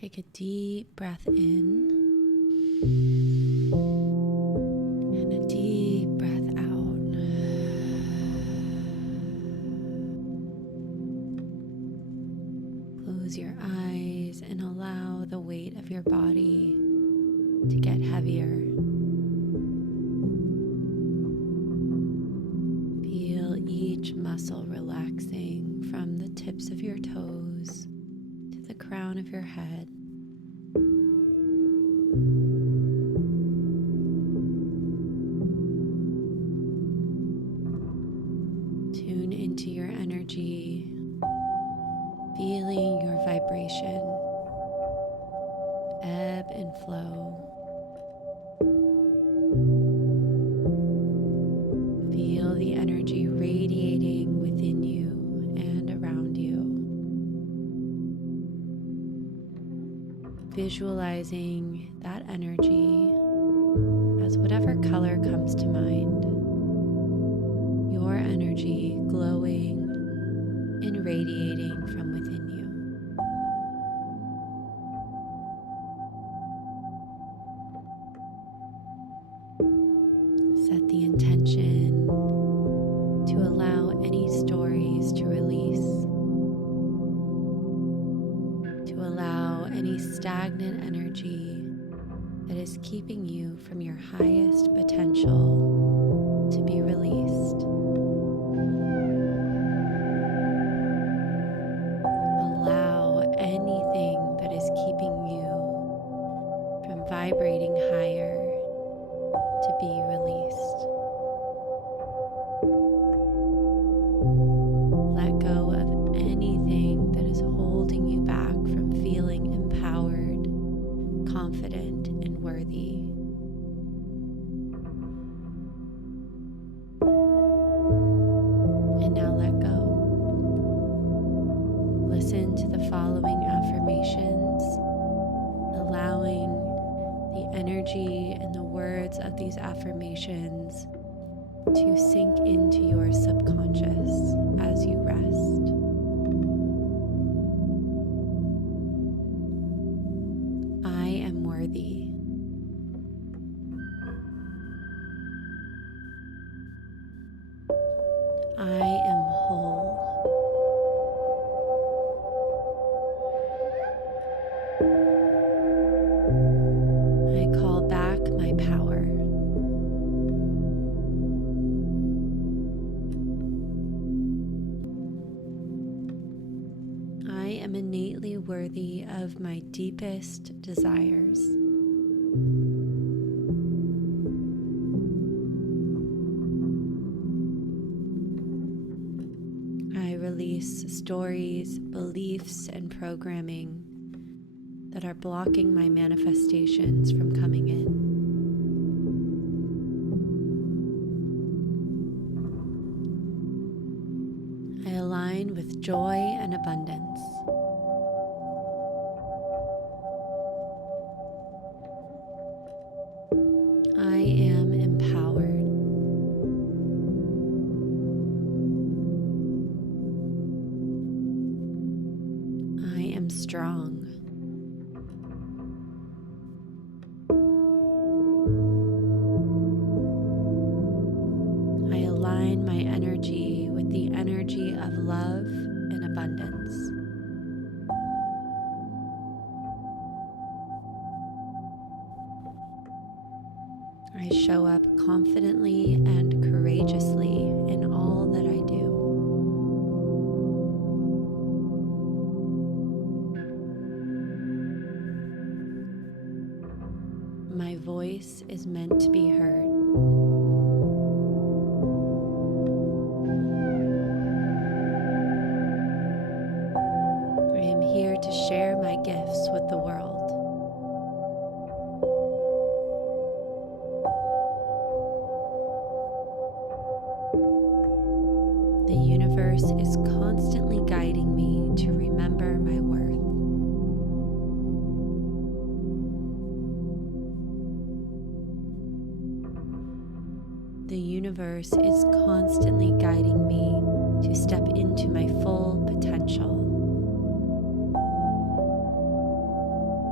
Take a deep breath in and a deep breath out. Close your eyes and allow the weight of your body to get heavier. Feel each muscle relaxing from the tips of your toes to the crown of your head. Tune into your energy, feeling your vibration, ebb and flow. Feel the energy radiating within you and around you. Visualizing that energy as whatever color comes to mind. Your energy glowing and radiating from within you. Set the intention to allow any stories to release, to allow any stagnant energy that is keeping you from your highest potential to be released. Allow anything that is keeping you from vibrating higher to be released. Let go of anything that is holding you back from feeling empowered, confident, and worthy. And now let go. Listen to the following affirmations, allowing the energy and the words of these affirmations to sink into your subconscious as you rest. I am worthy. I am whole. I call back my power. I am innately worthy of my deepest desires. I release stories, beliefs, and programming that are blocking my manifestations from coming in. I align with joy and abundance. I am empowered. I am strong. I align my energy with the energy of love and abundance. I show up confidently and courageously in all that I do. My voice is meant to be heard. I am here to share my gifts with the world. The universe is constantly guiding me to remember my worth. The universe is constantly guiding me to step into my full potential.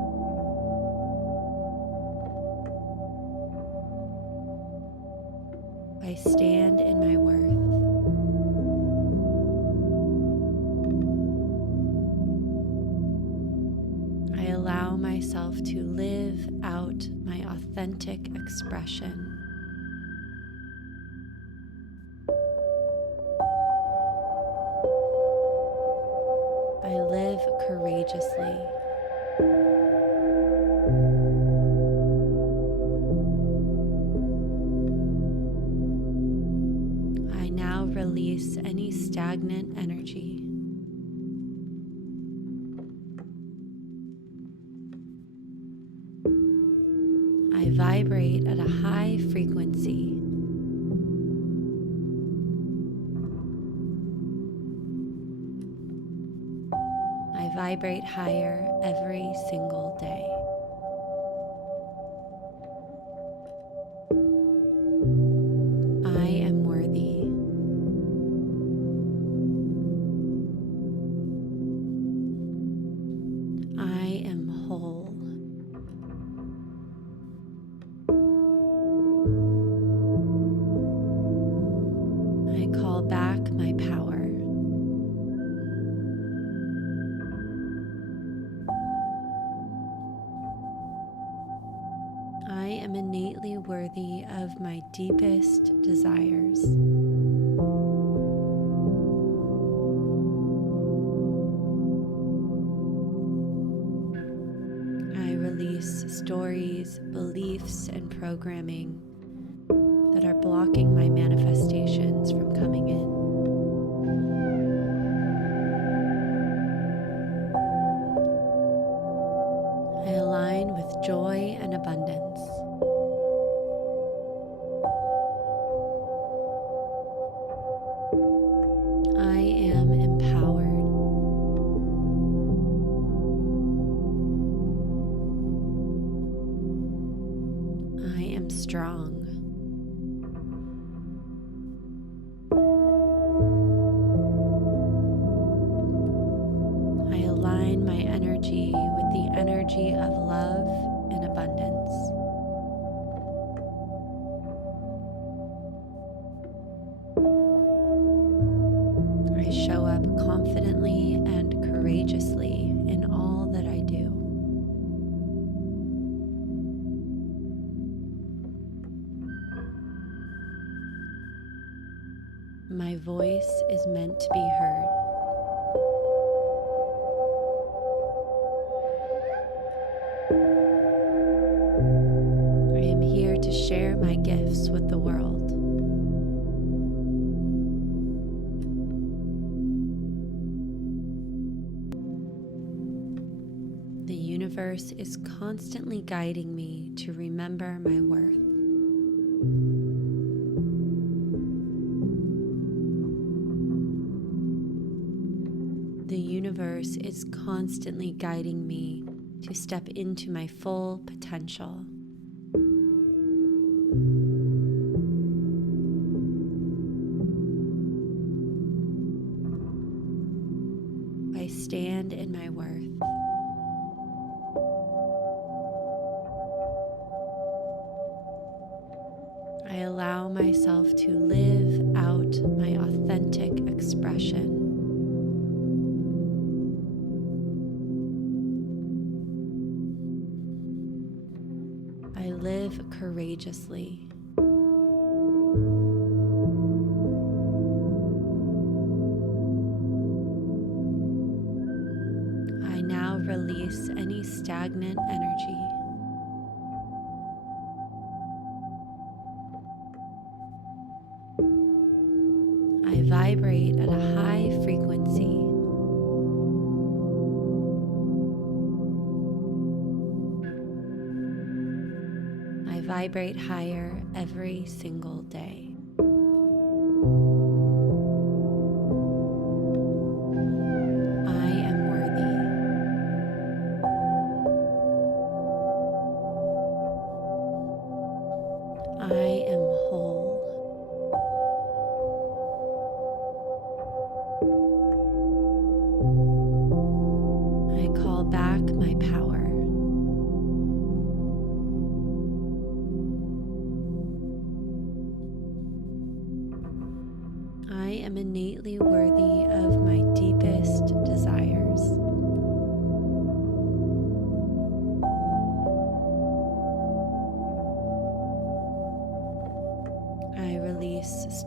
I stand in my worth. I allow myself to live out my authentic expression. I live courageously. I now release any stagnant energy. I vibrate at a high frequency. I vibrate higher every single day. I am worthy. I am whole. I call back my power. I am innately worthy of my deepest desires. I release stories, beliefs, and programming that are blocking my manifestations from coming in. I align with joy and abundance. I am empowered. I am strong. I align my energy with the energy of love and abundance. I show up confidently and courageously in all that I do. My voice is meant to be heard. I am here to share my gifts with the world. The universe is constantly guiding me to remember my worth. The universe is constantly guiding me to step into my full potential. I stand in my worth. I allow myself to live out my authentic expression. I live courageously. I now release any stagnant energy. I vibrate at a high frequency. I vibrate higher every single day. I am worthy. I am whole. I call back my power.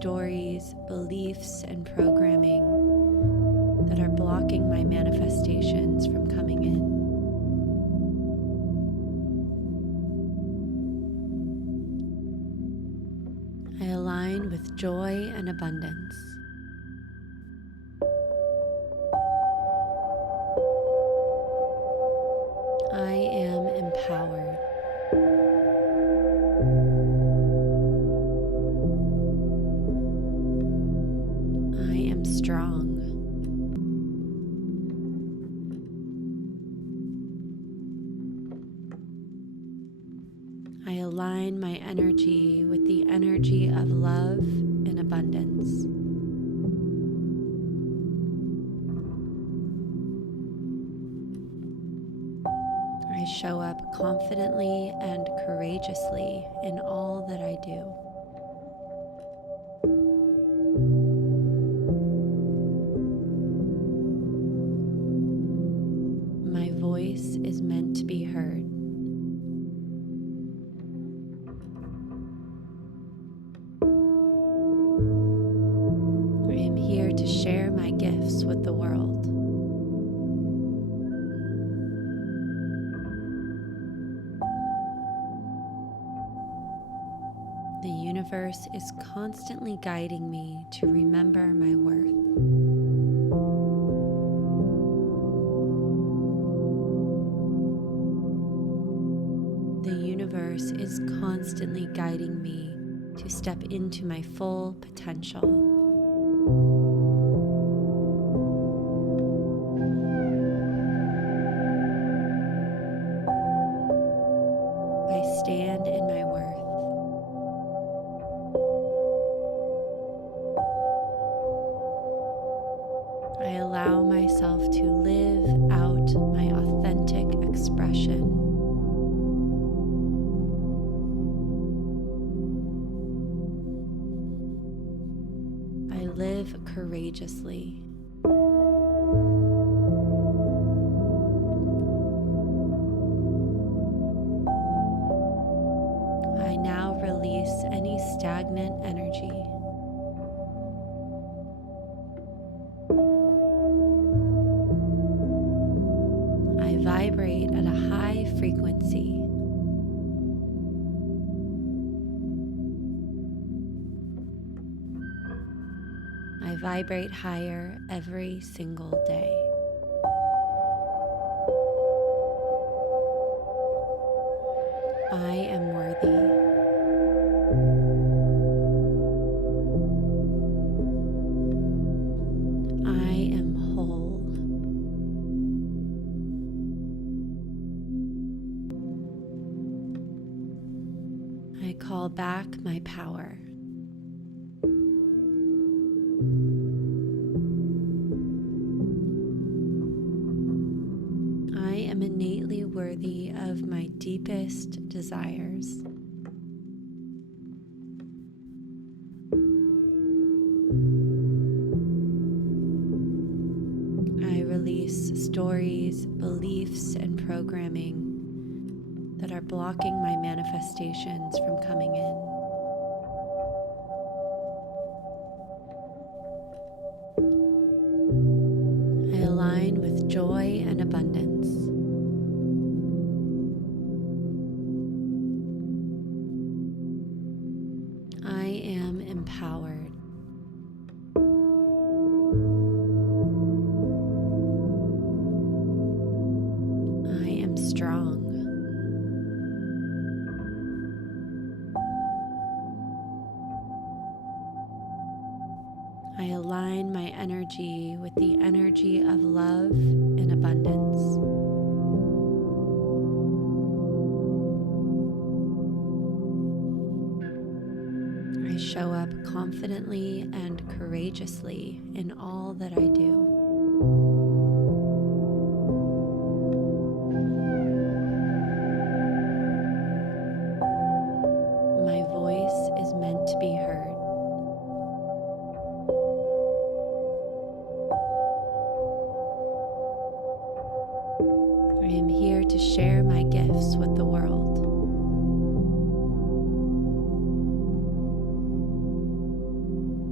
stories, beliefs, and programming that are blocking my manifestations from coming in. I align with joy and abundance. I am empowered. I am strong. I align my energy with the energy of love and abundance. I show up confidently and courageously in all that I do. My voice is meant to be heard. I am here to share my gifts with the world. The universe is constantly guiding me to remember my worth. The universe is constantly guiding me to step into my full potential. I stand in my worth. I allow myself to live out my authentic expression. I live courageously. I now release any stagnant energy. I vibrate at a high frequency. I vibrate higher every single day. I am worthy. I am whole. I call back my power. I am innately worthy of my deepest desires. I release stories, beliefs, and programming that are blocking my manifestations from coming in. I align with joy and abundance. I am empowered. I am strong. I align my energy with the energy of love and abundance. I show up confidently and courageously in all that I do. My voice is meant to be heard. I am here to share my gifts with the world.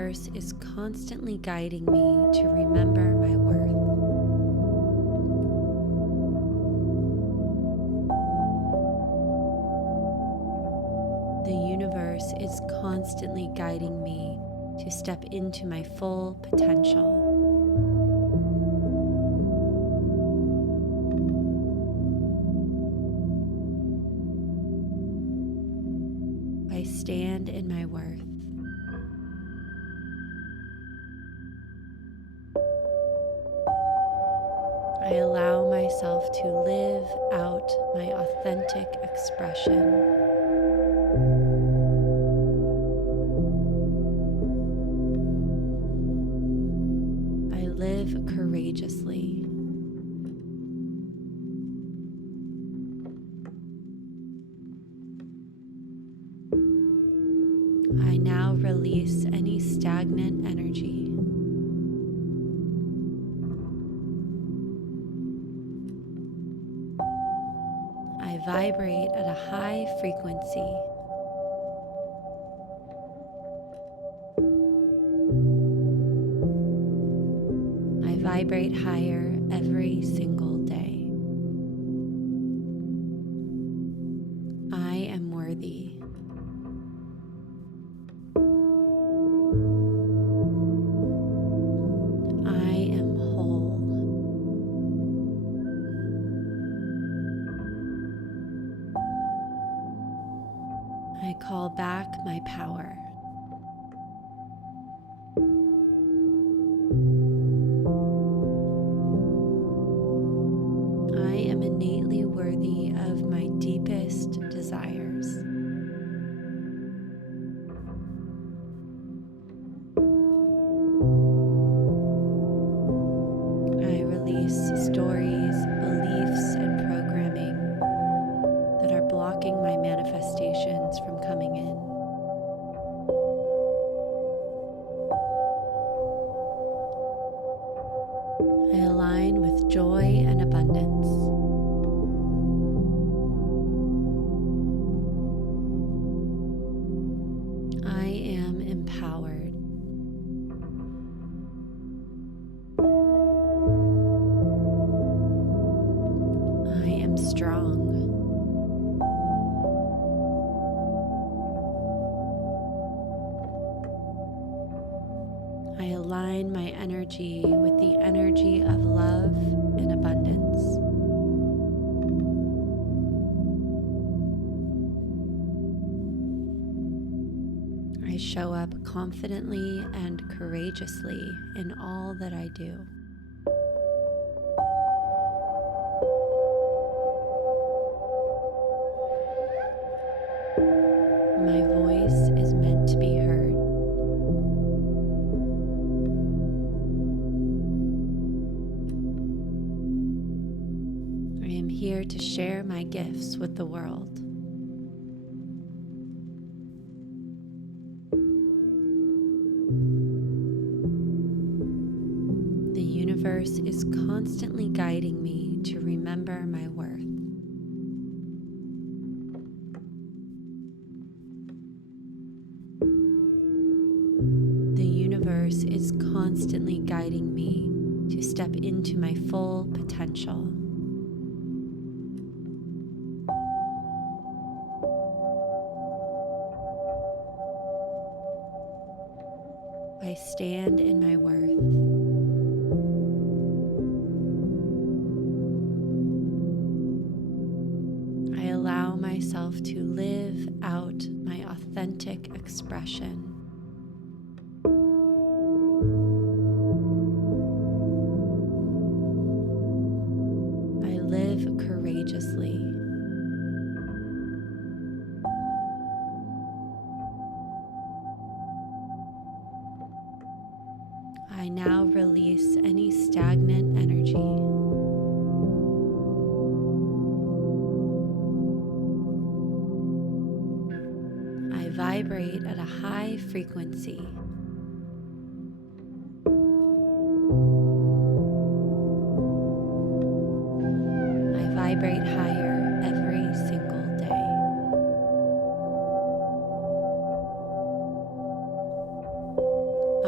universe is constantly guiding me to remember my worth. The universe is constantly guiding me to step into my full potential. I stand in my worth. I allow myself to live out my authentic expression. I live courageously. I now release any stagnant energy. I vibrate at a high frequency. I vibrate higher every single day. I am worthy. I am whole. I call back my power. I am innately worthy of my deepest desires. I release stories, beliefs, and programming that are blocking my manifestations from coming in. I align with joy and abundance. I am empowered. I am strong. I align my energy with the energy of love and abundance. I show up confidently and courageously in all that I do. My voice is meant to be heard. I am here to share my gifts with the world. The universe is constantly guiding me to remember my worth. The universe is constantly guiding me to step into my full potential. I stand in my worth. I allow myself to live out my authentic expression. I live courageously. I now release any stagnant energy. I vibrate at a high frequency. I vibrate higher every single day.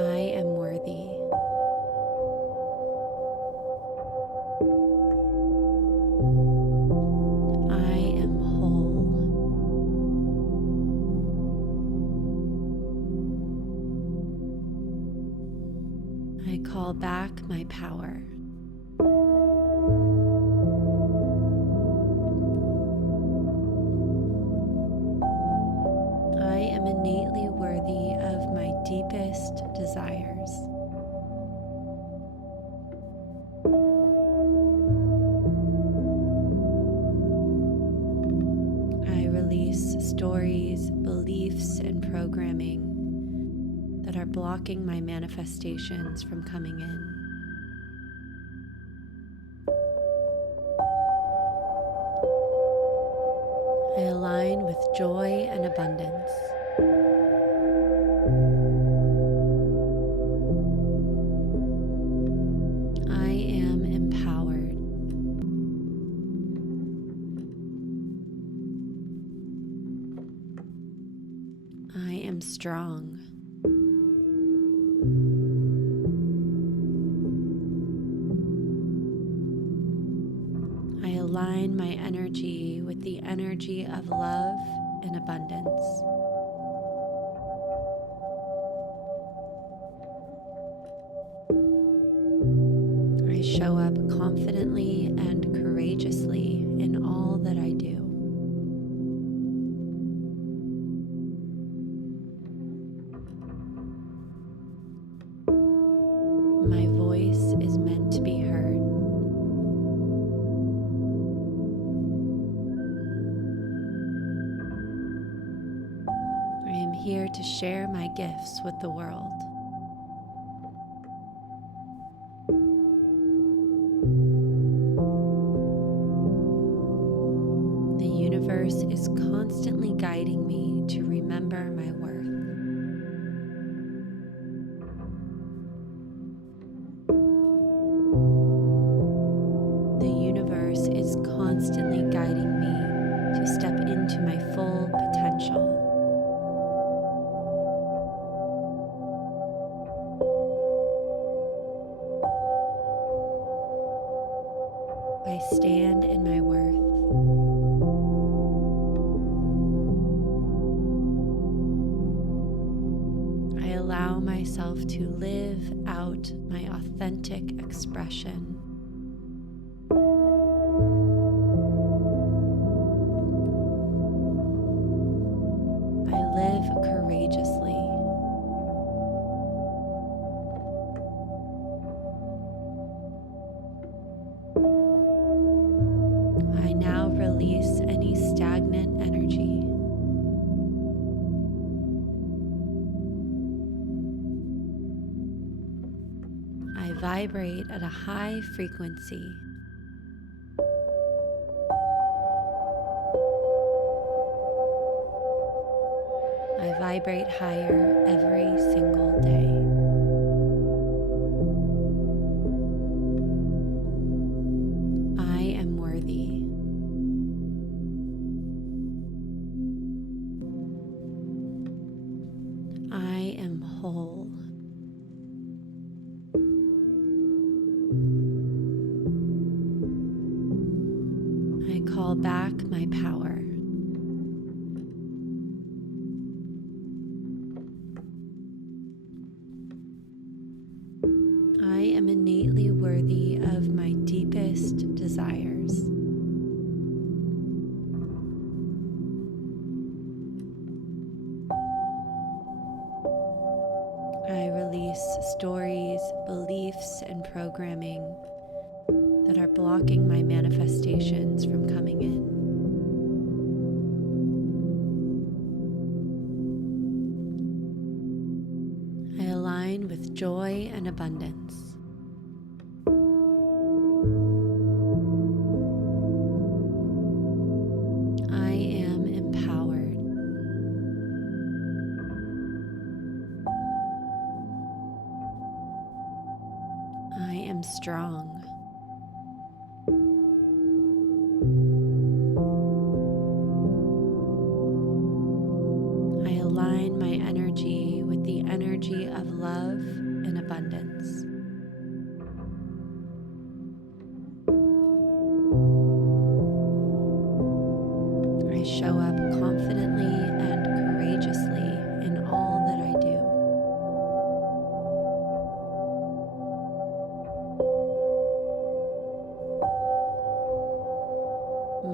I call back my power. I am innately worthy of my deepest desires. I release stories, beliefs, and programming that are blocking my manifestations from coming in. I align with joy and abundance. I am empowered. I am strong. I align my energy with the energy of love and abundance. I show up confidently and courageously in all that I do. My voice is meant to be heard. I am here to share my gifts with the world. The universe is constantly guiding me to remember my worth. The universe is constantly guiding me to step into my full potential. I stand in my worth. I allow myself to live out my authentic expression. I live courageously. I now release any stagnant energy. I vibrate at a high frequency. I vibrate higher every single day. I am worthy. I am whole. I call back my power. I am innately worthy of my deepest desires. I release stories, beliefs, and programming that are blocking my manifestations from coming in. I align with joy and abundance. I am empowered. I am strong. I align my energy with the energy of love and abundance. I show up confidently and courageously in all that I do.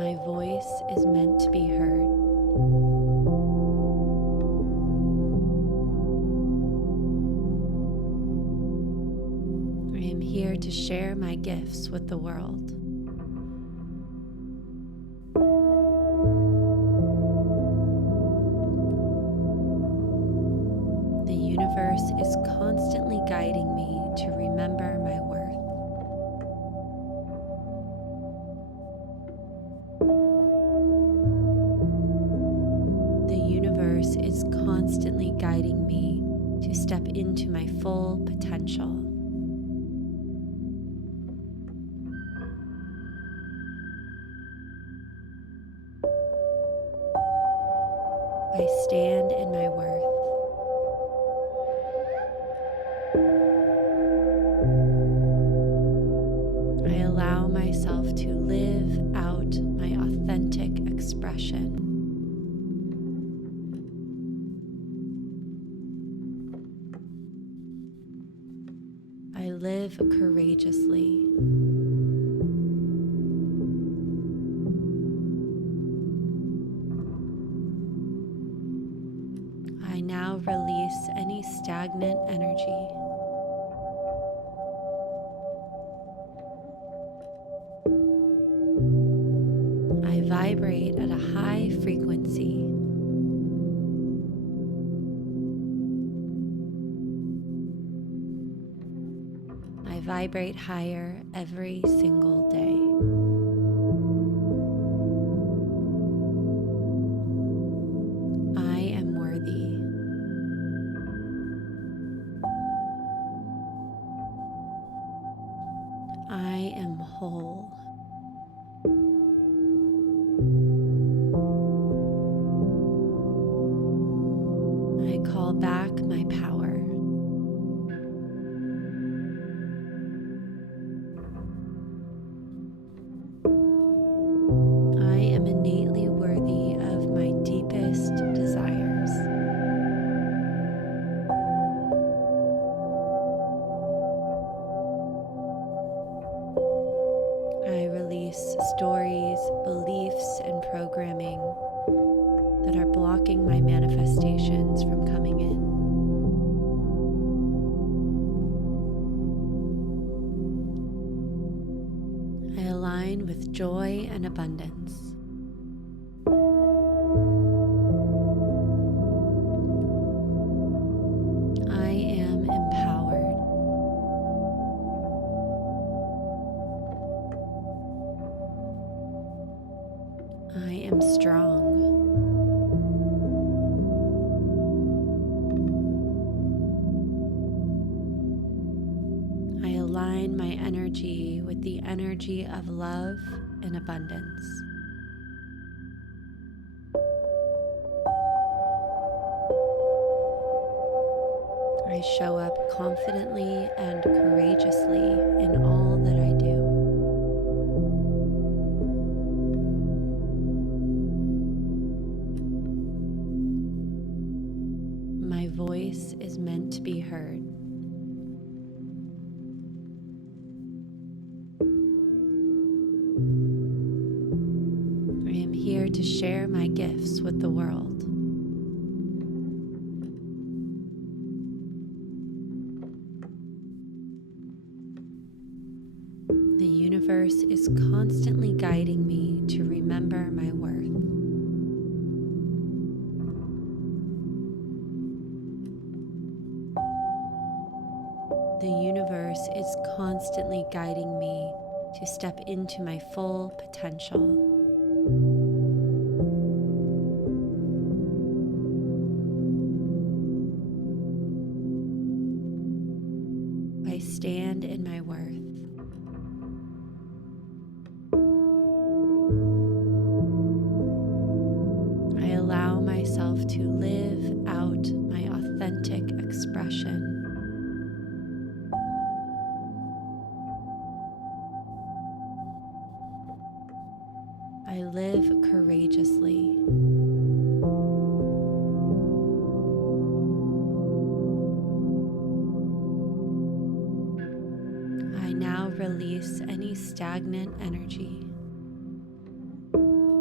My voice is meant to be heard. I am here to share my gifts with the world. The universe is constantly guiding me to remember my worth. The universe is constantly guiding me to step into my full potential. I stand in my worth. I allow myself to live out my authentic expression. I live courageously. I now release any stagnant energy. I vibrate at a high frequency. I vibrate higher every single day. I am worthy. I am whole. I call back my power. I am innately worthy of my deepest desires. I release stories, beliefs, and programming that are blocking my manifestations from coming in. I align with joy and abundance. I am empowered. I am strong. I align my energy with the energy of love and abundance. I show up confidently and courageously in all that I do. My voice is meant to be heard. I am here to share my gifts with the world. The universe is constantly guiding me to remember my worth. The universe is constantly guiding me to step into my full potential. I stand in my worth. I allow myself to live out my authentic expression. I live courageously. I now release any stagnant energy.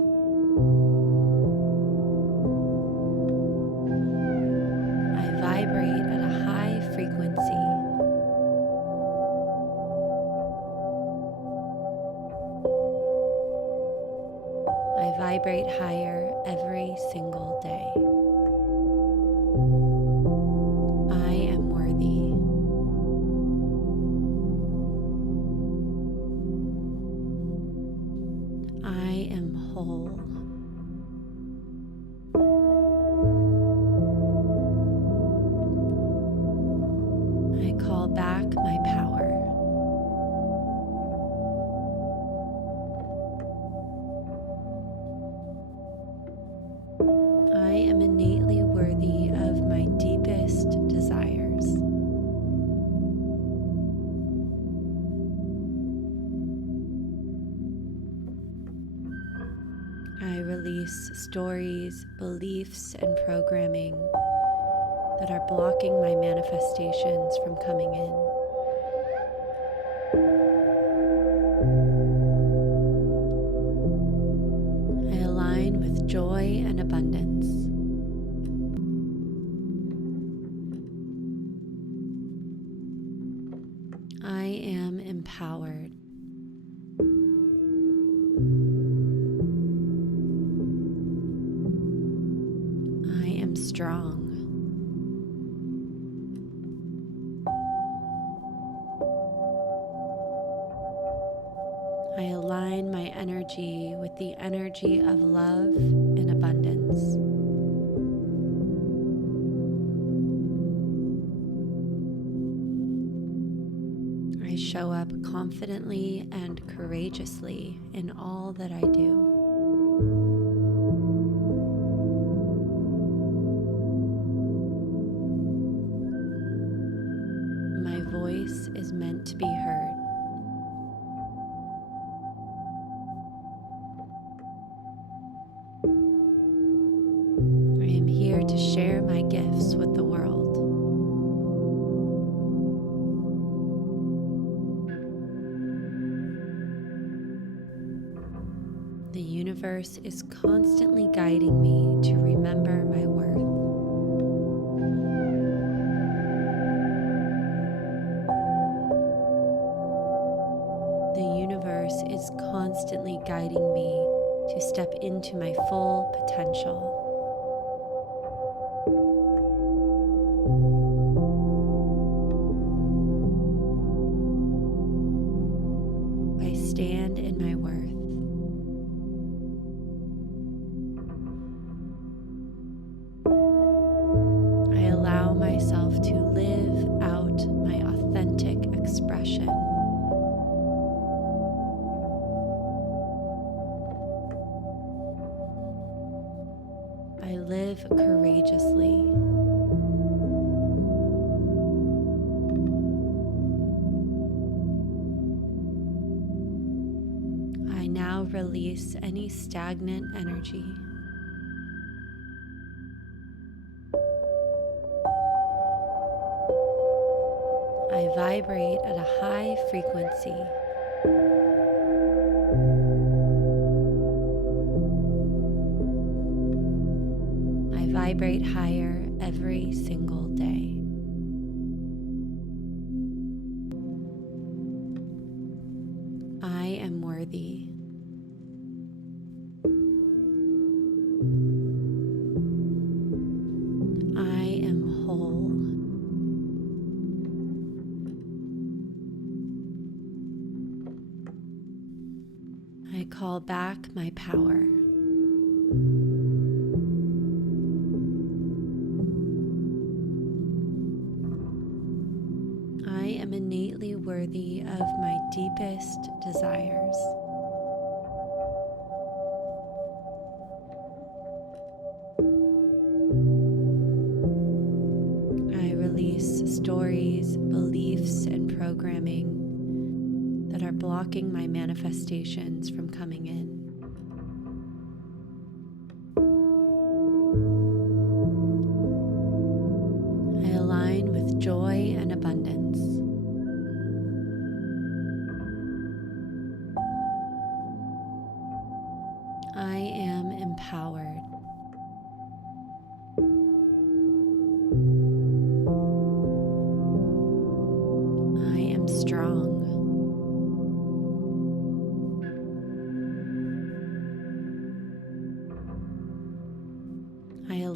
vibrate higher every single day. I am worthy. I am whole. I call back my power. I am innately worthy of my deepest desires. I release stories, beliefs, and programming that are blocking my manifestations from coming in. I align with joy and abundance. I am empowered. I am strong. I align my energy with the energy of love and abundance. I show up confidently and courageously in all that I do. My voice is meant to be heard. I am here to share my gifts with the world. The universe is constantly guiding me to remember my worth. The universe is constantly guiding me to step into my full potential. I stand in my worth. I allow myself to live out my authentic expression. I live courageously. I now release any stagnant energy. I vibrate at a high frequency. I vibrate higher every single day. I am worthy. I am whole. I call back my power. I am innately worthy of my deepest desires. I release stories, beliefs, and programming that are blocking my manifestations from coming in. I align with joy and abundance. I am empowered. I am strong.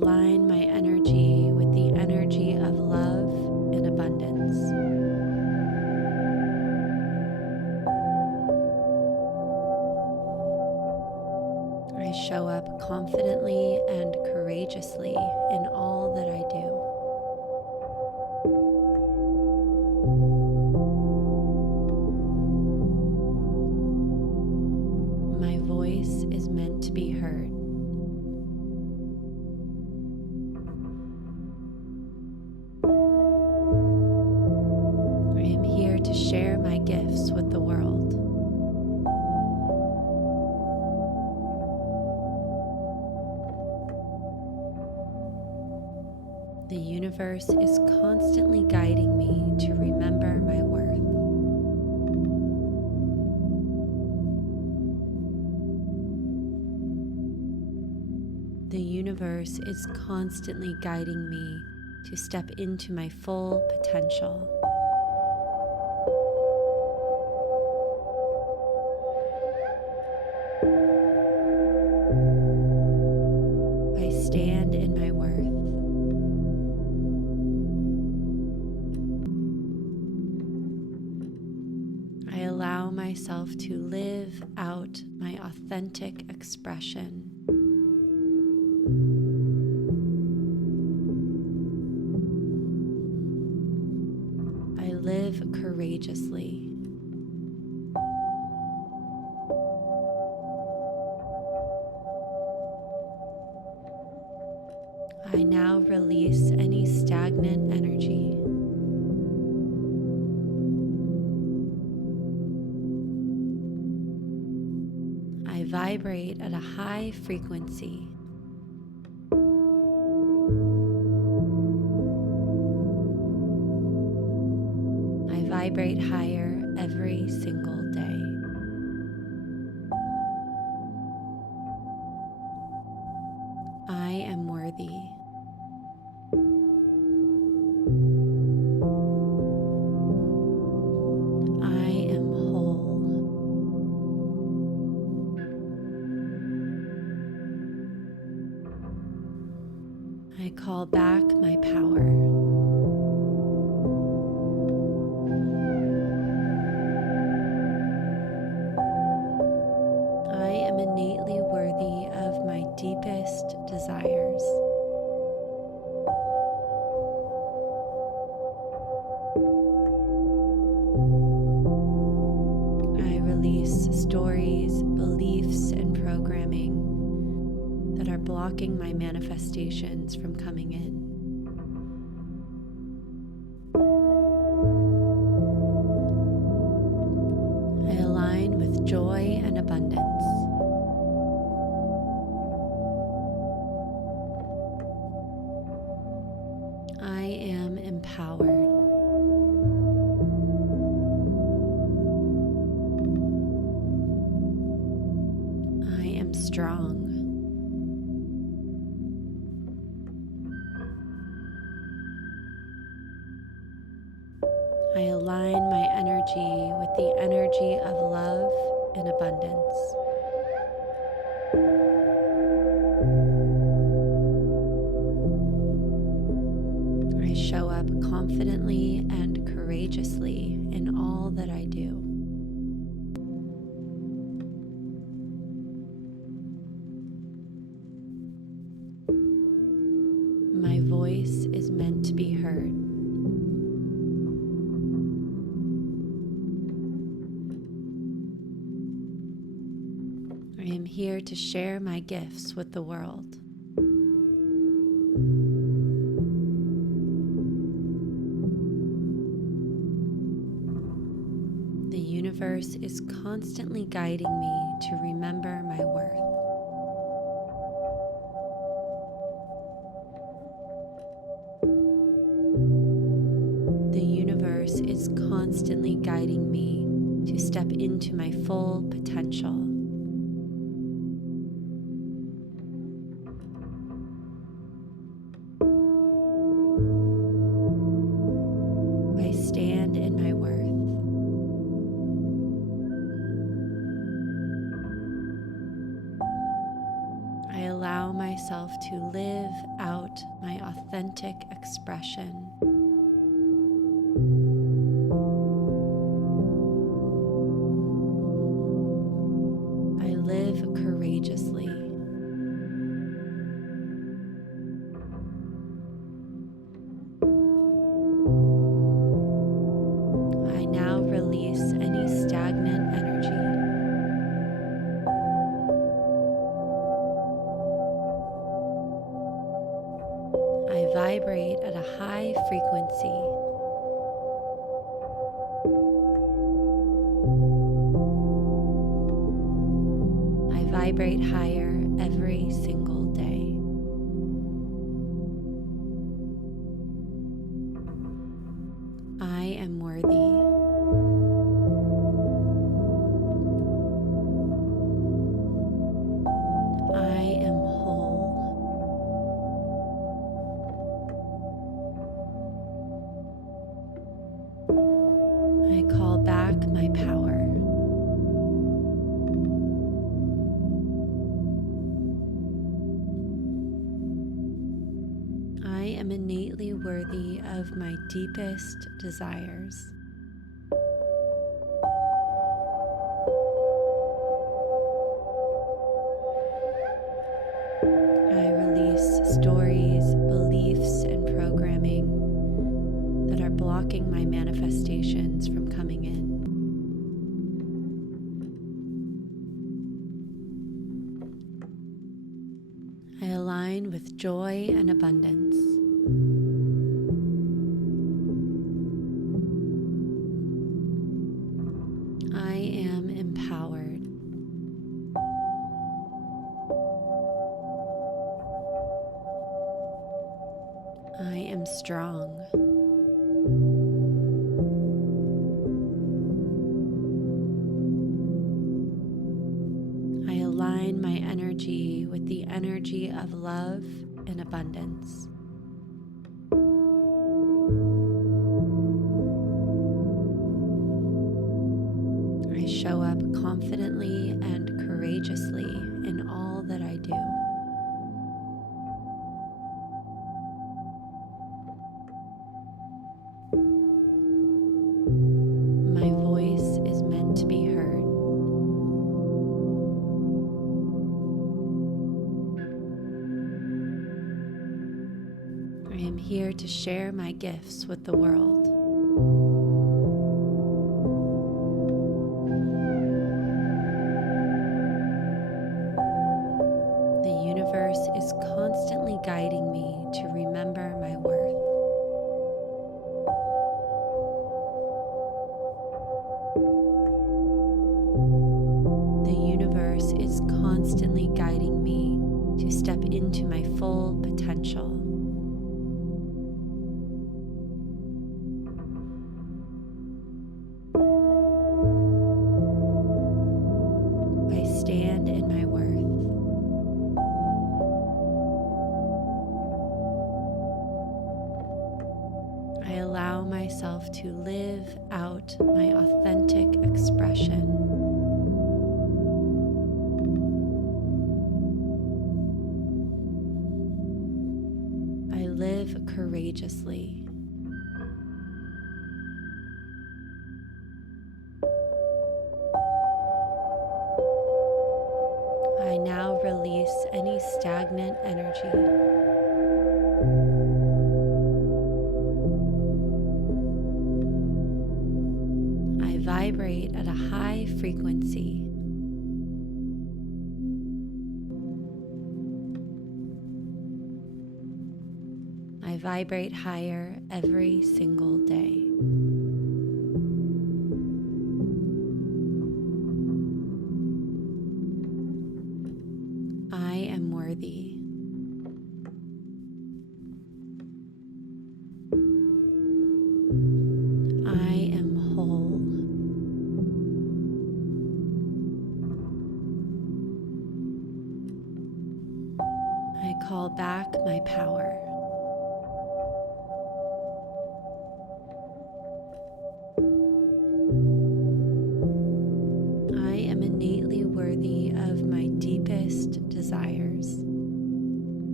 align my energy with the energy of love and abundance. I show up confidently and courageously in all that I do. My voice is meant to be heard. I am here to share my gifts with the world. The universe is constantly guiding me to remember my worth. The universe is constantly guiding me to step into my full potential. I stand in my worth. I allow myself to live out my authentic expression. I live courageously. I now release any stagnant energy. I vibrate at a high frequency. I vibrate higher every single day. I am worthy. I am whole. I call back my power. I am innately worthy of my deepest desires. I release stories, beliefs, and programming that are blocking my manifestations from coming in. I align with joy and abundance. I am empowered. I am strong. I align my energy with the energy of love and abundance. I show up confidently and courageously in all that I do. My voice is meant to be heard. I am here to share my gifts with the world. The universe is constantly guiding me to remember my worth. The universe is constantly guiding me to step into my full potential. I stand in my worth. I allow myself myself to live out my authentic expression. I live courageously. I now release any stagnant energy. I vibrate at a high frequency. I vibrate higher every single day. I am worthy. I am whole. I call back my power. I am innately worthy of my deepest desires. I release stories, beliefs, and programming that are blocking my manifestations from coming in. I align with joy and abundance. I am empowered. I am strong. I align my energy with the energy of love and abundance. I show up confidently and courageously in all that I do. My voice is meant to be heard. I am here to share my gifts with the world. The universe is constantly guiding me to remember my worth. The universe is constantly guiding me to step into my full potential. I stand in my worth. I allow myself to live out my authentic expression. I live courageously. I now release any stagnant energy. I vibrate at a high frequency. I vibrate higher every single day. I am worthy. I am whole. I call back my power. I am innately worthy of my deepest desires.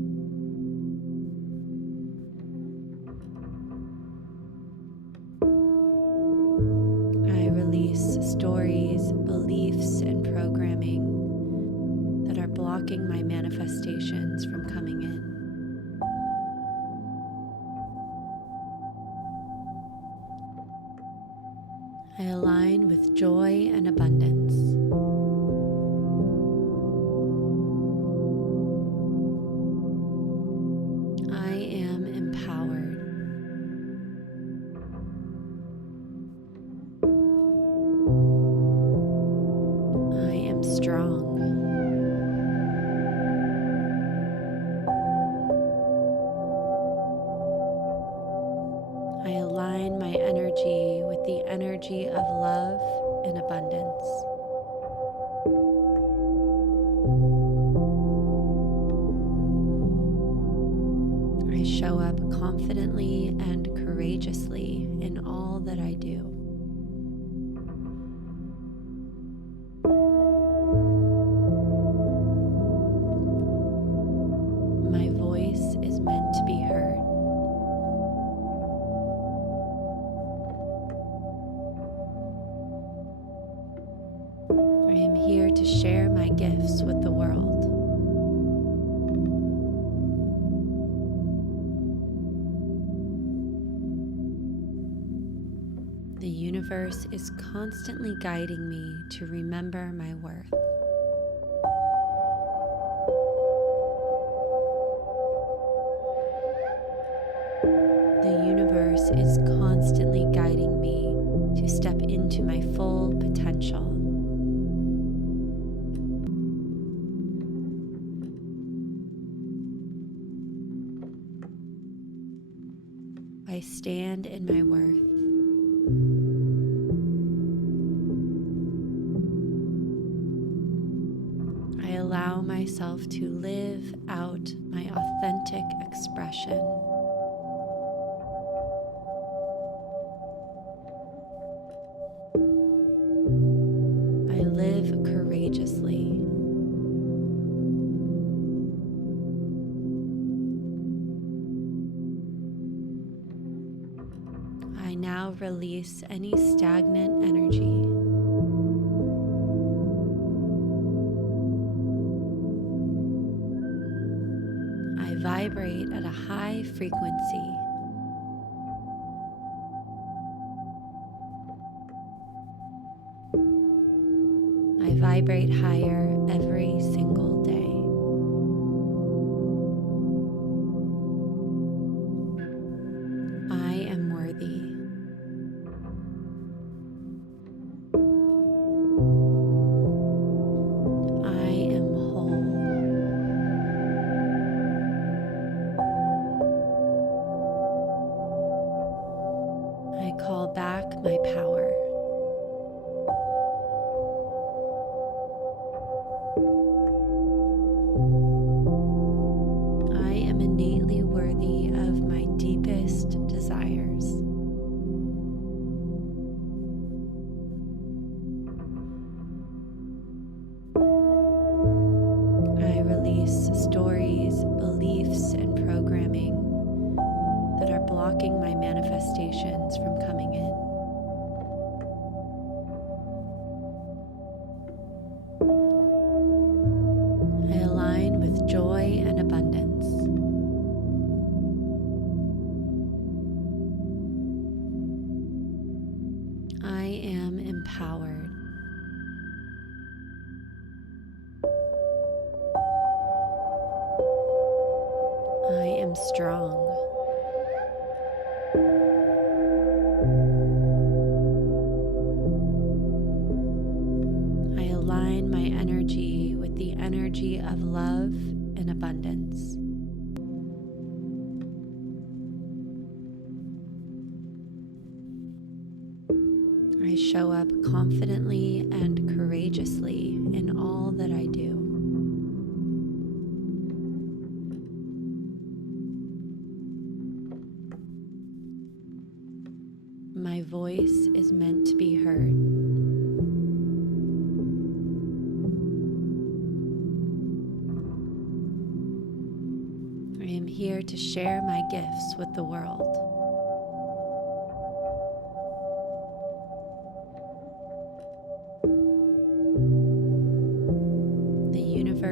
stories, beliefs, and programming that are blocking my manifestations from coming in. I align with joy and abundance. I am empowered. I am strong. I align my energy with the energy of love and abundance. I show up confidently and courageously in all that I do. My voice is meant to be heard. I am here to share my gifts with the world. The universe is constantly guiding me to remember my worth. The universe is constantly guiding me to step into my full potential. I stand in my worth. I allow myself to live out my authentic expression. I live courageously. I now release any stagnant energy. I vibrate at a high frequency. I vibrate higher every single day. I am worthy. I am whole. I call back my power. I am innately worthy of my deepest desires. I release stories, beliefs, and programming that are blocking my manifestations from coming in. I align with joy and abundance. I am empowered. I am strong. I align my energy with the energy of love and abundance. I show up confidently and courageously in all that I do. My voice is meant to be heard. I am here to share my gifts with the world.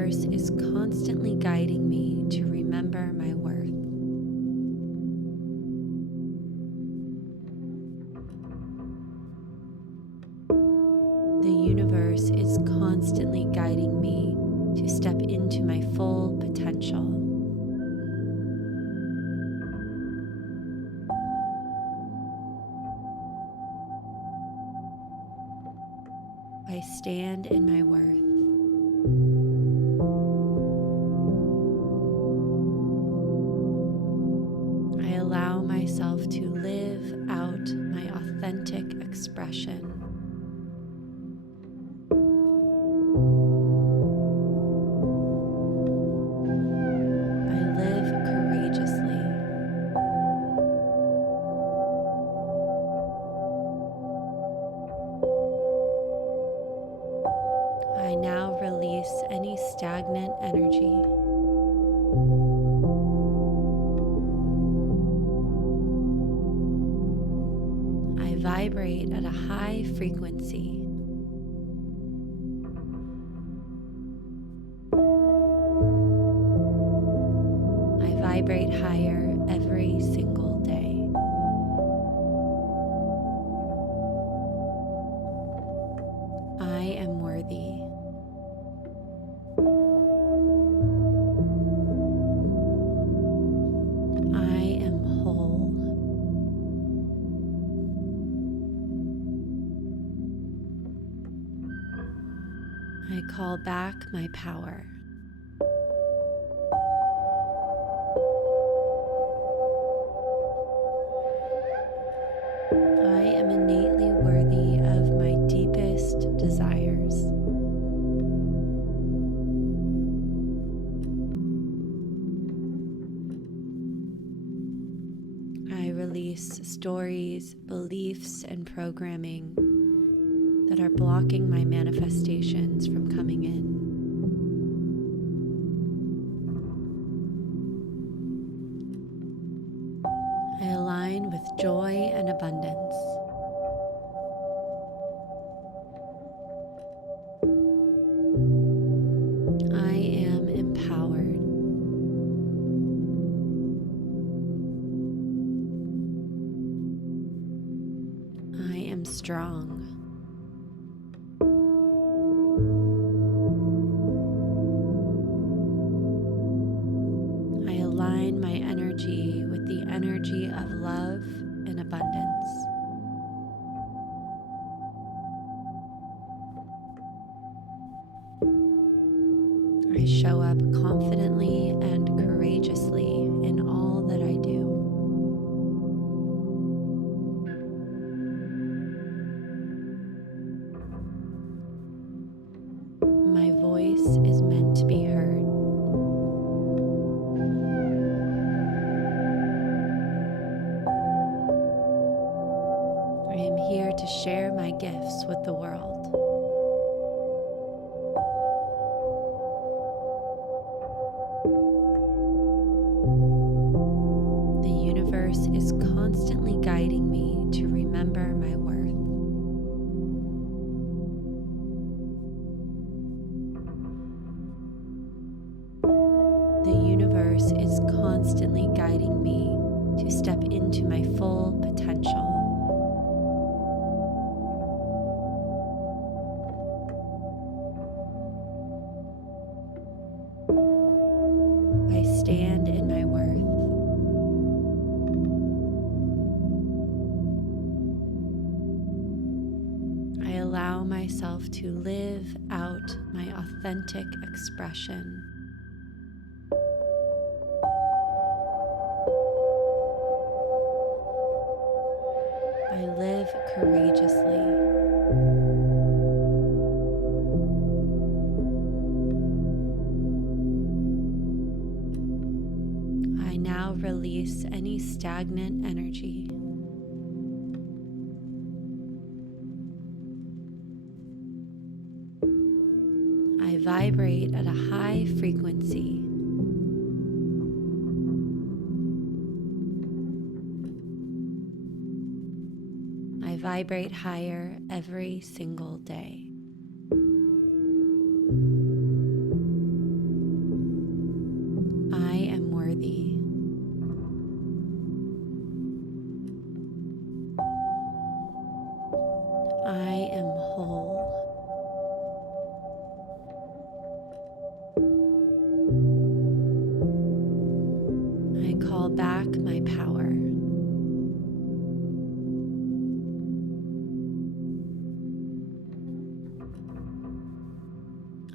universe is constantly guiding me to remember my worth. The universe is constantly guiding me to step into my full potential. I stand in my worth. I allow myself to live out my authentic expression. I live courageously. I now release any stagnant energy. I vibrate at a high frequency. I vibrate higher every single day. I am worthy. I am whole. I call back my power. I am innately worthy of my deepest desires. I release stories, beliefs, and programming that are blocking my manifestations from coming in. I align with joy and abundance. I am empowered. I am strong. I align my energy with the energy of love and abundance. I show up confidently and courageously in all that I do. My voice is meant to be heard. I am here to share my gifts with the world. The universe is constantly guiding me to remember my worth. The universe is constantly guiding me to step into my full potential. I stand in my worth. I allow myself to live out my authentic expression. I live courageously. I now release any stagnant energy. I vibrate at a high frequency. I vibrate higher every single day.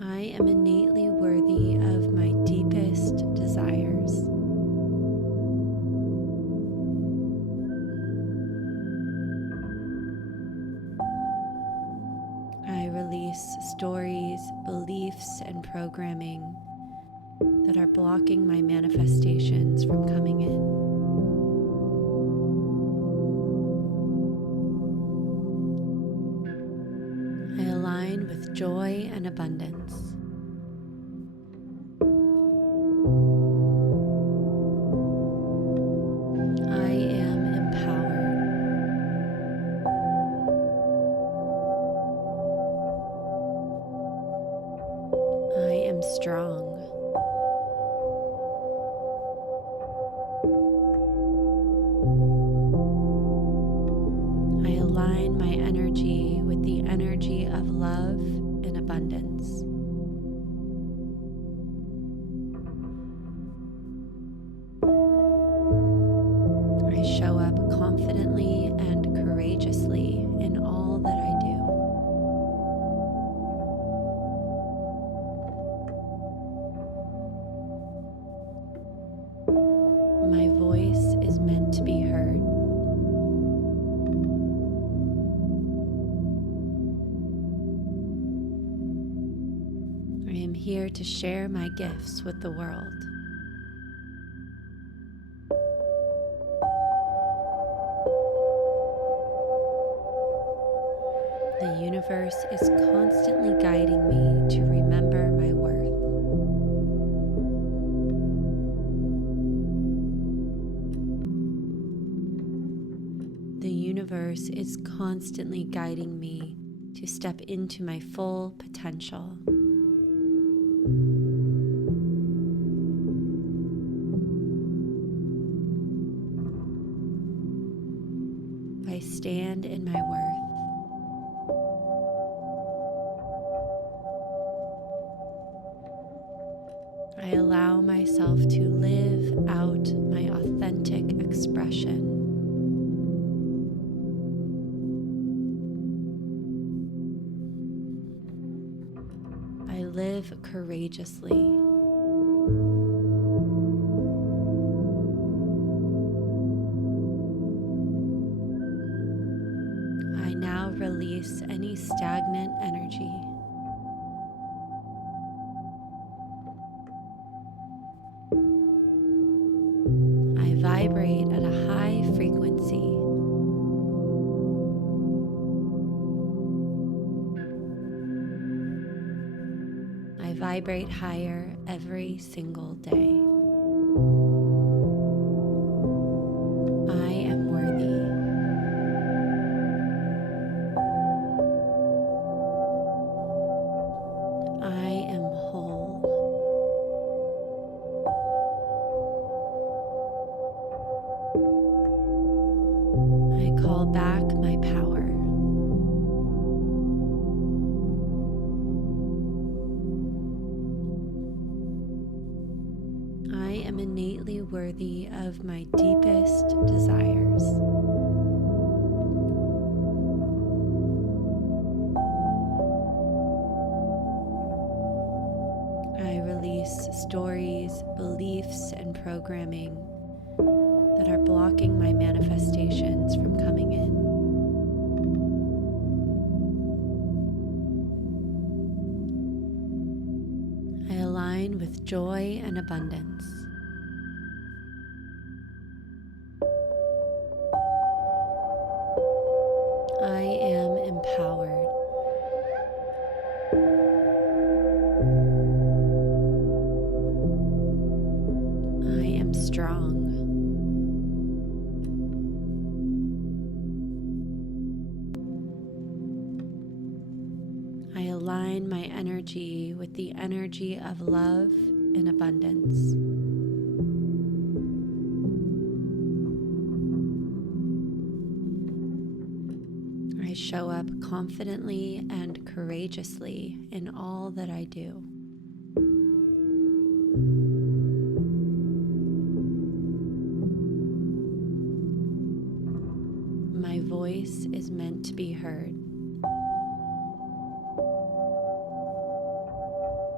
I am innately worthy of my deepest desires. I release stories, beliefs, and programming that are blocking my manifestations from coming in. I align with joy and abundance. I am empowered. I am strong. I align my energy with the energy of love and abundance. I show up confidently and courageously in all that I do. My voice is meant to be heard. I am here to share my gifts with the world. The universe is constantly guiding me to remember my worth. The universe is constantly guiding me to step into my full potential. I stand in my worth. I allow myself to live out my authentic expression. I live courageously. I now release any stagnant energy. I vibrate at a high frequency. I vibrate higher every single day. I am worthy. I am whole. I call back my power. I am innately worthy of my deepest desires. I release stories, beliefs, and programming that are blocking my manifestations from coming in. I align with joy and abundance. I am empowered. I am strong. I align my energy with the energy of love and abundance. I show up confidently and courageously in all that I do. My voice is meant to be heard.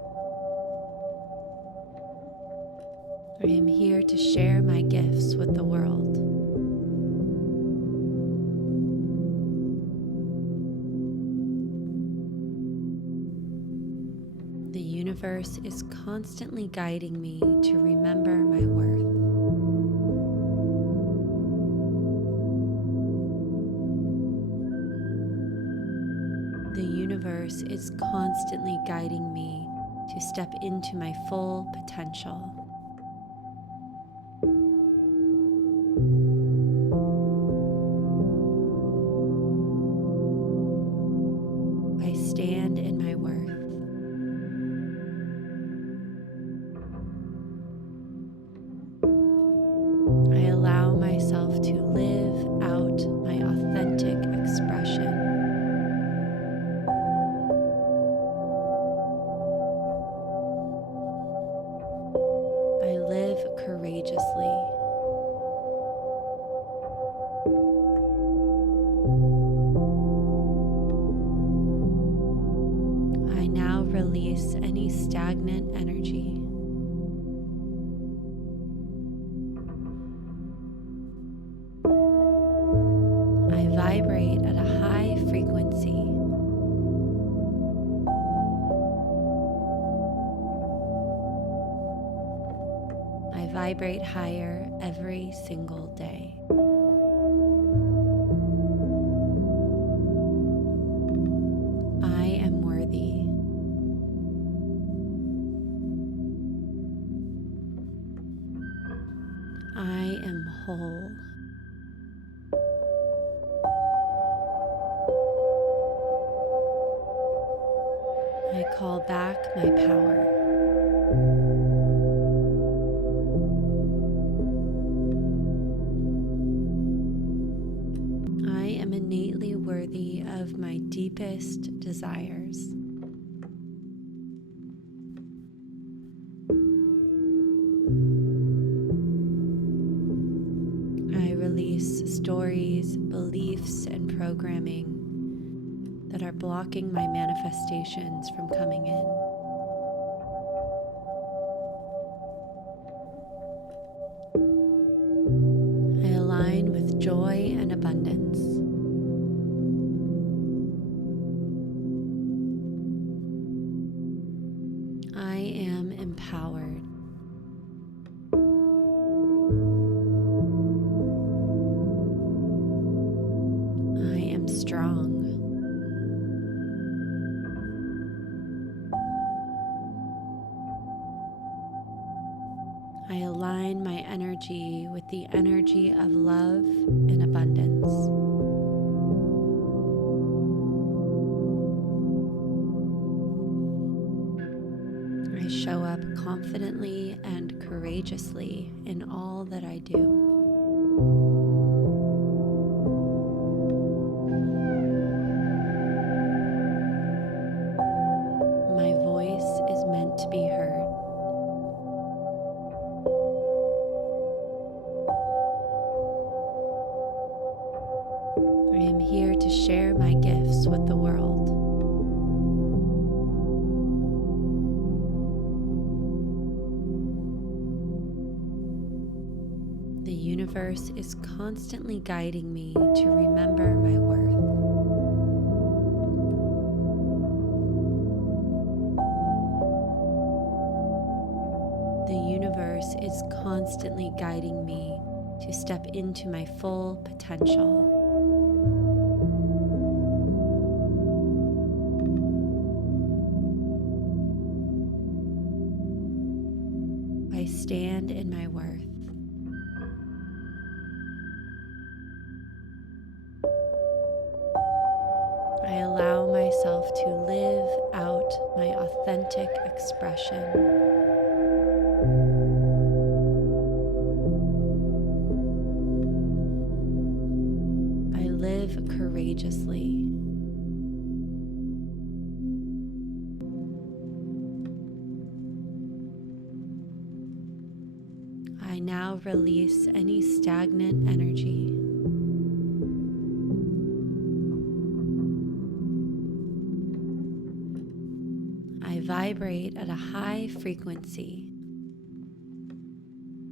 I am here to share my gifts with the world. The universe is constantly guiding me to remember my worth. The universe is constantly guiding me to step into my full potential. I stand in my worth. I allow myself to live out my authentic expression. I live courageously. I now release any stagnant energy. I vibrate at a high frequency. I vibrate higher every single day. I am worthy. I am whole. I call back my power. I am innately worthy of my deepest desires. I release stories, beliefs, and programming that are blocking my manifestations from coming in. I align with joy and abundance. I am empowered. I am strong. I align my energy with the energy of love and abundance. I show up confidently and courageously in all that I do. My voice is meant to be heard. I am here to share my gifts with the world. The universe is constantly guiding me to remember my worth. The universe is constantly guiding me to step into my full potential. I stand in my worth. I allow myself to live out my authentic expression. I live courageously. I now release any stagnant energy. I vibrate at a high frequency.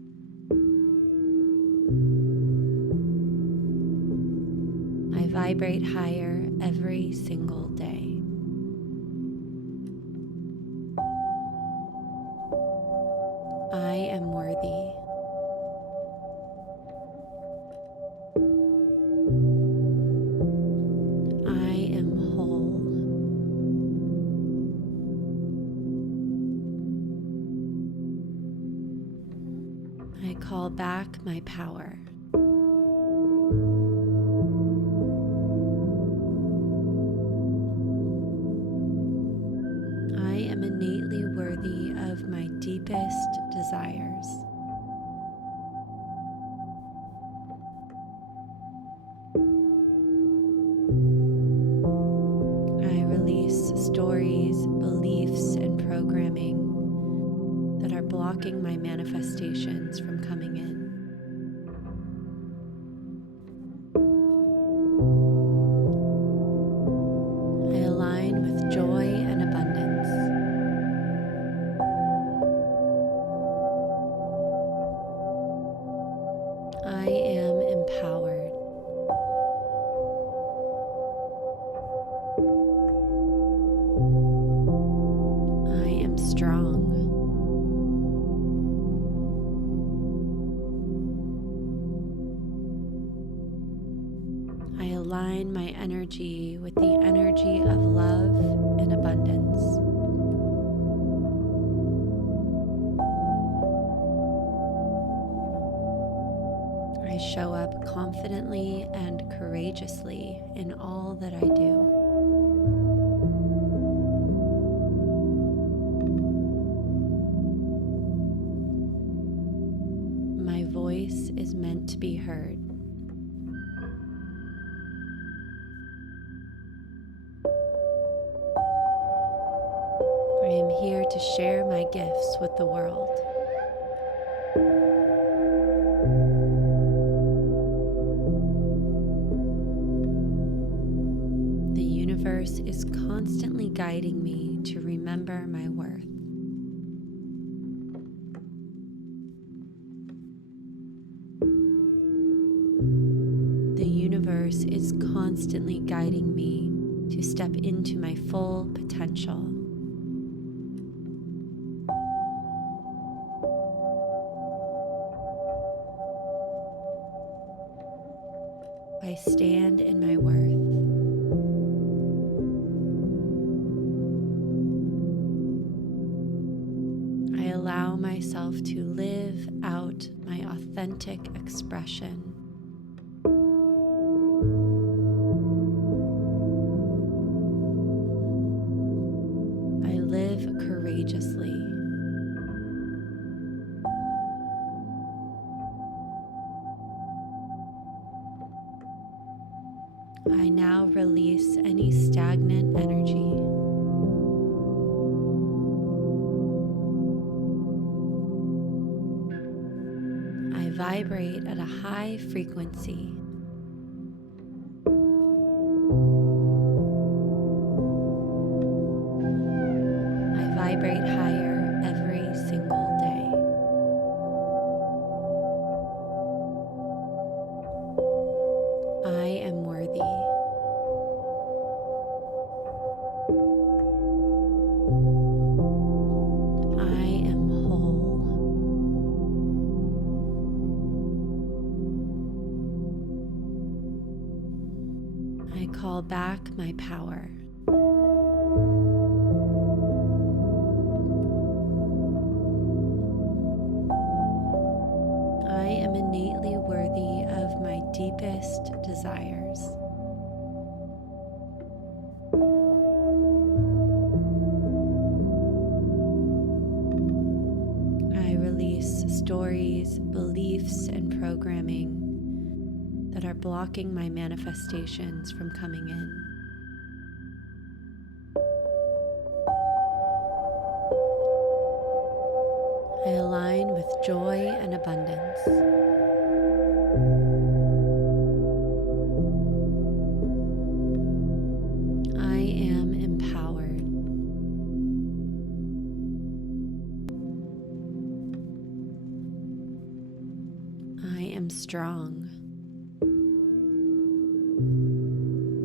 vibrate higher every single day. I am worthy. I am whole. I call back my power. I am innately worthy of my deepest desires. I release stories, beliefs, and programming that are blocking my manifestations from coming in. I align with joy and abundance. I am empowered. I am strong. I align my energy with the energy of love and abundance. I show up confidently and courageously in all that I do. My voice is meant to be heard. I am here to share my gifts with the world. The universe is constantly guiding me to remember my worth. The universe is constantly guiding me to step into my full potential. I stand in my worth. I allow myself to live out my authentic expression. I live courageously. I now release any stagnant energy. I vibrate at a high frequency. I vibrate higher every single day. I am worthy. I am whole. I call back my power. I am innately worthy of my deepest desires. I release stories, beliefs, and programming that are blocking my manifestations from coming in. I align with joy and abundance. I am empowered. I am strong.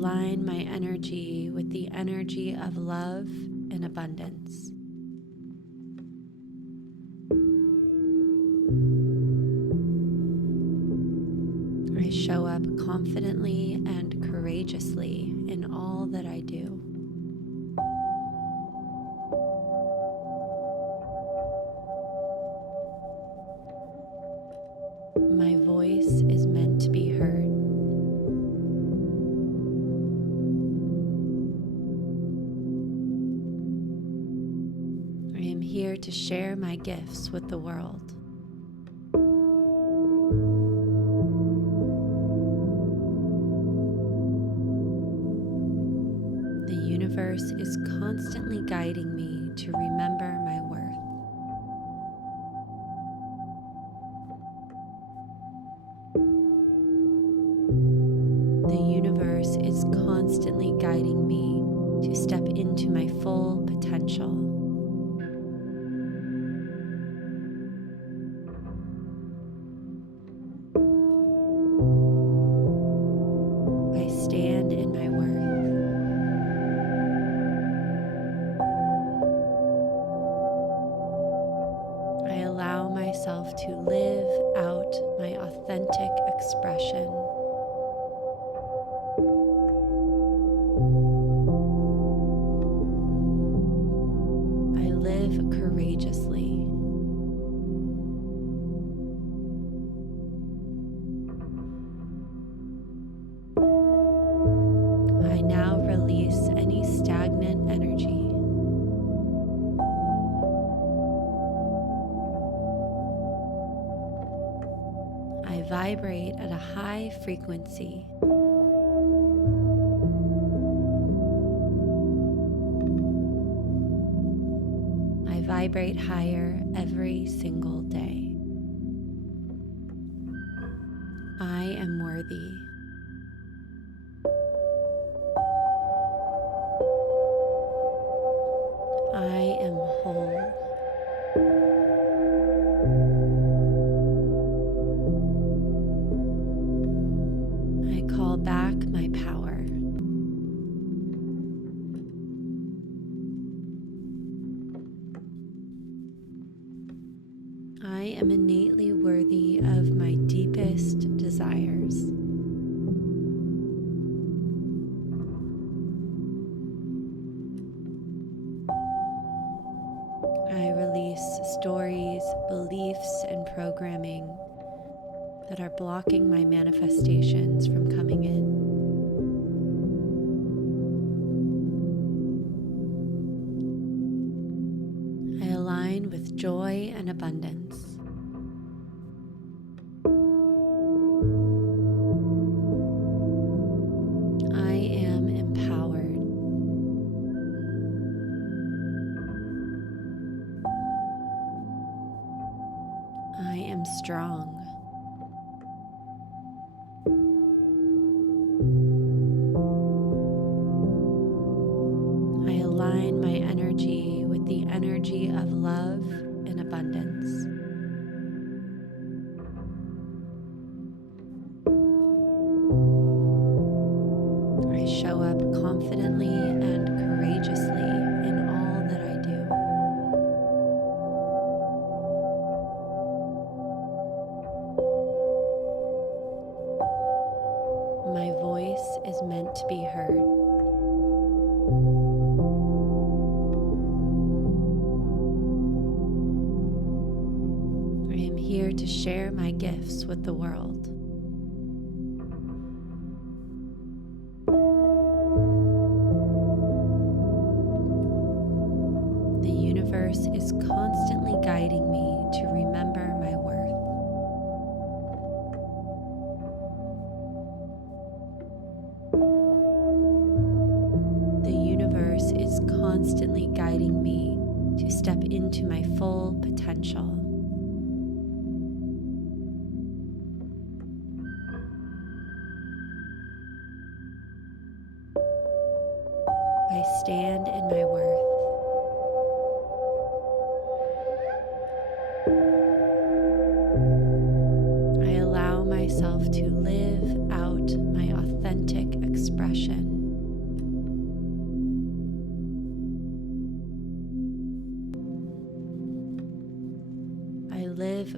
align my energy with the energy of love and abundance. I show up confidently and courageously in all that I do. My voice is meant to be heard. I am here to share my gifts with the world. The universe is constantly guiding me to remember my worth. The universe is constantly guiding me to step into my full potential. I stand in my worth. I allow myself to live out my authentic expression. I live courageously. I now release any stagnant energy. I vibrate at a high frequency. I vibrate higher every single day. I am worthy. I am whole. I call back my power. I am innately worthy of my deepest desires. I release stories, beliefs, and programming that are blocking my manifestations from coming in. I align with joy and abundance. I am empowered. I am strong. I align my energy with the energy of love and abundance. I show up confidently and courageously in all that I do. My voice is meant to be heard. I am here to share my gifts with the world. The universe is constantly guiding me to remember my worth. The universe is constantly guiding me to step into my full potential. I stand in my worth. I allow myself to live out my authentic expression.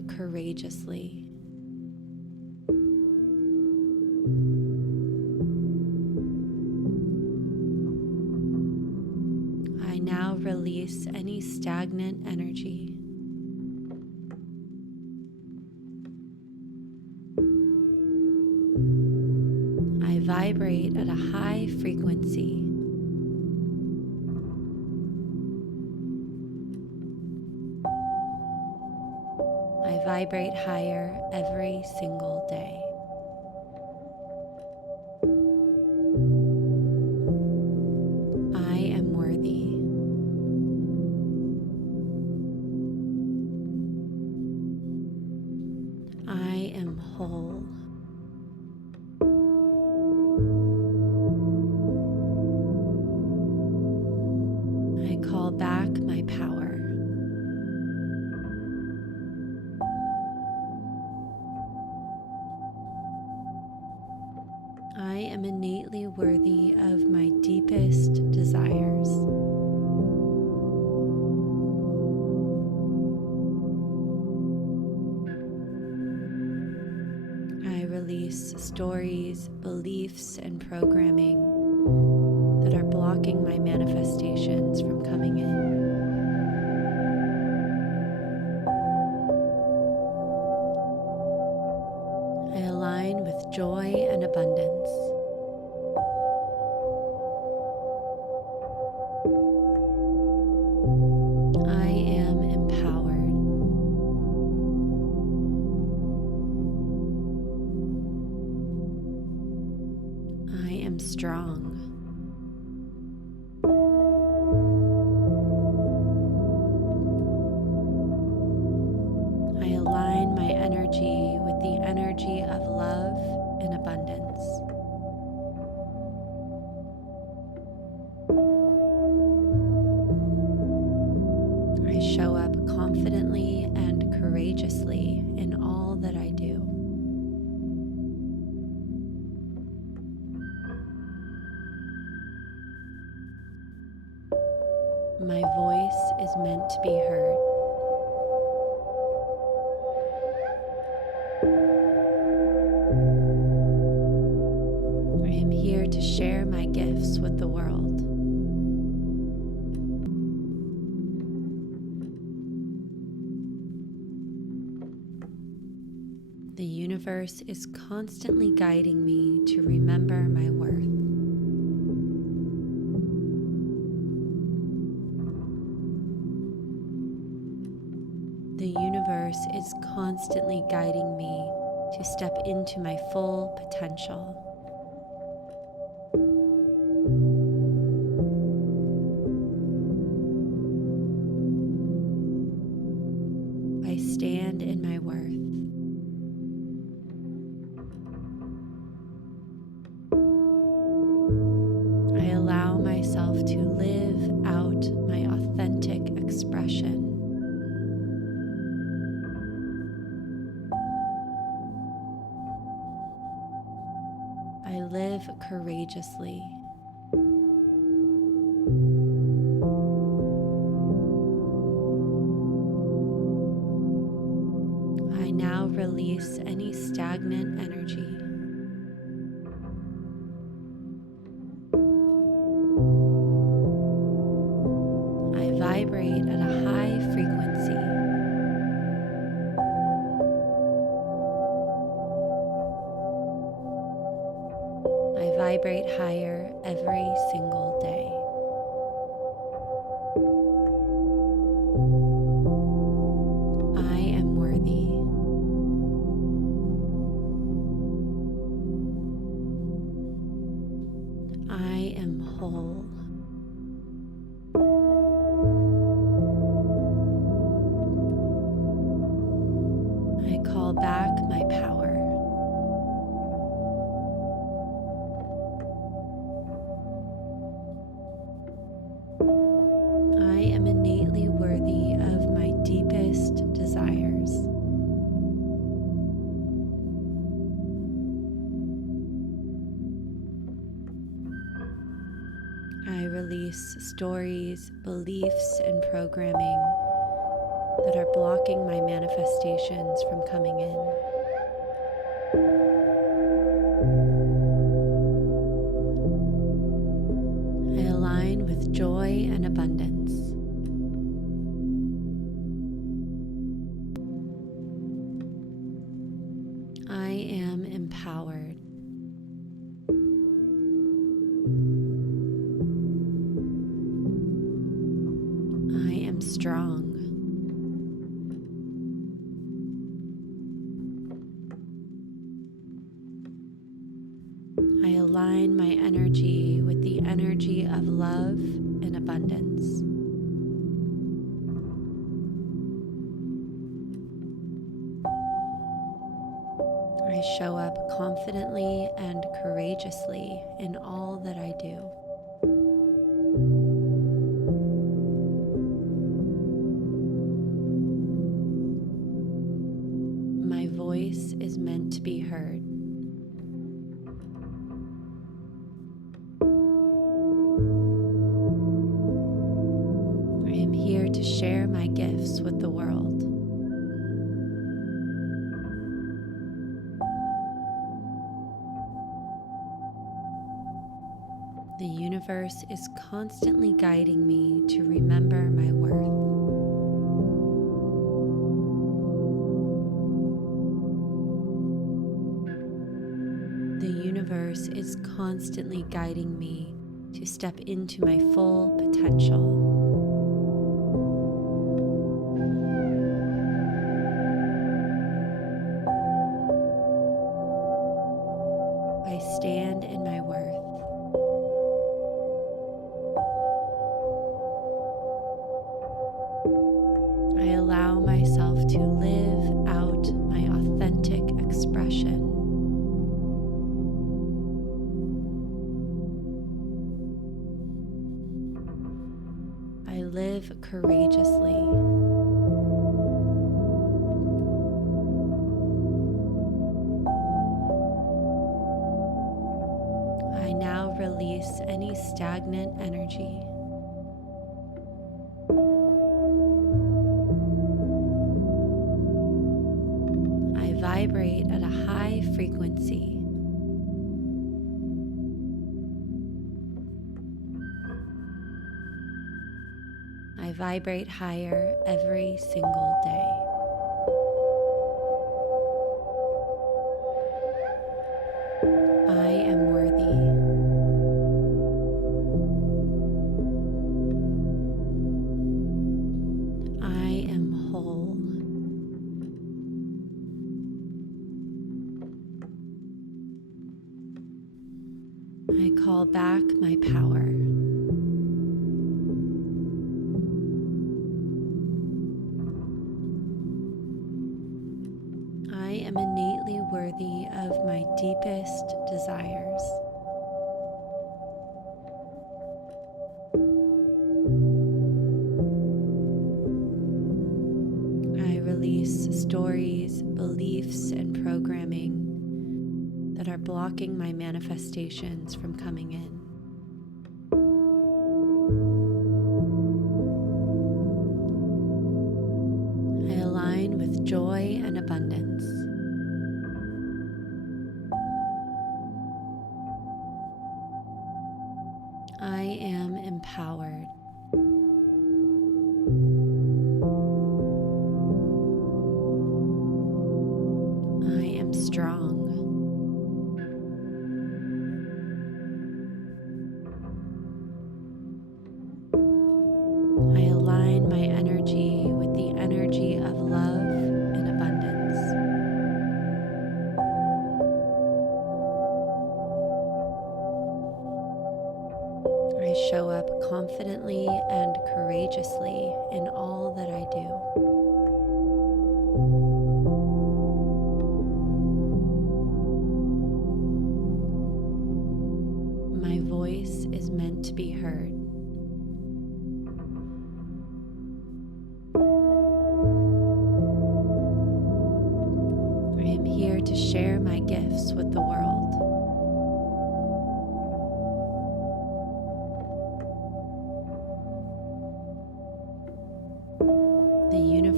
courageously. I now release any stagnant energy. I vibrate at a high frequency. I vibrate higher every single day. I am worthy. I am whole. I call back my power. I am innately worthy of my deepest desires. I release stories, beliefs, and programming that are blocking my manifestations from coming in. I align with joy and abundance. I am empowered. I am strong. I align my energy with the energy of love and abundance. I show up confidently and courageously in all that I do. My voice is meant to be heard. I am here to share my gifts with the world. The universe is constantly guiding me to remember my worth. The universe is constantly guiding me to step into my full potential. I stand in my worth. I allow myself to live out my authentic expression. I live courageously. I now release any stagnant energy. I vibrate at a high frequency. I vibrate higher every single day. I am worthy. I am whole. I call back my power. I am innately worthy of my deepest desires. I release stories, beliefs, and programming that are blocking my manifestations from coming in. I align with joy and abundance. I am empowered. I am strong. I align my energy with the energy of love and abundance. I show up confidently and courageously in all that I do. My voice is meant to be heard. I am here to share my gifts with the world. The universe is constantly guiding me to remember my worth. The universe is constantly guiding me to step into my full potential. I stand in my worth. I allow myself to live out my authentic expression. I live courageously. I now release any stagnant energy. I vibrate at a high frequency. I vibrate higher every single day. I am worthy. I am whole. I call back my power. I am innately worthy of my deepest desires. I release stories, beliefs, and programming that are blocking my manifestations from coming in. I align with joy and abundance. I am empowered. I am strong. I align my energy with the energy of love and abundance. I show up confidently and courageously in all that I do. My voice is meant to be heard. I am here to share my gifts with the world. The universe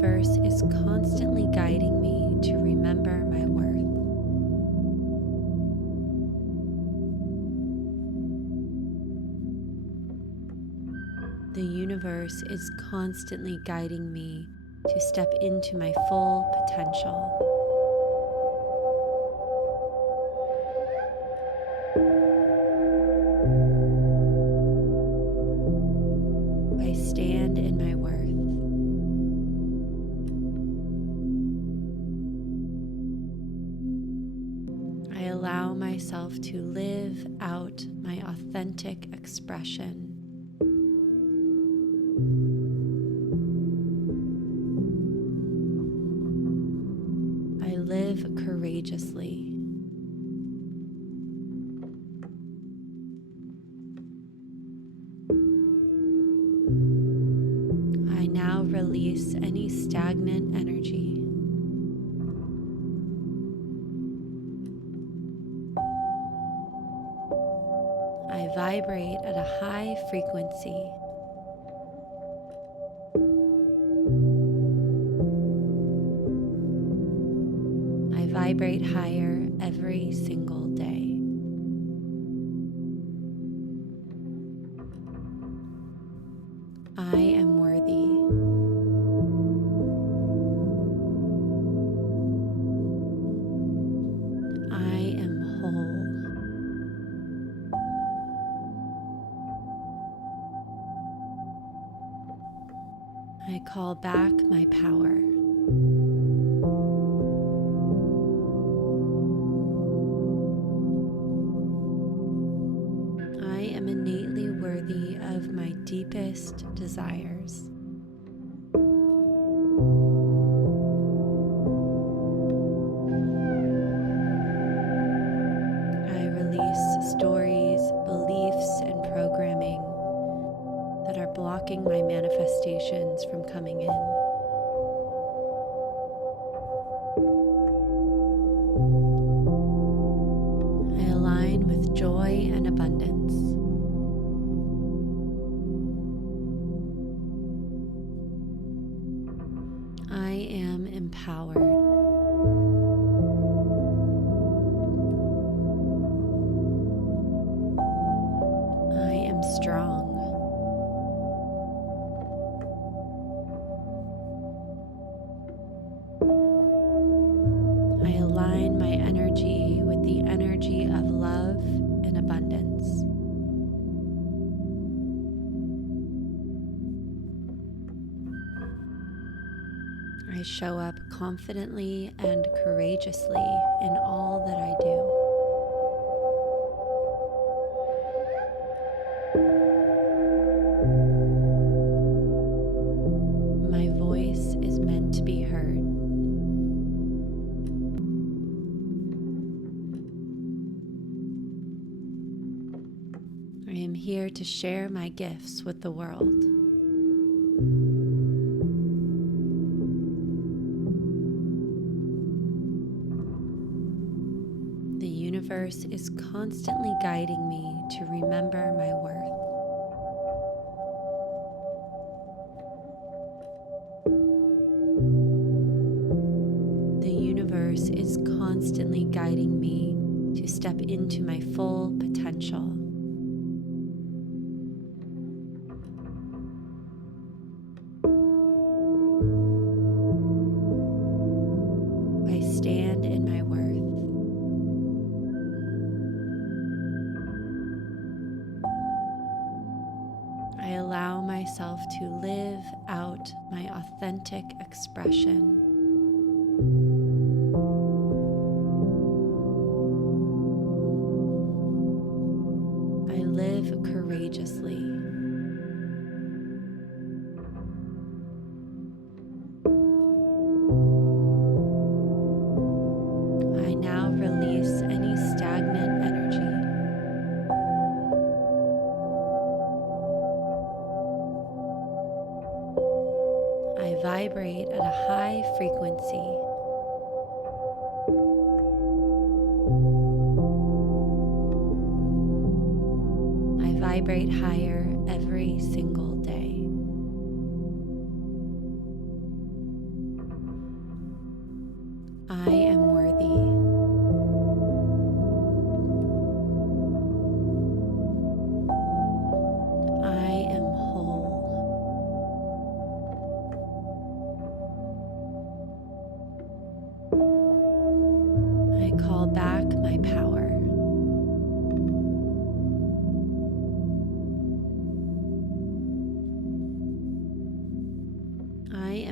universe is constantly guiding me to remember my worth. The universe is constantly guiding me to step into my full potential. I stand in my worth. I allow myself to live out my authentic expression. I live courageously. I now release any stagnant energy. I vibrate at a high frequency. I vibrate higher every single day. I am worthy. I am whole. I call back my power. I am innately worthy of my deepest desires. I release stories, beliefs, and programming that are blocking my manifestations from coming in. I align with joy and abundance. I am empowered. I am strong. I align my energy with the energy of love and abundance. I show up confidently and courageously in all that I do. My voice is meant to be heard. I am here to share my gifts with the world. The universe is constantly guiding me to remember my worth. The universe is constantly guiding me to step into my full potential. I stand in my worth. I allow myself to live out my authentic expression. I live courageously. I now release any stagnant energy. I vibrate at a high frequency. I vibrate higher every single day.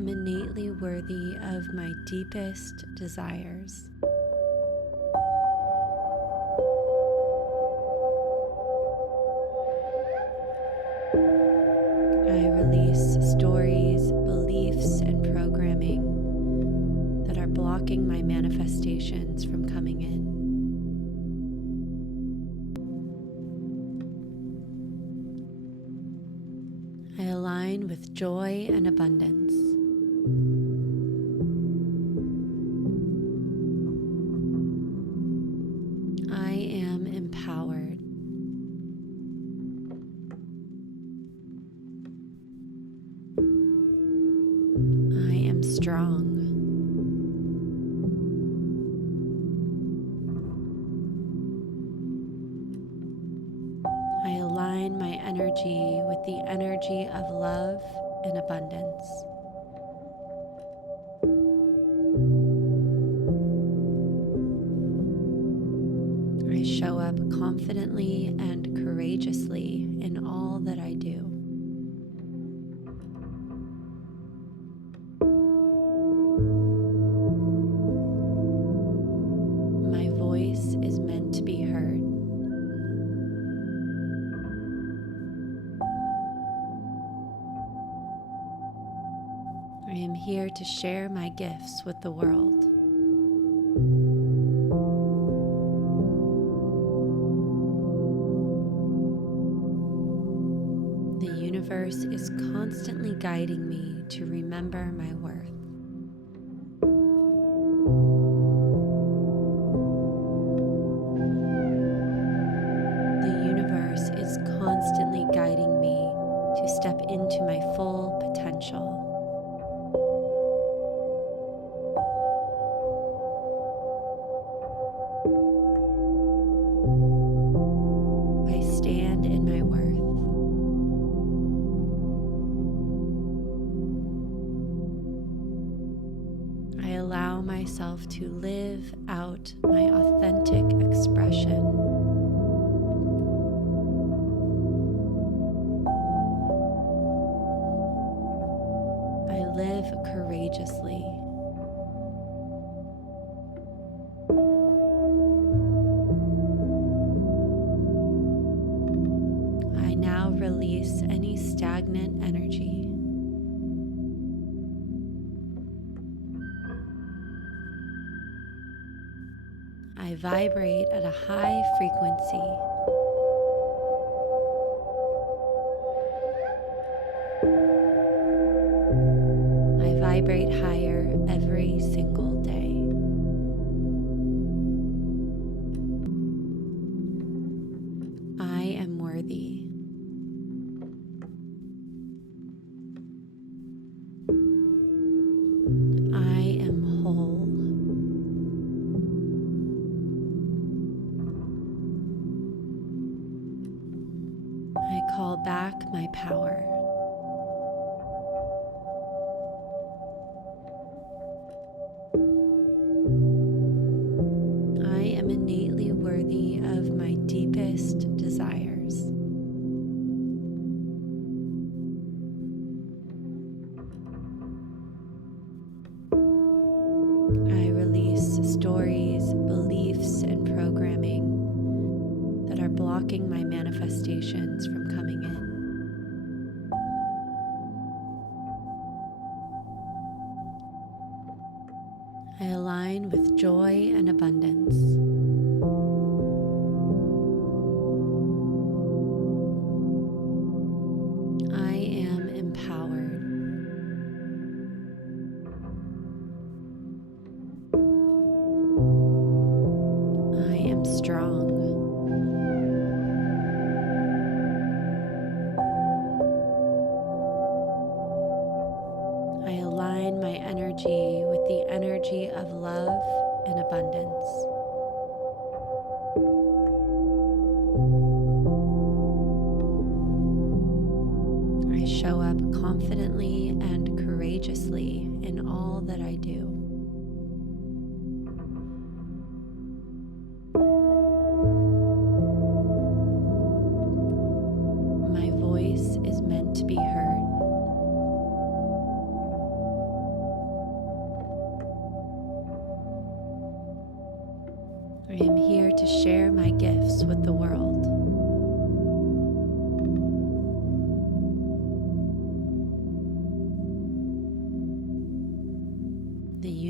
am innately worthy of my deepest desires. I release stories, beliefs, and programming that are blocking my manifestations from coming in. I align with joy and abundance. I am empowered. I am strong. I align my energy with the energy of love and abundance. I show up confidently and courageously in all that I do. My voice is meant to be heard. I am here to share my gifts with the world. The universe is constantly guiding me to remember my worth. The universe is constantly guiding me to step into my full potential. I stand in my worth. I allow myself to live out my authentic expression. I live courageously. I now release any stagnant energy. I vibrate at a high frequency. I vibrate higher every single day. I am worthy. I am whole. I call back my power. I am innately worthy of my deepest desires. I release stories, beliefs, and programming that are blocking my manifestations from coming in. I align with joy and abundance. I am empowered. I am strong. I align my energy with the energy of love and abundance. I show up confidently and courageously in all that I do. My voice is meant to be heard.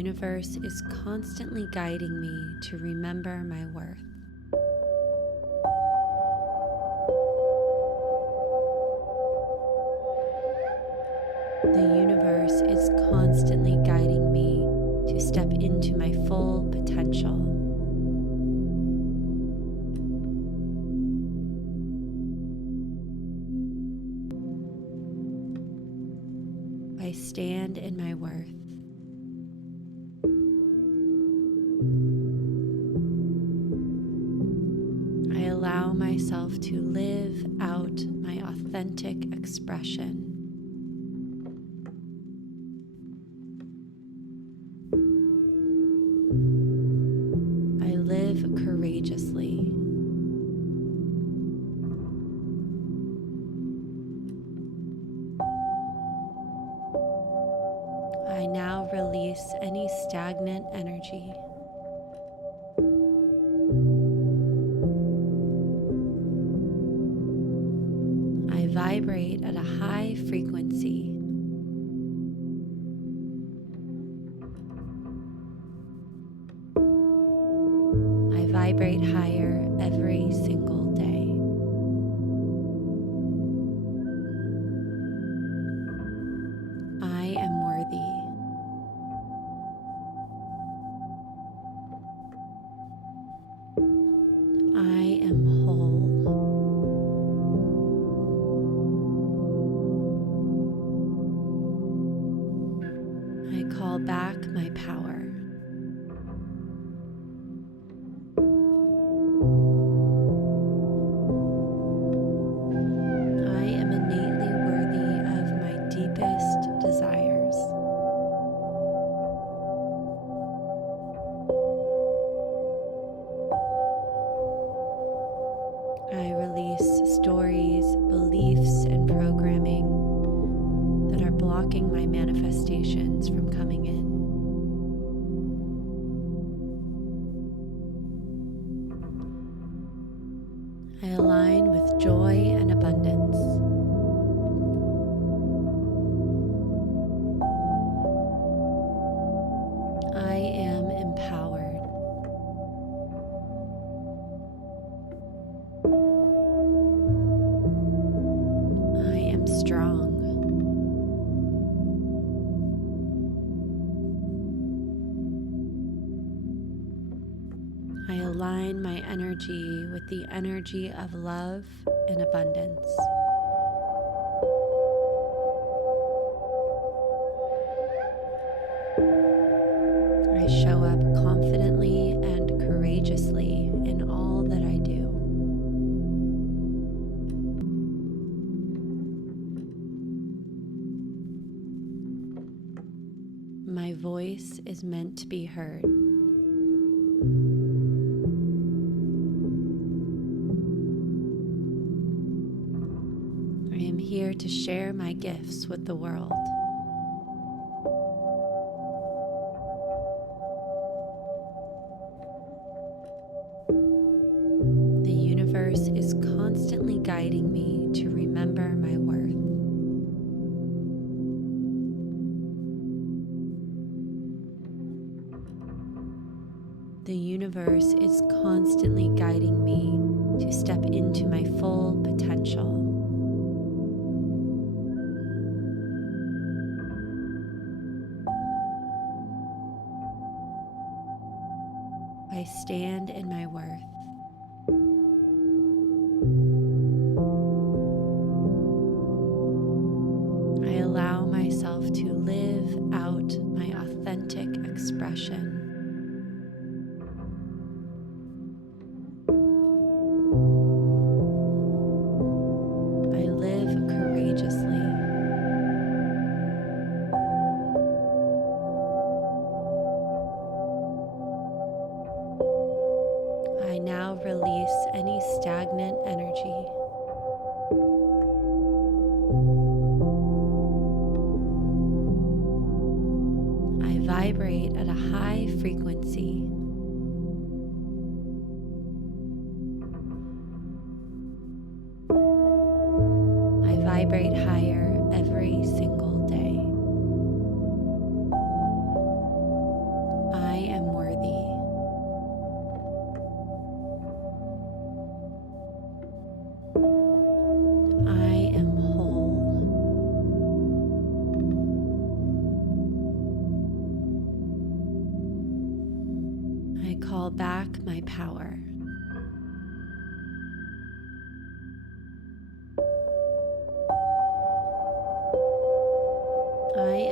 universe is constantly guiding me to remember my worth. The universe is constantly guiding me to step into my full potential. I stand in my worth. I allow myself to live out my authentic expression. I live courageously. I now release any stagnant energy. I vibrate at a high frequency. I vibrate higher every single day. I am worthy. I am whole. I call back my power. I am innately worthy of my deepest desires. I release stories, beliefs, and programming that are blocking my manifestations from coming in. I align with joy and abundance. I am empowered. I am strong. I align my energy with the energy of love and abundance. I show up confidently and courageously in all that I do. My voice is meant to be heard. I am here to share my gifts with the world. The universe is constantly guiding me to remember my worth. The universe is constantly guiding me to step into my full potential. I stand in my worth. I allow myself to live out my authentic expression. I live courageously. I now release any stagnant energy. I vibrate at a high frequency. I vibrate higher every single day.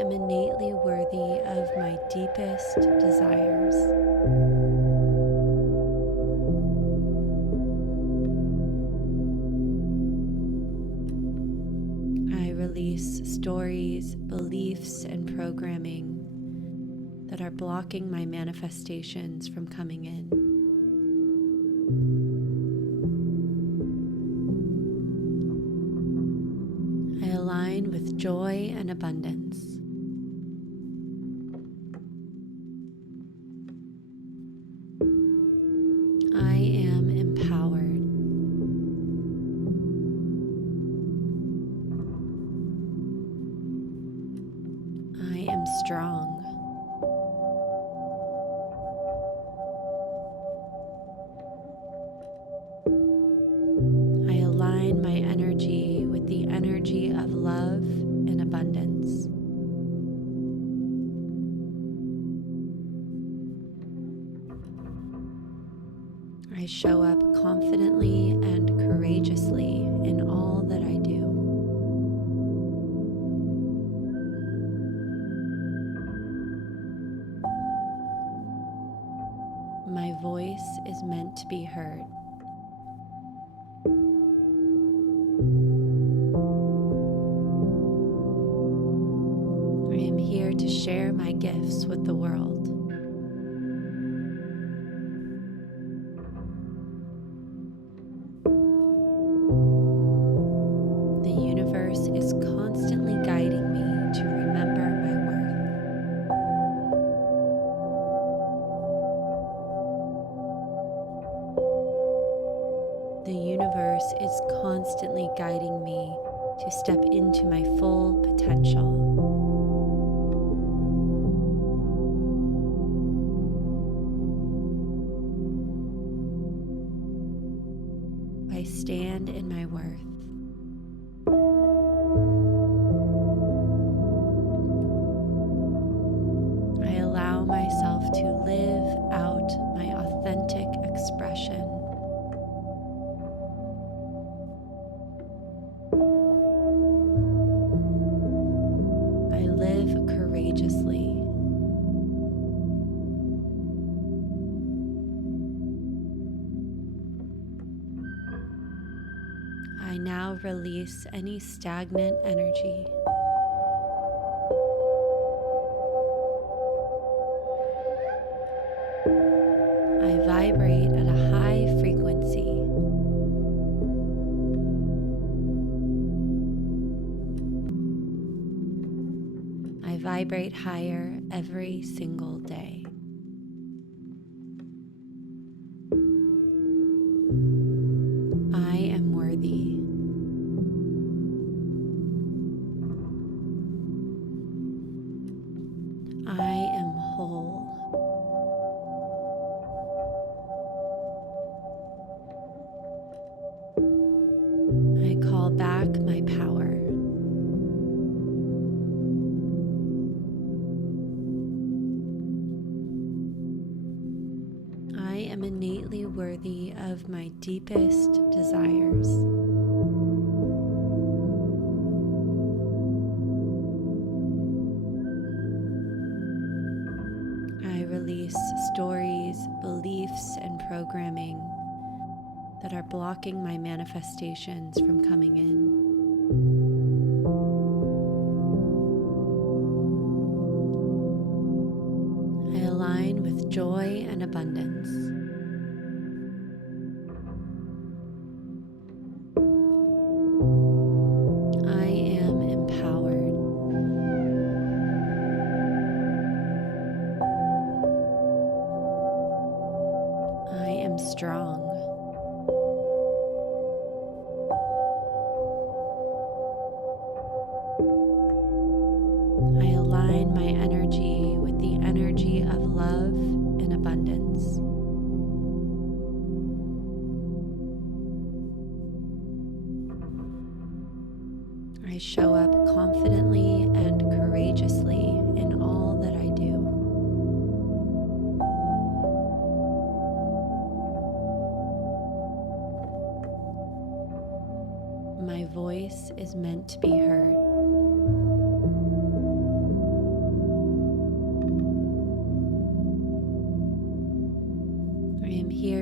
am innately worthy of my deepest desires. I release stories, beliefs, and programming that are blocking my manifestations from coming in. I align with joy and abundance. I am empowered. I am strong. I align my energy with the energy of love and abundance. I show up confidently and courageously in all that I do. My voice is meant to be heard. I am here to share my gifts with the world. The universe is constantly guiding me to remember my worth. The universe is constantly guiding me to step into my full potential. I stand in my worth. I allow myself to live out my authentic expression. I live courageously. I now release any stagnant energy. I vibrate at a high frequency. I vibrate higher every single day. I am worthy. I am whole. I call back my power. I am innately worthy of my deepest desires. I release stories, beliefs, and programming that are blocking my manifestations from coming in. I align with joy and abundance. I am empowered. I am strong. I align my energy with the energy of love and abundance. I show up confidently and courageously in all that I do. My voice is meant to be heard.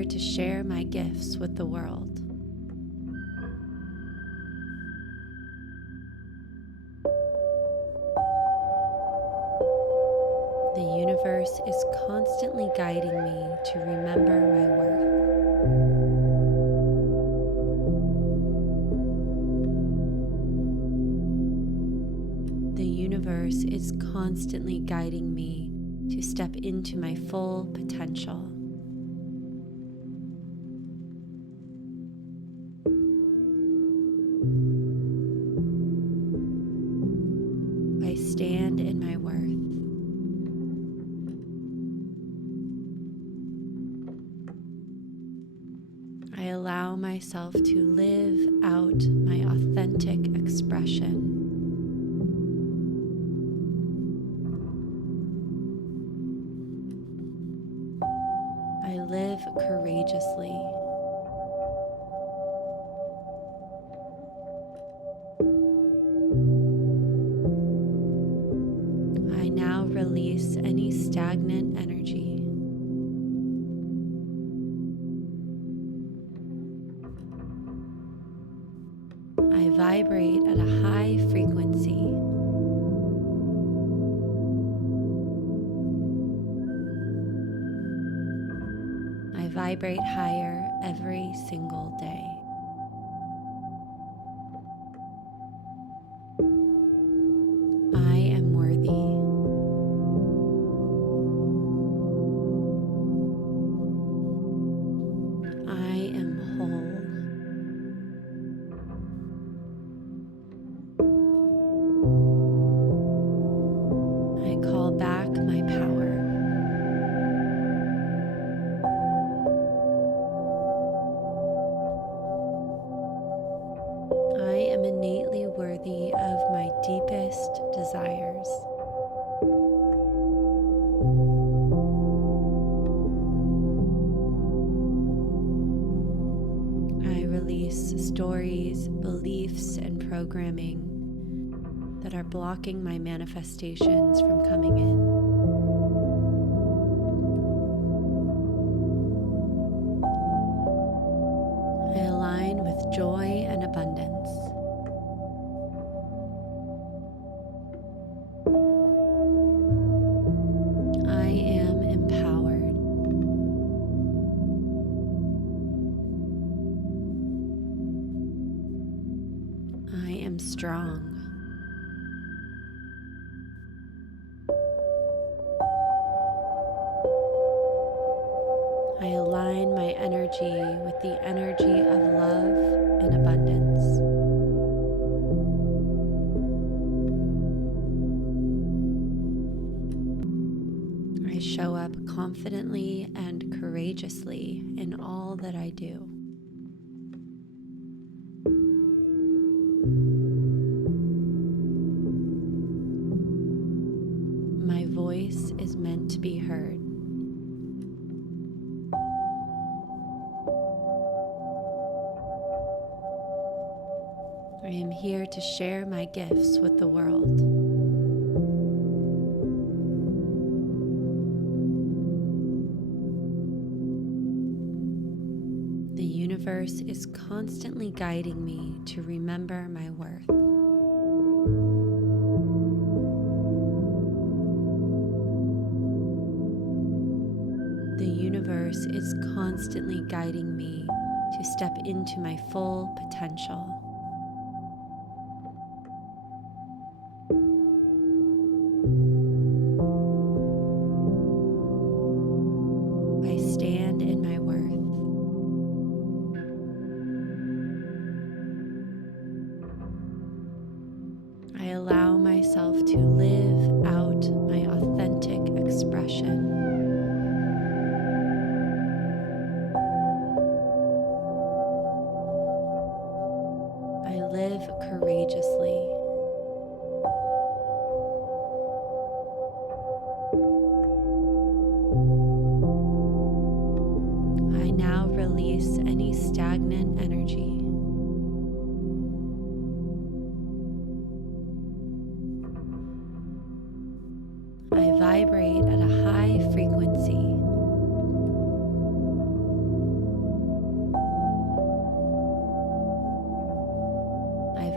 to share my gifts with the world. The universe is constantly guiding me to remember my worth. The universe is constantly guiding me to step into my full potential. I stand in my worth. I allow myself to live out my authentic expression. I live courageously. I now release any stagnant energy. I vibrate at a high frequency. I vibrate higher every single day. I am worthy. I am whole. I call back my power. I am innately worthy of my deepest desires. I release stories, beliefs, and programming that are blocking my manifestations from coming in. I align with joy and abundance. I am empowered. I am strong. I align my energy with the energy of love and abundance. I show up confidently and courageously in all that I do. My voice is meant to be heard. I am here to share my gifts with the world. The universe is constantly guiding me to remember my worth. The universe is constantly guiding me to step into my full potential. I stand in my worth. I allow myself to live out my authentic expression. I live courageously. I now release any stagnant energy. I vibrate at a high frequency.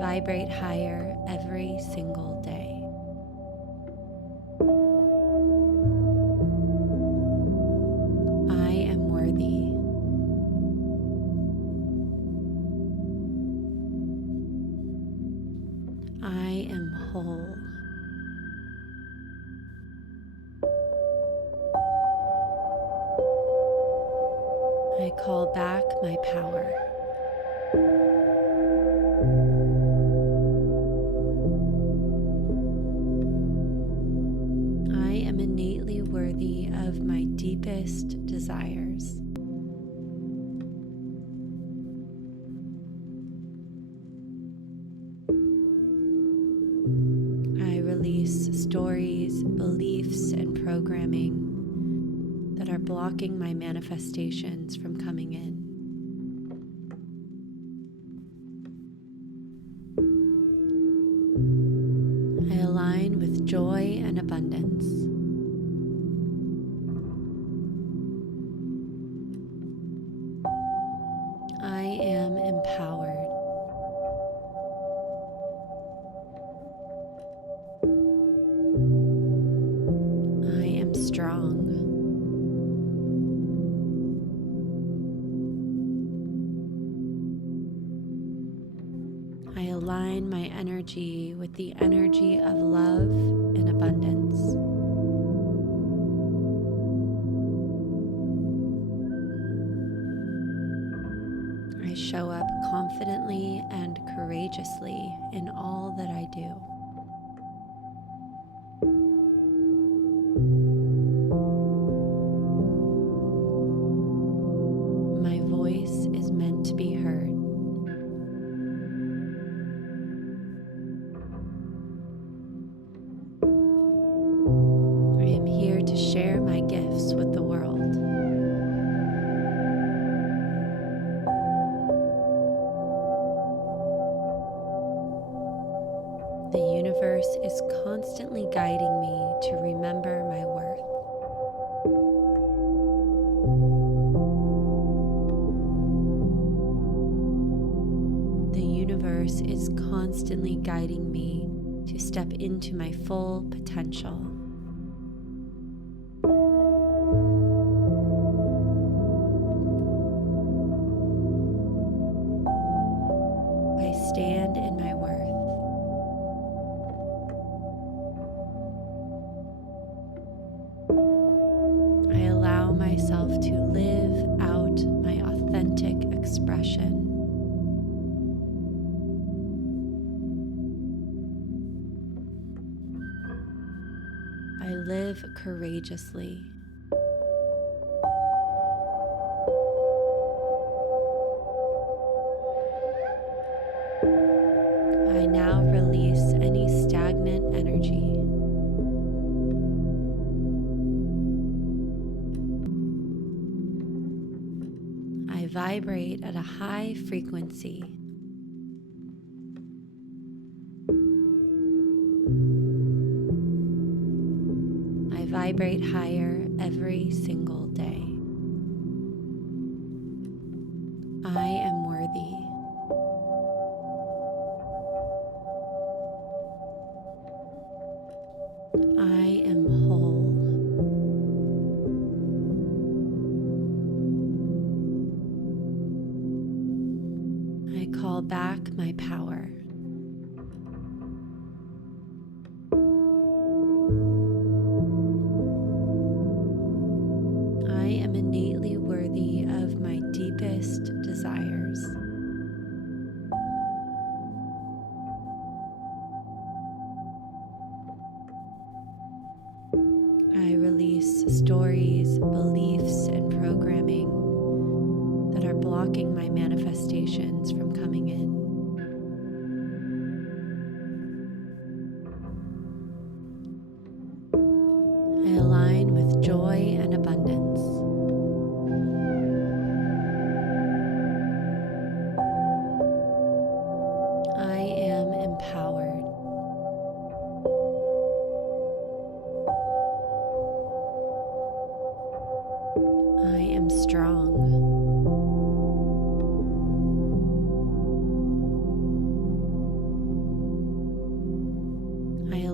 vibrate higher every single day. I am worthy. I am whole. I call back my power. I am innately worthy of my deepest desires. I release stories, beliefs, and programming that are blocking my manifestations from coming in. I align with joy and abundance. I am empowered. I am strong. I align my energy with the energy of love and abundance. I show up confidently and courageously in all that I do. My voice is meant to be heard. I am here to share my gifts with the world. The universe is constantly guiding me to remember my worth. The universe is constantly guiding me to step into my full potential. I stand in my worth. I allow myself to live out my authentic expression. I live courageously. I now release any stagnant energy. I vibrate at a high frequency. I vibrate higher every single day. I am worthy. I am whole. I call back my power. I am innately worthy of my deepest desires. I release stories, beliefs, and programming that are blocking my manifestations from coming in. I align with joy and abundance. I am empowered. I am strong.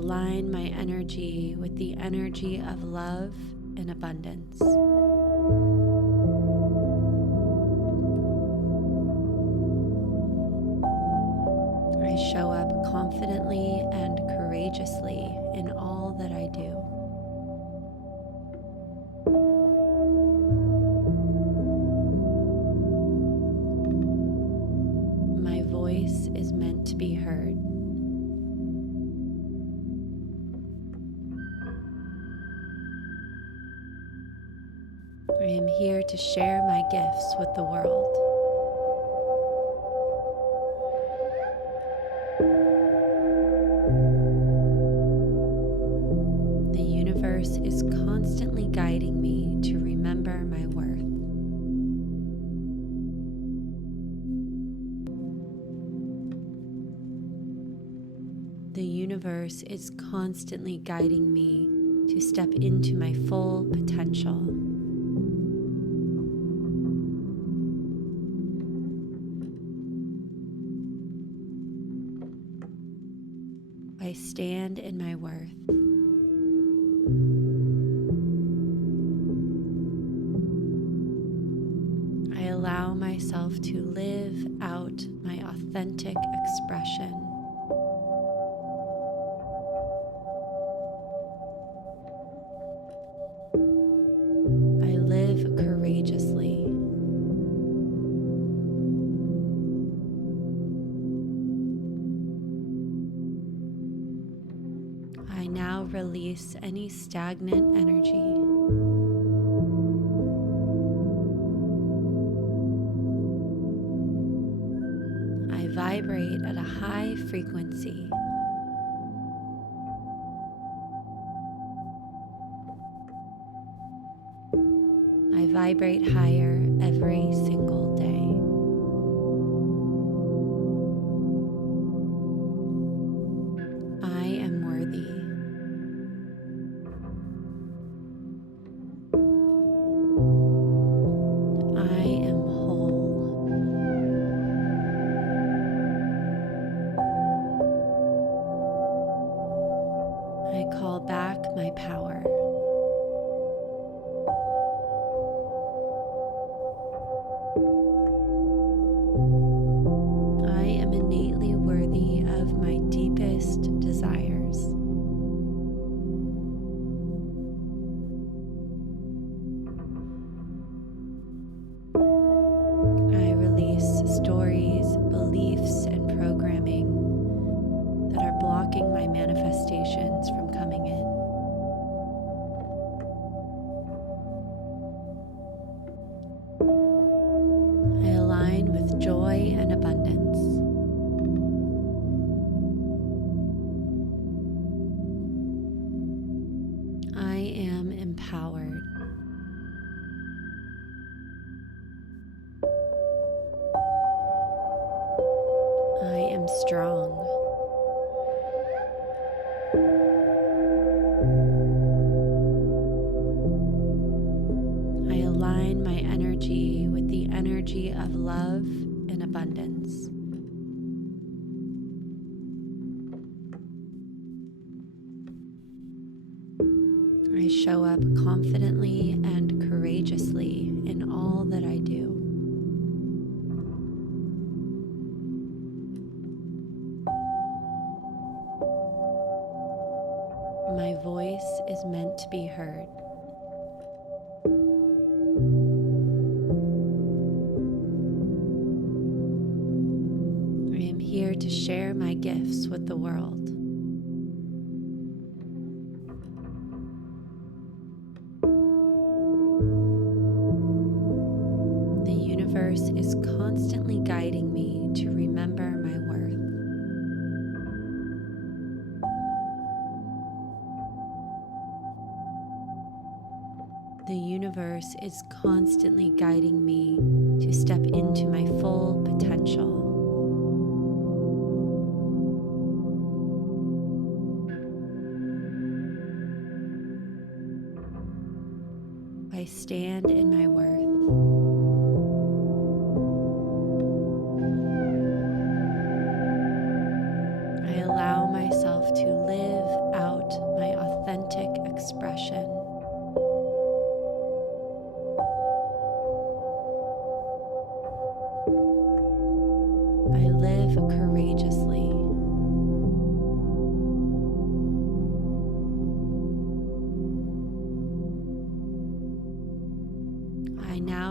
align my energy with the energy of love and abundance. I show up confidently and courageously in all that I do. My voice is meant to be heard. I am here to share my gifts with the world. The universe is constantly guiding me to remember my worth. The universe is constantly guiding me to step into my full potential. I stand in my worth. I allow myself to live out my authentic expression. I live courageously. I now release any stagnant energy. I vibrate at a high frequency. I vibrate higher every single day. I am worthy. I am whole. I call back my power. I am innately worthy of my deepest desires. I release stories, beliefs, and programming that are blocking my manifestations from coming in. I align with joy and abundance. I am empowered. I am strong. I align my energy with the energy of love and abundance. I show up confidently and courageously in all that I do. My voice is meant to be heard. I am here to share my gifts with the world. The universe is constantly guiding me to remember my worth. The universe is constantly guiding me to step into my full potential. I stand in my worth. I allow myself to live out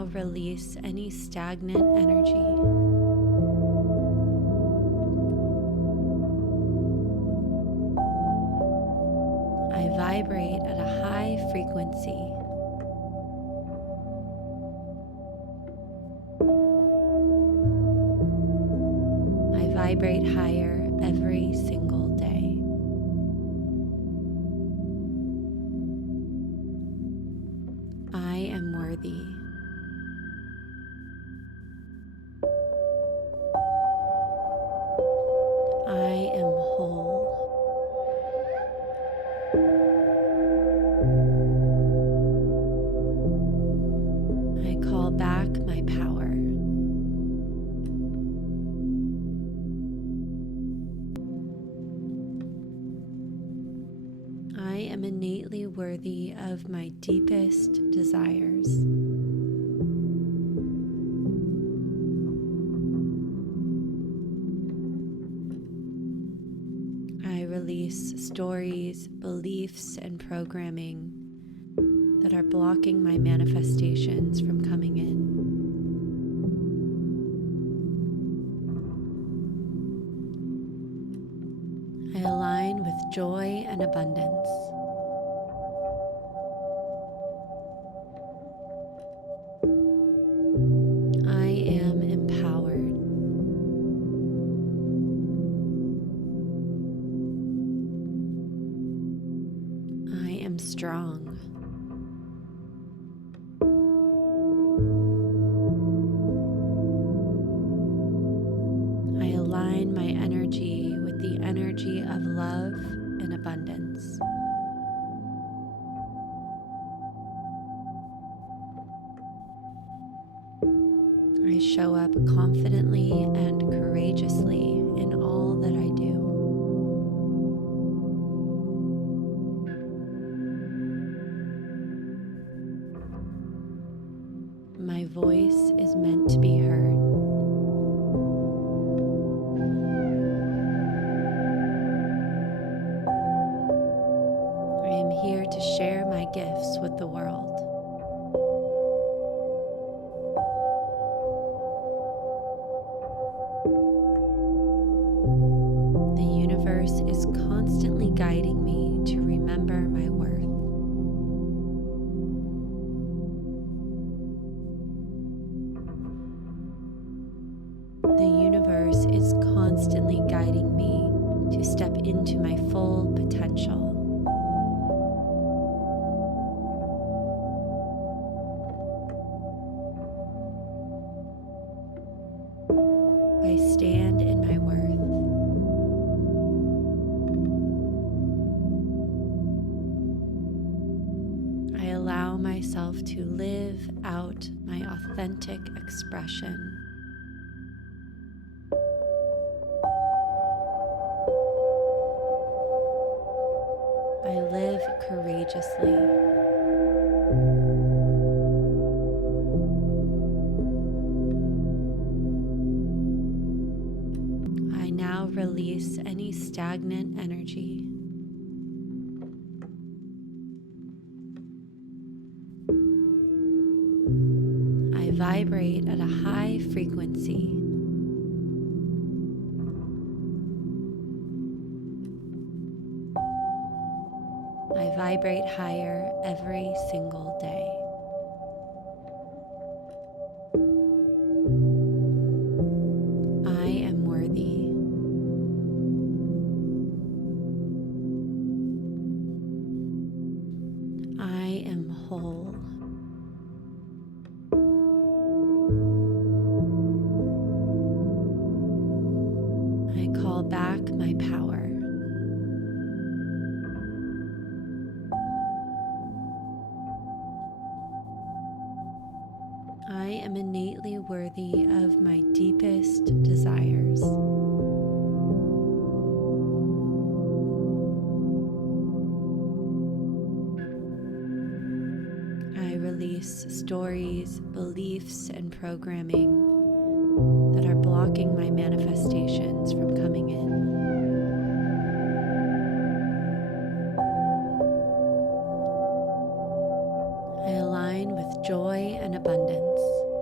now release any stagnant energy. I vibrate at a high frequency. I vibrate higher every single day. I am worthy. I am whole. I call back my power. I am innately worthy of my deepest desires. I release stories, beliefs, and programming that are blocking my manifestations from coming in. I align with joy and abundance. I am empowered. I am strong. I align my energy with the energy of love and abundance. I show up confidently and courageously in all that I do. My voice is meant to be heard. I am here to share my gifts with the world. The universe is constantly guiding me to remember my worth. The universe is constantly guiding me to step into my full potential. I stand in my worth. I allow myself to live out my authentic expression. I live courageously. I now release any stagnant energy. I vibrate at a high frequency. I vibrate higher every single day. I am worthy. I am whole. I call back my power. I am innately worthy of my deepest desires. I release stories, beliefs, and programming that are blocking my manifestations from coming in. I align with joy and abundance.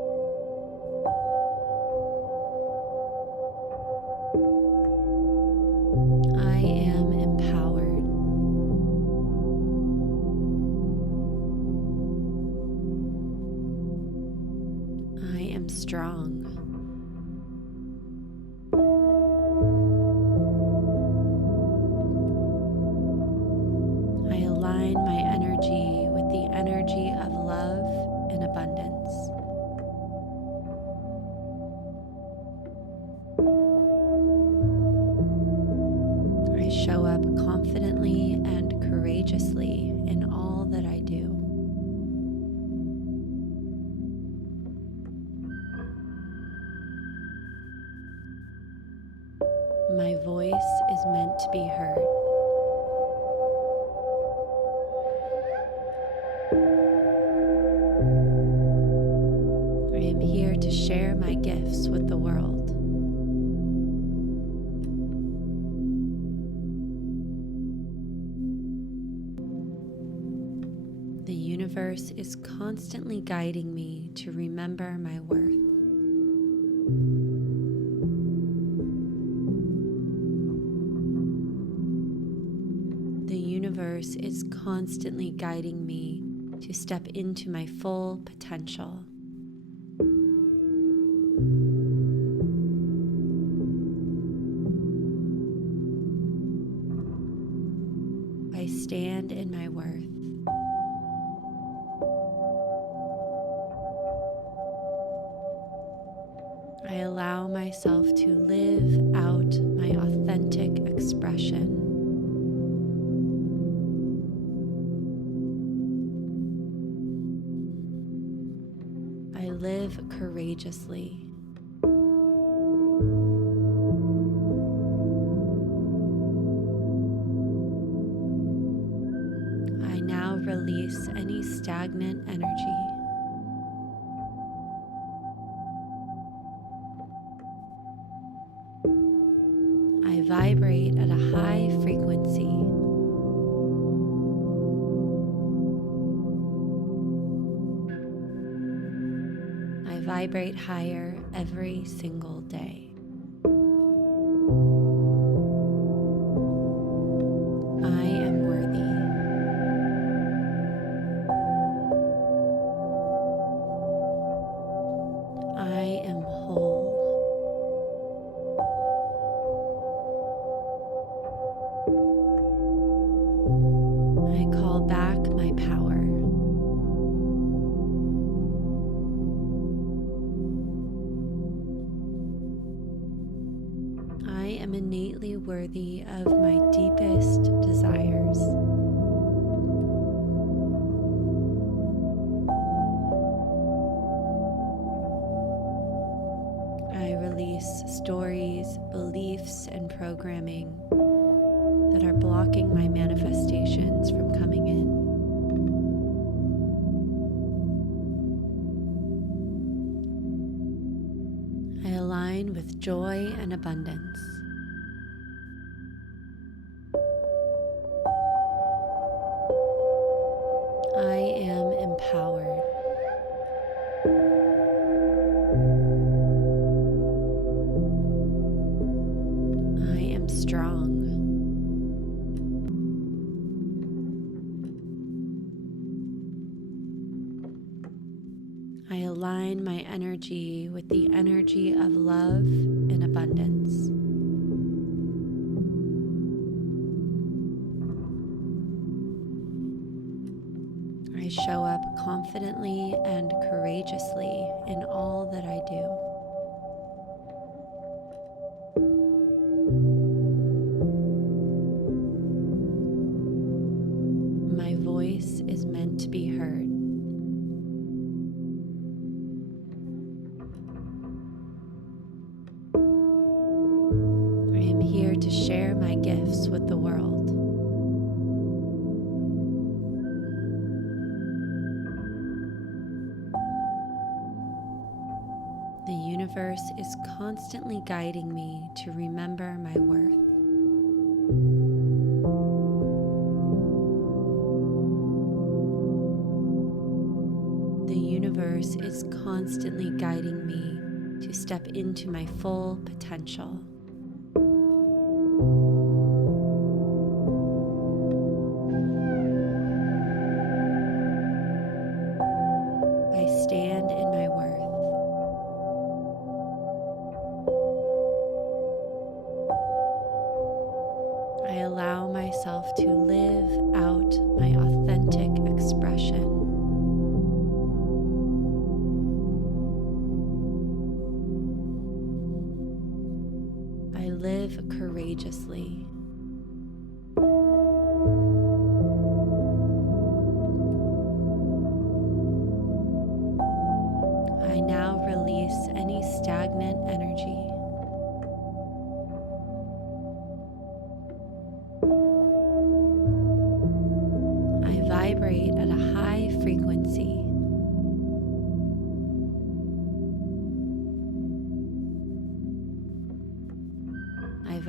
I show up confidently and courageously in all that I do. My voice is meant to be heard. I am here to share my gifts with the world. The universe is constantly guiding me to remember my worth. The universe is constantly guiding me to step into my full potential. I stand in my worth. I allow myself to live out my authentic expression. I live courageously. I now release any stagnant energy. I vibrate at a high frequency. I vibrate higher every single day. I am worthy. I am whole. I call back my power. I am innately worthy of my deepest desires. I release stories, beliefs, and programming that are blocking my manifestations from coming in. I align with joy and abundance. I am empowered. I am strong. I align my energy with the energy of love and abundance. I show up confidently and courageously in all that I do. My voice is meant to be heard. I am here to share my gifts with the world. The universe is constantly guiding me to remember my worth. The universe is constantly guiding me to step into my full potential. I stand in my worth. I allow myself to live out my authentic expression. I live courageously.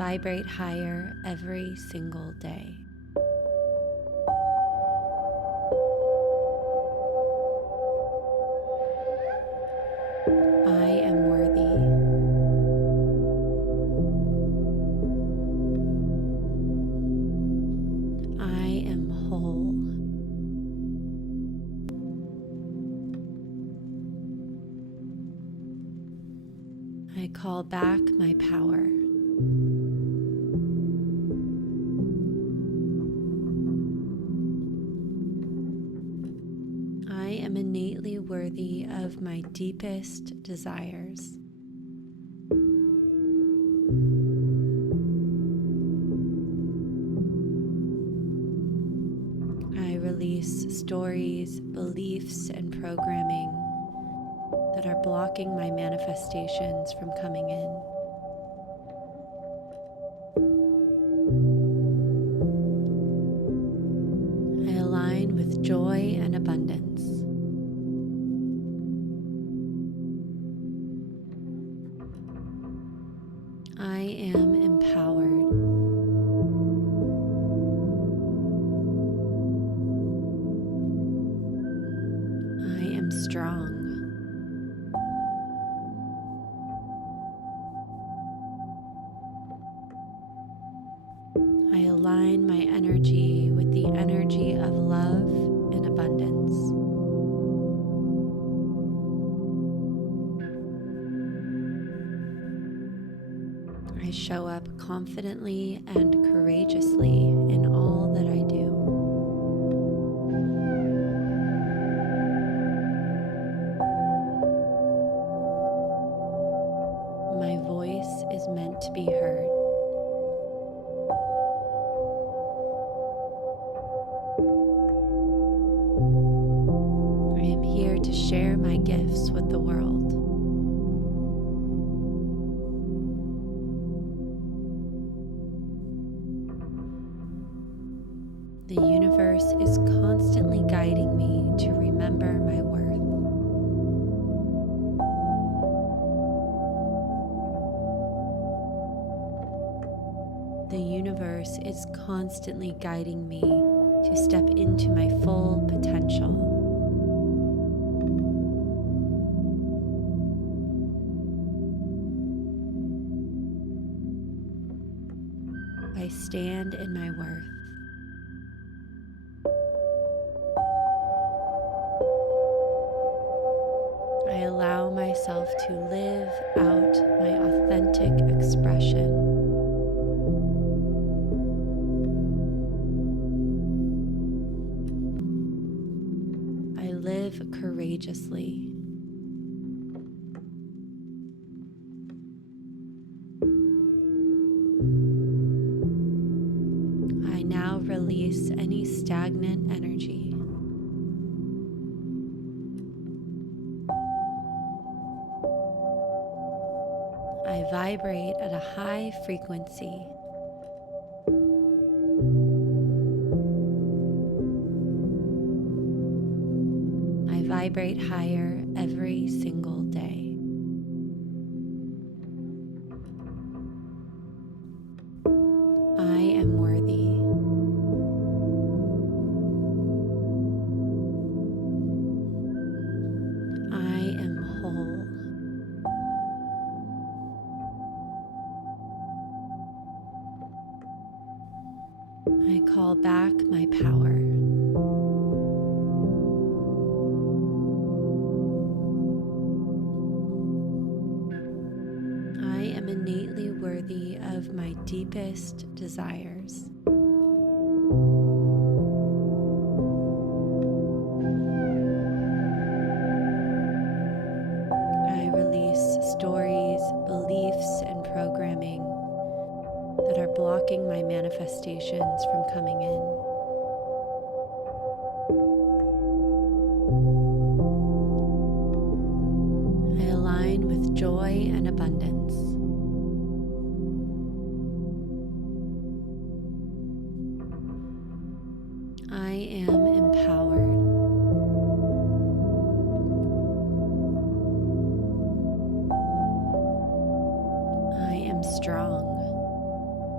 vibrate higher every single day. I am worthy. I am whole. I call back my power. I am innately worthy of my deepest desires. I release stories, beliefs, and programming that are blocking my manifestations from coming in. I align with joy and abundance. I am empowered. I am strong. I align my energy with the energy of love and abundance. I show up confidently and courageously in all that I do. My voice is meant to be heard. I am here to share my gifts with the world. The universe is constantly guiding me to remember my worth. The universe is constantly guiding me to step into my full potential. I stand in my worth. I allow myself to live out my authentic expression. I live courageously. I now release any stagnant energy. I vibrate at a high frequency. I vibrate higher every single day. I am worthy. I am whole. I call back my power. I am innately worthy of my deepest desires. I release stories, beliefs, and programming that are blocking my manifestations from coming in. I align with joy and abundance. I am empowered. I am strong.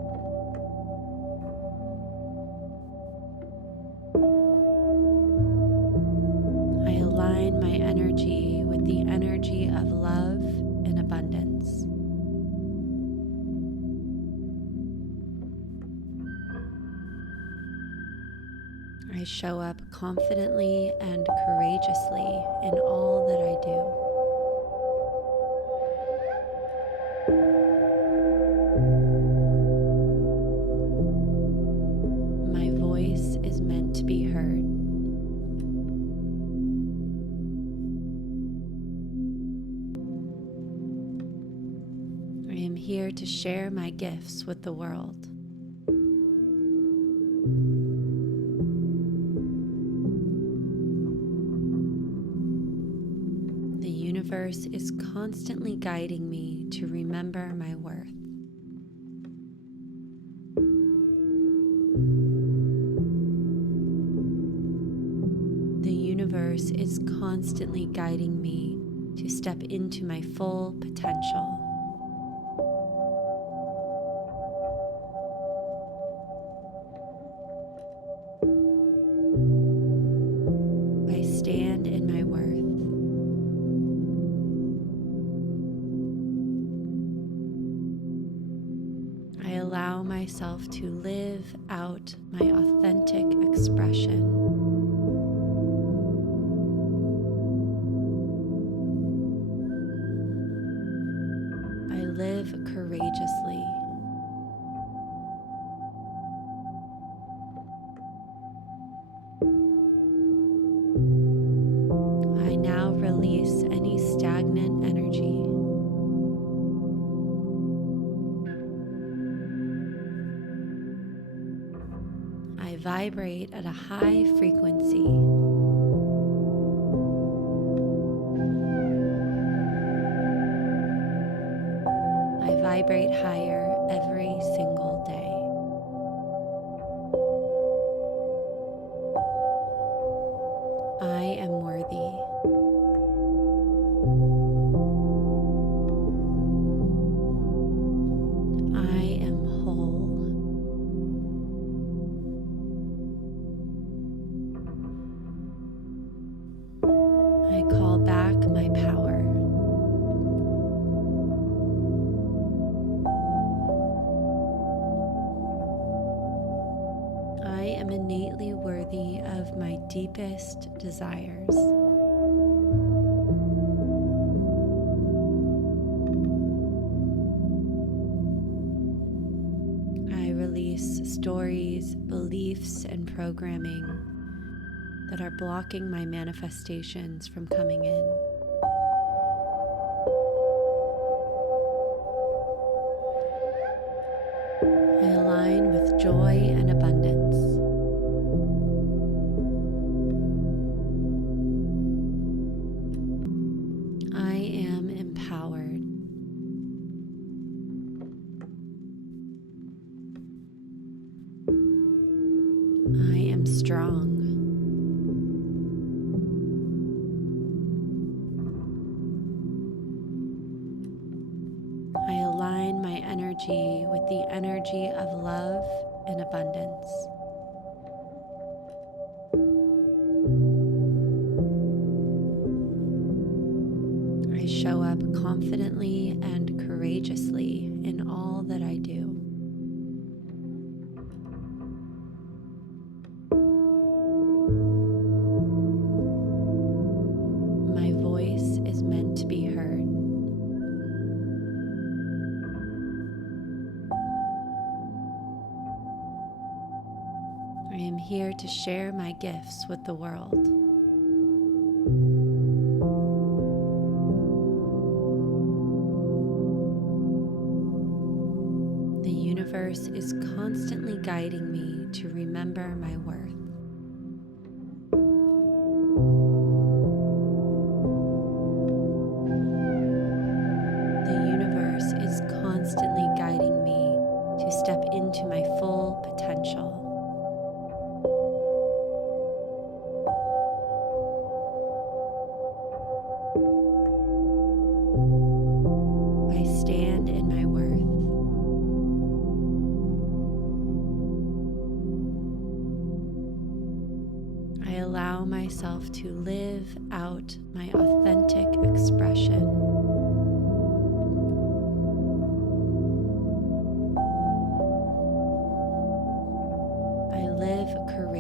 of love and abundance. I show up confidently and courageously in all that I do. My voice is meant to be heard. I am here to share my gifts with the world. The universe is constantly guiding me to remember my worth. The universe is constantly guiding me to step into my full potential. I stand in my worth. I allow myself to live out my authentic expression. I live courageously. I now release any stagnant energy. I vibrate at a high frequency. I vibrate higher every single day. I am worthy. I am whole. I call back my power. I am innately worthy of my deepest desires. I release stories, beliefs, and programming that are blocking my manifestations from coming in. I align with joy and abundance. I am empowered. I am strong. I align my energy with the energy of love and abundance. I show up confidently and courageously in all that I do. My voice is meant to be heard. I am here to share my gifts with the world. The universe is constantly guiding me to remember my worth. The universe is constantly guiding me to step into my full potential. I stand in my worth. I allow myself to live out my authentic expression.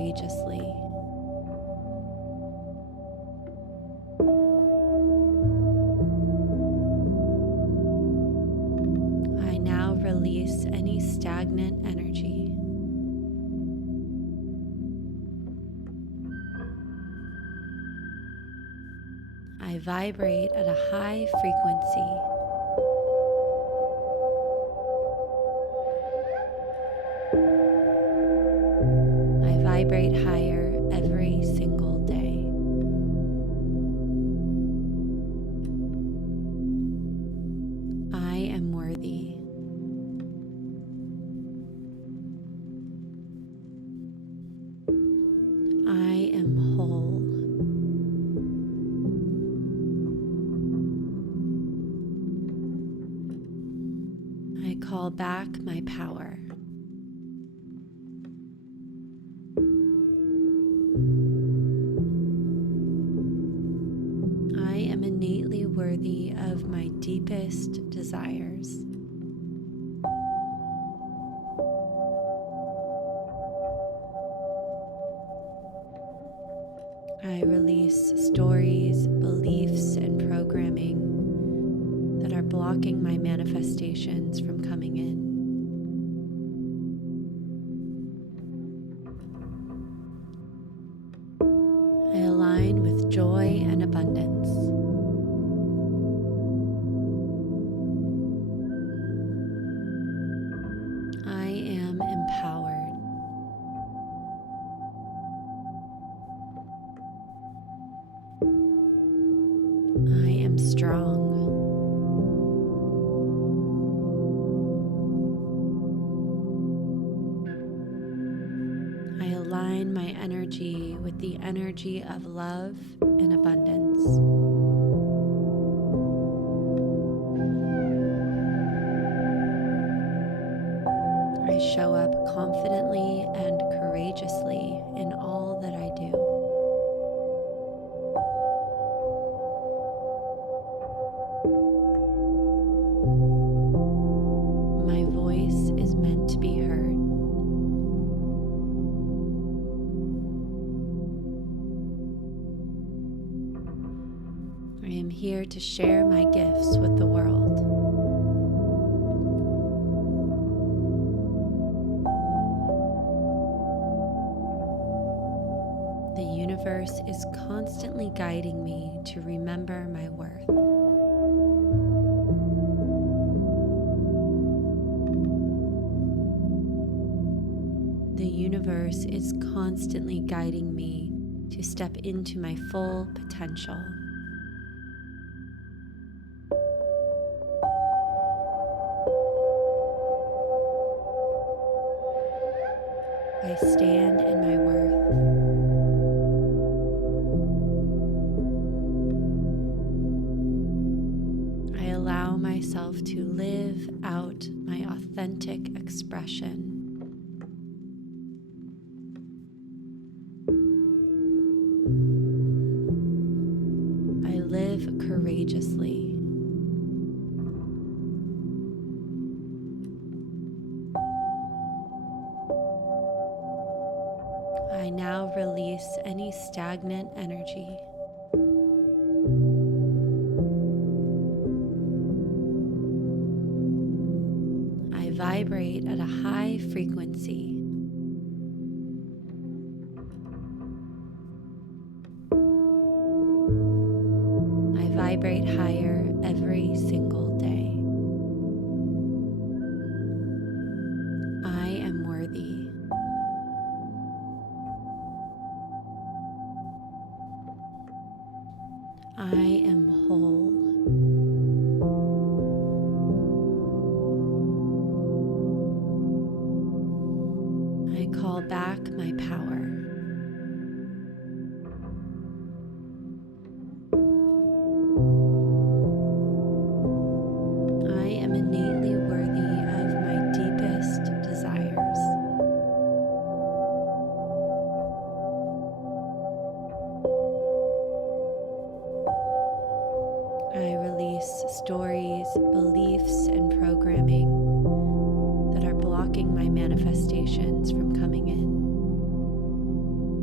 courageously. I now release any stagnant energy. I vibrate at a high frequency. I vibrate higher every single day. I am worthy. I am whole. I call back my power. I am innately worthy of my deepest desires. I release stories, beliefs, and programming that are blocking my manifestations from coming in. I align with joy and abundance. I am empowered. I am strong. I align my energy with the energy of love and abundance. I show up confidently and courageously in all that I do. My voice is meant to be heard. I am here to share my gifts with the world. The universe is constantly guiding me to remember my worth. The universe is constantly guiding me to step into my full potential. I stand in my worth. I allow myself to live out my authentic expression. I live courageously. I now release any stagnant energy. I vibrate at a high frequency. I vibrate higher every single day. I am worthy. I am whole. I call back my power. I am innately worthy of my deepest desires. I release stories, beliefs, and programming that are blocking my manifestations from coming in.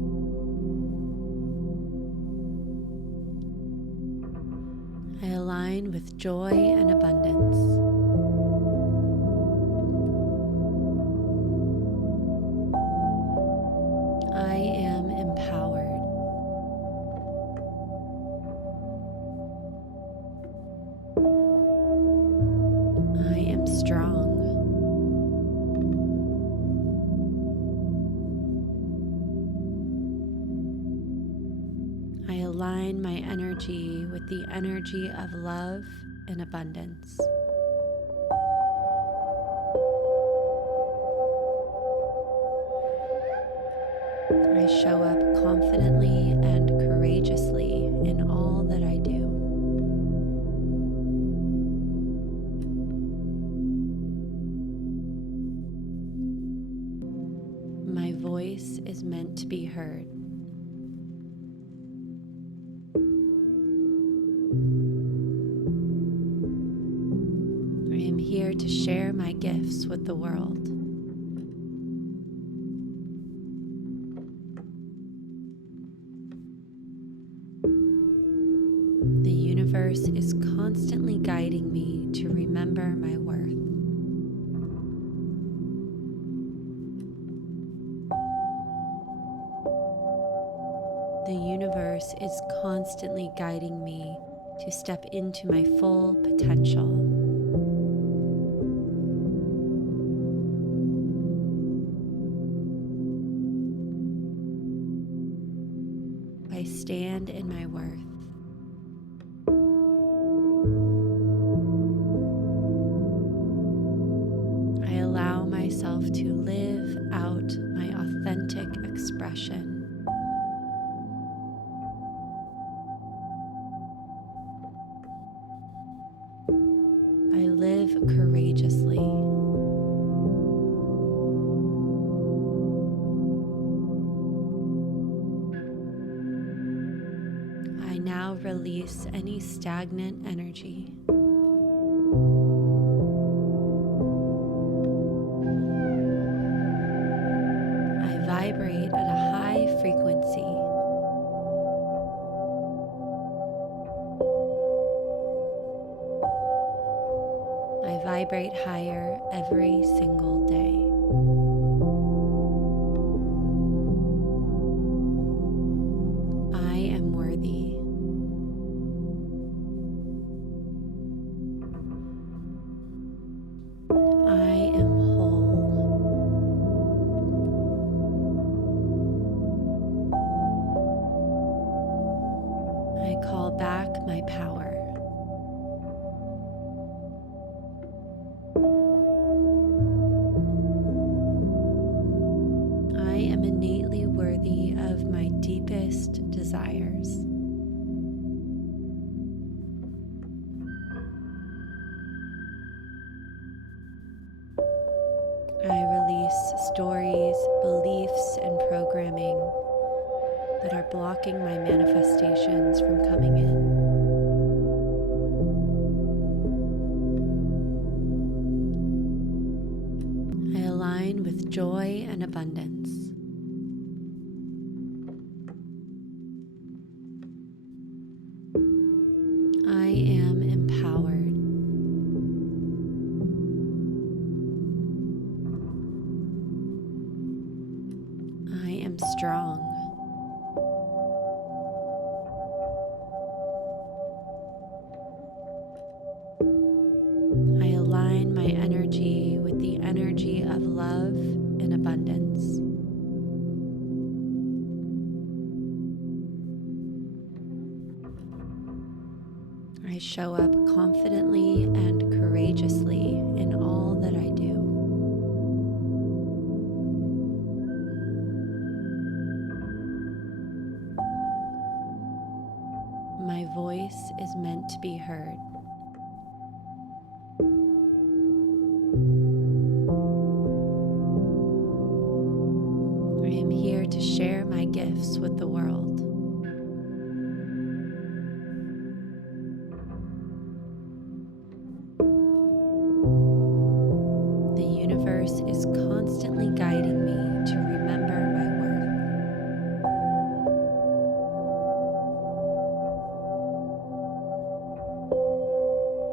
with joy and abundance. I am empowered. I am strong. I align my energy with the energy of love and abundance. I show up confidently and courageously in all that I do. My voice is meant to be heard. I am here to share my gifts with the world. The universe is constantly guiding me to remember my worth. The universe is constantly guiding me to step into my full potential. I stand in my worth. I allow myself to live out my authentic expression. I live courageously. I now release any stagnant energy. I vibrate at a high frequency. I vibrate higher every single day. I am worthy. I am whole. I call back my power. I am innately worthy of my deepest desires. I release stories, beliefs, and programming that are blocking my manifestations from coming in. I align with joy and abundance. I am empowered. I am strong. I align my energy with the energy of love and abundance. I show up confidently and courageously in all that I do. My voice is meant to be heard. I am here to share my gifts with the world. The universe is constantly guiding me to remember my worth.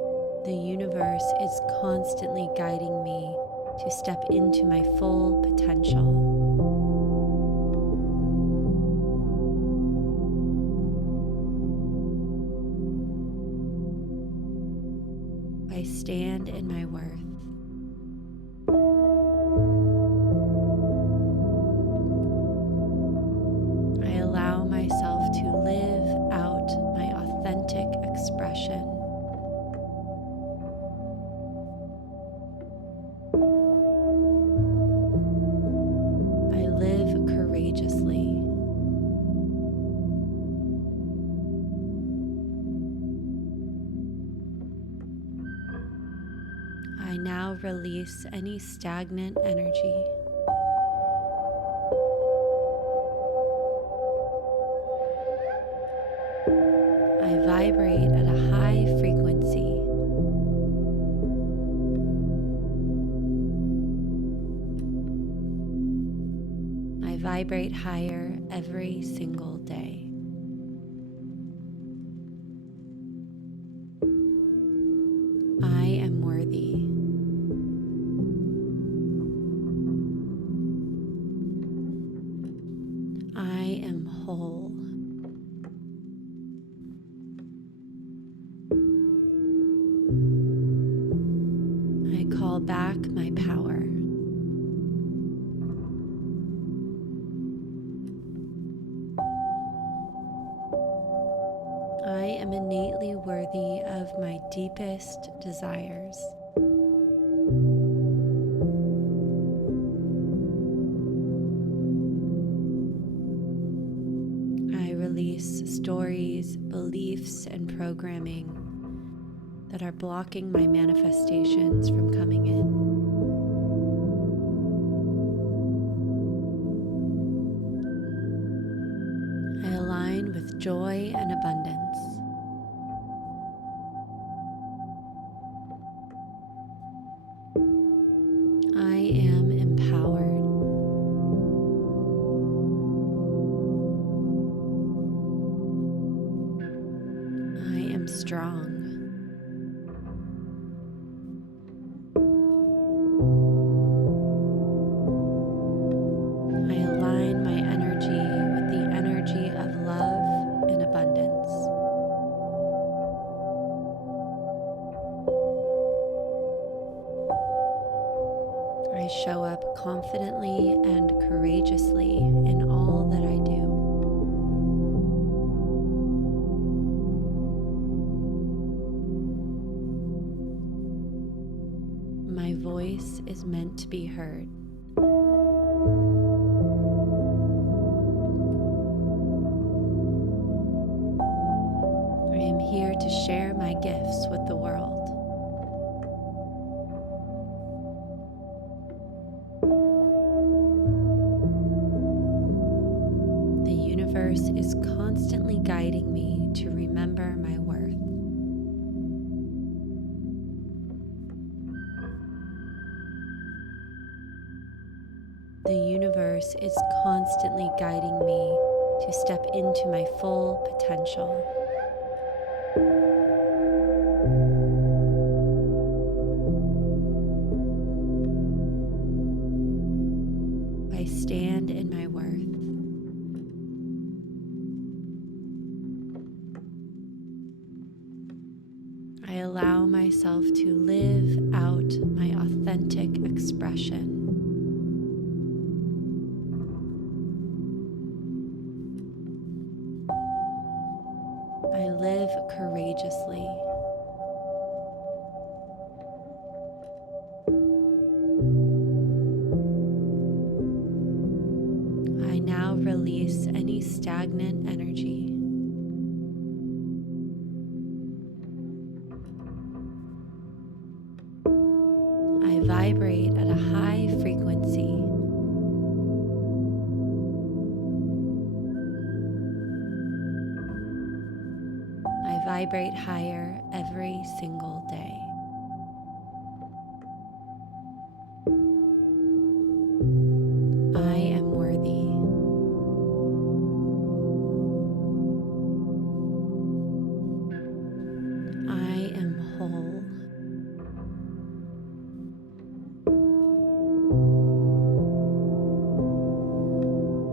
is constantly guiding me to step into my full potential. I stand in my worth. I allow myself to live out my authentic expression. I live courageously. I now release any stagnant energy. I vibrate at a high frequency. I vibrate higher every single day. I am worthy. I am whole. I call back my power. I am innately worthy of my deepest desires. I release stories, beliefs, and programming that are blocking my manifestations from coming in. I align with joy and abundance. I am empowered. I am strong. I align my energy with the energy of love and abundance. I show up confidently and courageously in all that I do. My voice is meant to be heard. I am here to share my gifts with the world. The universe is constantly guiding me to remember my worth. The universe is constantly guiding me to step into my full potential. I stand in my worth. I allow myself to live out my authentic expression. I live courageously. I now release any stagnant energy. I vibrate at a high frequency. I vibrate higher every single day. I am worthy. I am whole.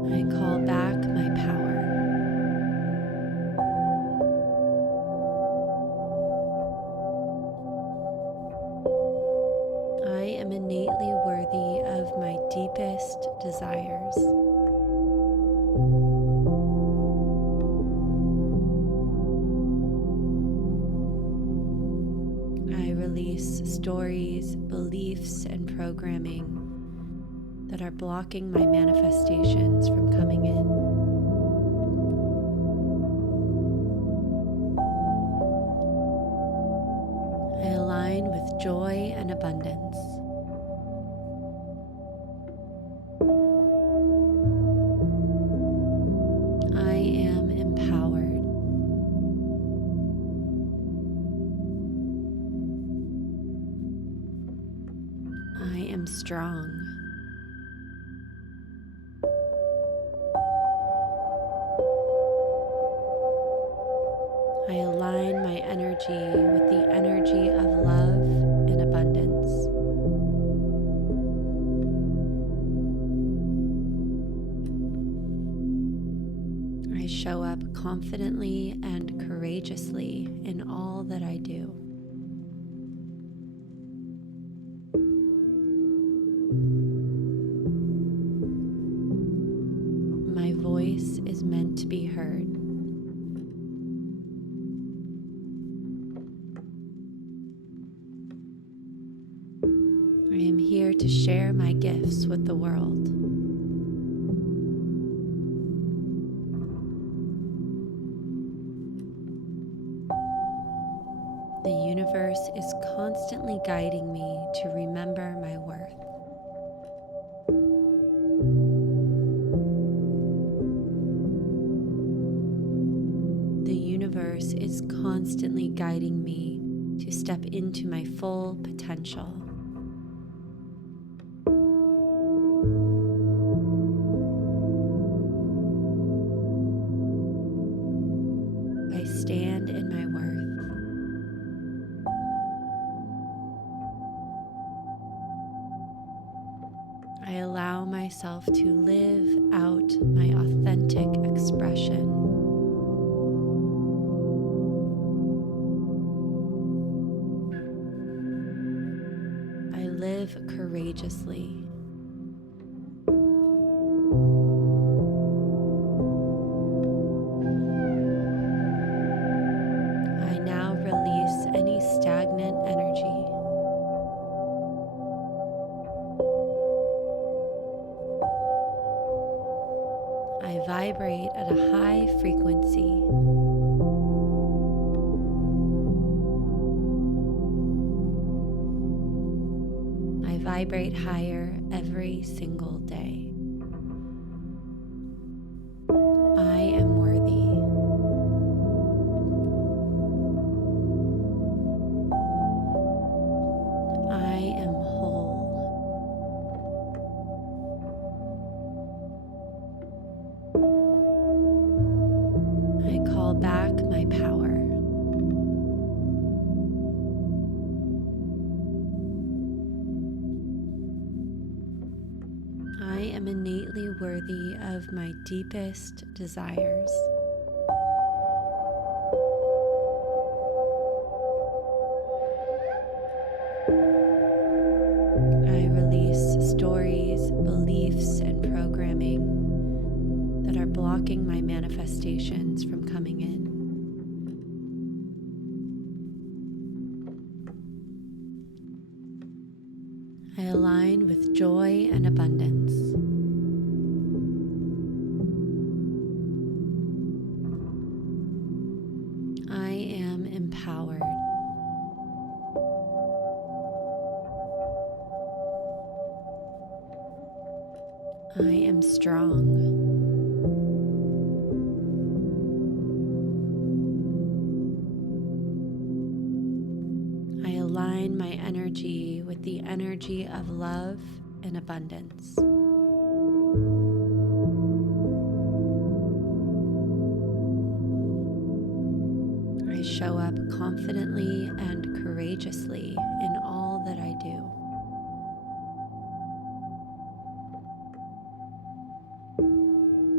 I call back my power. I am innately worthy of my deepest desires. I release stories, beliefs, and programming that are blocking my manifestations from coming in. I align with joy and abundance. I am empowered. I am strong. I align my energy with the energy of love and abundance. I show up confidently and courageously in all that I do. My voice is meant to be heard. I am here to share my gifts with the world. The universe is constantly guiding me to remember my worth. The universe is constantly guiding me to step into my full potential. I stand in my worth. I allow myself to live out my authentic expression. I live courageously. I now release any stagnant energy. I vibrate at a high frequency. I vibrate higher every single day. I am worthy. I am whole. I call back my power. I am innately worthy of my deepest desires. I release stories, beliefs, and programming that are blocking my manifestations from coming in. I align with joy and abundance. I am empowered. I am strong. I align my energy with the energy of love and abundance. I show up confidently and courageously in all that I do.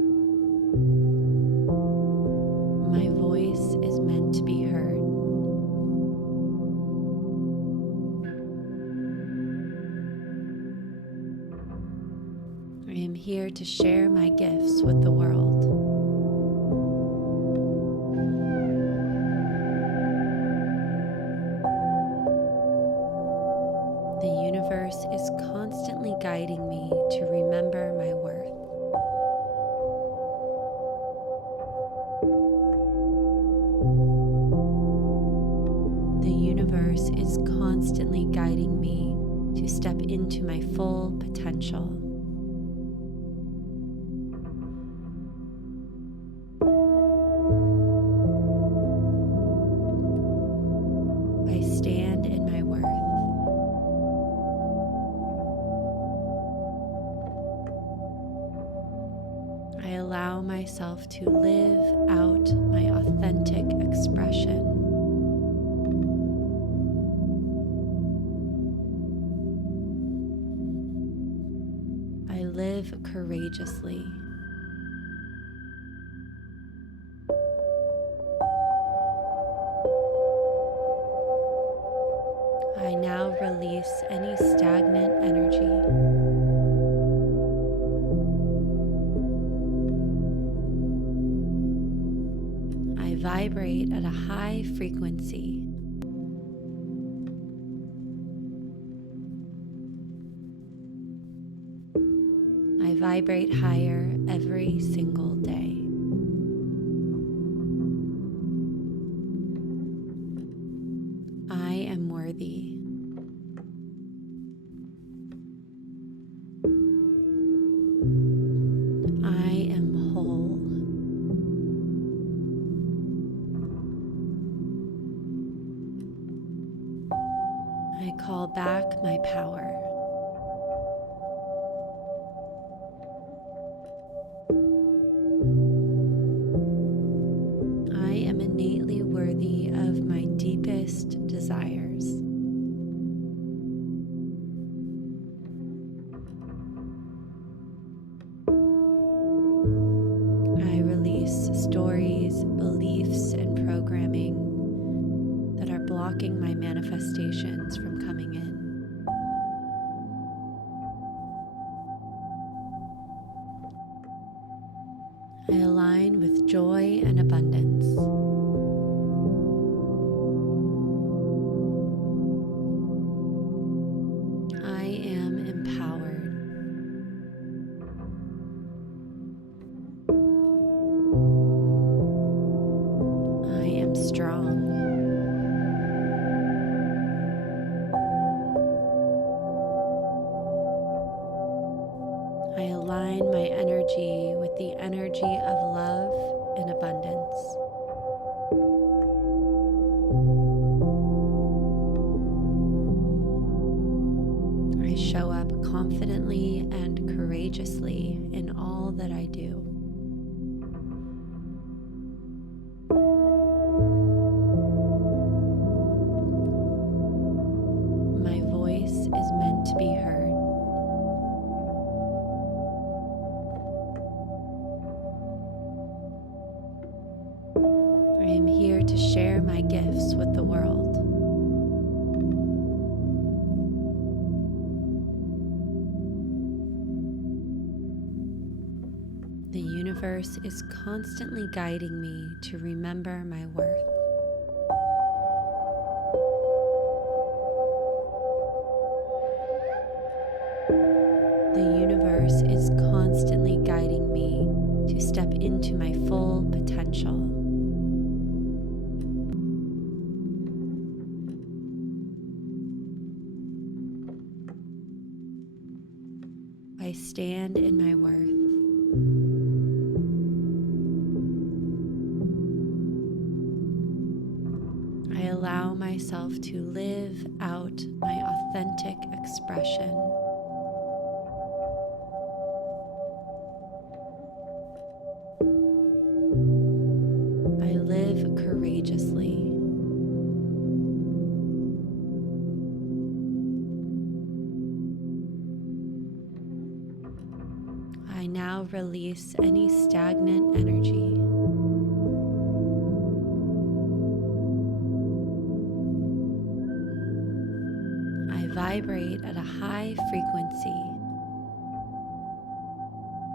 here to share my gifts with the world. The universe is constantly guiding me to remember my worth. The universe is constantly guiding me to step into my full potential. I stand in my worth. I allow myself to live out my authentic expression. I live courageously. I now release any stagnant energy. I vibrate at a high frequency. I vibrate higher every single day. I am worthy. I am whole. I call back my power. I am innately worthy of my deepest desires. I release stories, beliefs, and programming that are blocking my manifestations from coming in. I align with joy and abundance. I am empowered. I am strong. I align my energy with the energy of love and abundance. I show up confidently and courageously in all that I do. My voice is meant to be heard. I am here to share my gifts with the world. The universe is constantly guiding me to remember my worth. The universe is constantly guiding me to step into my full potential. I stand in my worth. I allow myself to live out my authentic expression. I live courageously. I now release any stagnant energy. I vibrate at a high frequency.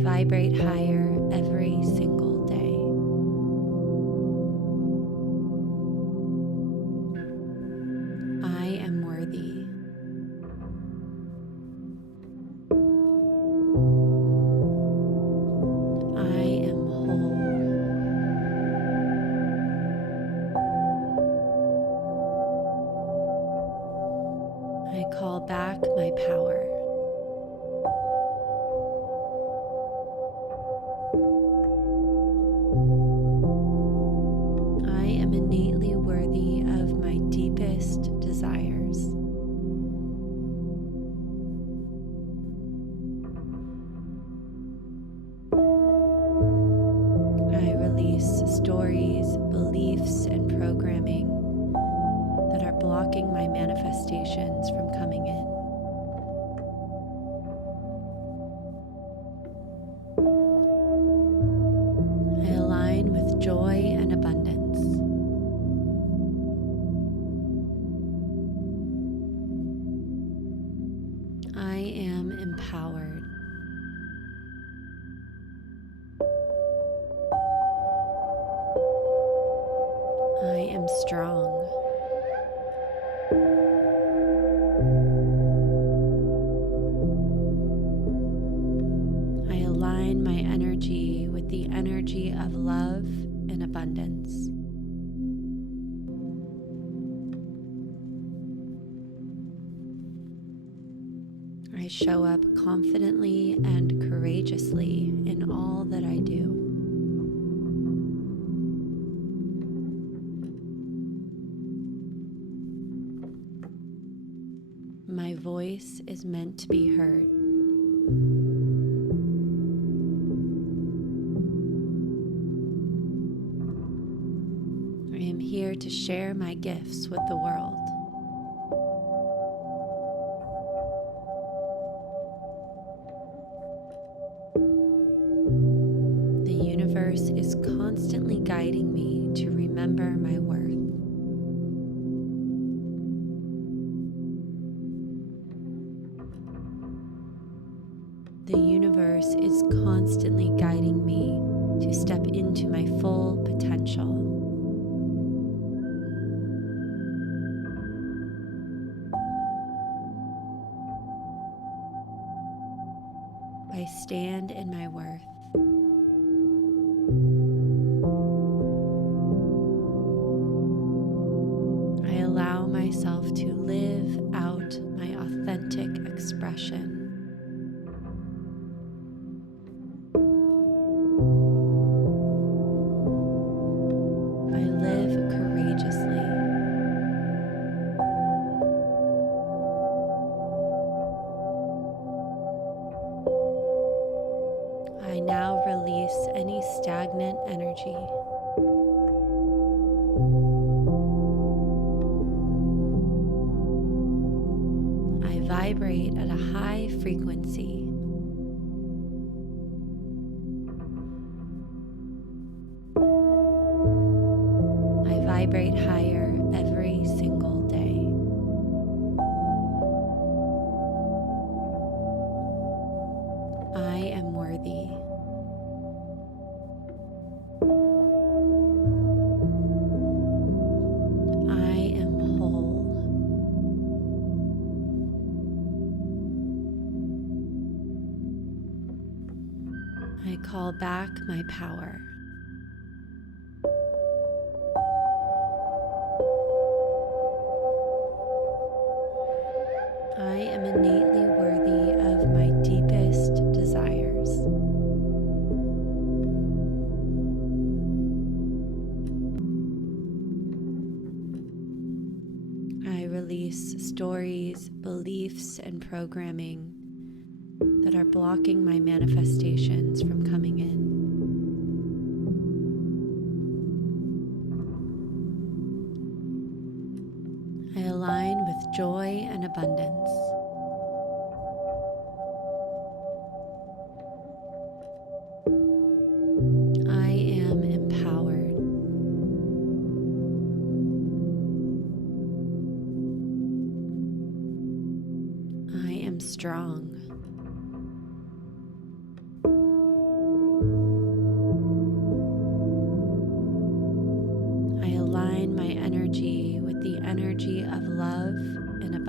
vibrate higher every single day. I am worthy. I am whole. I call back my power. I am innately worthy of my deepest desires. I release stories, beliefs, and programming that are blocking my manifestations from coming in. I align with joy and abundance. I am empowered. I am strong. I align my energy with the energy of love and abundance. I show up confidently and courageously in all that I do. My voice is meant to be heard. I am here to share my gifts with the world. The universe is constantly guiding me to remember my worth. The universe is constantly guiding me to step into my full potential. I stand in my worth. I allow myself to live out my authentic expression. I live courageously. I now release any stagnant energy. I vibrate at a high frequency. I vibrate higher every single day. I am worthy. I am whole. I call back my power. I am innately worthy of my deepest desires. I release stories, beliefs, and programming that are blocking my manifestations from coming in. I align with joy and abundance. I am empowered. I am strong.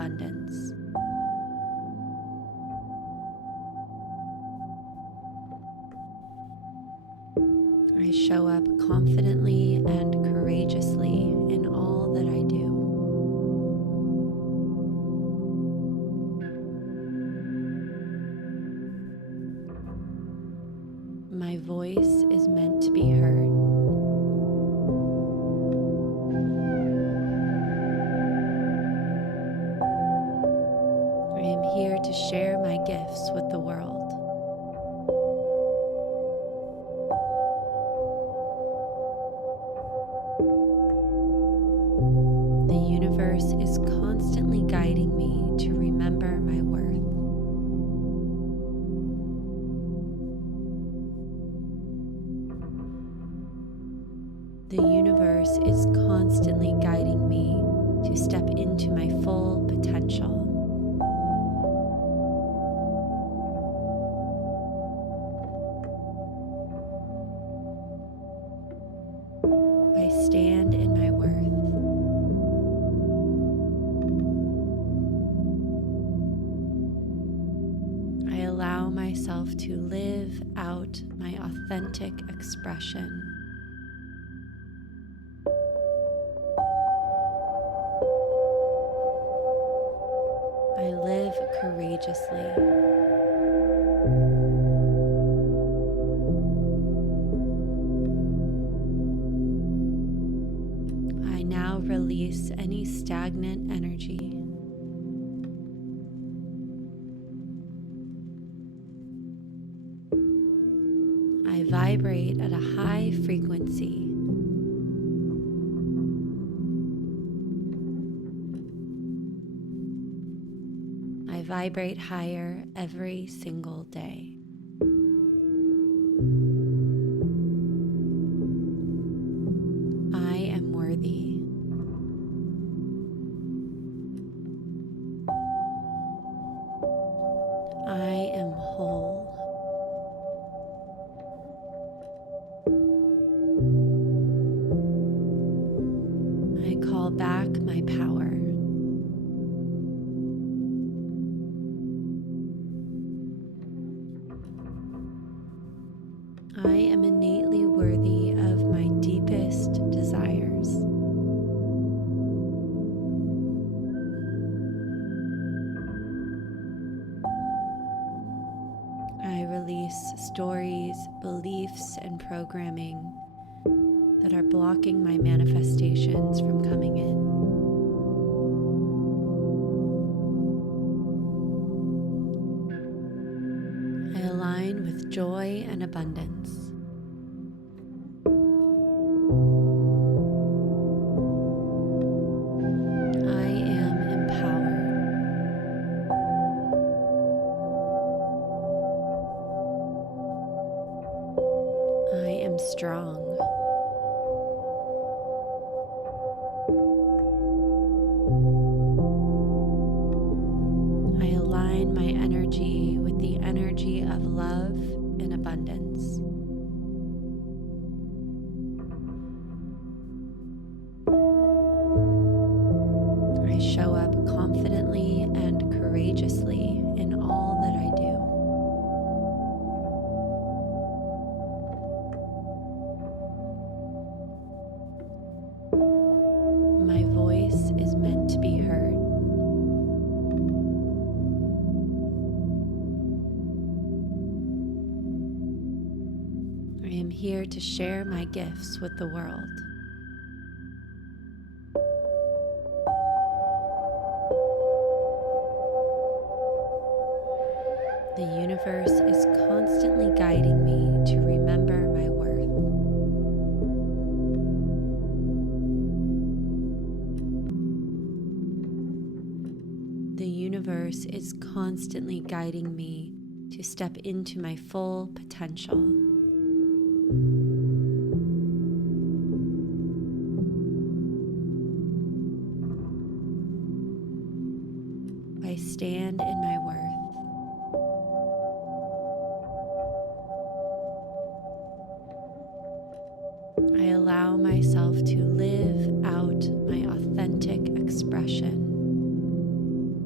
abundance. I show up confidently and courageously in all that I do. My voice is meant to be heard. I am here to share my gifts with the world. The universe is constantly guiding me to remember my worth. The universe is constantly guiding me to step into my full potential. I stand in my worth. I allow myself to live out my authentic expression. I live courageously. I now release any stagnant energy. I vibrate at a high frequency. I vibrate higher every single day. I am worthy. I am whole. I call back my power. I am innately worthy of my deepest desires. I release stories, beliefs, and programming that are blocking my manifestations from coming in. I align with joy and abundance. I am empowered. I am strong. I align my energy with the energy of love and abundance. I show up confidently and courageously in all that I do. My voice is meant to be heard. I am here to share my gifts with the world. The universe is constantly guiding me to remember my worth. The universe is constantly guiding me to step into my full potential. I stand in my worth. I allow myself to live out my authentic expression.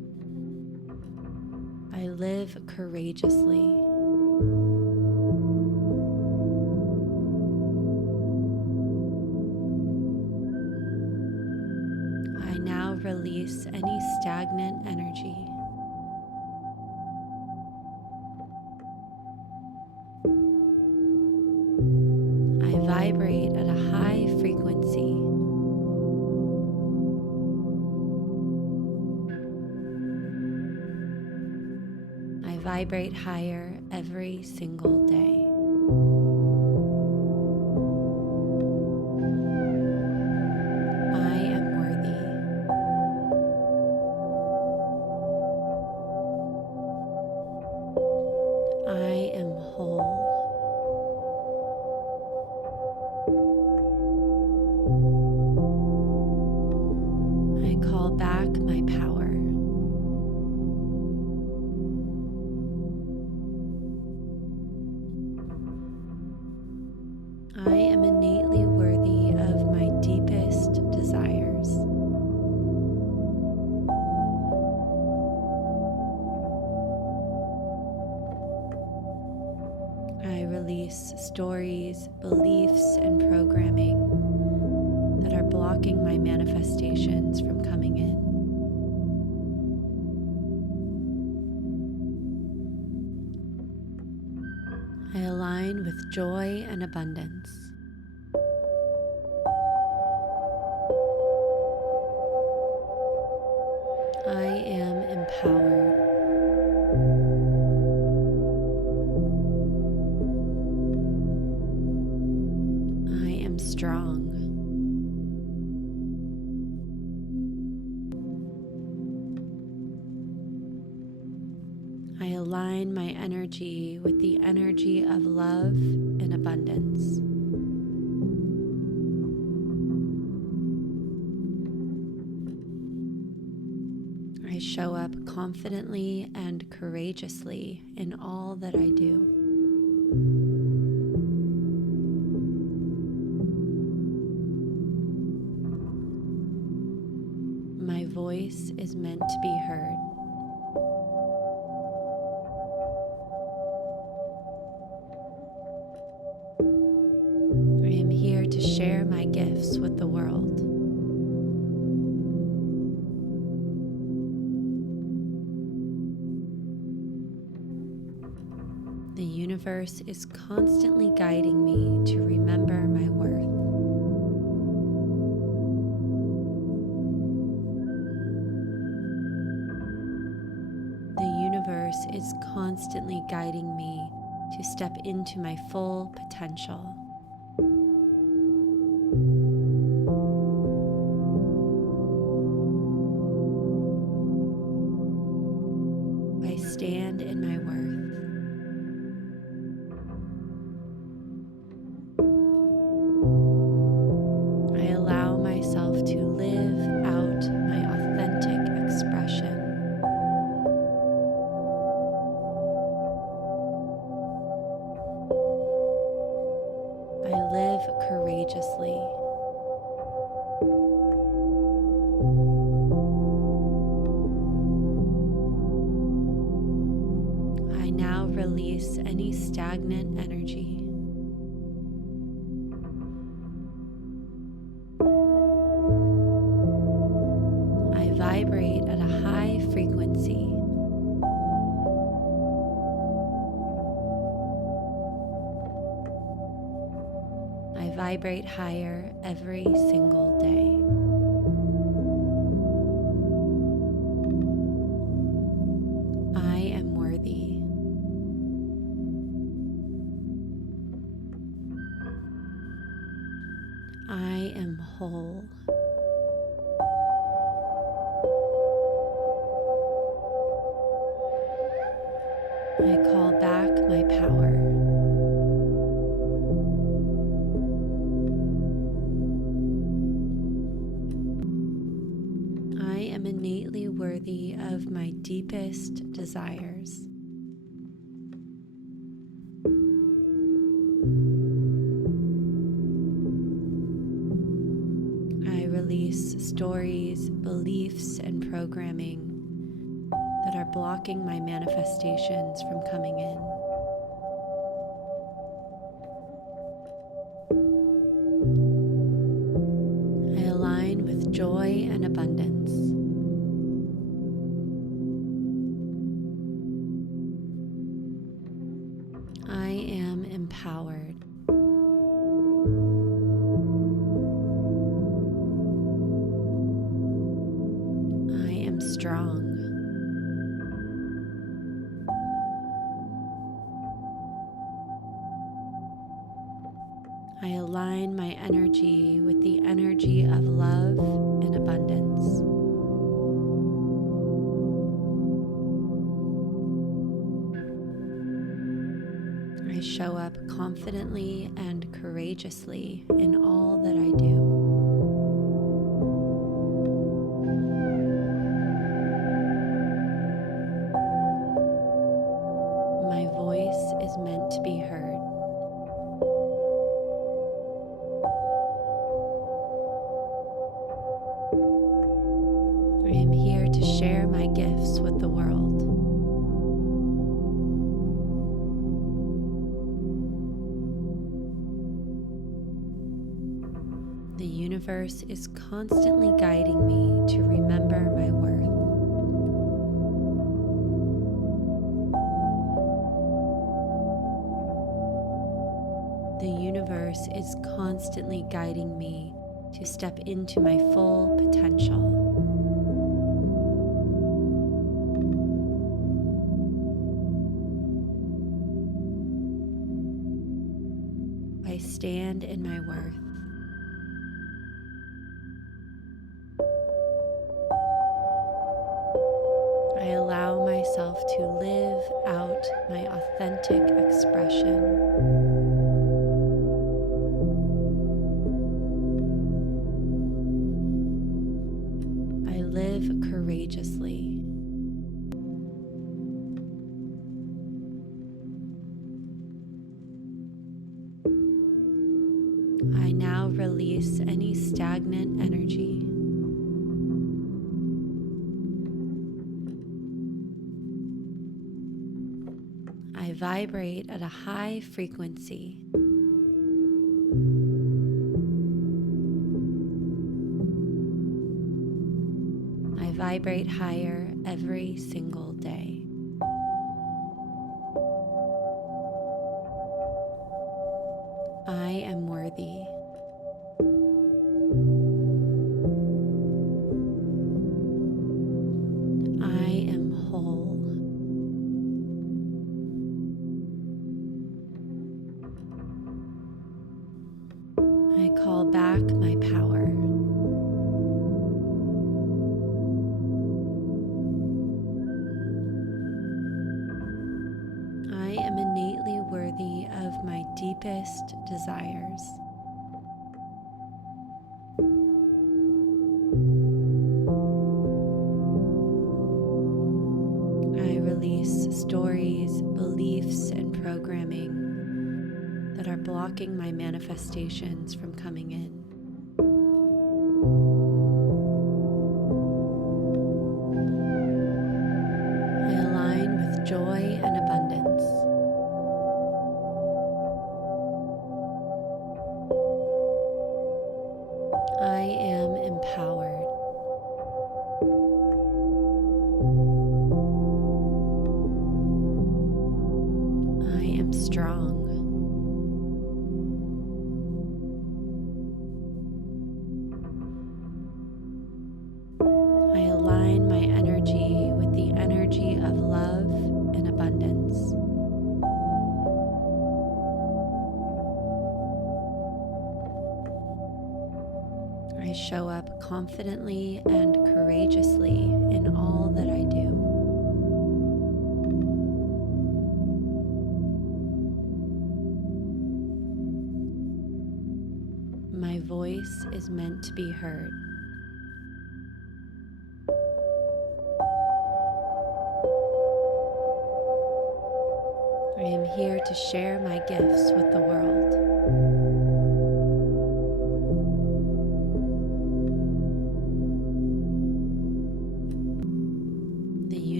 live courageously. I now release any stagnant energy. I vibrate at a high frequency. I vibrate higher every single day. I am worthy. I am whole. I call back my power. I am innately worthy of my deepest desires. I release stories, beliefs, and programming that are blocking my manifestations from coming in. I align with joy and abundance. I am empowered. I am strong. I align my energy with the energy of love and abundance. I show up confidently and courageously in all that I do. My voice is meant to be heard. I am here to share my gifts with the world. The universe is constantly guiding me to remember my worth. The universe is constantly guiding me to step into my full potential. I stand in my worth. I allow myself to live out my authentic expression. I live courageously. I now release any stagnant energy. I vibrate at a high frequency. I vibrate higher every single day. I am worthy. I am whole. I call back my power. I am innately worthy of my deepest desires. I release stories, beliefs, and programming that are blocking my manifestations from coming in. I align with joy and abundance. I am empowered. I am strong. I align my energy with the energy of love and abundance. I show up confidently and courageously in all that I do. My voice is meant to be heard. I am here to share my gifts with the world. The universe is constantly guiding me to remember my worth. The universe is constantly guiding me to step into my full potential. I stand in my worth. I allow myself to live out my authentic expression. I live courageously. I now release any stagnant energy. I vibrate at a high frequency. I vibrate higher every single day. I am worthy. I am whole. I call back my power. I am innately worthy of my deepest desires. I release stories, beliefs, and programming that are blocking my manifestations from coming in. I align with joy and abundance. I am empowered. I am strong. I align my energy with the energy of love and abundance. I show up confidently and courageously in all that I do. My voice is meant to be heard. I am here to share my gifts with the world. The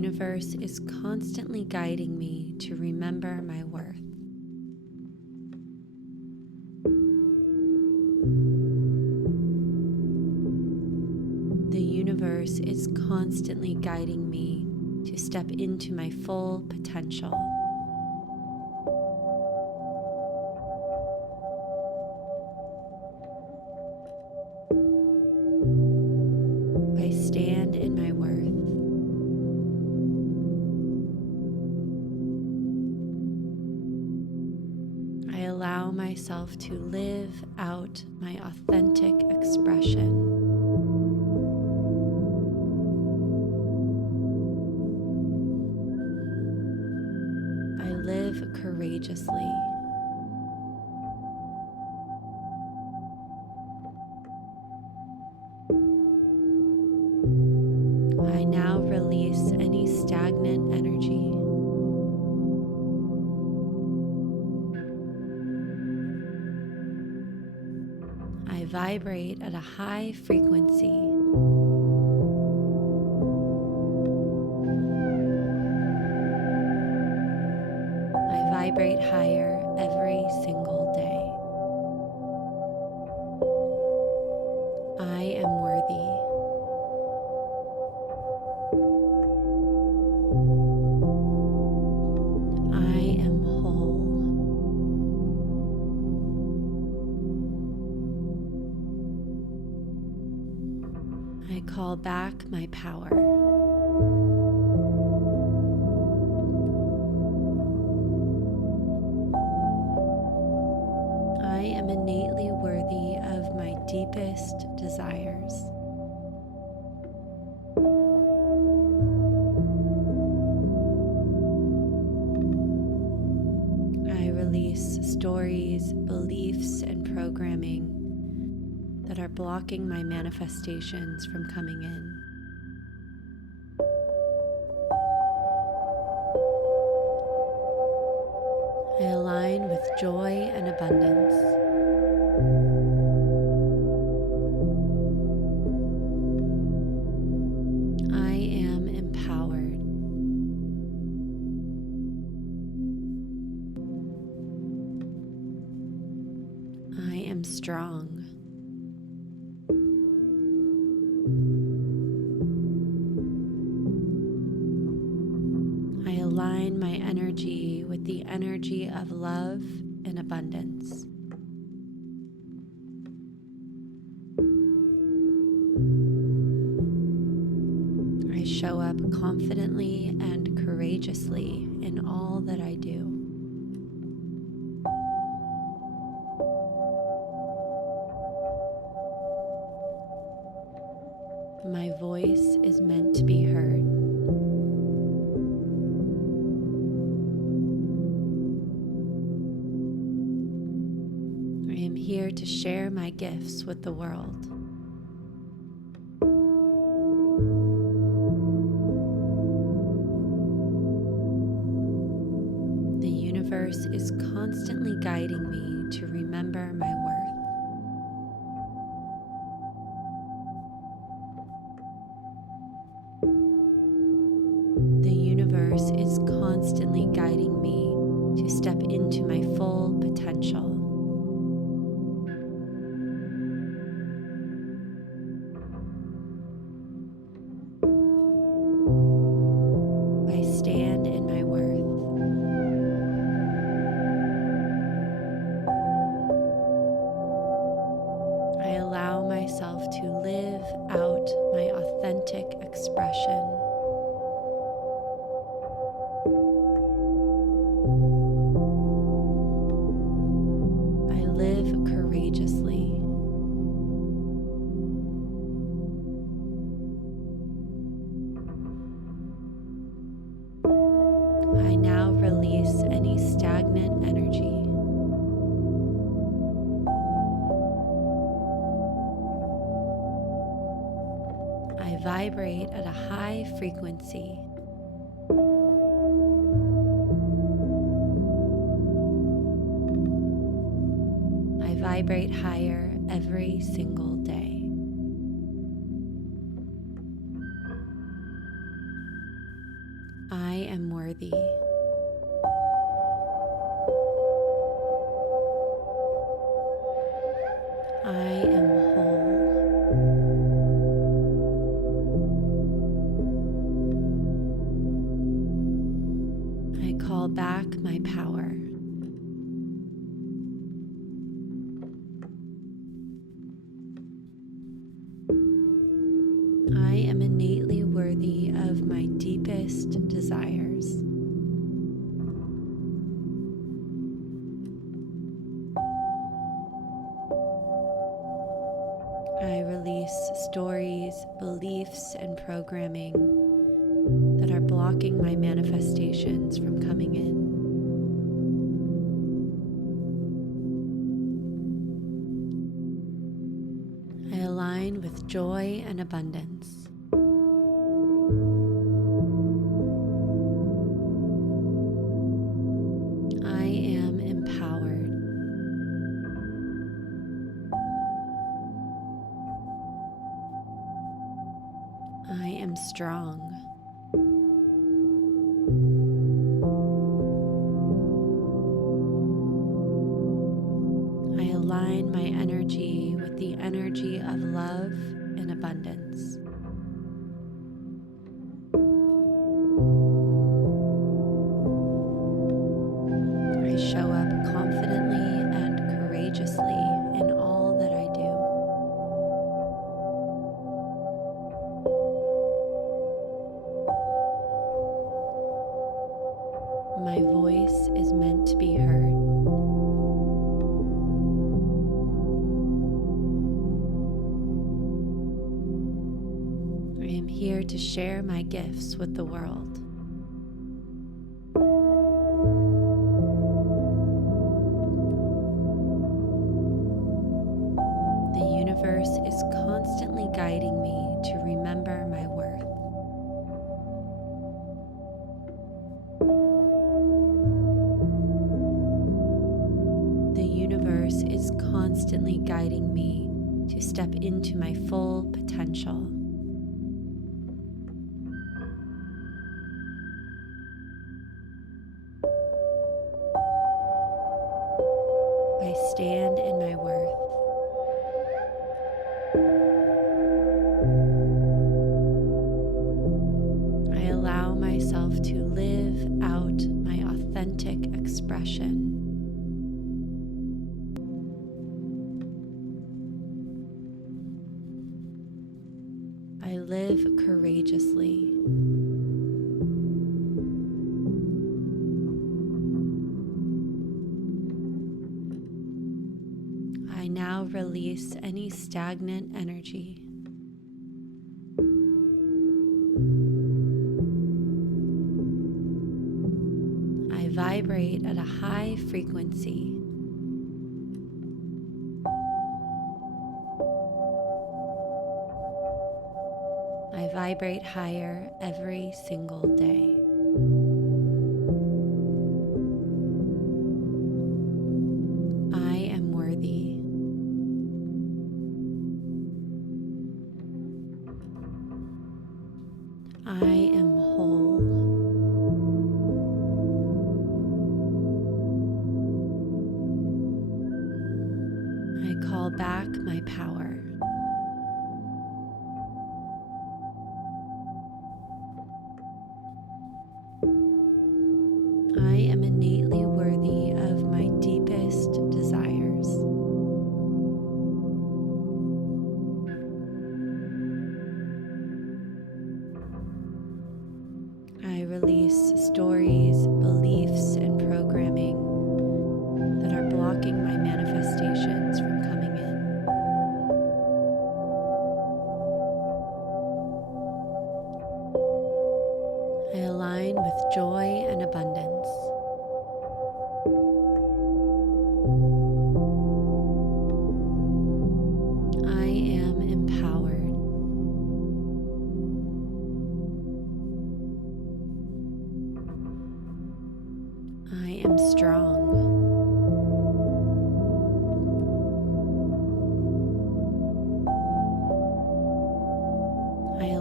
universe is constantly guiding me to remember my worth. The universe is constantly guiding me to step into my full potential. I stand in my worth. I allow myself to live out my authentic expression. I live courageously. I now release any stagnant energy. I vibrate at a high frequency. I vibrate higher every single day. I am worthy. I am whole. I call back my power. I am innately worthy of my deepest desires. I release stories, beliefs, and programming that are blocking my manifestations from coming in. I align with joy and abundance. I am empowered. I am strong. I align my energy with the energy of love and abundance. I show up confidently and courageously in all that I do. My voice is meant to be heard. I am here to share my gifts with the world. The universe is constantly guiding me to remember my worth. The universe is constantly guiding me to step into my full potential. I stand in my worth. I allow myself to live out my authentic expression. I live courageously. I now release any stagnant energy. I vibrate at a high frequency. I vibrate higher every single day. I am worthy. I am whole. I call back my power. I am innately worthy of my deepest desires. I release stories, beliefs, and programming that are blocking my manifestations from coming in. I align with joy and abundance. I am empowered. I am strong. I align my energy with the energy of love and abundance. I show up confidently and courageously in all that I do. My voice is meant to be heard. I am here to share my gifts with the world. The universe is constantly guiding me to remember my worth. The universe is constantly guiding me to step into my full potential. I stand in my worth. I allow myself to live out my authentic expression. I live courageously. I now release any stagnant energy. I vibrate at a high frequency. I vibrate higher every single day. I am worthy. I am whole. I call back my power. I am innately worthy of my deepest desires. I release stories, beliefs, and programming that are blocking my manifestations from coming in. I align with joy and abundance. I am empowered. I am strong. I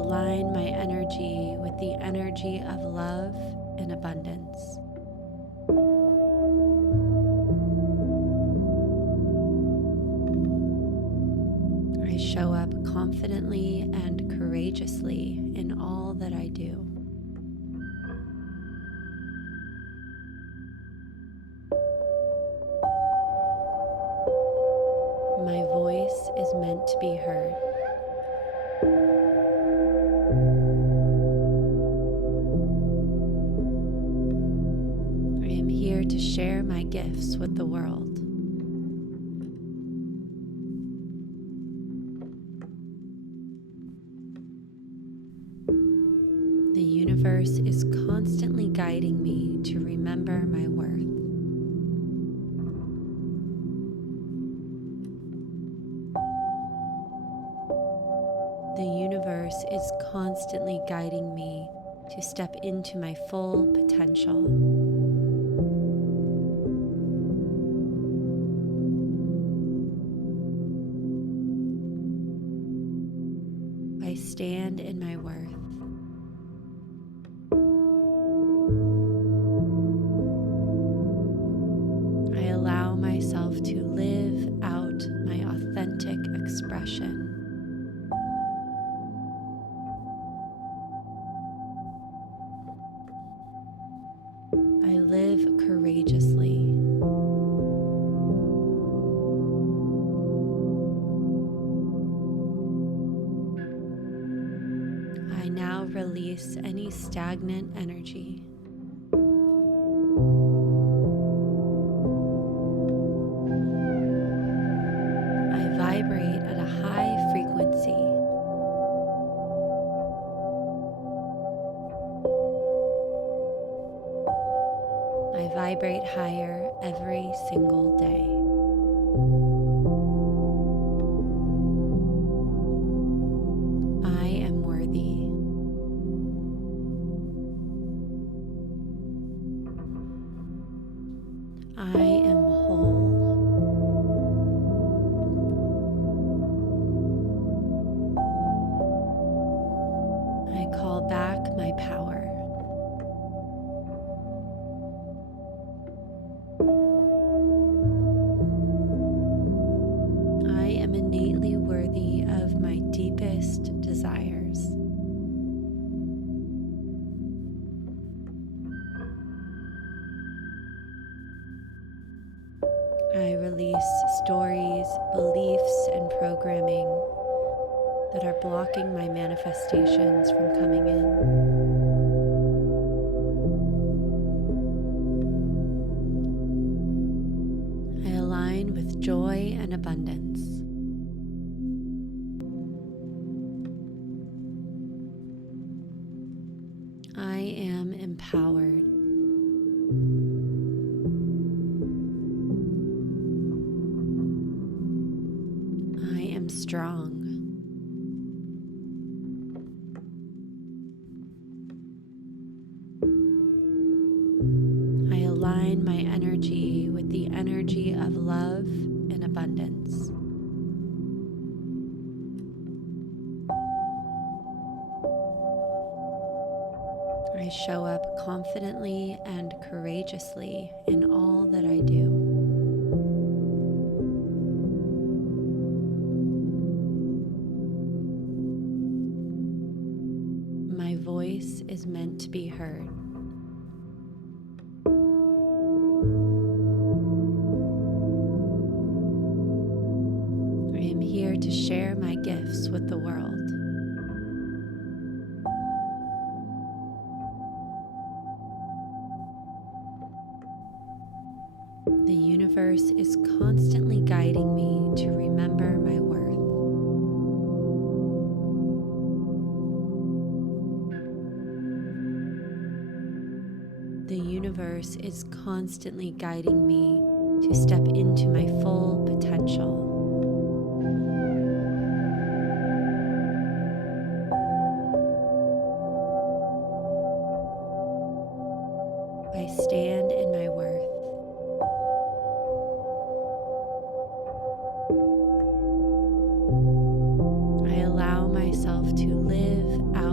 align my energy with the energy of love and abundance. I show up confidently and courageously in all that I do. My voice is meant to be heard. I am here to share my gifts with the world. The universe is constantly guiding me to remember my worth. The universe is constantly guiding me to step into my full potential. I stand in my worth. I allow myself to live out my authentic expression. I live courageously. I now release any stagnant energy. I vibrate at a high frequency. I vibrate higher every single day. I am worthy. I am whole. I call back my power. I am innately worthy of my deepest desires. I release stories, beliefs, and programming that are blocking my manifestations from coming in. I align with joy and abundance. I am empowered. I am strong. I align my energy with the energy of love and abundance. I show up confidently and courageously in all that I do. My voice is meant to be heard. I am here to share my gifts with the world. The universe is constantly guiding me to remember my worth. The universe is constantly guiding me to step into my full potential. I stand in my worth. I allow myself to live out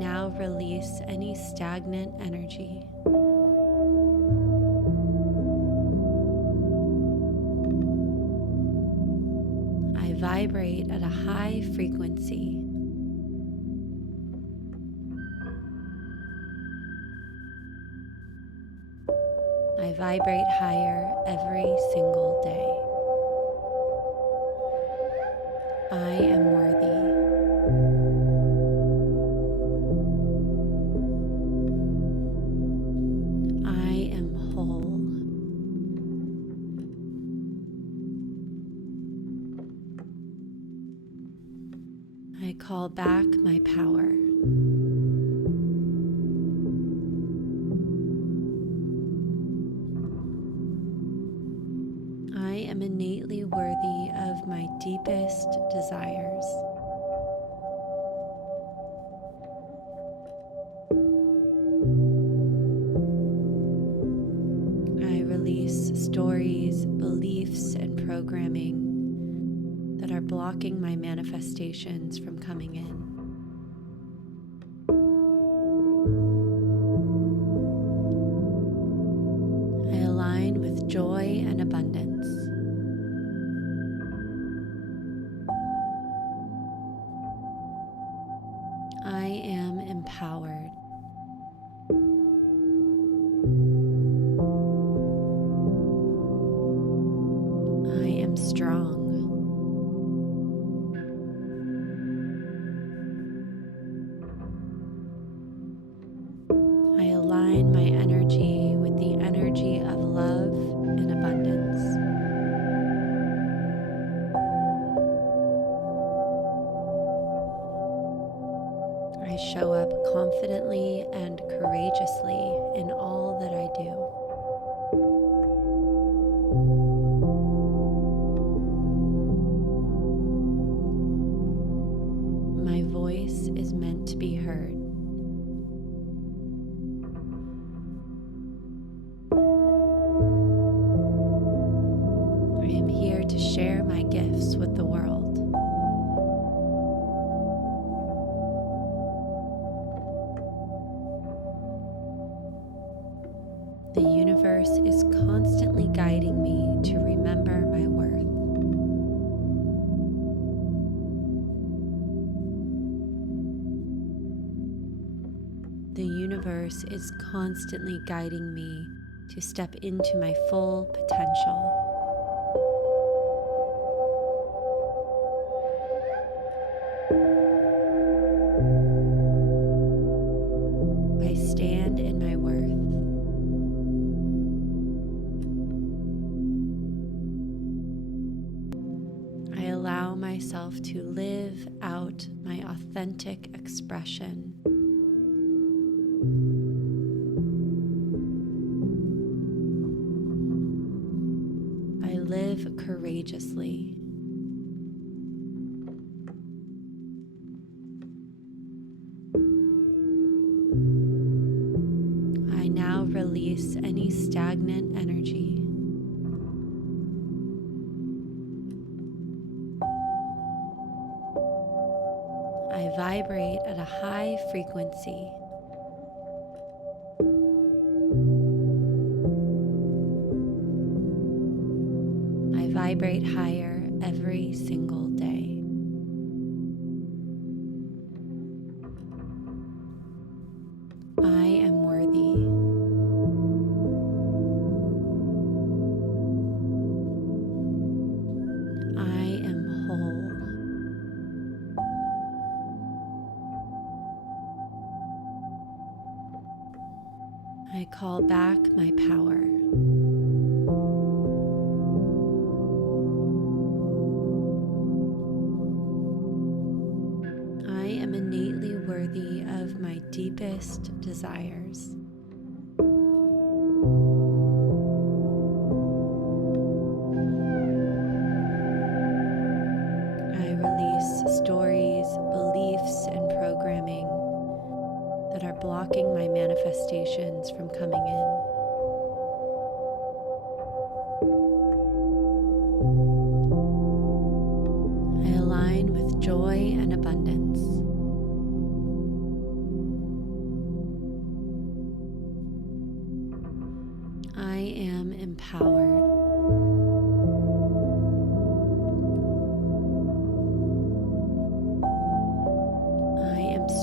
now release any stagnant energy. I vibrate at a high frequency. I vibrate higher every single day. I am worthy. I am whole. I call back my power. I am innately worthy of my deepest desires. I release stories, beliefs, and programming that are blocking my manifestations from coming in. I align with joy and abundance. I am empowered. I am strong. I align my energy with the energy of love and abundance. I show up confidently and courageously in all that I do. My voice is meant to be heard. I am here to share my gifts with the world. The universe is constantly guiding me to remember my worth. The universe is constantly guiding me to step into my full potential. I stand in my worth. I allow myself to live out my authentic expression. I live courageously. I now release any stagnant energy. I vibrate at a high frequency. I vibrate higher every single day. I am worthy. I am whole. I call back my power. I am innately worthy of my deepest desires. I release stories, beliefs, and programming that are blocking my manifestations from coming in. I align with joy and abundance.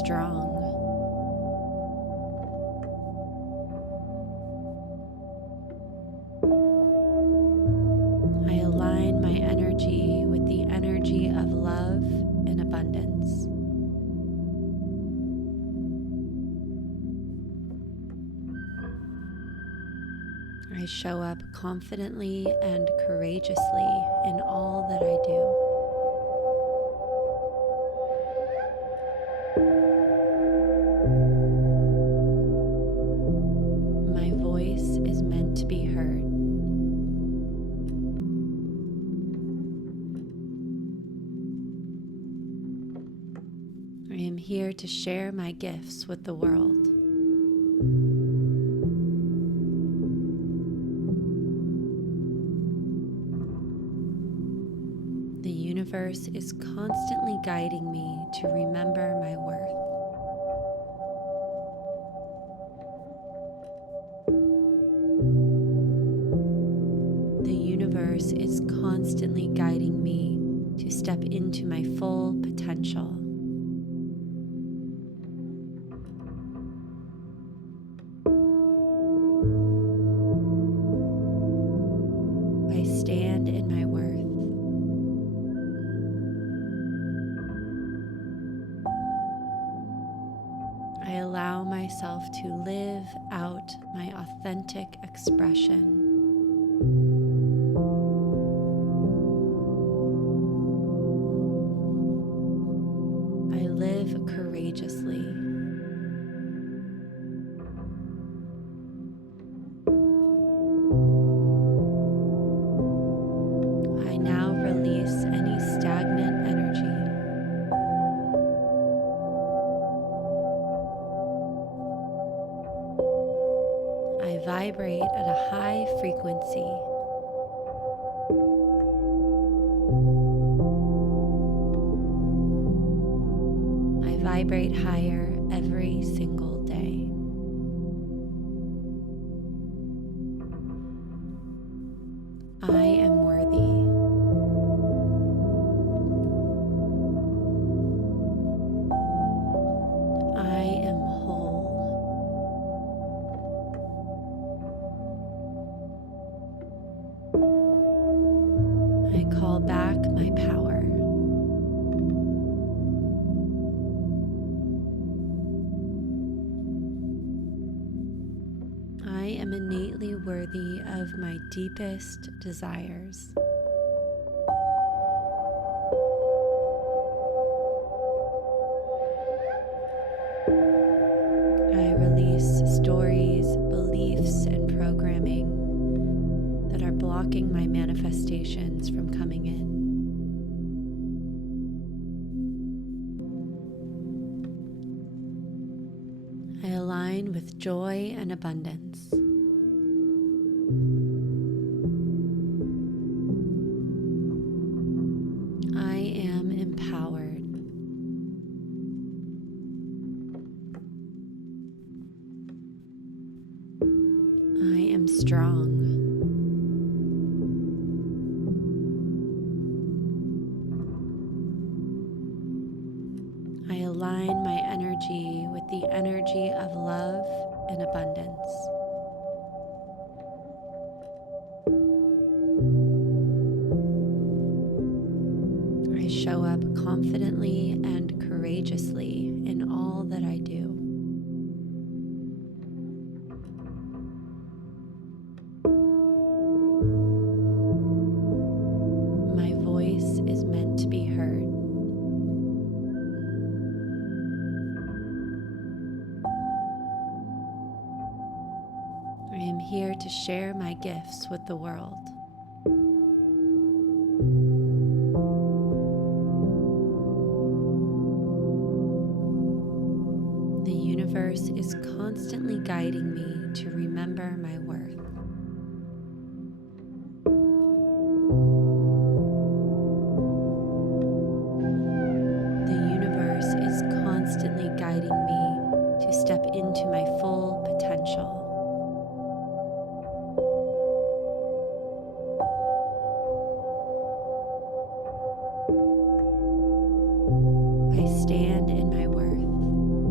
strong. I align my energy with the energy of love and abundance. I show up confidently and courageously in all that I do. My voice is meant to be heard. I am here to share my gifts with the world. The universe is constantly guiding me to remember my worth. The universe is constantly guiding me to step into my full potential. I stand in my worth. I allow myself to live out my authentic expression. I live courageously. I now release any stagnant energy. I vibrate at a high frequency. I vibrate higher every single day. I am worthy. I am whole. I call back my power. I am innately worthy of my deepest desires. I release stories, beliefs, and programming that are blocking my manifestations from coming in. I align with joy and abundance. I am empowered. I am strong. I align my energy with the energy of love and abundance. I show up confidently and courageously in all that I do. My voice is meant to be heard. I am here to share my gifts with the world. The universe is constantly guiding me to remember my worth. The universe is constantly guiding me to step into my full potential. I stand in my worth.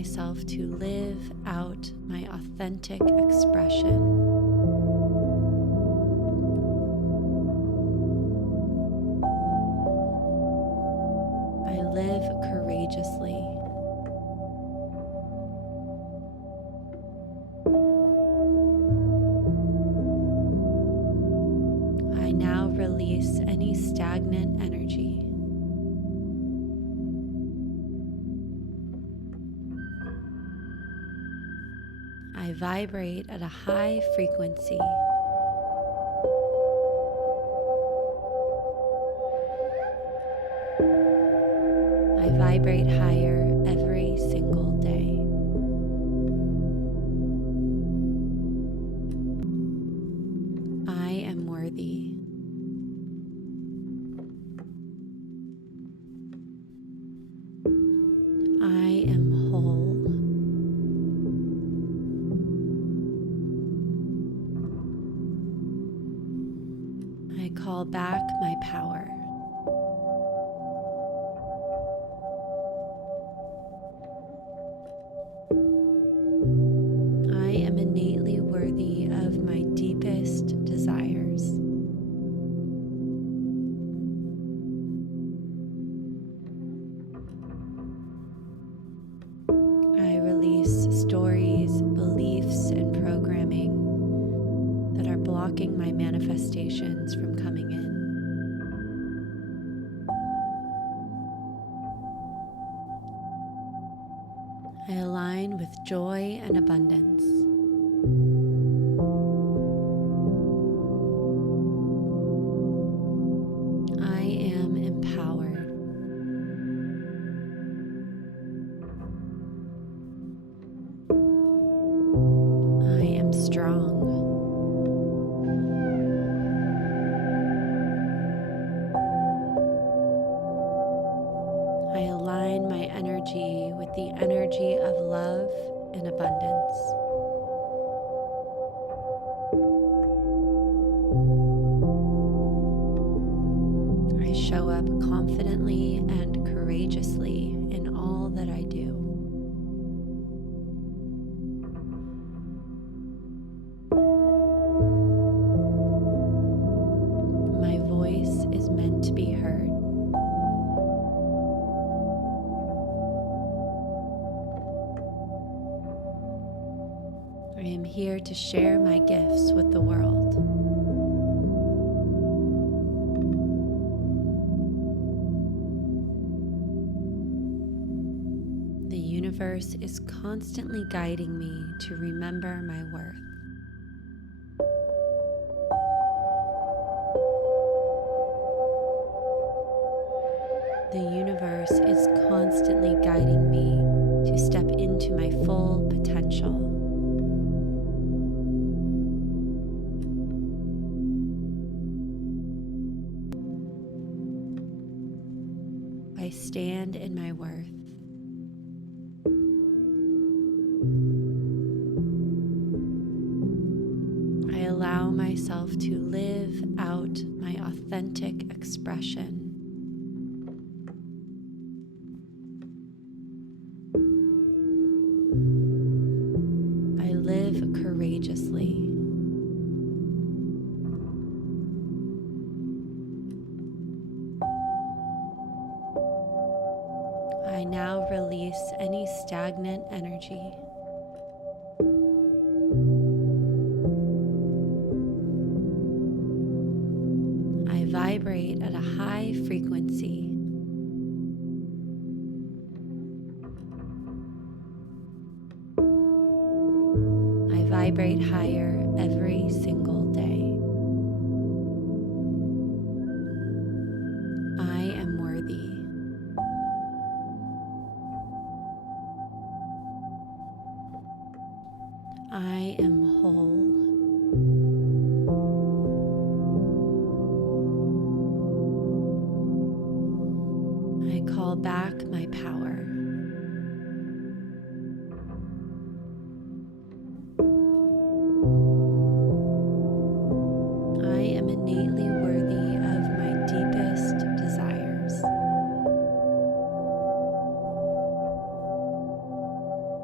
myself to live out my authentic expression. I live courageously. I now release any stagnant energy. I vibrate at a high frequency. I vibrate higher every single day. I am worthy. I am whole. I call back my power. I am innately worthy of my deepest desires. I release stories, beliefs, and programming that are blocking my manifestations from coming in. I align with joy and abundance. I am empowered. I am strong. I align my energy with the energy of love and abundance. I show up confidently and courageously in all that I do. My voice is meant to be heard. I am here to share my gifts with the world. The universe is constantly guiding me to remember my worth. The universe is constantly guiding me to step into my full potential. I stand in my worth. I allow myself to live out my authentic expression. I live courageously. I now release any stagnant energy. I vibrate at a high frequency. I vibrate higher every single day. I am worthy. I am whole. I call back my power. I am innately worthy of my deepest desires.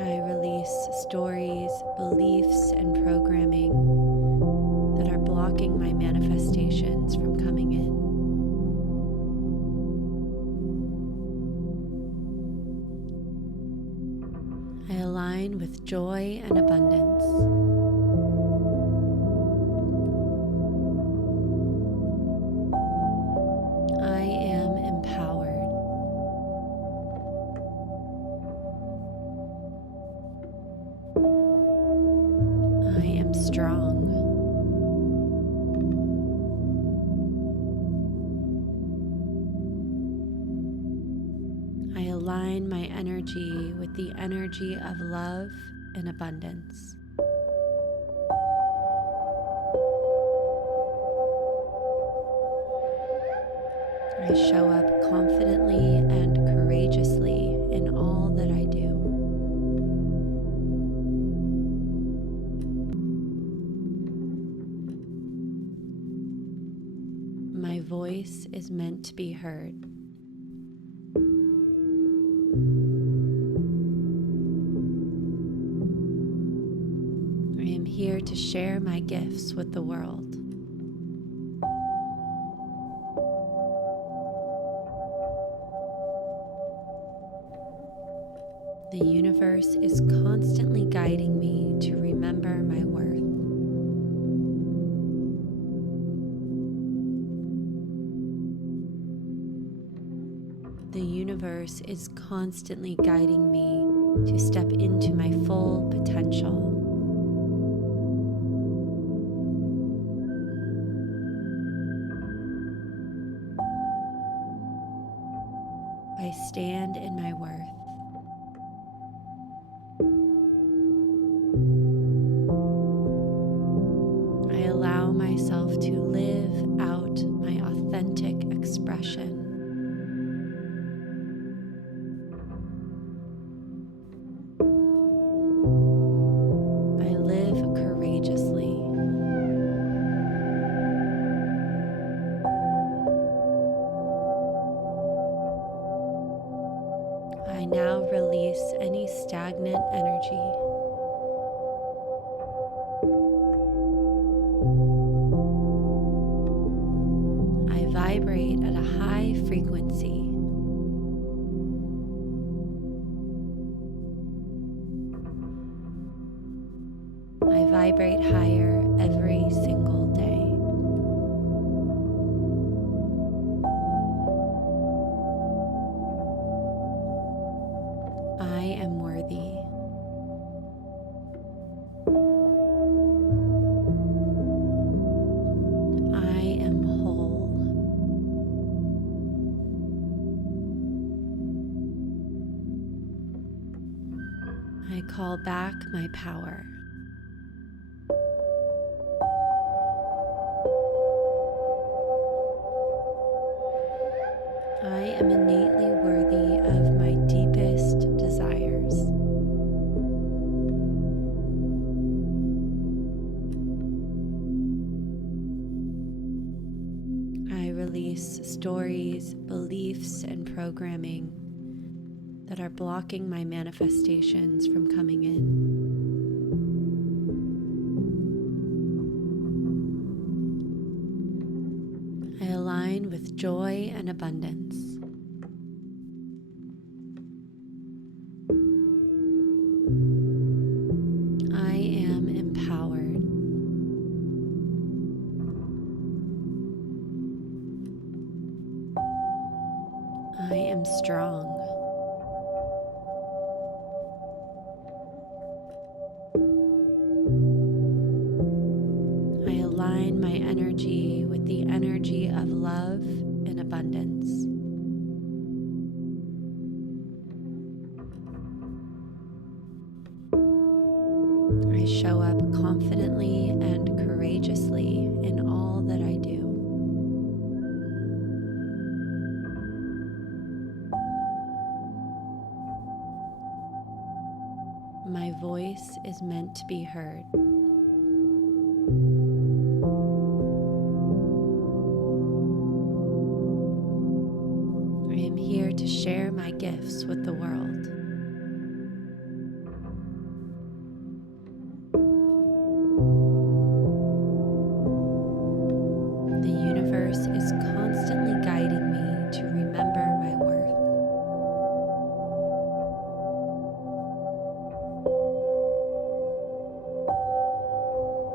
I release stories, beliefs, and programming that are blocking my manifestations from coming in. I align with joy and abundance. I am empowered. I am strong. I align my energy with the energy of love and abundance. I show up confidently and courageously in all that I do. My voice is meant to be heard. I am here to share my gifts with the world. The universe is constantly guiding me to remember my worth. The universe is constantly guiding me to step into my full potential. I stand in my worth. I allow myself to live out my authentic expression. I live courageously. I now release any stagnant energy. I vibrate at a high frequency. I vibrate higher every single day. I am worthy. I am whole. I call back my power. I am innately worthy of my deepest desires. I release stories, beliefs, and programming that are blocking my manifestations from coming in. I align with joy and abundance. I am empowered. I am strong. I align my energy with the energy of love and abundance. I show up confidently and courageously in all that I do. My voice is meant to be heard. I am here to share my gifts with the world.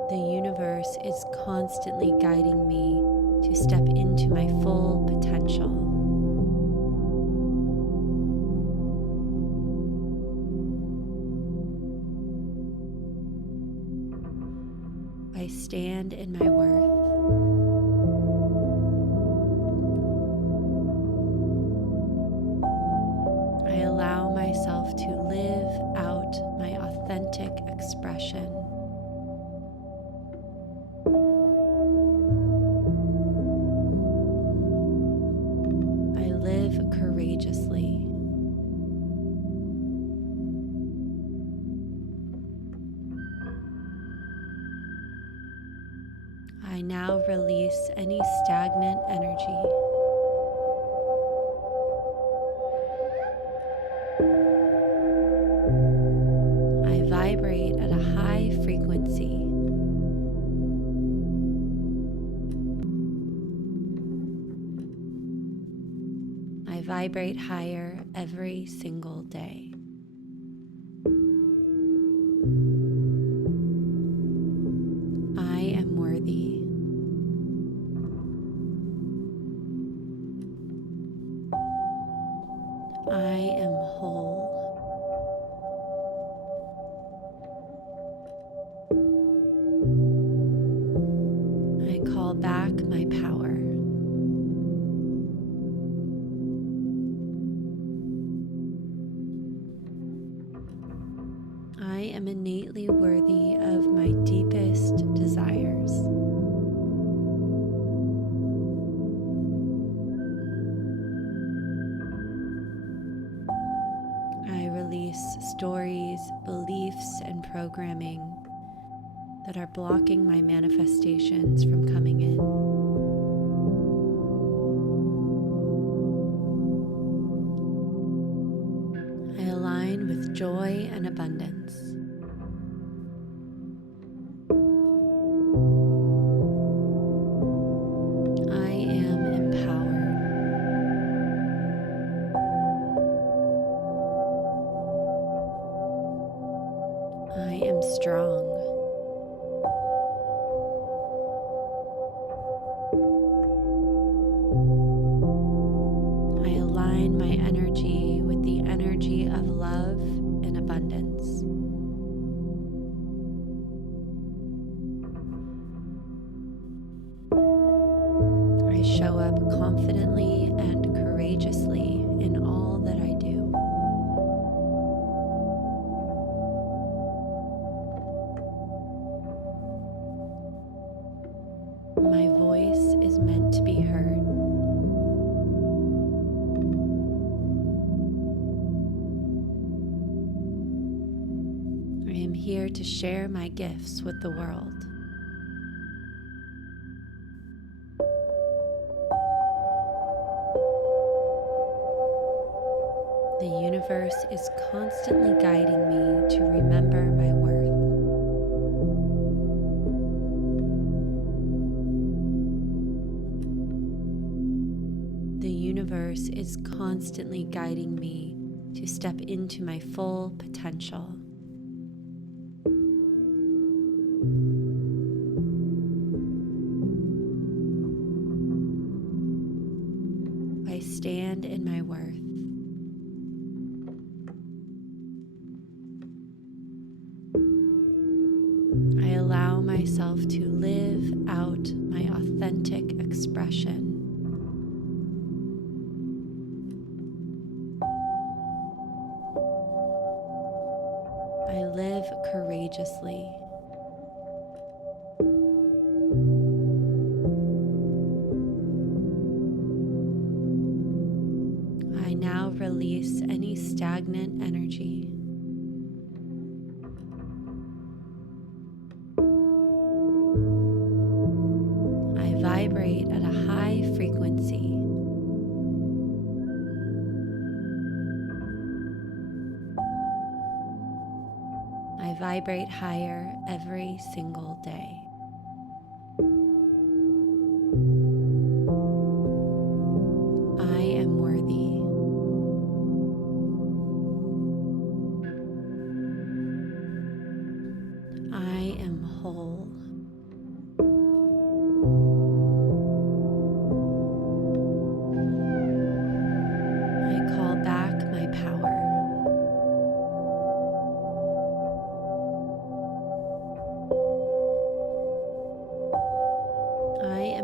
The universe is constantly guiding me to step into my full potential. I stand in my worth. I allow myself to live out my authentic expression. I live courageously. I now release any stagnant energy. I vibrate at a high frequency. I vibrate higher every single day. I am worthy. I am whole. I call back my power. I am innately worthy of my deepest desires. I release stories, beliefs, and programming that are blocking my manifestations from coming in. I align with joy and abundance. I am empowered. I am strong. I align my energy with the energy of love and abundance. I show up confidently and courageously in all that I do. My voice is meant to be heard. I am here to share my gifts with the world. The universe is constantly guiding me to remember my worth. The universe is constantly guiding me to step into my full potential. I stand in my worth. I allow myself to live out my authentic expression. I live courageously. I now release any stagnant energy. I vibrate at a high frequency. I vibrate higher every single day. I am worthy. I am whole.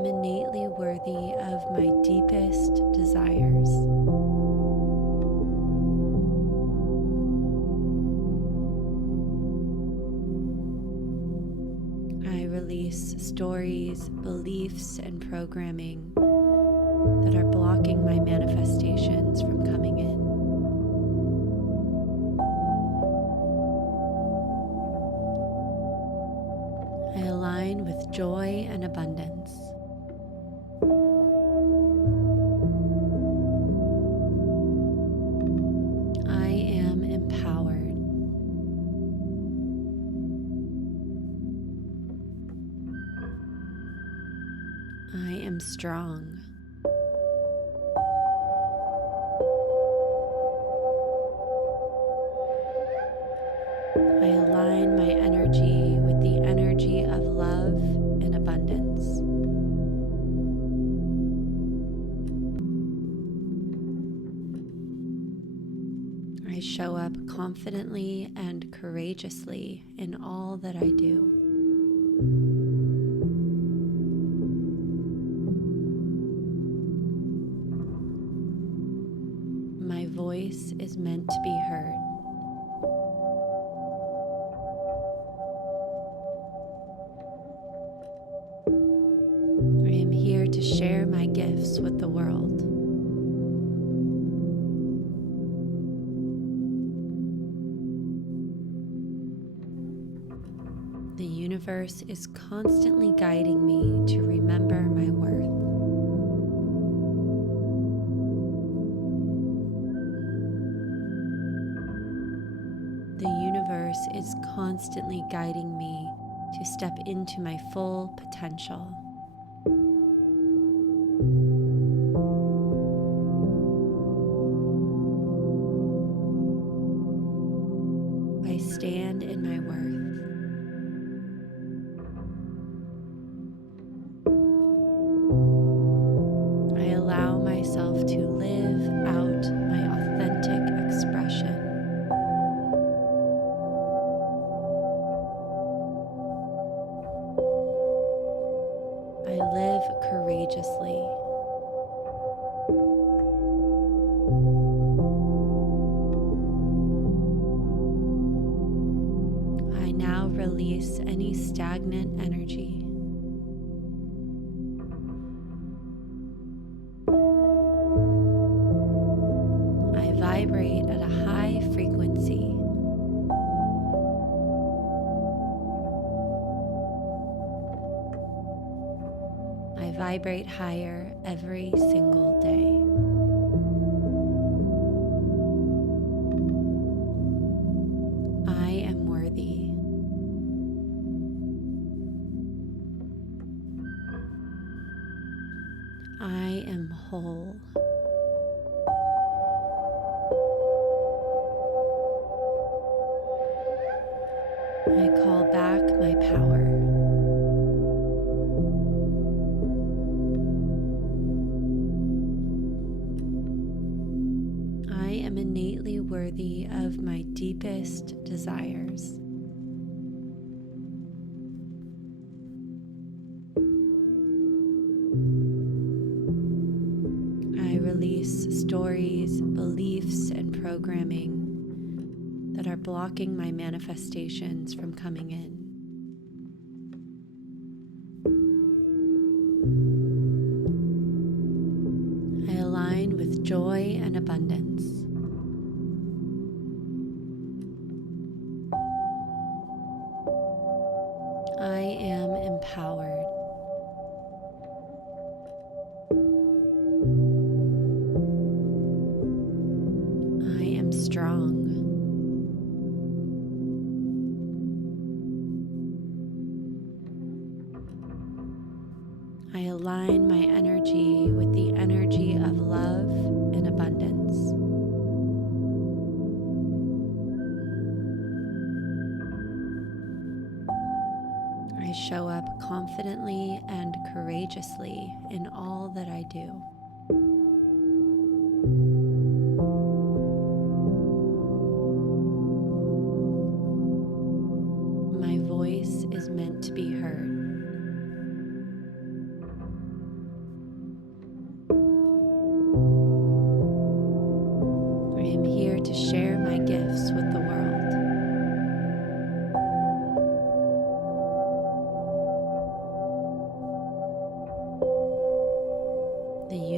am innately worthy of my deepest desires. I release stories, beliefs, and programming that are blocking my manifestations from coming in. I align with joy and abundance. I am empowered. I am strong. I align my energy with the energy of love and abundance. I show up confidently and courageously in all that I do. My voice is meant to be heard. I am here to share my gifts with the world. The universe is constantly guiding me to remember my worth. The universe is constantly guiding me to step into my full potential. I stand in my worth. I allow myself to live out my authentic expression. I live courageously. I now release any stagnant energy. I vibrate at a high frequency. I vibrate higher every single day. I am worthy. I am whole. I call back my power. I am innately worthy of my deepest desires. I release stories, beliefs, and programming that are blocking my manifestations from coming in. I align with joy and abundance. I am empowered. I am strong. I align my energy with the energy of love and abundance. I show up confidently and courageously in all that I do. My voice is meant to be heard.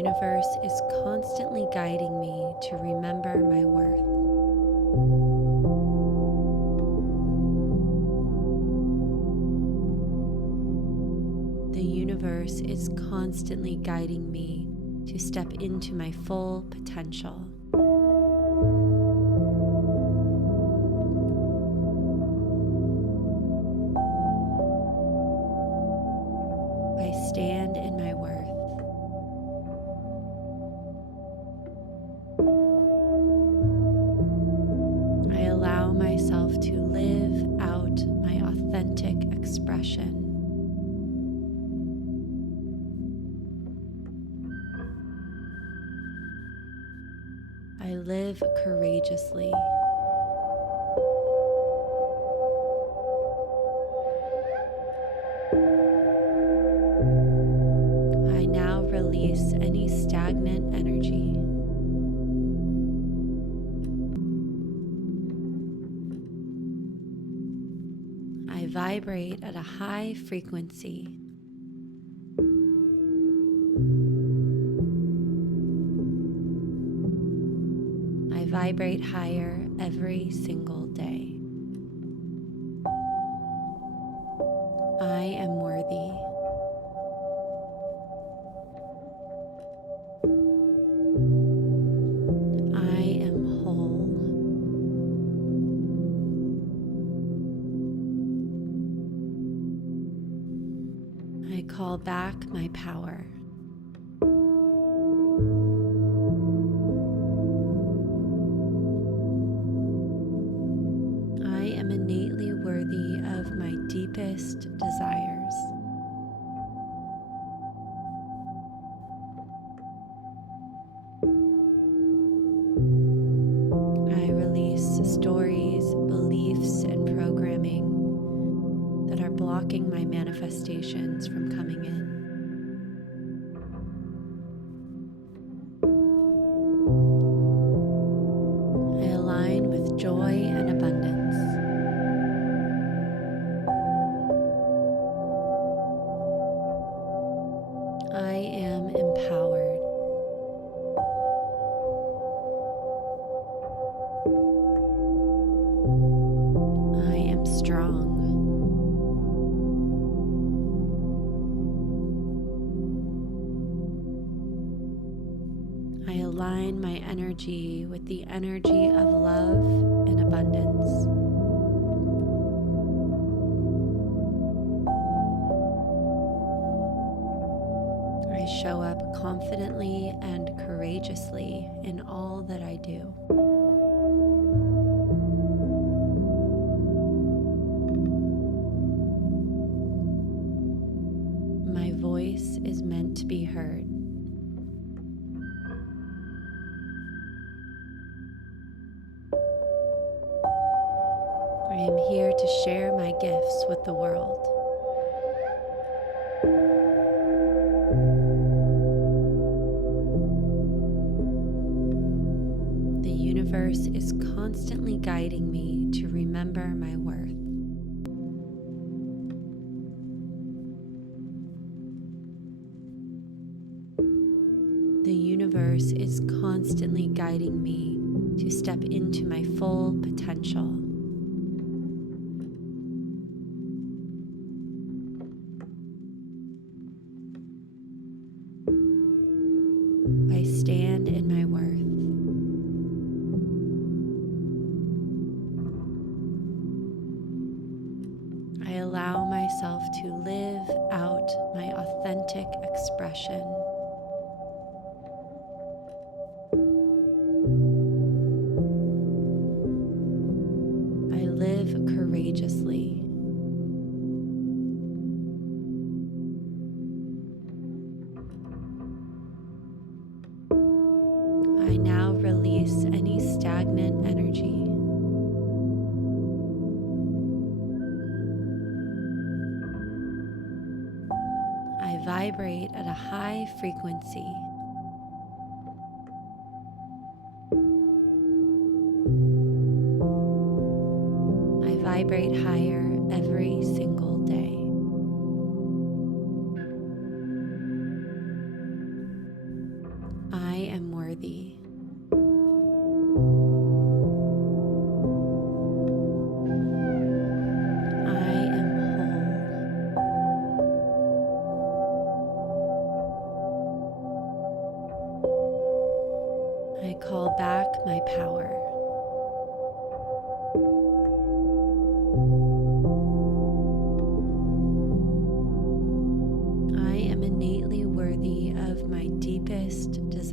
universe is constantly guiding me to remember my worth. The universe is constantly guiding me to step into my full potential. I stand in my worth. I allow myself to live out my authentic expression. I live courageously. I now release any stagnant energy. I vibrate at a high frequency. I vibrate higher every single day. I am worthy. I am whole. I call back my power. I am innately worthy of my deepest desires. I release stories, beliefs, and programming that are blocking my manifestations from coming in. I align with joy and abundance. I am empowered. I am strong. I align my energy with the energy of love and abundance. I show up confidently and courageously in all that I do. My voice is meant to be heard. I am here to share my gifts with the world. The universe is constantly guiding me to remember my worth. The universe is constantly guiding me to step into my full potential. I stand in my worth. I allow myself to live out my authentic expression. I live courageously. I now release any stagnant energy. I vibrate at a high frequency. I vibrate higher every single day.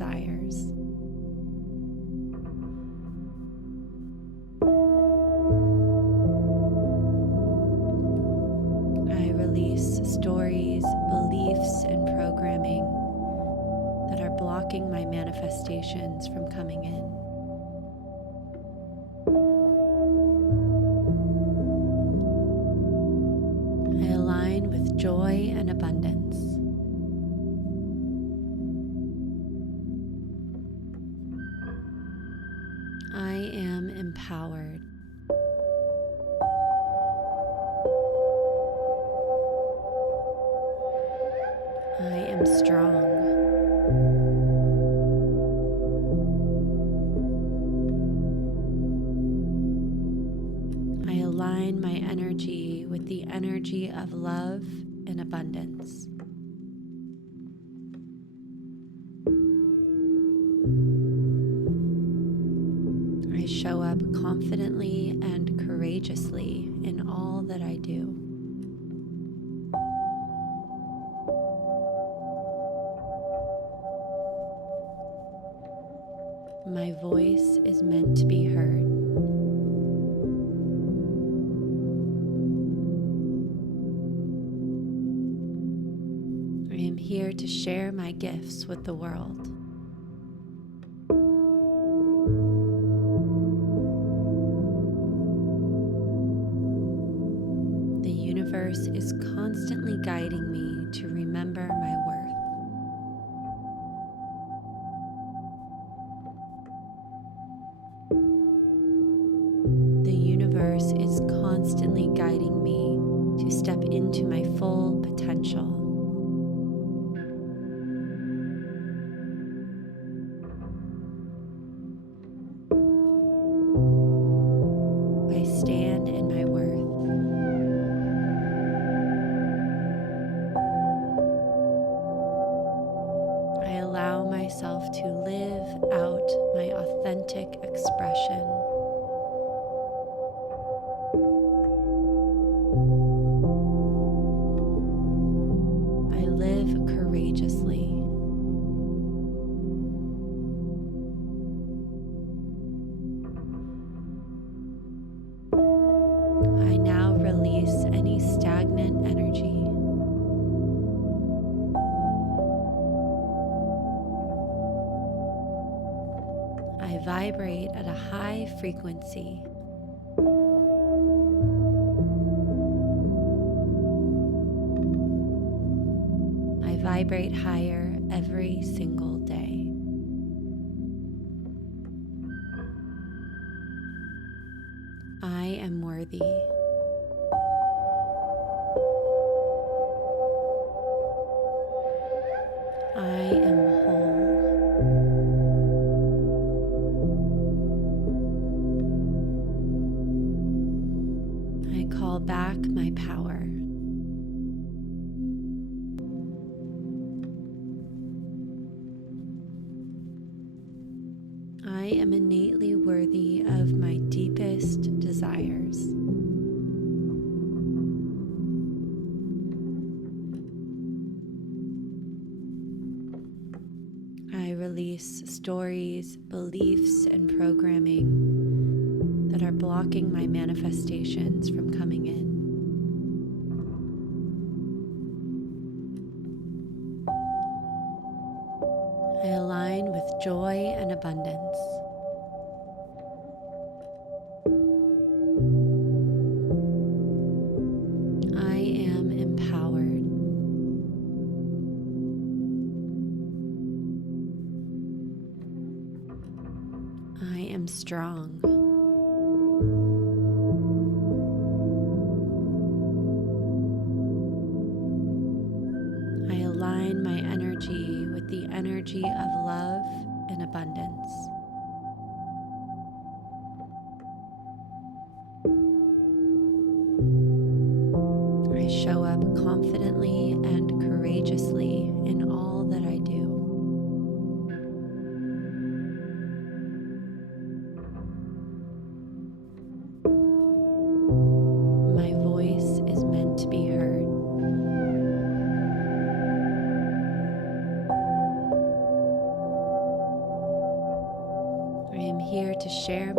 desires. I release stories, beliefs, and programming that are blocking my manifestations from coming in. I align with joy and abundance. I am empowered. I am strong. I align my energy with the energy of love and abundance. I show up confidently and courageously in all that I do. My voice is meant to be heard. I am here to share my gifts with the world. The universe is constantly guiding me to remember my worth. The universe is constantly guiding me to step into my full potential. I stand in my worth. I allow myself to live out my authentic expression. I live courageously. I now release any stagnant energy. I vibrate at a high frequency. I vibrate higher every single day. I am worthy. I am whole. I call back my power. I am innately worthy of my deepest desires. I release stories, beliefs, and programming that are blocking my manifestations from coming in. I align with joy and abundance. I am empowered. I am strong. I align my energy with the energy of love and abundance. I show up confidently and courageously in all that I do. My voice is meant to be heard.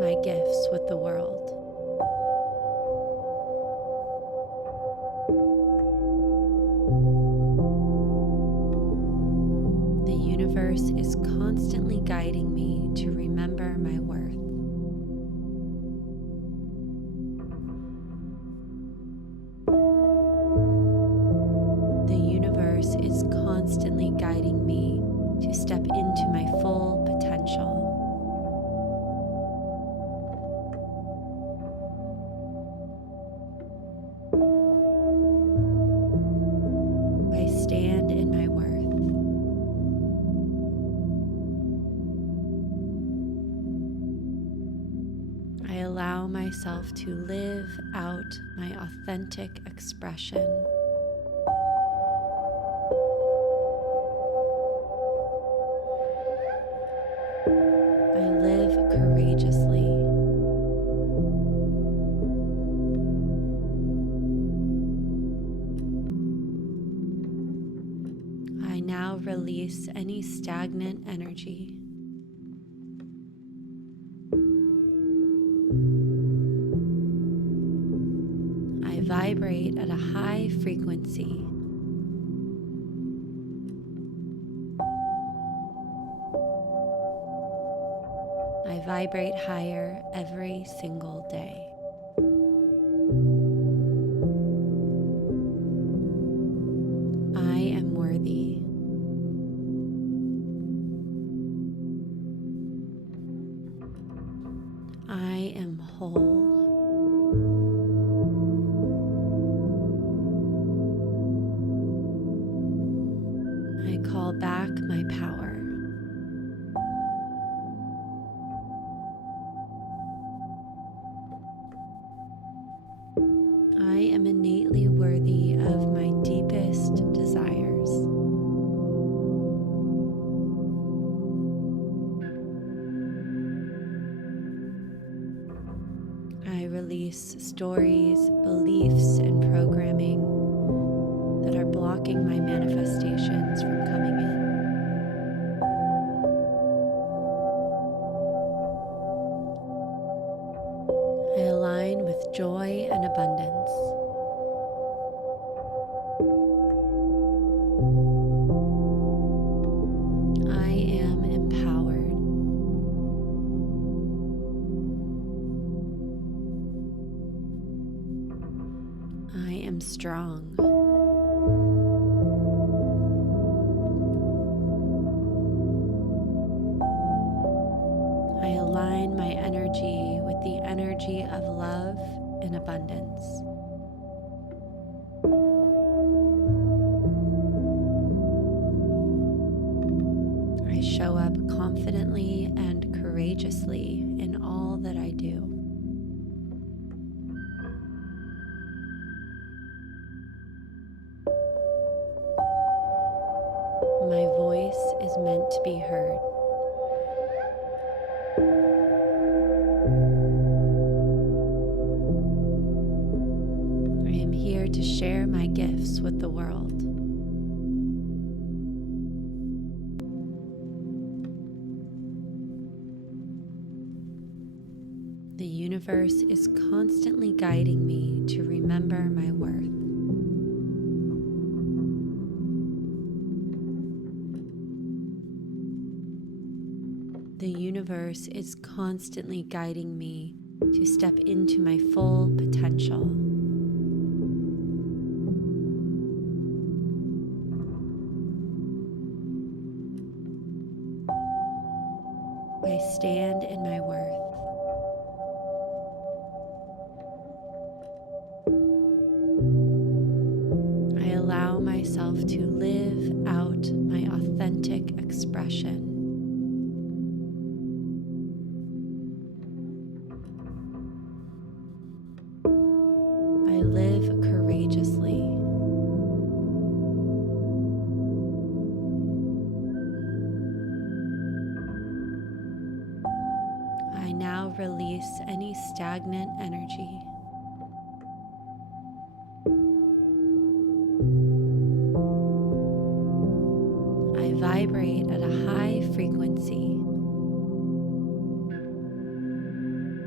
my gifts with the world. The universe is constantly guiding me to remember my worth. The universe is constantly guiding me to step into my full potential. I stand in my worth. I allow myself to live out my authentic expression. I live courageously. I now release any stagnant energy. I vibrate at a high frequency. I vibrate higher every single day. I am worthy. I am whole. I call back my power. I am innately worthy of my deepest desires. I release stories, beliefs, and programming that are blocking my manifestations from coming in. I align with joy and abundance. I am empowered. I am strong. I align my energy with the energy of love and abundance. I show up confidently and courageously in all that I do. My voice is meant to be heard. I am here to share my gifts with the world. The universe is constantly guiding me to remember my worth. The universe is constantly guiding me to step into my full potential. I stand in my worth. I allow myself to live out my authentic expression. I live courageously. I now release any stagnant energy. I vibrate at a high frequency.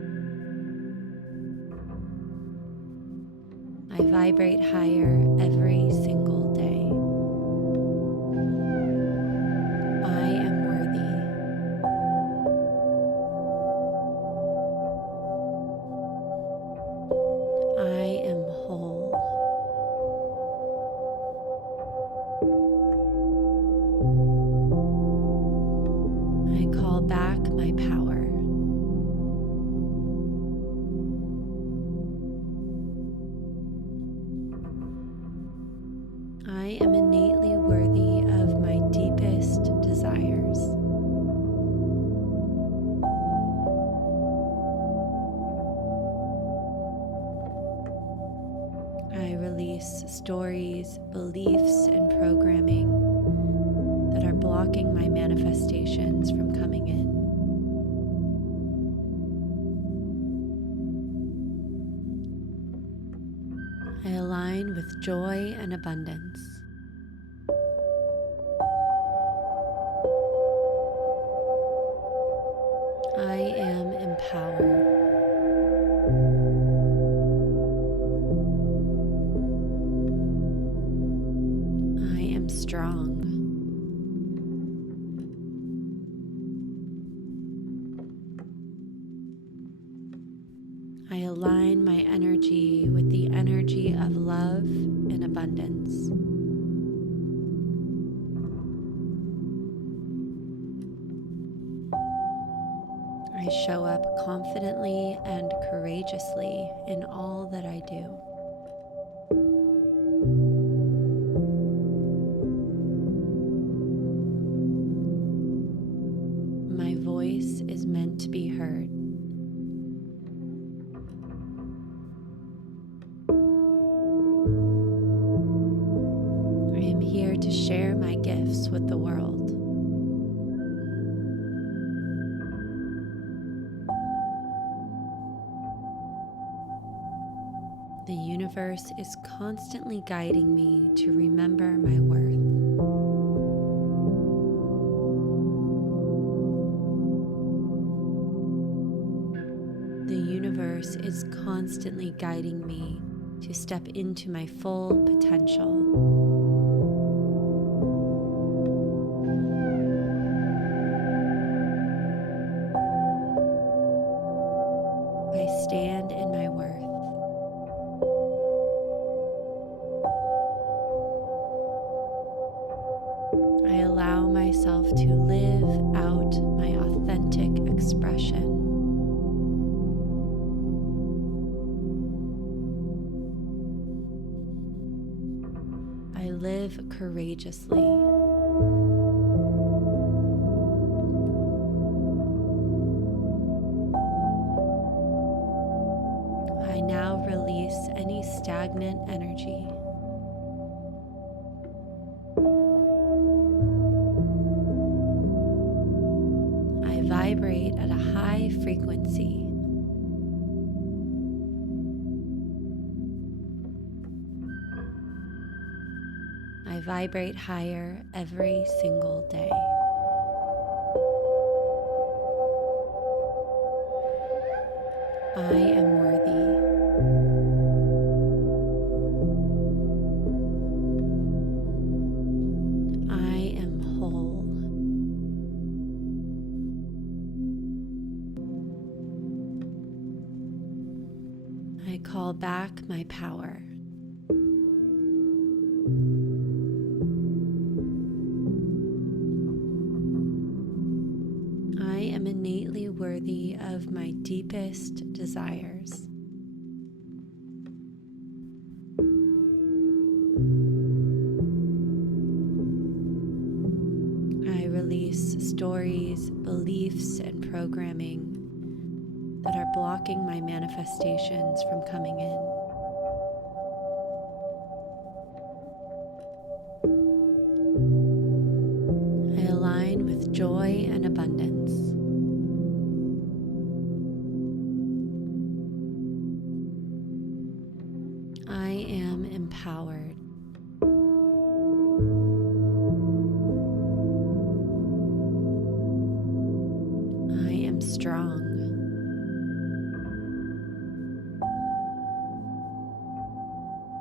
I vibrate higher every single day. I am worthy. I am whole. I call back my power. I am innately worthy of my deepest desires. I release stories, beliefs, and programming that are blocking my manifestations from coming in. I align with joy and abundance. I am empowered. I am strong. I align my energy with the energy of love and abundance. I show up confidently and courageously in all that I do. My voice is meant to be heard. I am here to share my gifts with the world. The universe is constantly guiding me to remember my worth. The universe is constantly guiding me to step into my full potential. I stand in my worth. I allow myself to live out my authentic expression. I live courageously. I now release any stagnant energy. I vibrate at a high frequency. I vibrate higher every single day. I am worthy. I am whole. I call back my power. I am innately worthy of my deepest desires. I release stories, beliefs, and programming that are blocking my manifestations from coming in. I align with joy and abundance. I am empowered. I am strong.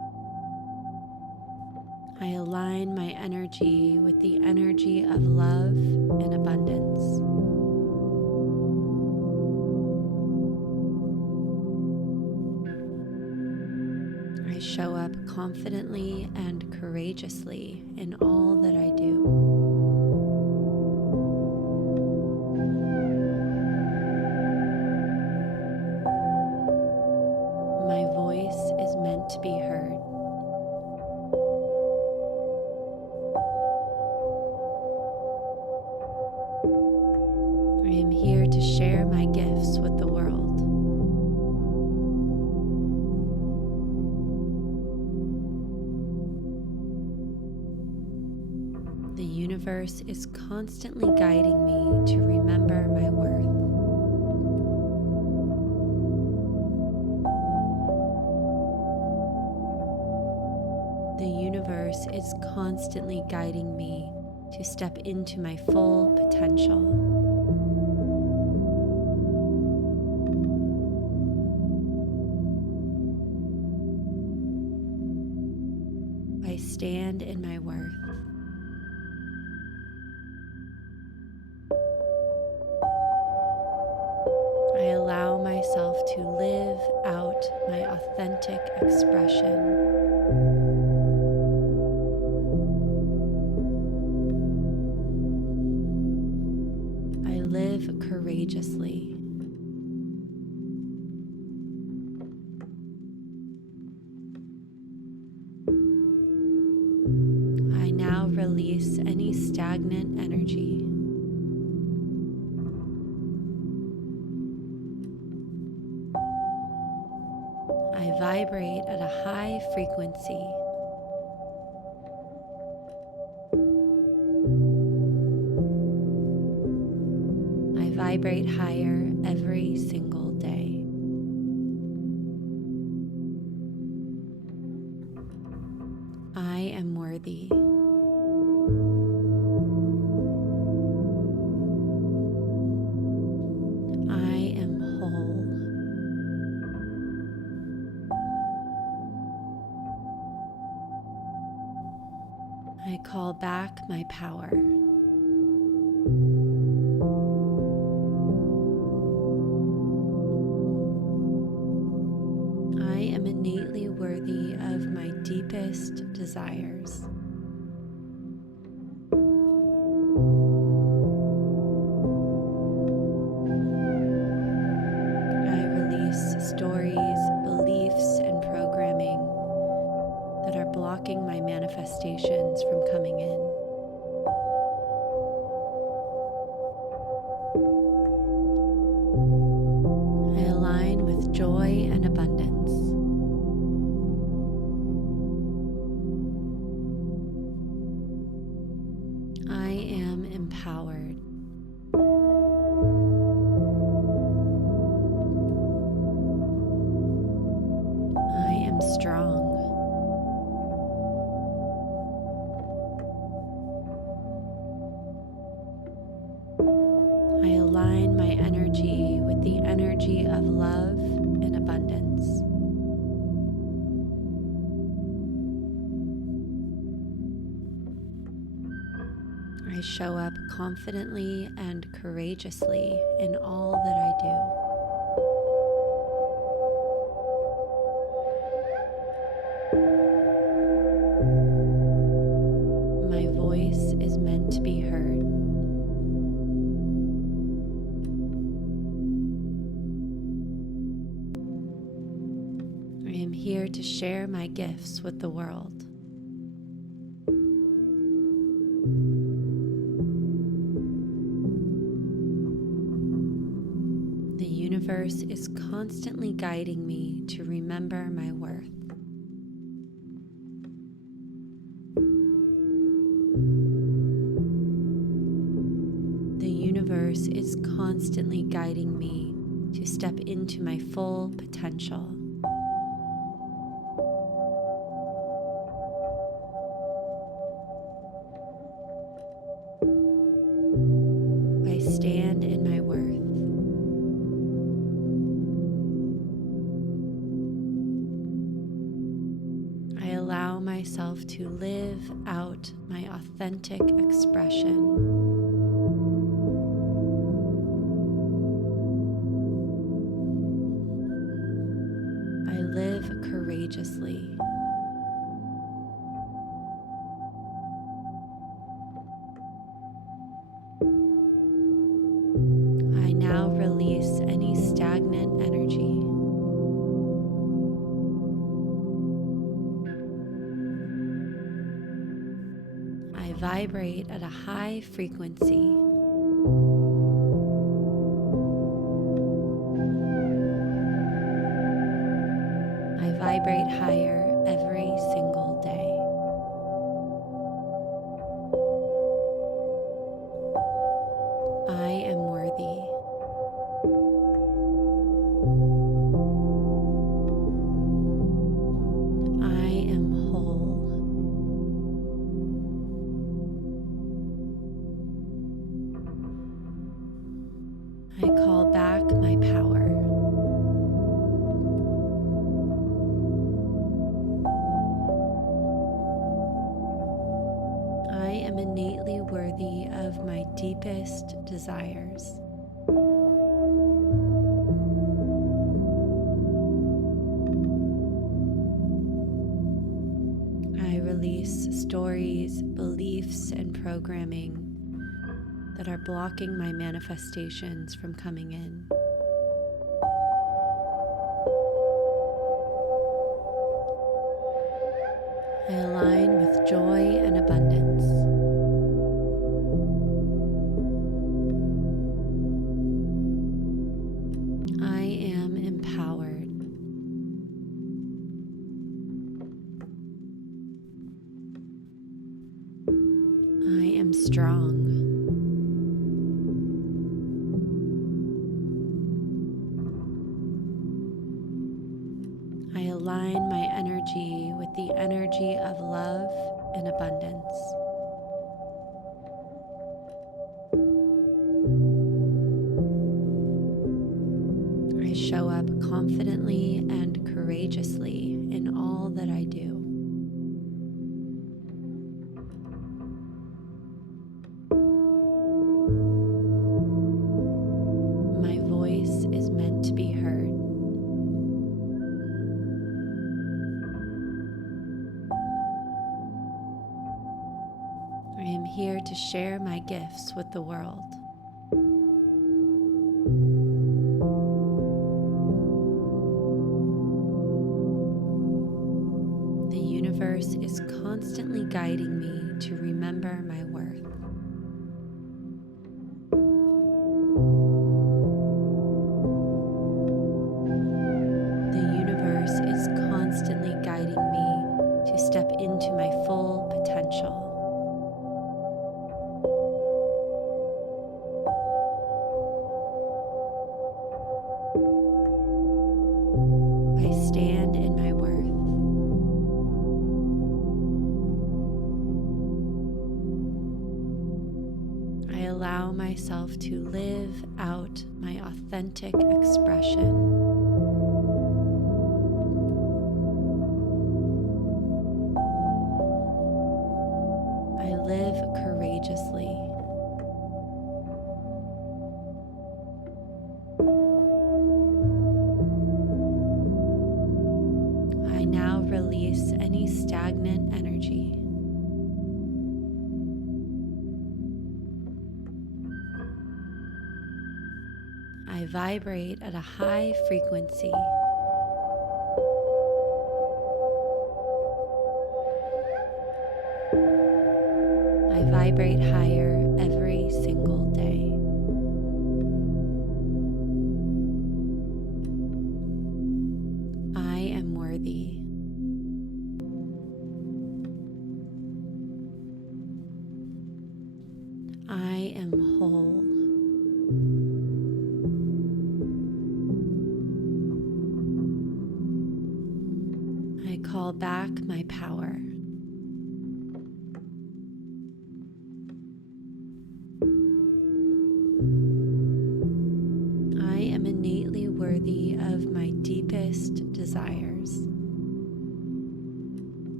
I align my energy with the energy of love and abundance. I show up confidently and courageously in all that I do. My voice is meant to be heard. I am here to share my gifts with the world. The universe is constantly guiding me to remember my worth. The universe is constantly guiding me to step into my full potential. I stand in my worth. I allow myself to live out my authentic expression. I live courageously. I now release any stagnant energy. I vibrate at a high frequency. I vibrate higher every single day. I am worthy. I am whole. I call back my power. I am innately worthy of my deepest desires. I release stories, beliefs, and programming that are blocking my manifestations from coming in. I align with joy and abundance. I am empowered. I am strong. I align my energy with the energy of love and abundance. I show up confidently and courageously in all that I do. My voice is meant to be heard. I am here to share my gifts with the world. The universe is constantly guiding me to remember my worth. The universe is constantly guiding me to step into my full potential. I stand in my worth. I allow myself to live out my authentic expression. I live courageously. I now release any stagnant energy. I vibrate at a high frequency. I vibrate higher every single day. I am worthy. I am whole. I call back my power. I am innately worthy of my deepest desires. I release stories, beliefs, and programming that are blocking my manifestations from coming in. I align with joy and abundance. I am empowered. I am strong. I align my energy with the energy of love and abundance. I show up confidently and courageously in all that I do. My voice is meant to be heard. I am here to share my gifts with the world. The universe is constantly guiding me to remember my worth. The universe is constantly guiding me to step into my full potential. I stand in my worth. I allow myself to live out my authentic expression. I live courageously. I now release any stagnant energy. I vibrate at a high frequency. I vibrate higher every single day. I am worthy. I am whole. I call back my power. I am innately worthy of my deepest desires.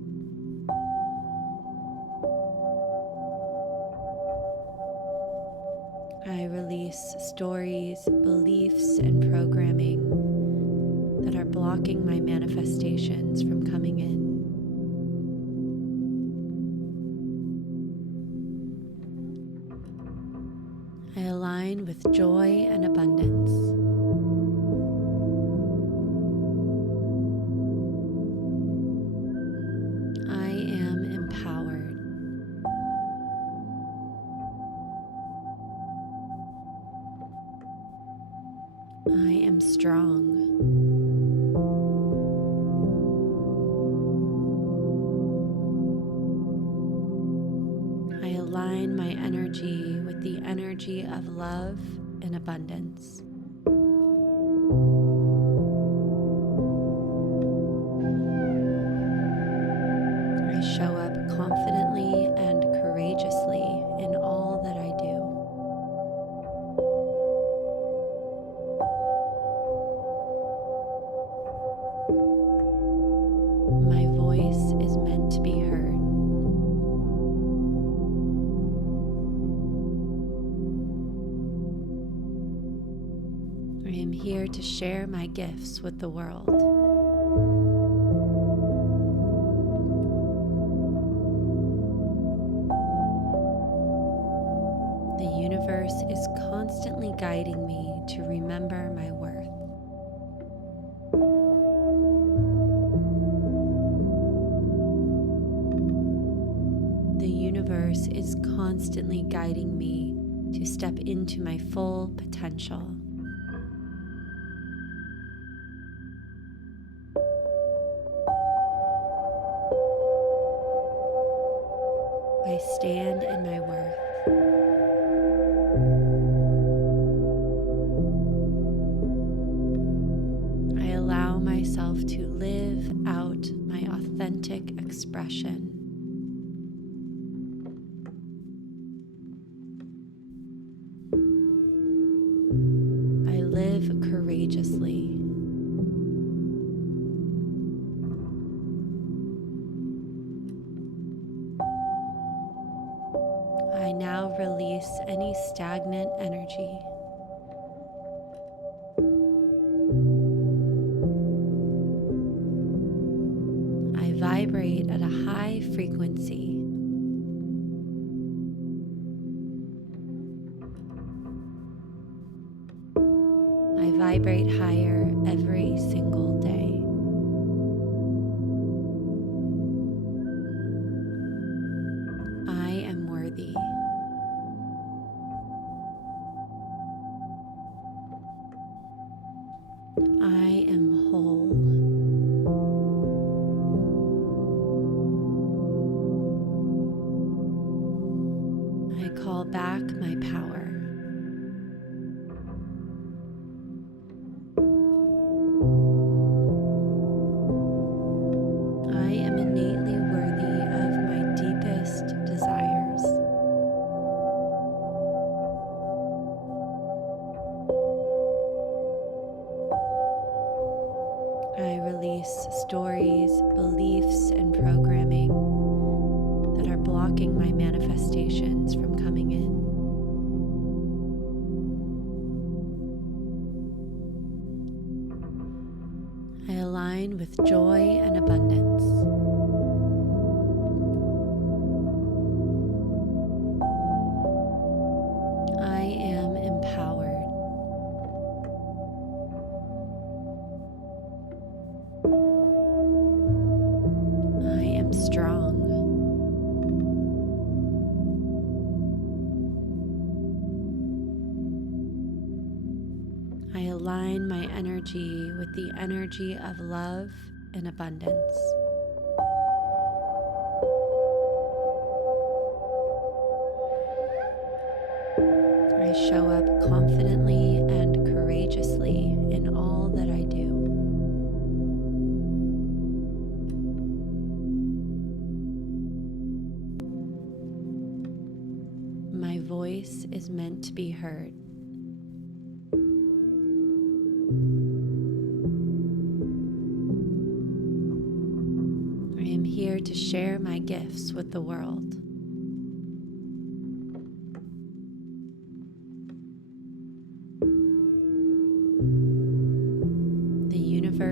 I release stories, beliefs, and programming that are blocking my manifestations from coming in. I align with joy and abundance. I am empowered. I am strong. I align my energy with the energy of love and abundance. I show up confidently and courageously in all that I do. My voice is meant to be heard. I am here to share my gifts with the world. The universe is constantly guiding me to remember my worth. The universe is constantly guiding me to step into my full potential. I stand in my worth. I allow myself to live out my authentic expression. I live courageously. I now release any stagnant energy. I vibrate at a high frequency. I vibrate higher every single day. I am worthy. I am whole. I call back my power. I am innately worthy of my deepest desires. I release stories, beliefs, and programming that are blocking my manifestations from coming in. I align with joy and abundance. I am empowered. I am strong. I align my energy with the energy of love and abundance. I show up confidently and courageously in all that I do. My voice is meant to be heard. I am here to share my gifts with the world.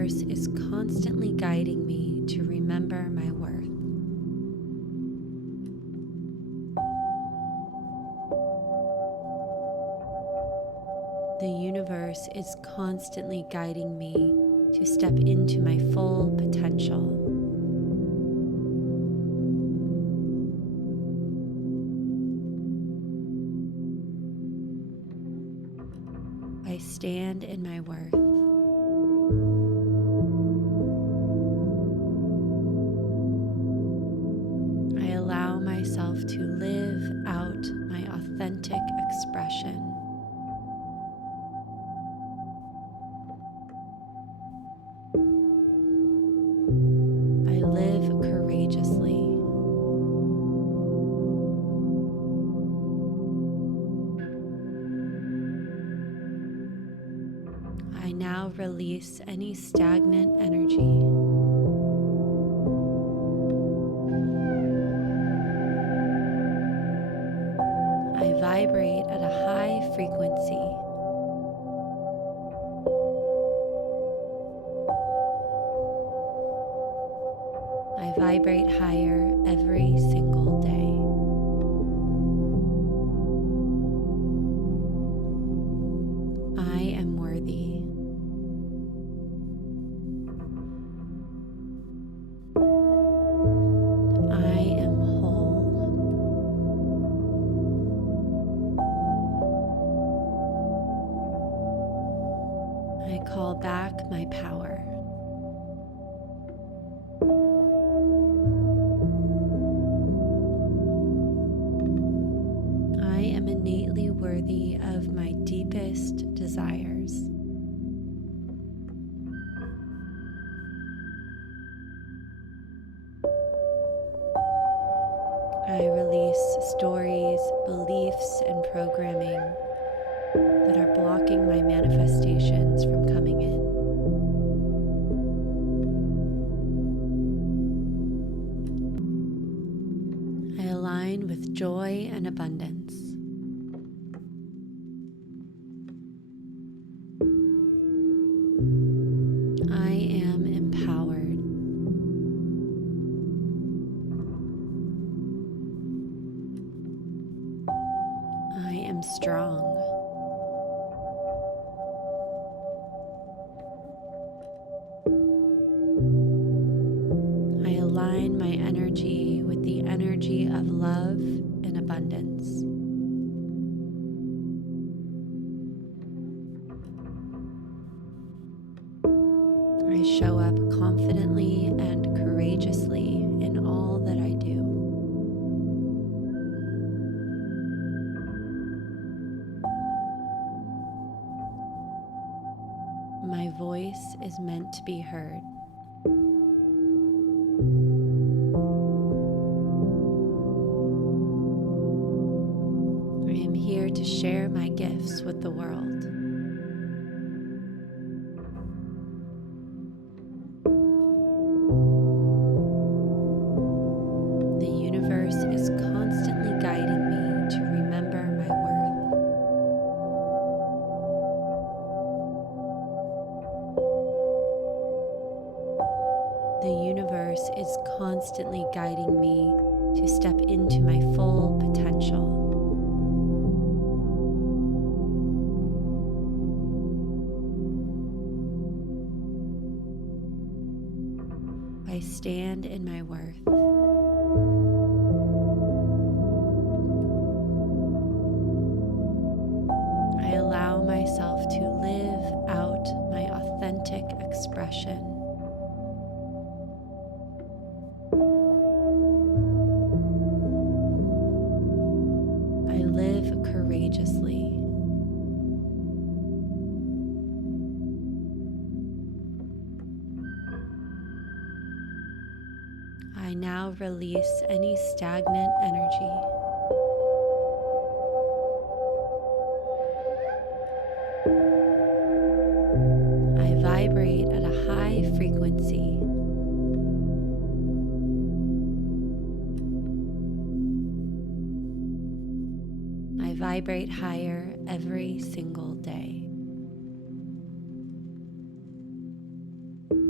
universe is constantly guiding me to remember my worth. The universe is constantly guiding me to step into my full potential. I stand in my worth. I allow myself to live out my authentic expression. I live courageously. I now release any stagnant energy. I vibrate at a high frequency. I vibrate higher every single day. I am worthy. I am whole. I call back my power. I am innately worthy of my deepest desires. I release stories, beliefs, and programming that are blocking my manifestations from coming in. I align with joy and abundance. I am empowered. I am strong. I align my energy with the energy of love and abundance. I show up confidently and courageously in all that I do. My voice is meant to be heard. I am here to share my gifts with the world. The universe is constantly guiding me to remember my worth. The universe is constantly guiding me to step into my full potential. I stand in my worth. I allow myself to live out my authentic expression. I live courageously. I now release any stagnant energy. I vibrate at a high frequency. I vibrate higher every single day.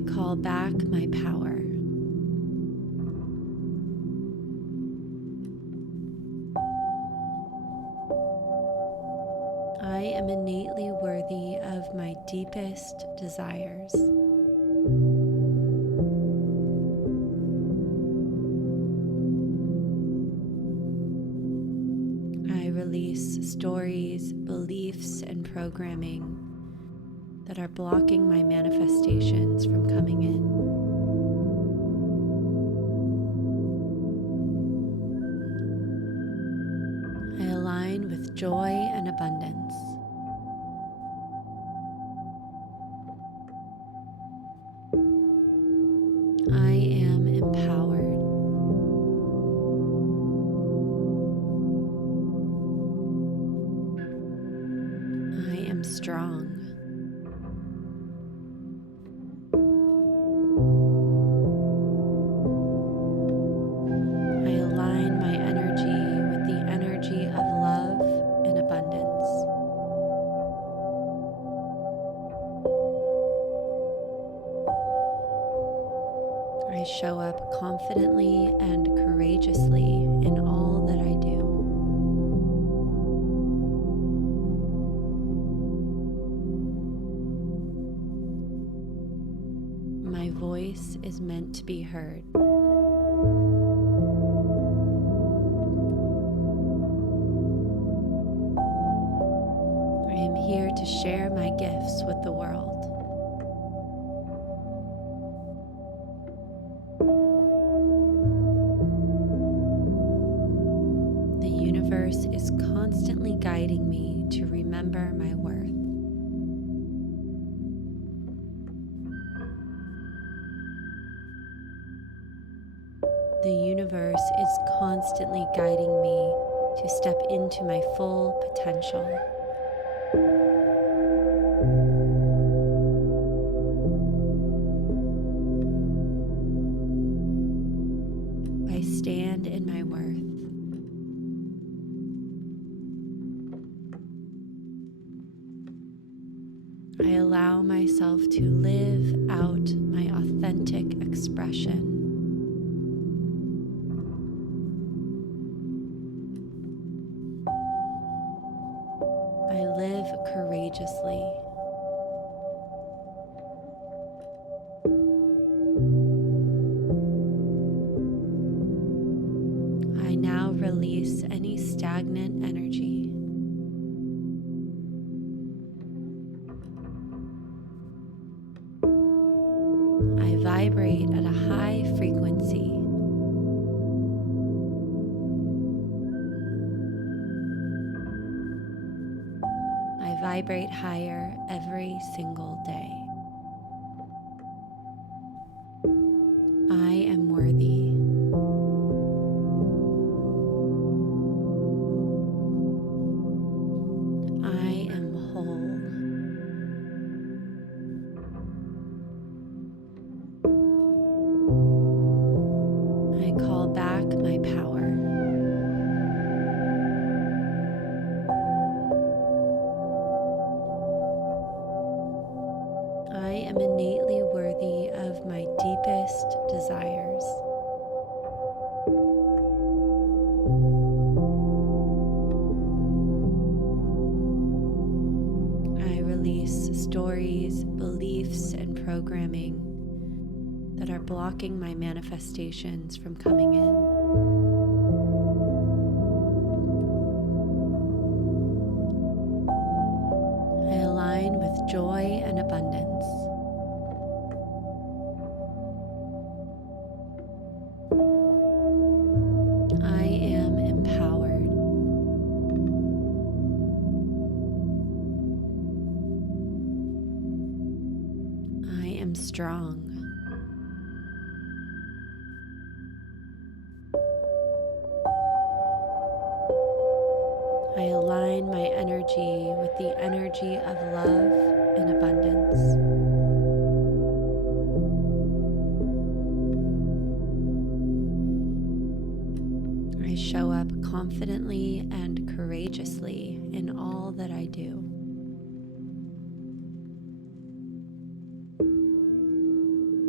I call back my power. I am innately worthy of my deepest desires. I release stories, beliefs, and programming that are blocking my manifestations from coming in. I align with joy and abundance. I am empowered. I am strong. I align my energy with the energy of love and abundance. I show up confidently and courageously in all that I do. My voice is meant to be heard. I am here to share my gifts with the world. The universe is constantly guiding me to remember my worth. The universe is constantly guiding me to step into my full potential. I stand in my worth. I allow myself to live out my authentic expression. I live courageously. I now release any stagnant energy. I vibrate at a high frequency. I vibrate higher every single day. I am worthy. I am whole. I call back my power. I am innately worthy of my deepest desires. I release stories, beliefs, and programming that are blocking my manifestations from coming in. I align with joy and abundance. I am empowered. I am strong. I align my energy with the energy of love and abundance. I show up confidently and courageously in all that I do.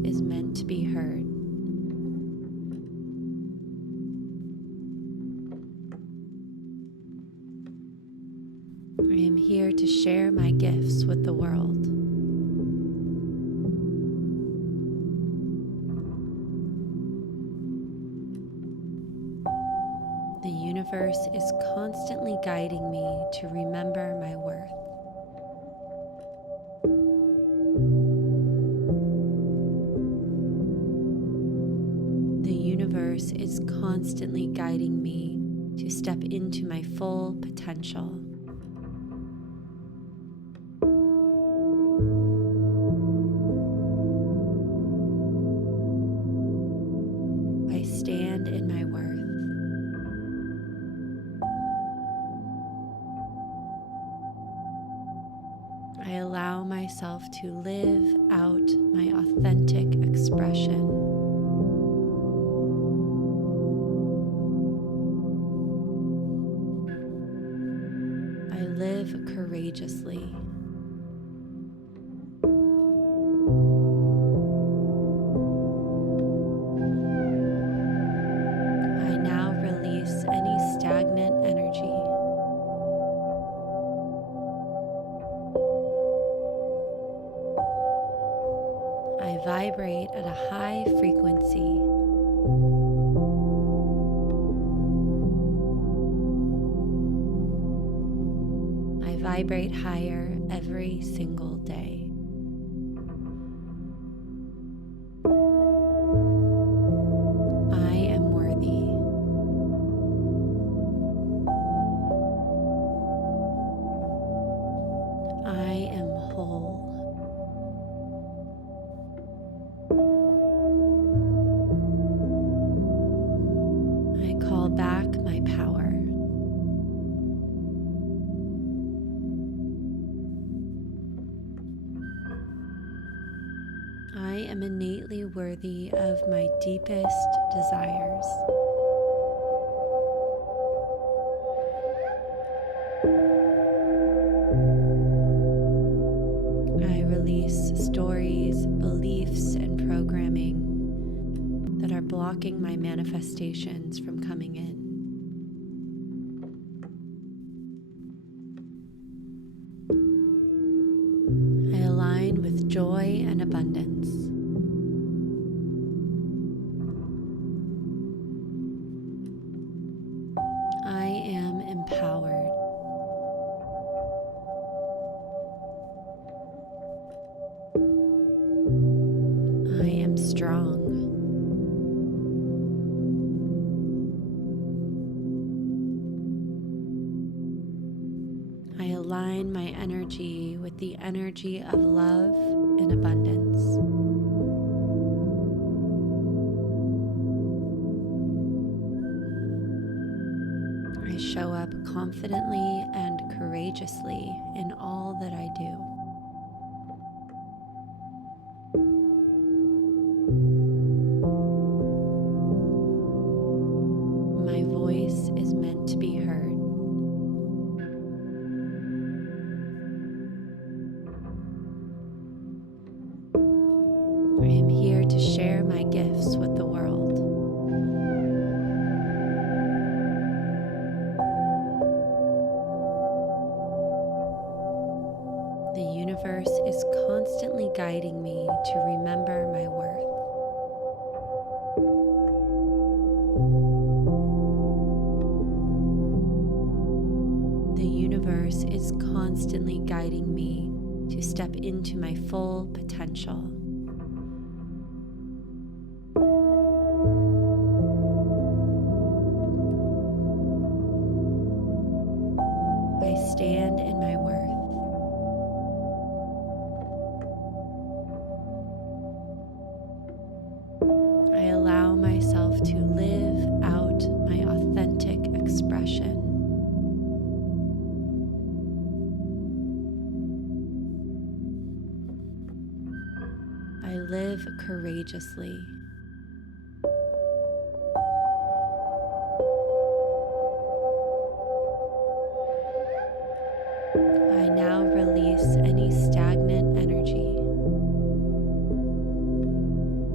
is meant to be heard. I am here to share my gifts with the world. The universe is constantly guiding me to remember my worth. The universe is constantly guiding me to step into my full potential. I stand in my worth. I allow myself to live out my authentic expression. I live courageously. I now release any stagnant energy. I vibrate at a high frequency. I vibrate higher every single day. I am worthy. I am whole. I call back my power. I am innately worthy of my deepest desires. I release stories, beliefs, and programming that are blocking my manifestations from coming in. I align with joy and abundance. I am empowered. I am strong. I align my energy with the energy of love and abundance. I show up confidently and courageously in all that I do. My voice is meant to be heard. I am here to share my gifts with the world. The universe is constantly guiding me to remember my worth. The universe is constantly guiding me to step into my full potential. I stand in my worth. I allow myself to live out my authentic expression. I live courageously. I now release any stagnant energy.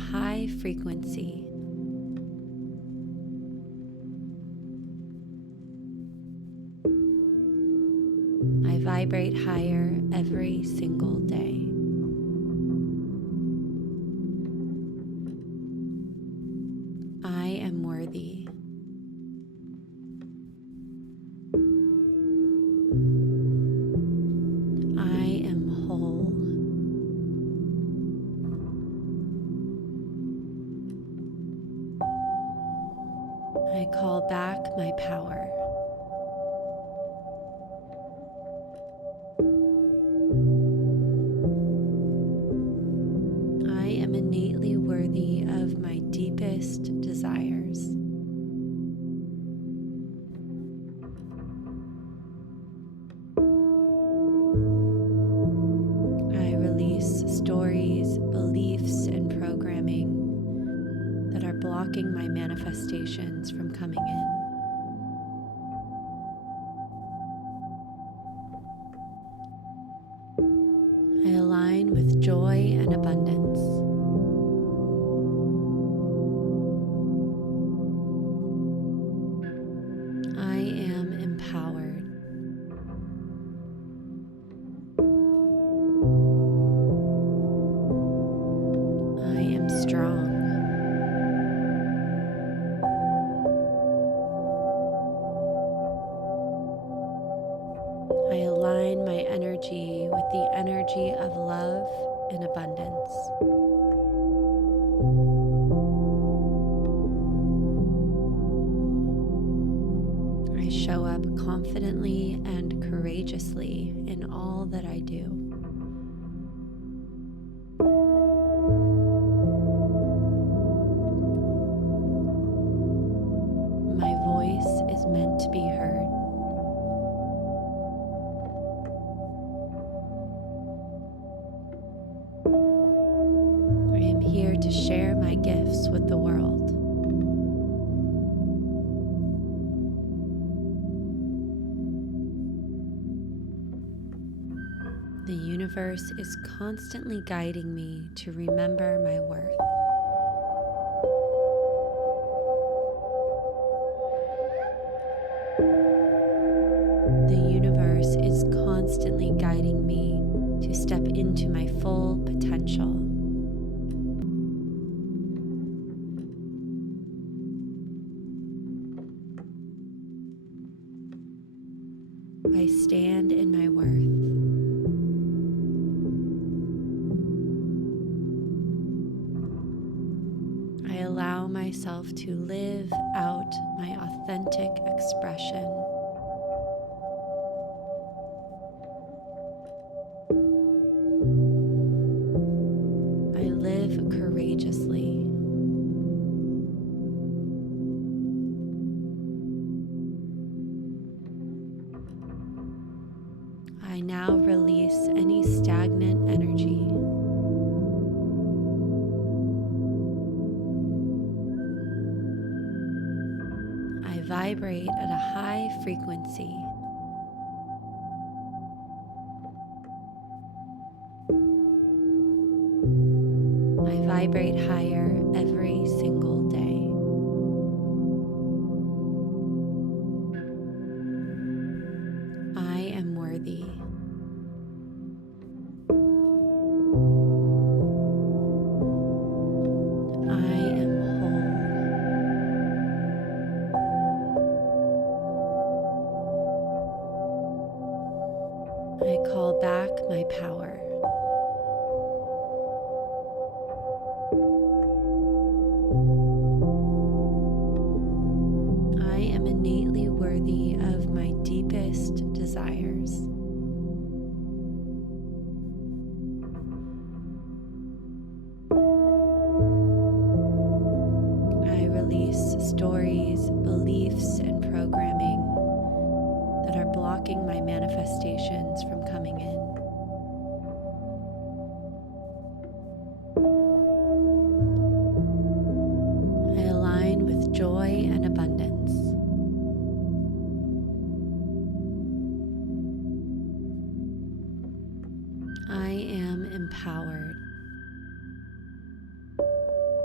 high frequency. I vibrate higher every single day. I am worthy. I am whole. I call back my power. I am innately worthy of my deepest desires. I release stories, beliefs, and programming that are blocking my manifestations from coming in. I align with joy and abundance. I am empowered. I am strong. I align my energy with the energy of love and abundance. I show up confidently and courageously in all that I do. My voice is meant to be heard. I am here to share my gifts with the world. The universe is constantly guiding me to remember my worth. The universe is constantly guiding me to step into my full potential. I stand in my worth. I allow myself to live out my authentic expression. I live courageously. I now release any stagnant energy. I vibrate at a high frequency. I vibrate higher every single day. I am worthy. I am whole. I call back my power. I am innately worthy of my deepest desires. I release stories, beliefs, and programming that are blocking my manifestations from coming in. I align with joy and abundance. I am empowered.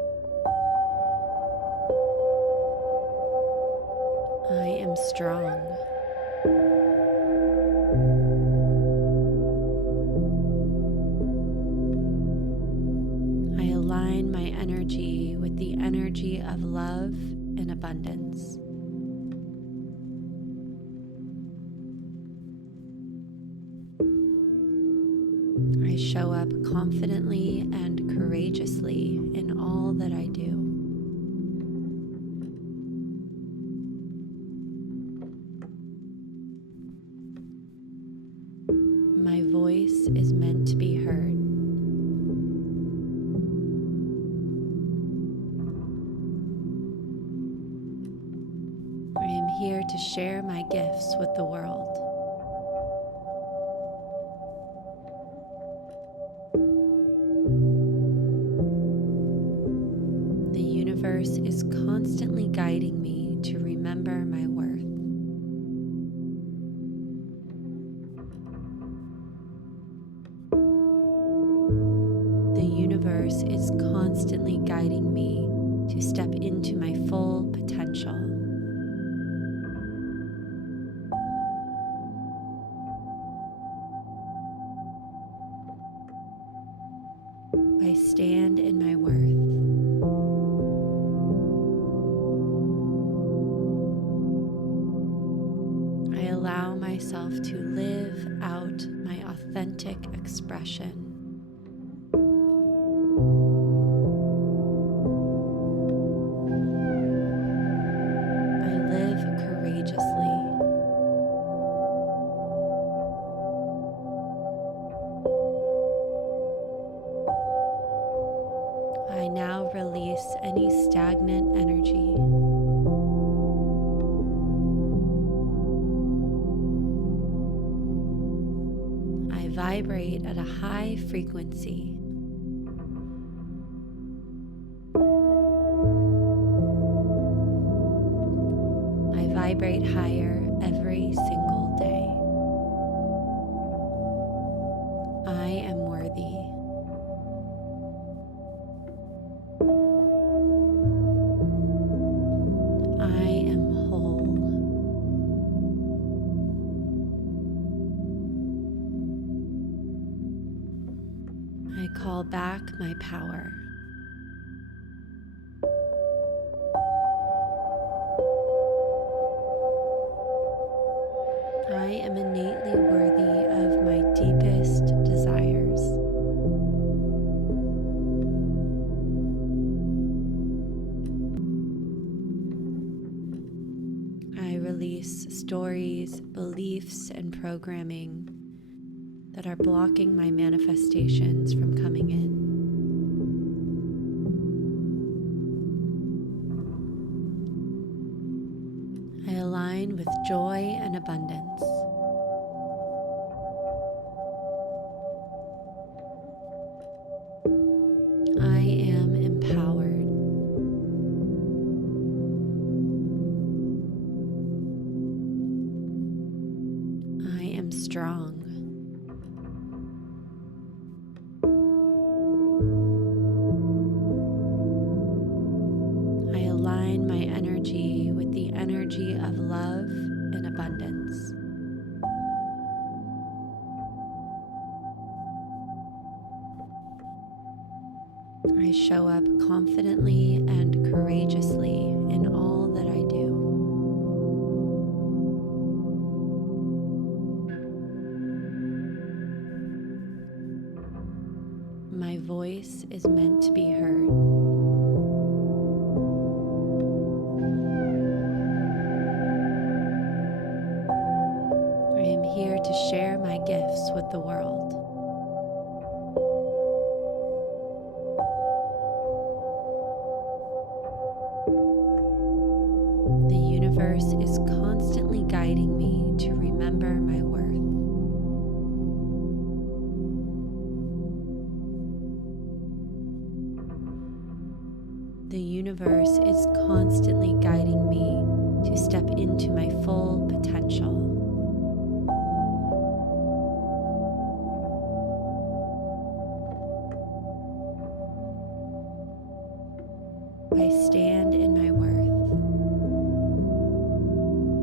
I am strong. I align my energy with the energy of love and abundance. I show up confidently and courageously in all that I do. My voice is meant to be heard. I am here to share my gifts with the world. The universe is constantly guiding me to remember my worth. The universe is constantly guiding me to step into my full potential. I stand in my worth. I allow myself to live out my authentic expression. I live courageously. I now release any stagnant energy. I vibrate at a high frequency. I vibrate higher every single day. I am worthy. I am whole. I call back my power. I am innately worthy of my deepest desires. I release stories, beliefs, and programming that are blocking my manifestations from coming in. I align with joy and abundance. I am empowered. I am strong. I align my energy with the energy of love and abundance. I show up confidently and courageously in all that I do. My voice is meant to be heard. I am here to share my gifts with the world. The universe is constantly guiding me to remember my worth. The universe is constantly guiding me to step into my full potential. I stand in my worth.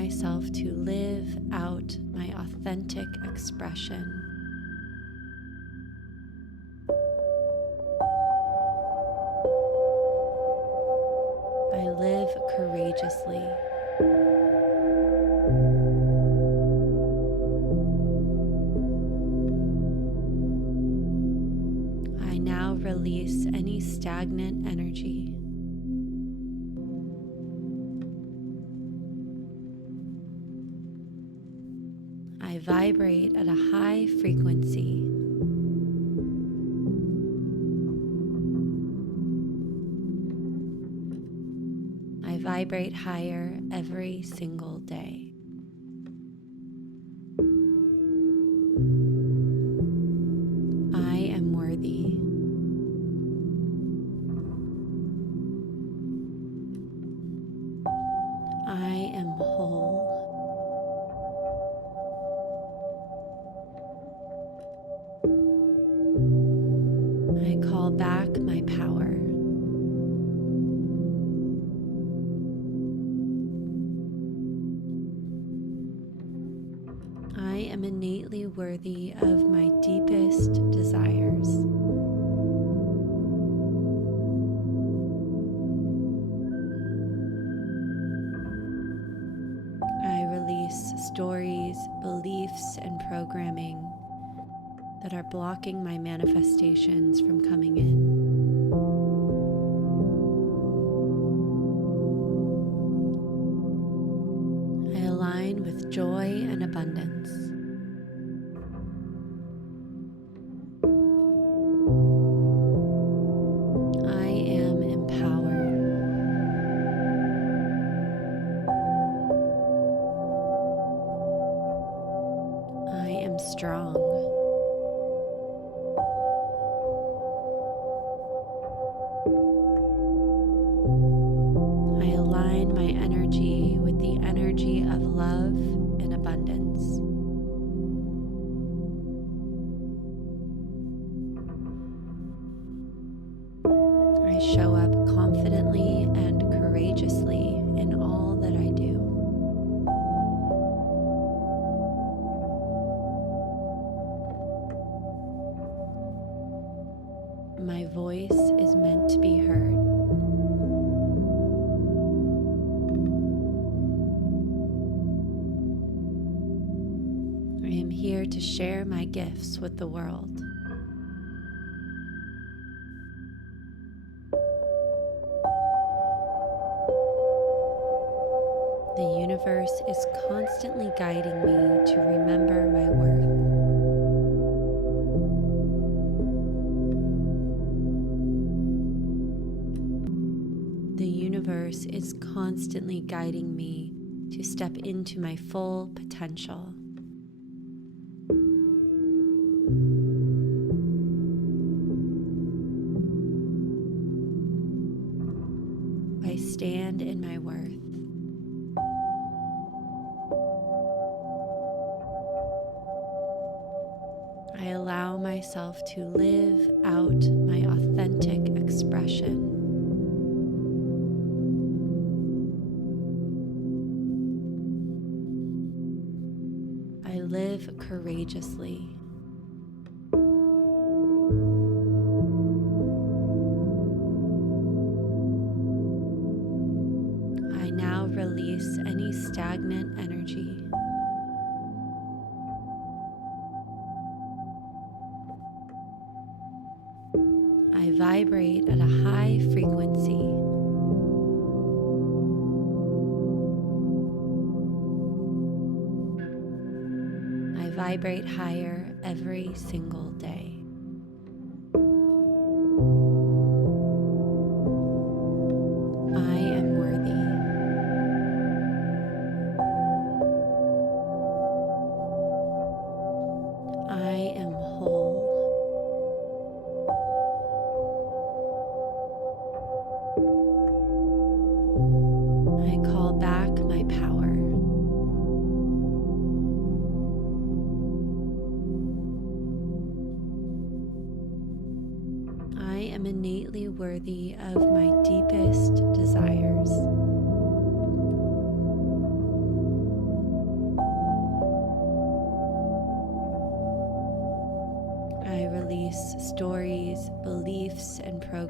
myself to live out my authentic expression. I live courageously. I now release any stagnant energy. I vibrate at a high frequency. I vibrate higher every single day. I am worthy. I am whole. I call back my power. I am innately worthy of my deepest desires. I release stories, beliefs, and programming that are blocking my manifestations from coming in. I align with joy and abundance. I am empowered. I am strong. I align my energy with the energy of love and abundance. I show up confidently and courageously in all that I do. My voice is meant to be heard. I am here to share my gifts with the world. The universe is constantly guiding me to remember my worth. The universe is constantly guiding me to step into my full potential. I stand in my worth. I allow myself to live out my authentic expression. I live courageously. I now release any stagnant energy. I vibrate at a high frequency. I vibrate higher every single day. I am worthy. I am whole. I call back my power. I am innately worthy of my deepest desires.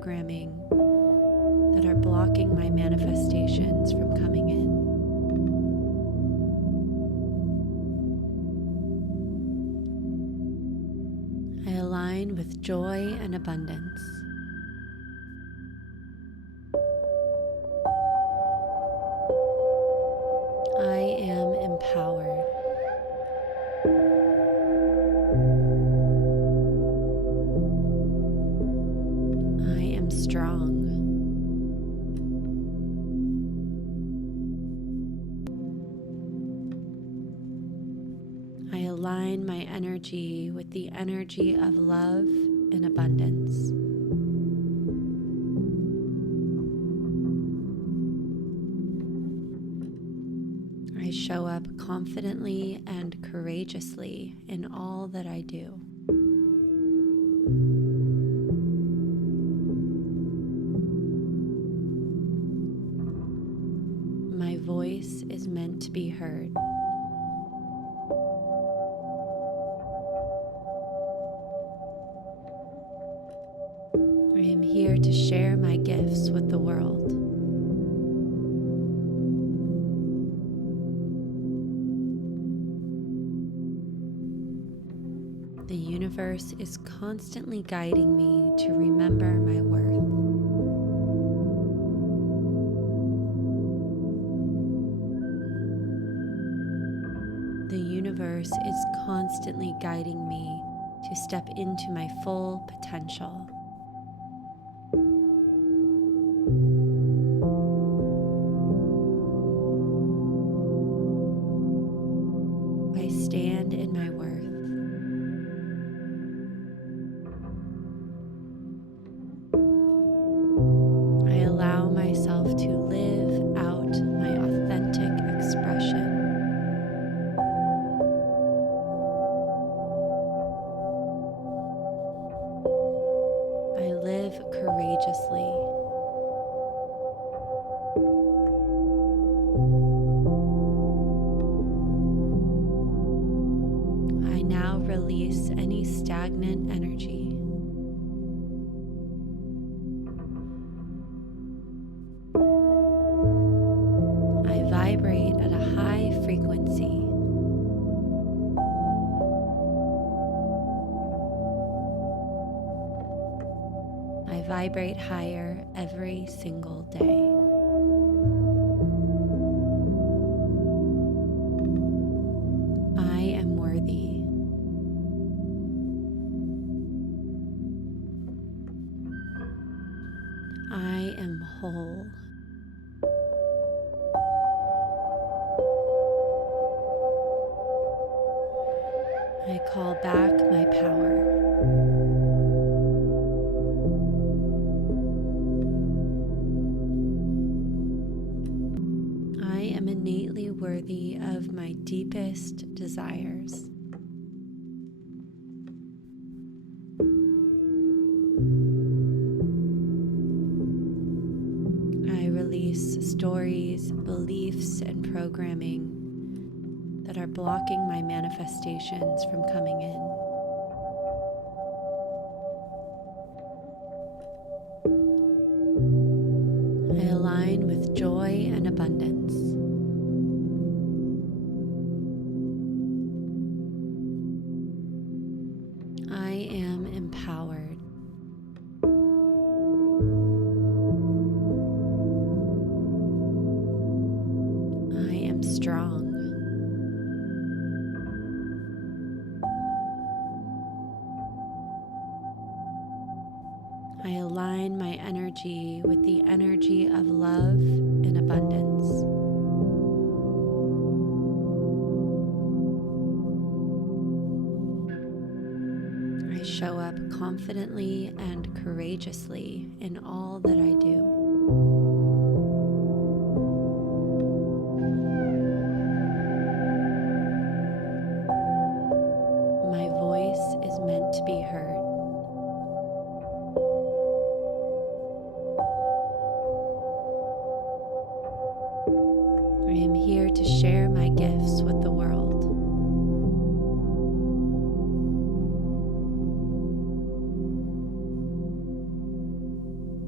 programming that are blocking my manifestations from coming in. I align with joy and abundance. I am empowered. I am strong. I align my energy with the energy of love and abundance. I show up confidently and courageously in all that I do. My voice is meant to be heard. I am here to share my gifts with the world. The universe is constantly guiding me to remember my worth. The universe is constantly guiding me to step into my full potential. I stand in my worth. I allow myself to live out my authentic expression. I live courageously. I now release any stagnant energy. I vibrate at a high frequency. I vibrate higher every single day. I am worthy. I am whole. I call back my power. I am innately worthy of my deepest desires. I release stories, beliefs, and programming that are blocking my manifestations from coming in. I align with joy and abundance. I am empowered. I am strong. I align my energy with the energy of love and abundance. I show up confidently and courageously in all that I do. My voice is meant to be heard. I am here to share my gifts with the world.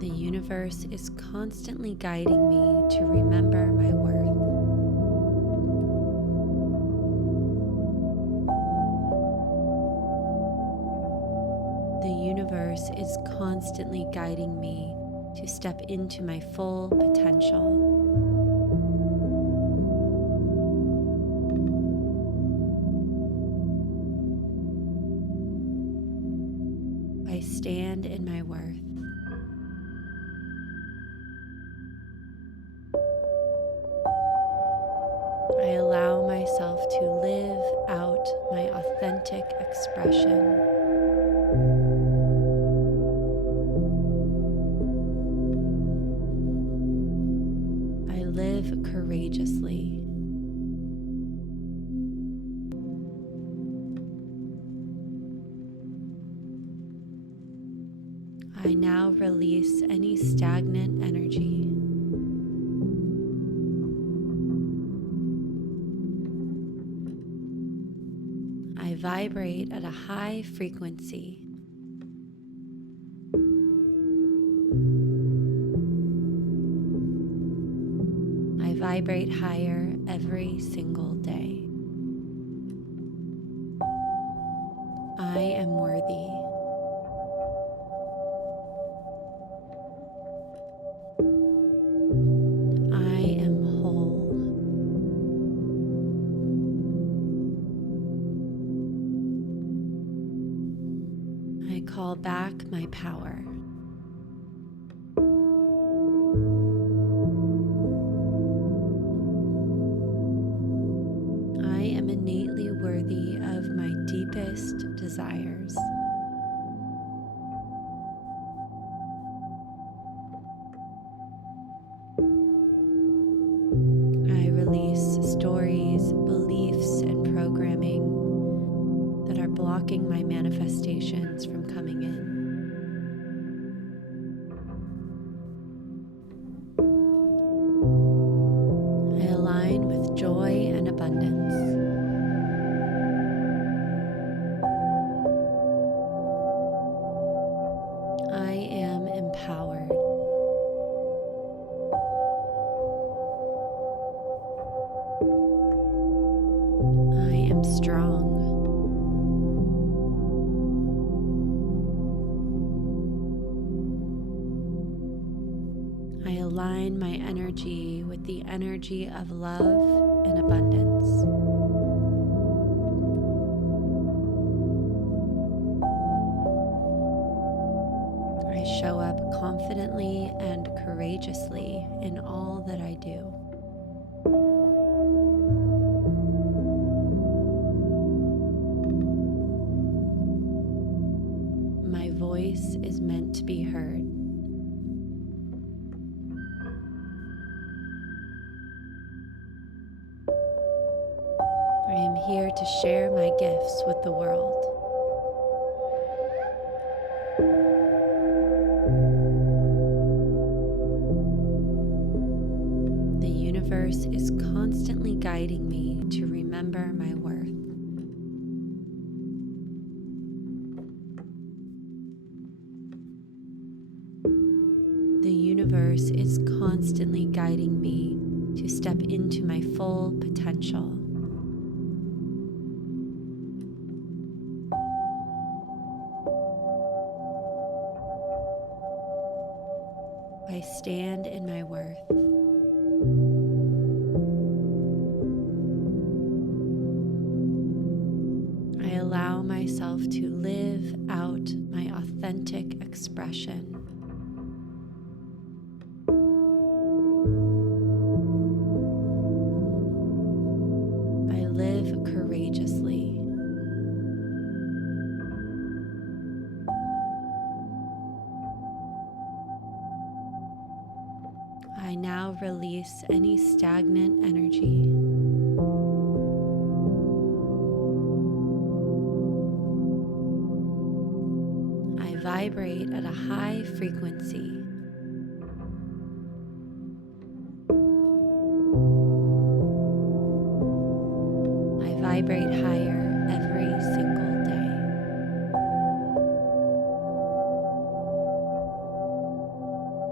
The universe is constantly guiding me to remember my worth. The universe is constantly guiding me to step into my full potential. I stand in my worth. I allow myself to live out my authentic expression. I live courageously. I now release any stagnant energy. I vibrate at a high frequency. I vibrate higher every single day. I am worthy. I am whole. I call back my power. I am innately worthy of my deepest desires. I release stories, beliefs, and programming that are blocking my manifestations from coming in. I align with joy and abundance. I am empowered. I am strong. I align my energy with the energy of love and abundance. I show up confidently and courageously in all that I do. My voice is meant to be heard. I am here to share my gifts with the world. The universe is constantly guiding me to remember my worth. The universe is constantly guiding me to step into my full potential. I stand in my worth. I allow myself to live out my authentic expression. I live courageously. I now release any stagnant energy. I vibrate at a high frequency. I vibrate higher every single day.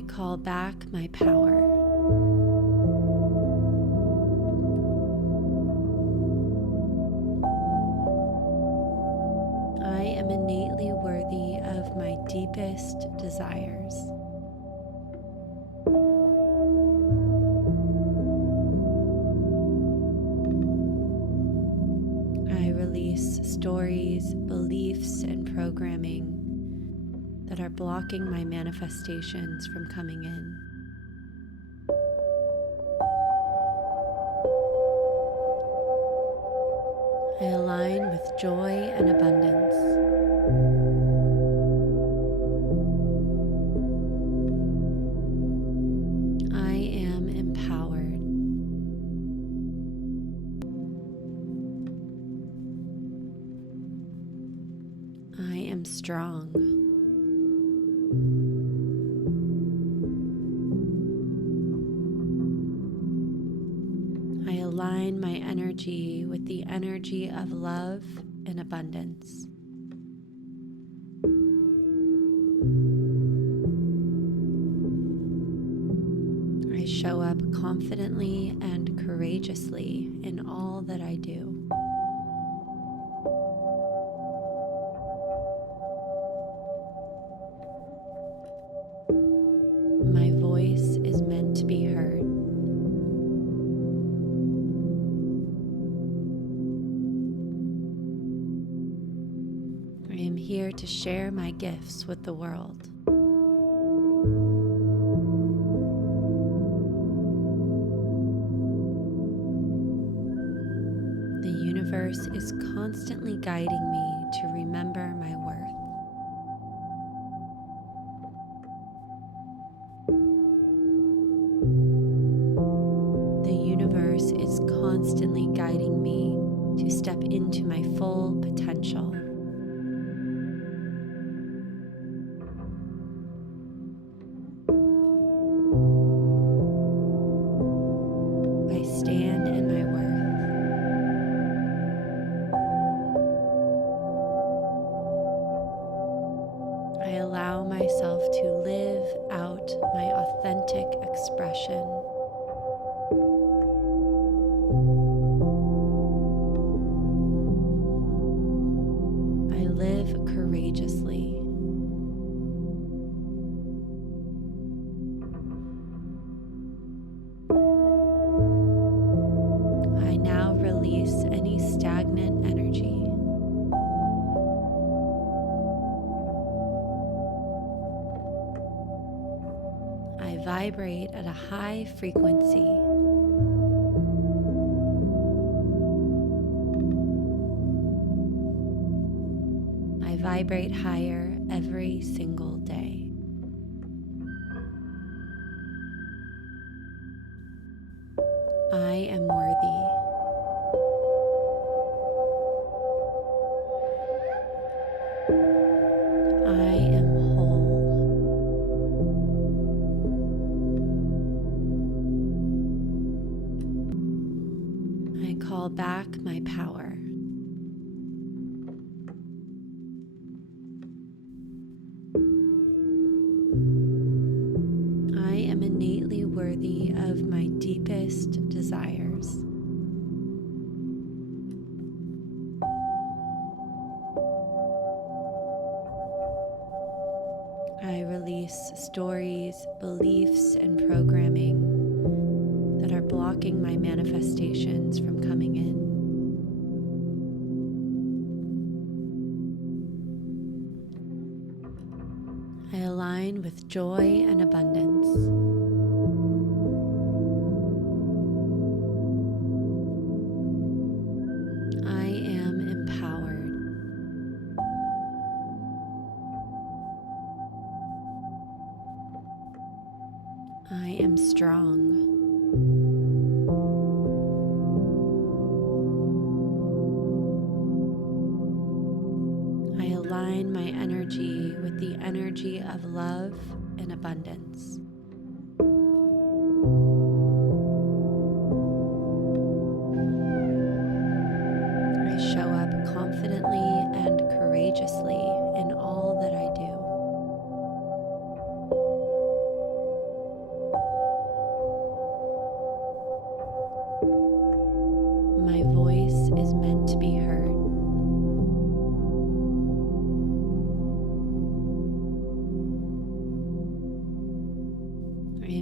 I call back my power. I am innately worthy of my deepest desires. I release stories, beliefs, and programming that are blocking my manifestations from coming in. I align with joy and abundance. I am empowered. I am strong. I align my energy with the energy of love and abundance. I show up confidently and courageously in all that I do. My voice is meant to be heard. I am here to share my gifts with the world. The universe is constantly guiding me to remember my worth. The universe is constantly guiding me to step into my full potential. I stand in my worth. I allow myself to live out my authentic expression. I live courageously. I now release any stagnant energy. I vibrate at a high frequency. I vibrate higher every single day. I am worthy. I am whole. I call back my power. I am innately worthy of my deepest desires. I release stories, beliefs, and programming that are blocking my manifestations from coming in. I align with joy and abundance. I am empowered. I am strong. I align my energy with the energy of love and abundance. I show up confidently and courageously in all that I do.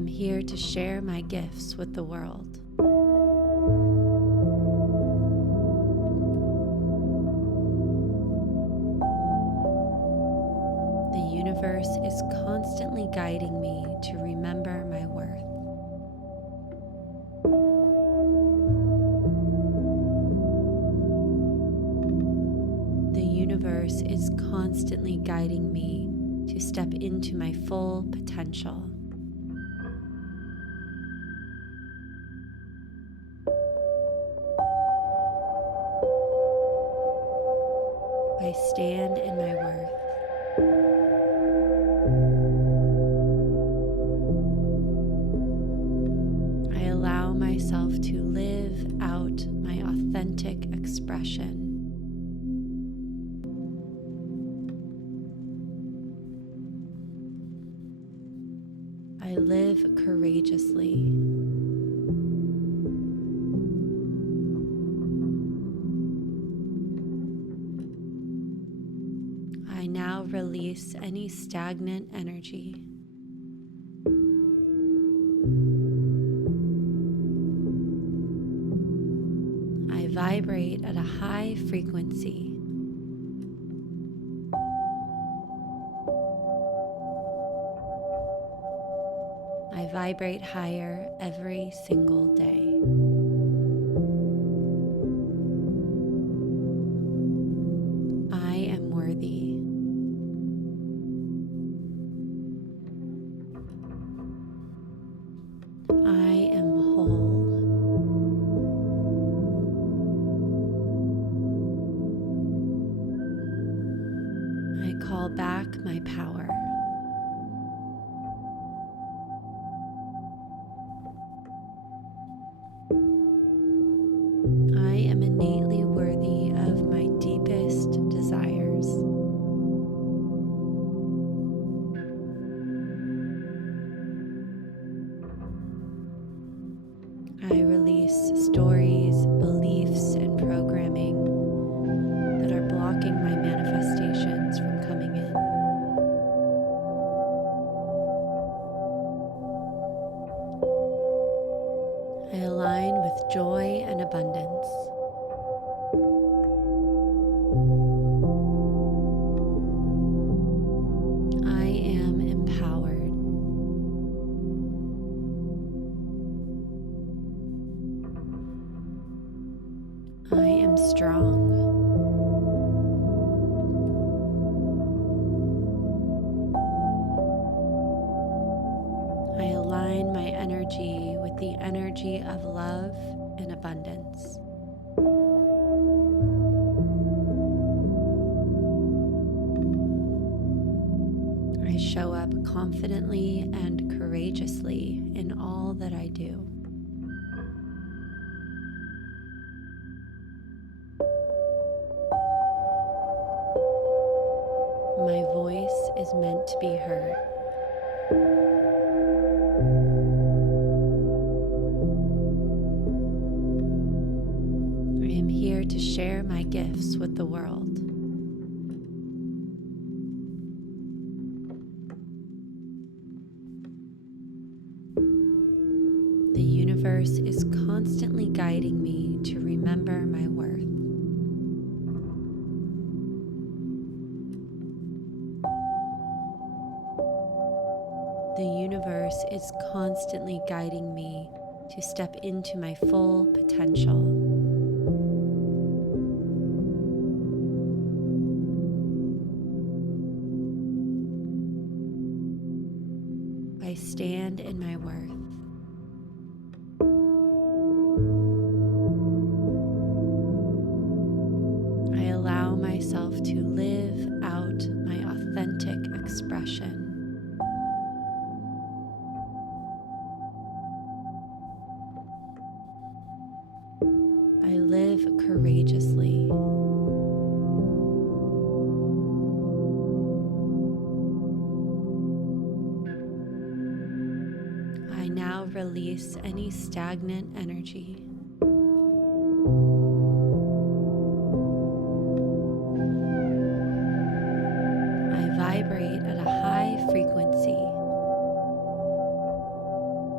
here to share my gifts with the world. The universe is constantly guiding me to remember my worth. The universe is constantly guiding me to step into my full potential. I stand in my worth. I allow myself to live out my authentic expression. I live courageously. I now release any stagnant energy. I vibrate at a high frequency. I vibrate higher every single day. I am worthy. I am whole. I call back my power. I am innately worthy of my deepest desires. I release stories, beliefs, and programming that are blocking my manifestations from coming in. I align with joy and abundance. I am empowered. I am strong. I align my energy with the energy of love and abundance. I show up confidently and courageously in all that I do. My voice is meant to be heard. I am here to share my gifts with the world. The universe is constantly guiding me to remember my worth. The universe is constantly guiding me to step into my full potential. I stand in my worth. I allow myself to live out my authentic expression. I live courageously. I now release any stagnant energy. I vibrate at a high frequency.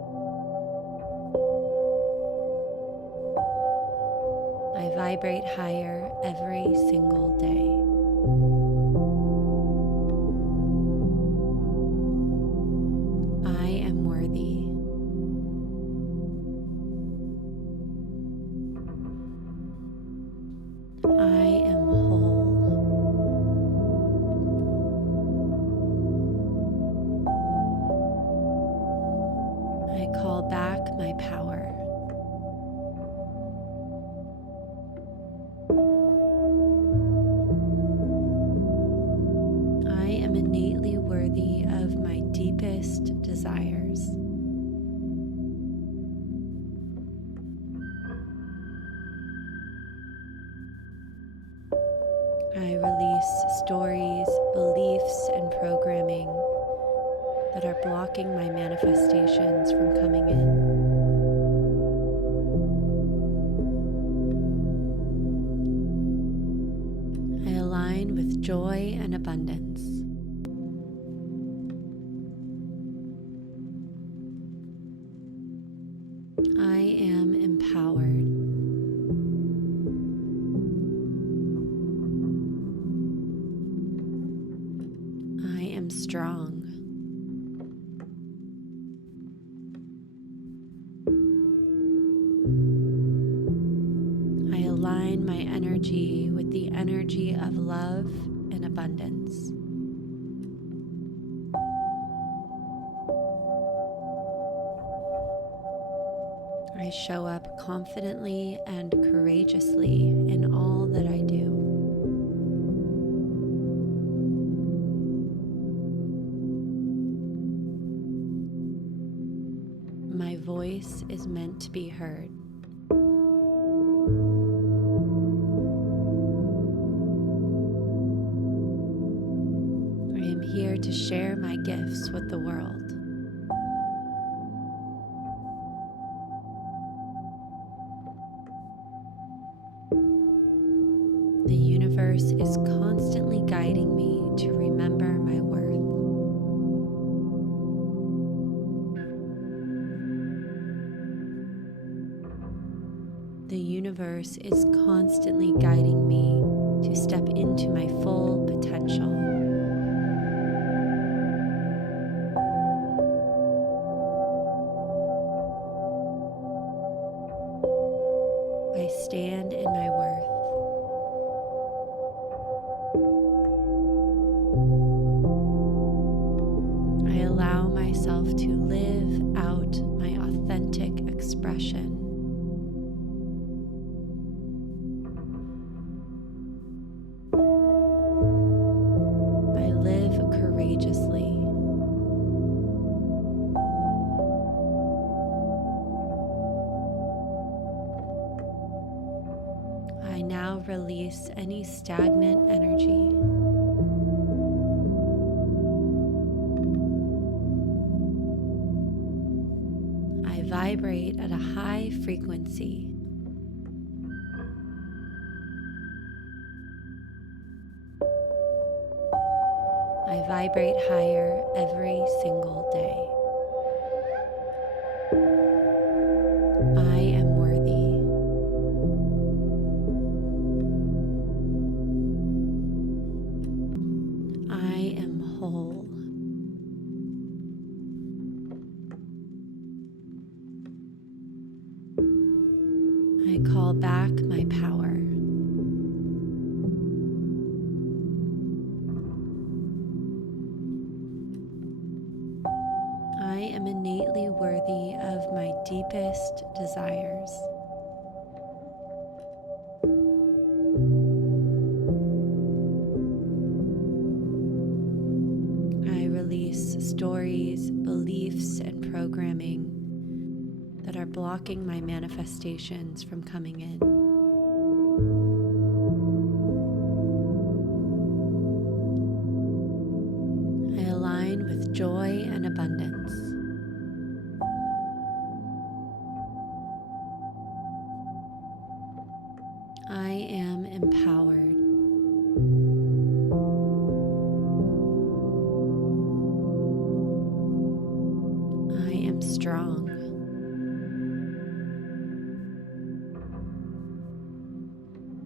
vibrate higher every single day. I am worthy. I am whole. I call back my power. I am innately worthy of my deepest desires. I release stories, beliefs, and programming that are blocking my manifestations from coming in. I align with joy and abundance. I am empowered. I am strong. I align my energy with the energy of love and abundance. I show up confidently and courageously in all that I do. My voice is meant to be heard. I am here to share my gifts with the world. The universe is constantly guiding me to remember my worth. The universe is constantly guiding me to step into my full potential. I stand in my worth. I allow myself to live out my authentic expression. I live courageously. I now release any stagnant energy. I vibrate at a high frequency. I vibrate higher every single day. I am worthy. I am whole. I call back my power. I am innately worthy of my deepest desires. I release stories, beliefs, and programming that are blocking my manifestations from coming in. I align with joy and abundance. I am empowered. I am strong.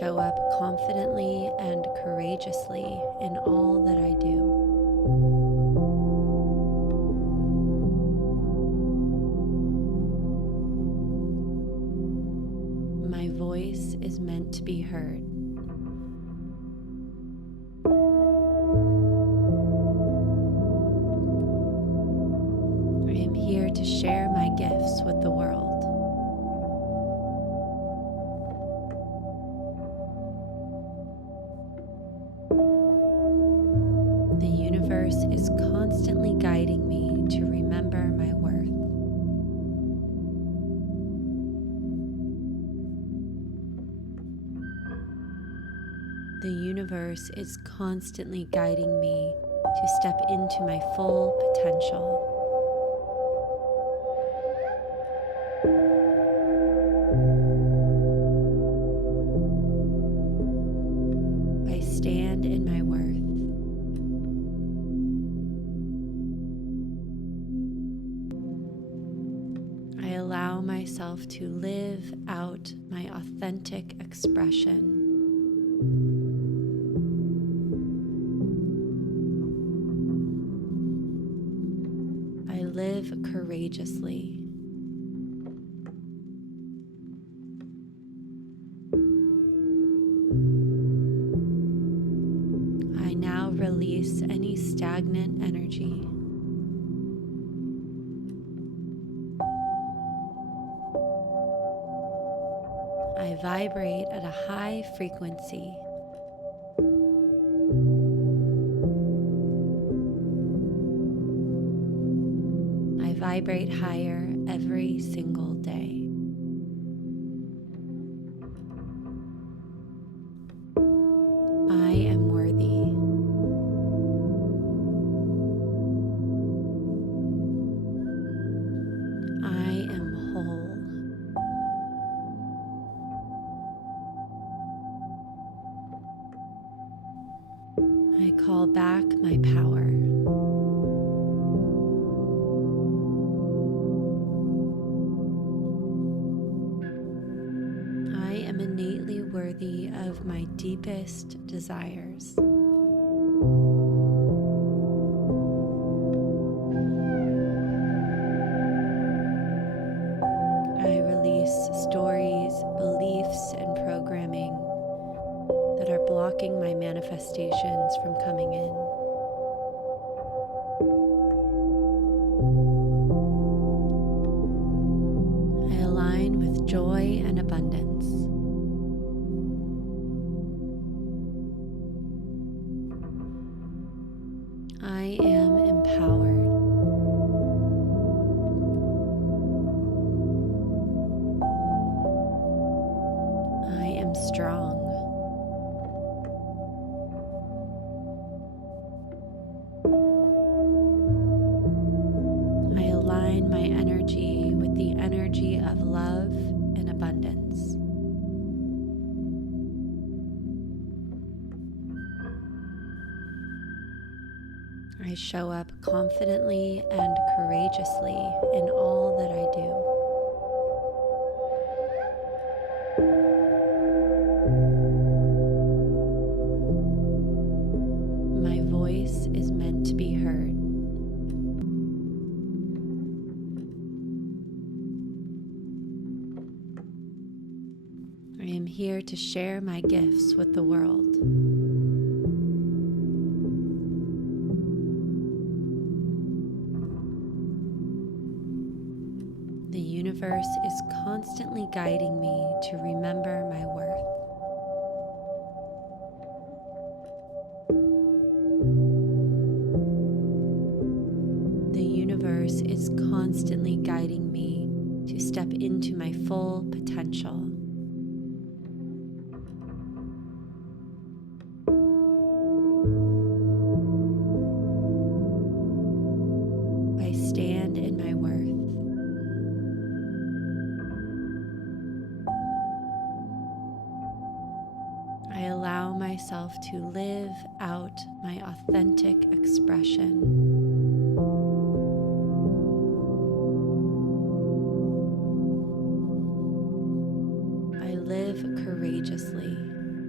show up confidently and courageously in all that I do. My voice is meant to be heard. I am here to share my gifts with the world. The universe is constantly guiding me to remember my worth. The universe is constantly guiding me to step into my full potential. I stand in my worth. I allow myself to live out my authentic expression. I live courageously. I now release any stagnant energy. I vibrate at a high frequency. I vibrate higher every single day. I am worthy. I am whole. I call back my power. I am innately worthy of my deepest desires. I release stories, beliefs, and programming that are blocking my manifestations from coming in. I align with joy and abundance. I am empowered. I am strong. I align my energy with the energy of love and abundance. I show up confidently and courageously in all that I do. My voice is meant to be heard. I am here to share my gifts with the world. The universe is constantly guiding me to remember my worth. The universe is constantly guiding me to step into my full potential. I stand in my worth. I allow myself to live out my authentic expression. I live courageously.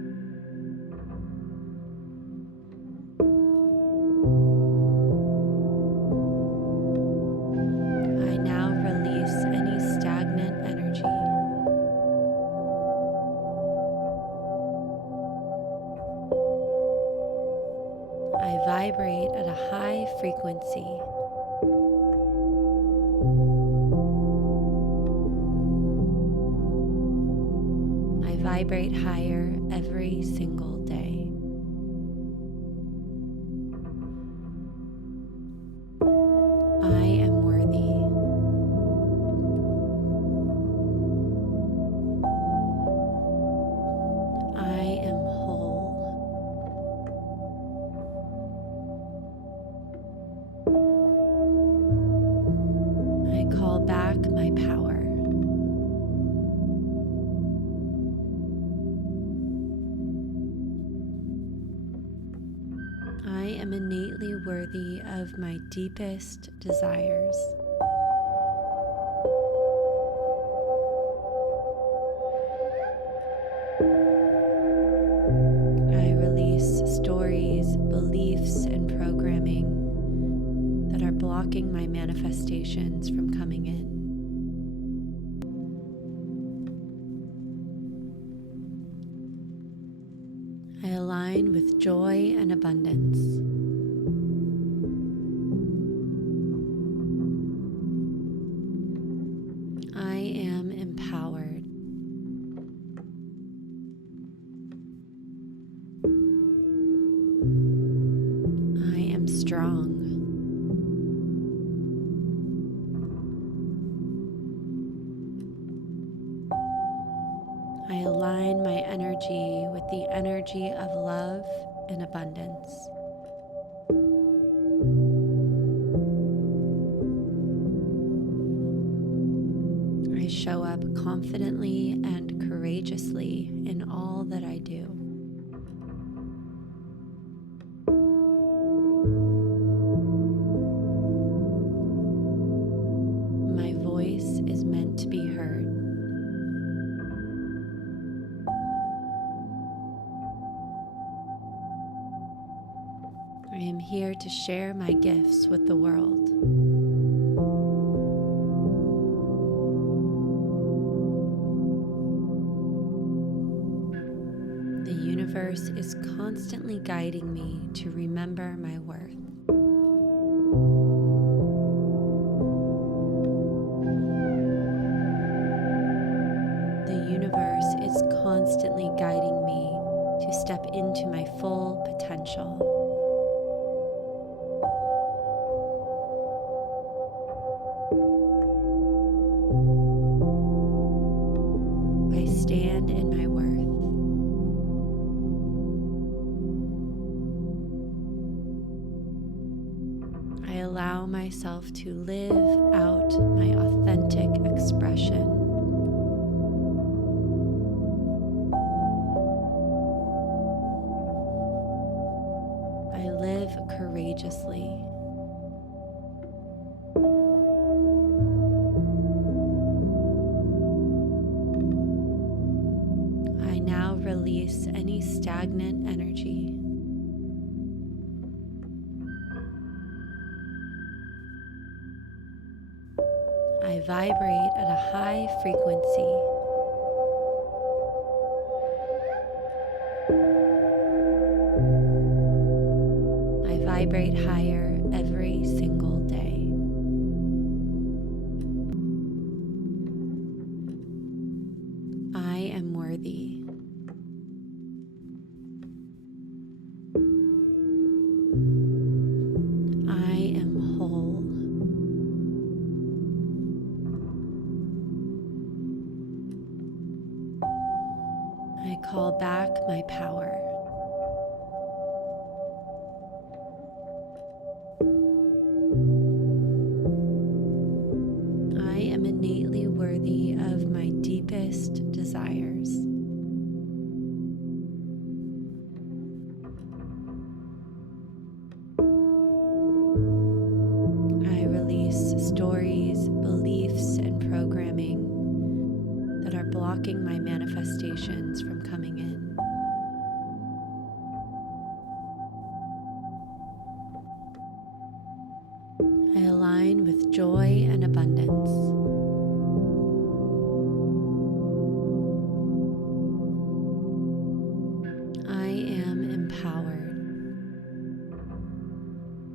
vibrate at a high frequency. I vibrate higher every single day. I am worthy. I am whole. I call back my power. I am innately worthy of my deepest desires. I release stories, beliefs, and programming that are blocking my manifestations from coming in. I align with joy and abundance. I am empowered. I am strong. I align my energy with the energy of love and abundance. I show up confidently and courageously in all that I do. My voice is meant to be heard. I am here to share my gifts with the world. The universe is constantly guiding me to remember my worth. The universe is constantly guiding me to step into my full potential. I stand in my worth. I allow myself to live out my authentic expression. I live courageously. I now release any stagnant energy. I vibrate at a high frequency. I vibrate higher every single day. I am worthy. I am whole. I call back my power. I am innately worthy of my deepest desires. I release stories, beliefs, and programming that are blocking my manifestations from coming in. I align with joy and abundance. I am empowered.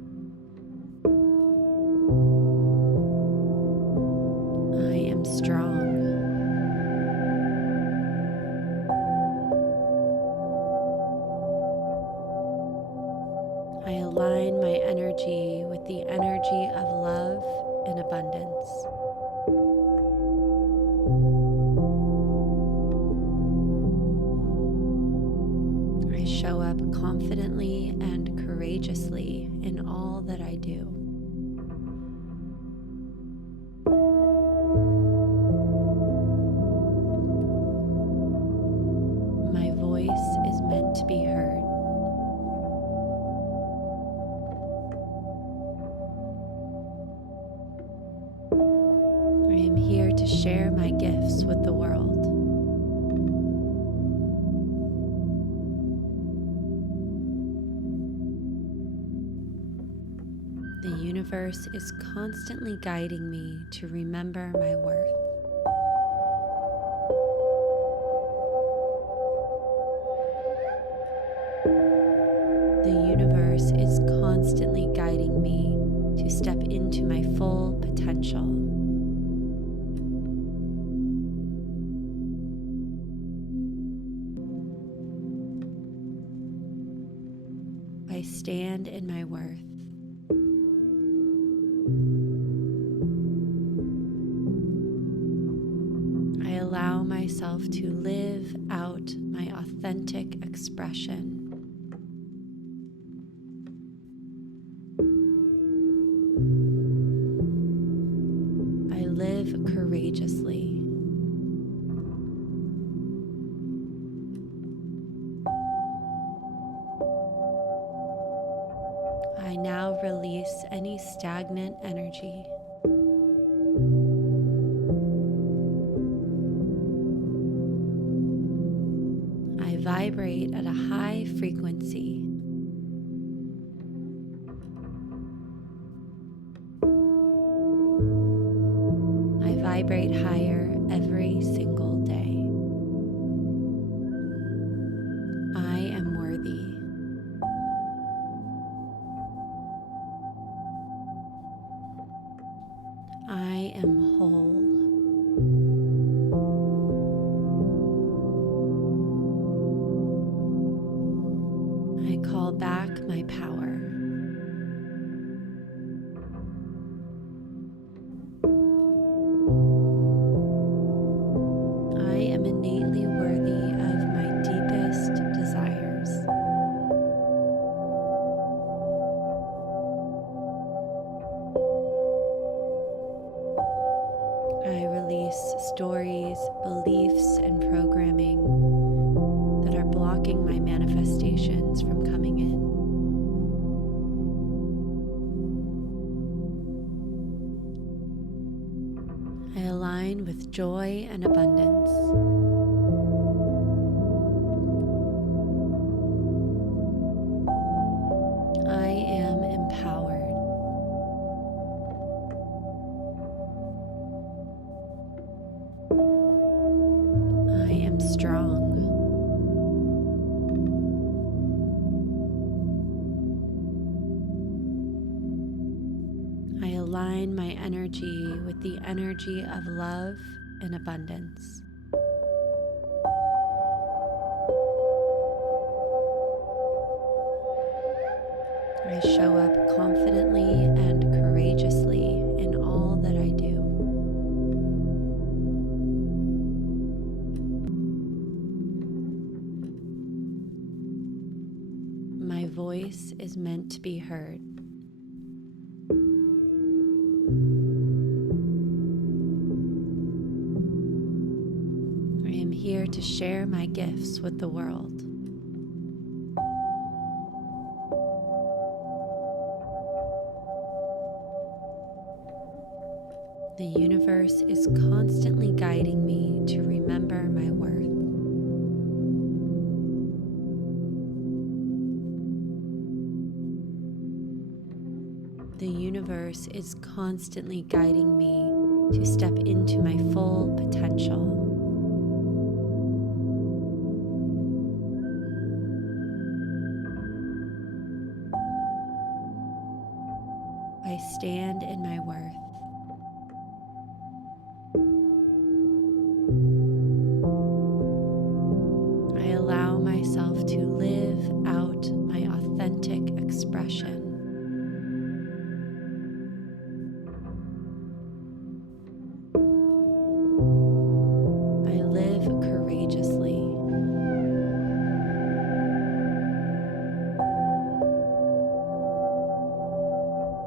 that I do. My voice is meant to be heard. I am here to share my gifts with the world. The universe is constantly guiding me to remember my worth. The universe is constantly guiding me to step into my full potential. I stand in my worth. I allow myself to live out my authentic expression. I live courageously. I now release any stagnant energy. I vibrate at a high frequency. I vibrate higher every single day. I am worthy. I am whole. I call back my power. I am innately worthy of my deepest desires. I release stories, beliefs, and programming that are blocking my manifestations from coming in. I align with joy and abundance. I am empowered. I am strong. I align my energy with the energy of love and abundance. I show up confidently and courageously in all that I do. My voice is meant to be heard. I am here to share my gifts with the world. The universe is constantly guiding me to remember my worth. The universe is constantly guiding me to step into my full potential. I stand in my worth. I allow myself to live out my authentic expression. I live courageously.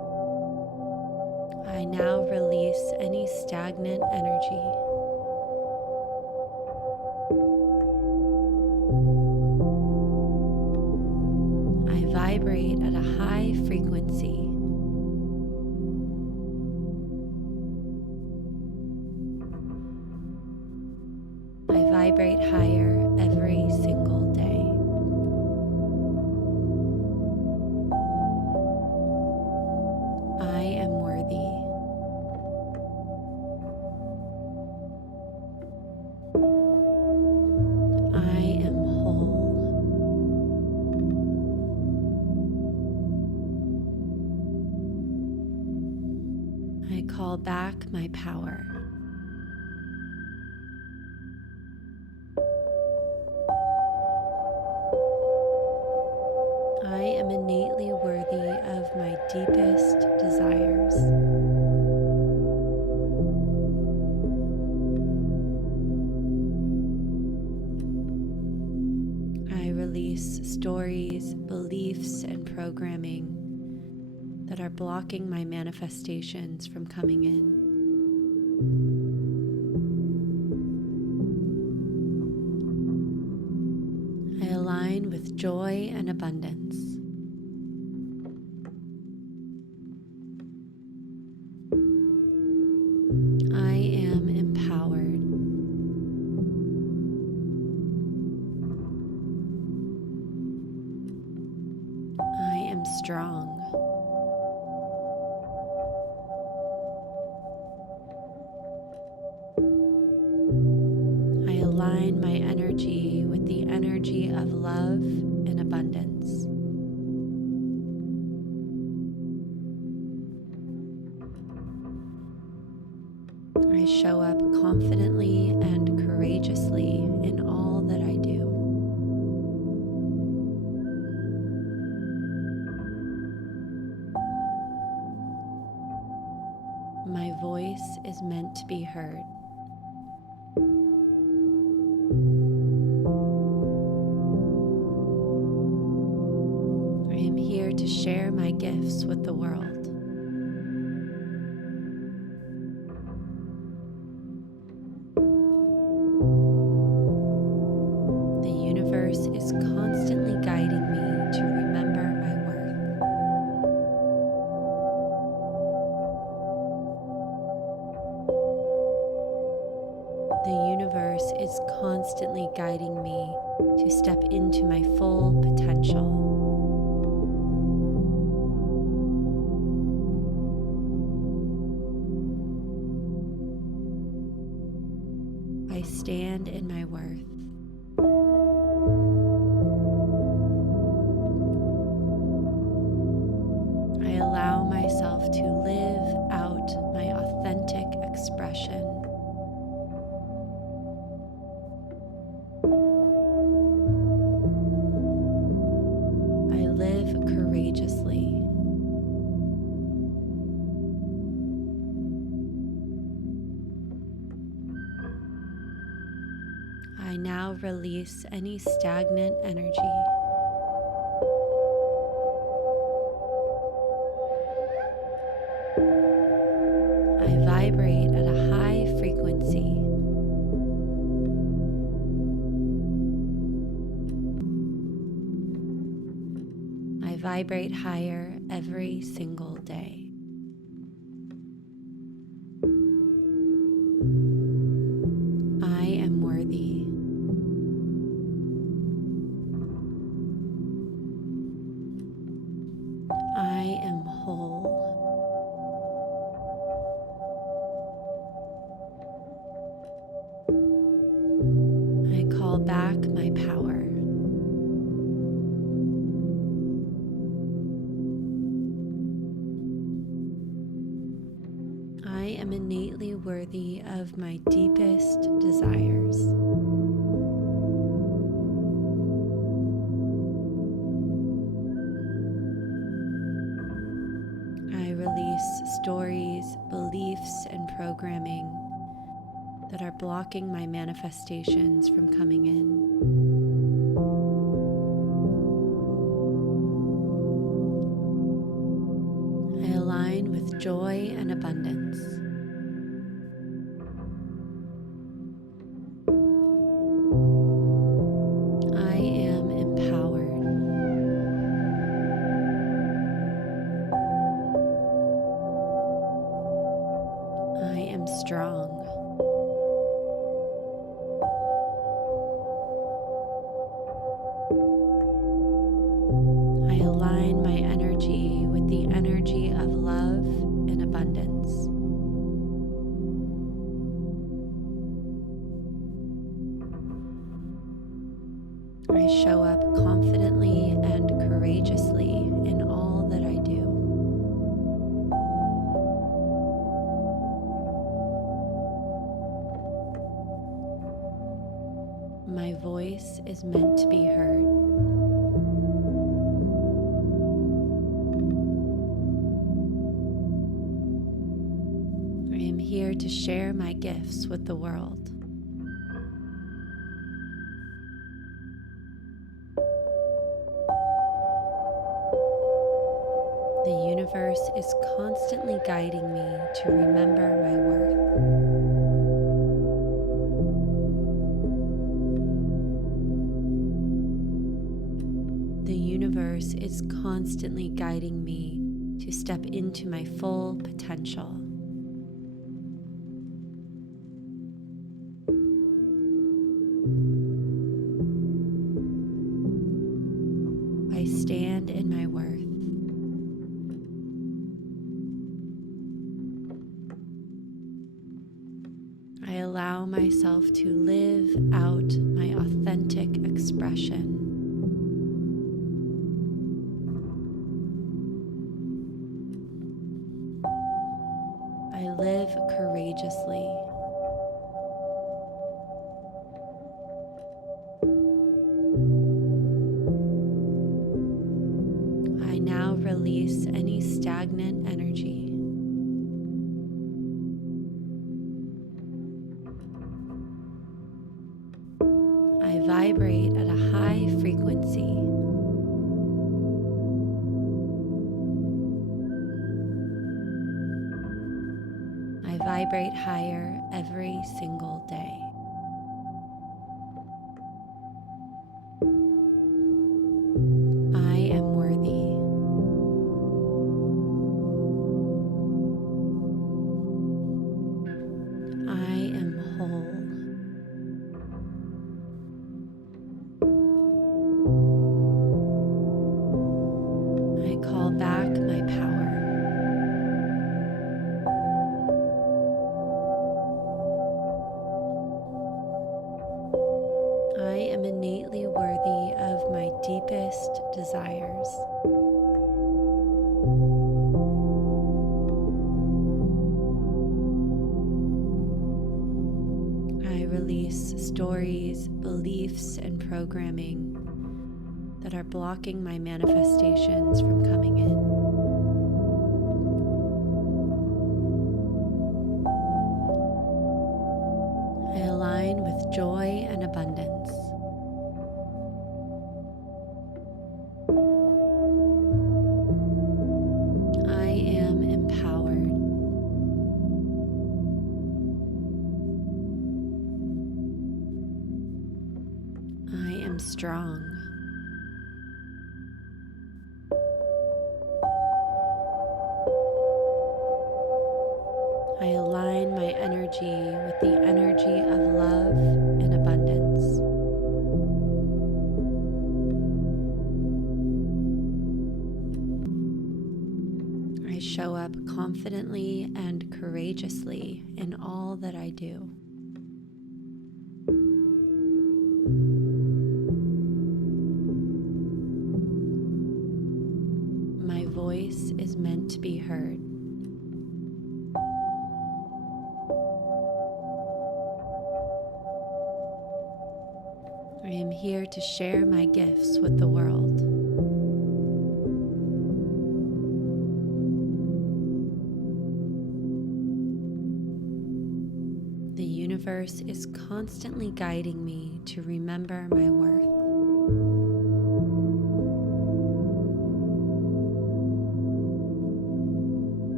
I now release any stagnant energy. I vibrate at a high frequency. I vibrate higher every single day. I am worthy. I am whole. I call back my power. I am innately worthy of my deepest desires. I release stories, beliefs, and programming that are blocking my manifestations from coming in. I align with joy and abundance. I am empowered. I am strong. I align my energy with the energy of love and abundance. I show up confidently and courageously in all that I do. My voice is meant to be heard. I am here to share my gifts with the world. The universe is constantly guiding me to remember my worth. The universe is constantly guiding me to step into my full potential. I stand in my worth. I allow myself to live out my authentic expression. I live courageously. I now release any stagnant energy. I vibrate at a high frequency. I vibrate higher every single day. I am worthy. I am whole. I call back my power. I am innately worthy of my deepest desires. I release stories, beliefs, and programming that are blocking my manifestations from coming in. I align with joy and abundance. I am empowered. I am strong. I align my energy with the energy of love and abundance. I show up confidently and courageously in all that I do. My voice is meant to be heard. I am here to share my gifts with the world. The universe is constantly guiding me to remember my worth. The universe is constantly guiding me to step into my full potential. I stand in my worth. I allow myself to live out my authentic expression. I live courageously. I now release any stagnant energy. I vibrate at a high frequency. I vibrate higher every single day. I am worthy. I am whole. I call back my power. I am innately worthy of my deepest desires. I release stories, beliefs, and programming that are blocking my manifestations from coming in. I align with joy and abundance. I am empowered. I am strong. I align my energy with the energy of love and abundance. I show up confidently and courageously in all that I do. My voice is meant to be heard. I am here to share my gifts with the world. The universe is constantly guiding me to remember my worth.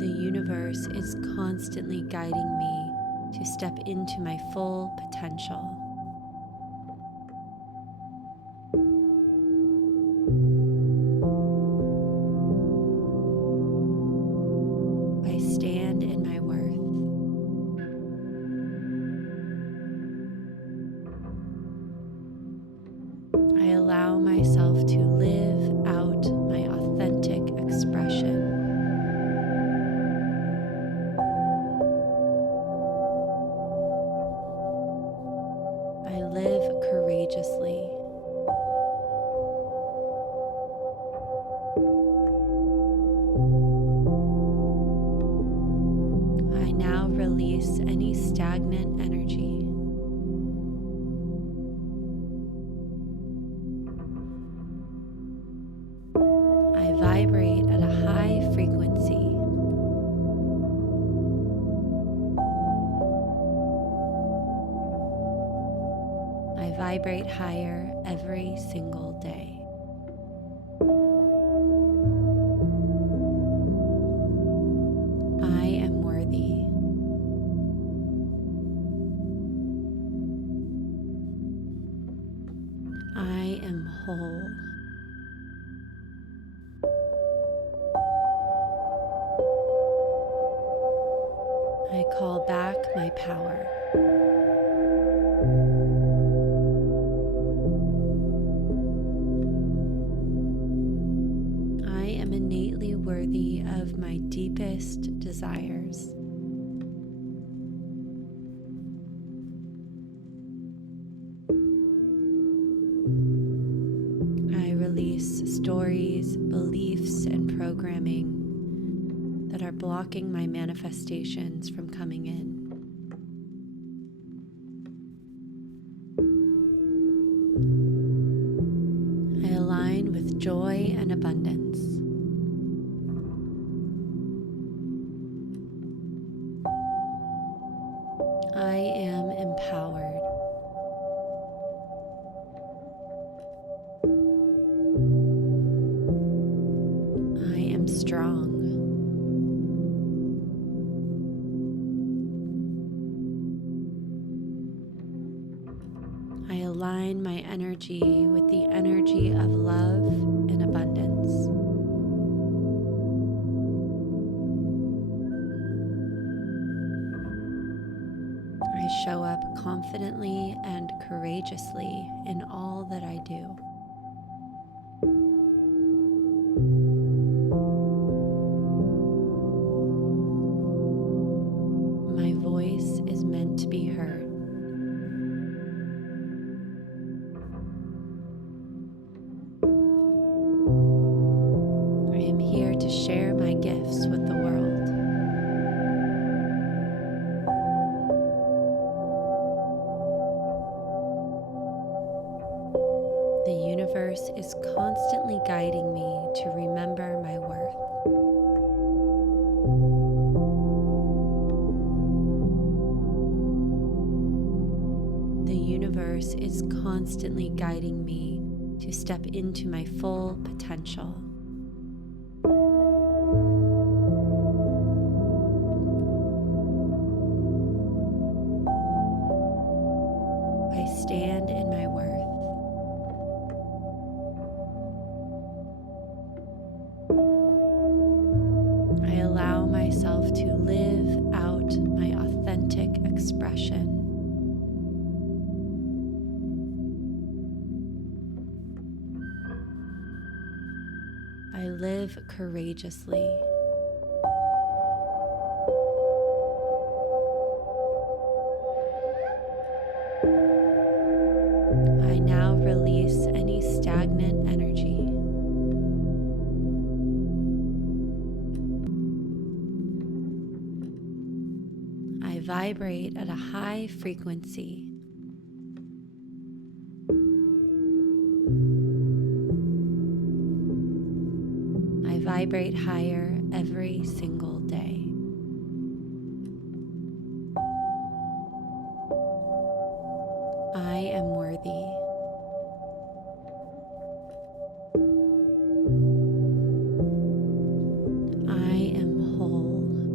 The universe is constantly guiding me to step into my full potential. I stand in my worth. I allow myself to live out my authentic expression. I live courageously. I now release any stagnant energy. I vibrate at a high frequency. I vibrate higher every single day. I am worthy. I am whole. I call back my power. I am innately worthy of my deepest desires. I release stories, beliefs, and programming that are blocking my manifestations from coming in. I align with joy and abundance. I am empowered. I am strong. I align my energy with the energy of love and abundance. I show up confidently and courageously in all that I do. My voice is meant to be heard. I am here to share my gifts with the world. The universe is constantly guiding me to remember my worth. The universe is constantly guiding me to step into my full potential. I stand in my worth. I allow myself to live out my authentic expression. I live courageously. I now release any stagnant energy. I vibrate at a high frequency. I vibrate higher every single day. I am worthy. I am whole.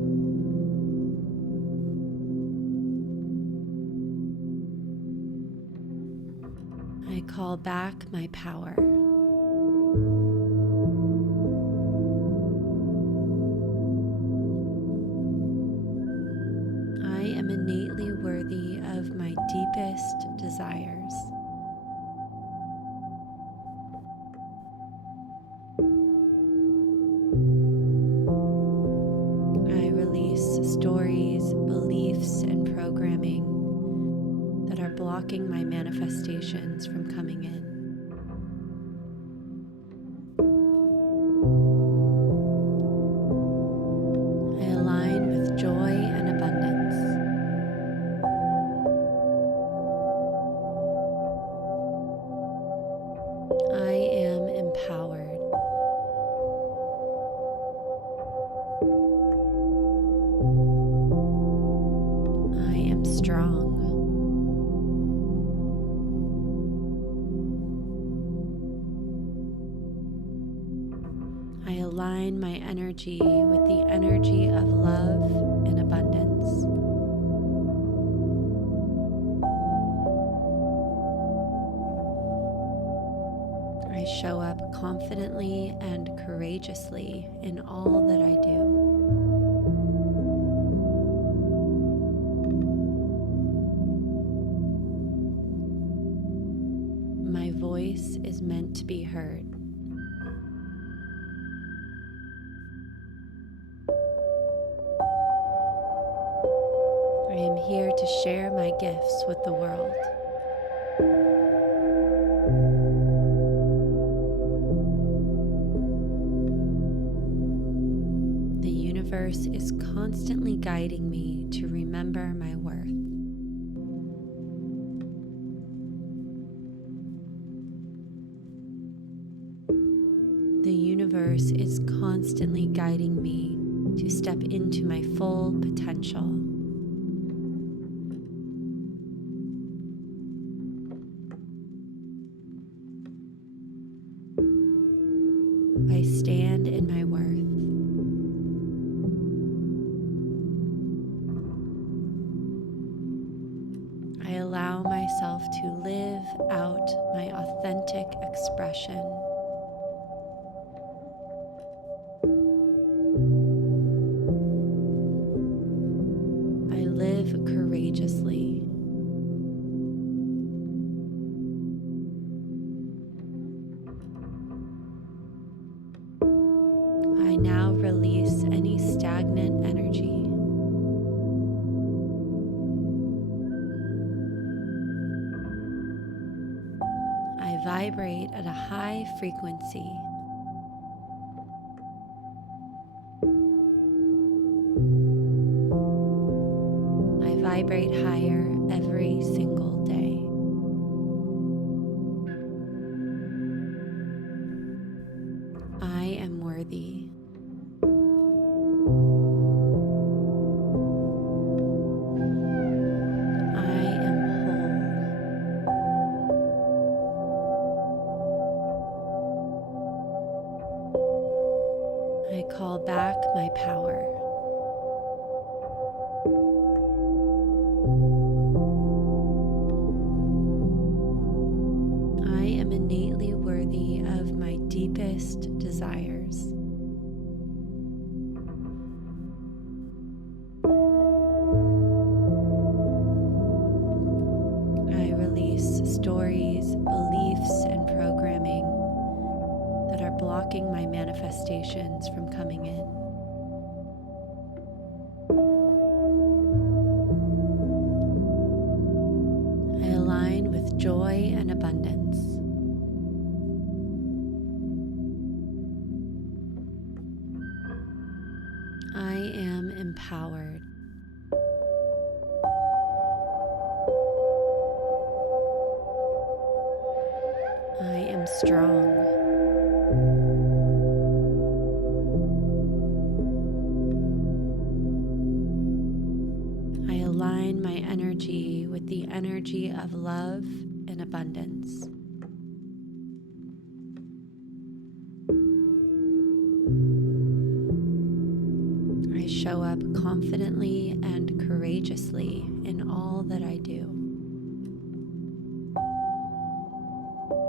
call back my power. I am innately worthy of my deepest desires. I release stories, beliefs, and programming that are blocking my manifestations from coming in. I align with joy and abundance. I am empowered. I am strong. I align my energy with the energy of love and abundance. I show up confidently and courageously in all that I do. My voice is meant to be heard. I am here to share my gifts with the world. The universe is constantly guiding me to remember my worth. The universe is constantly guiding me to step into my full potential. I stand in my worth. I allow myself to live out my authentic expression. I live courageously. I now release any stagnant energy. I vibrate at a high frequency. I vibrate higher every single day. I am worthy. I am whole. I call back my power. I am innately worthy of my deepest desires. I release stories, beliefs, and programming that are blocking my manifestations from coming in. I align with joy and abundance. I am empowered. I am strong. I align my energy with the energy of love and abundance. I show up confidently and courageously in all that I do.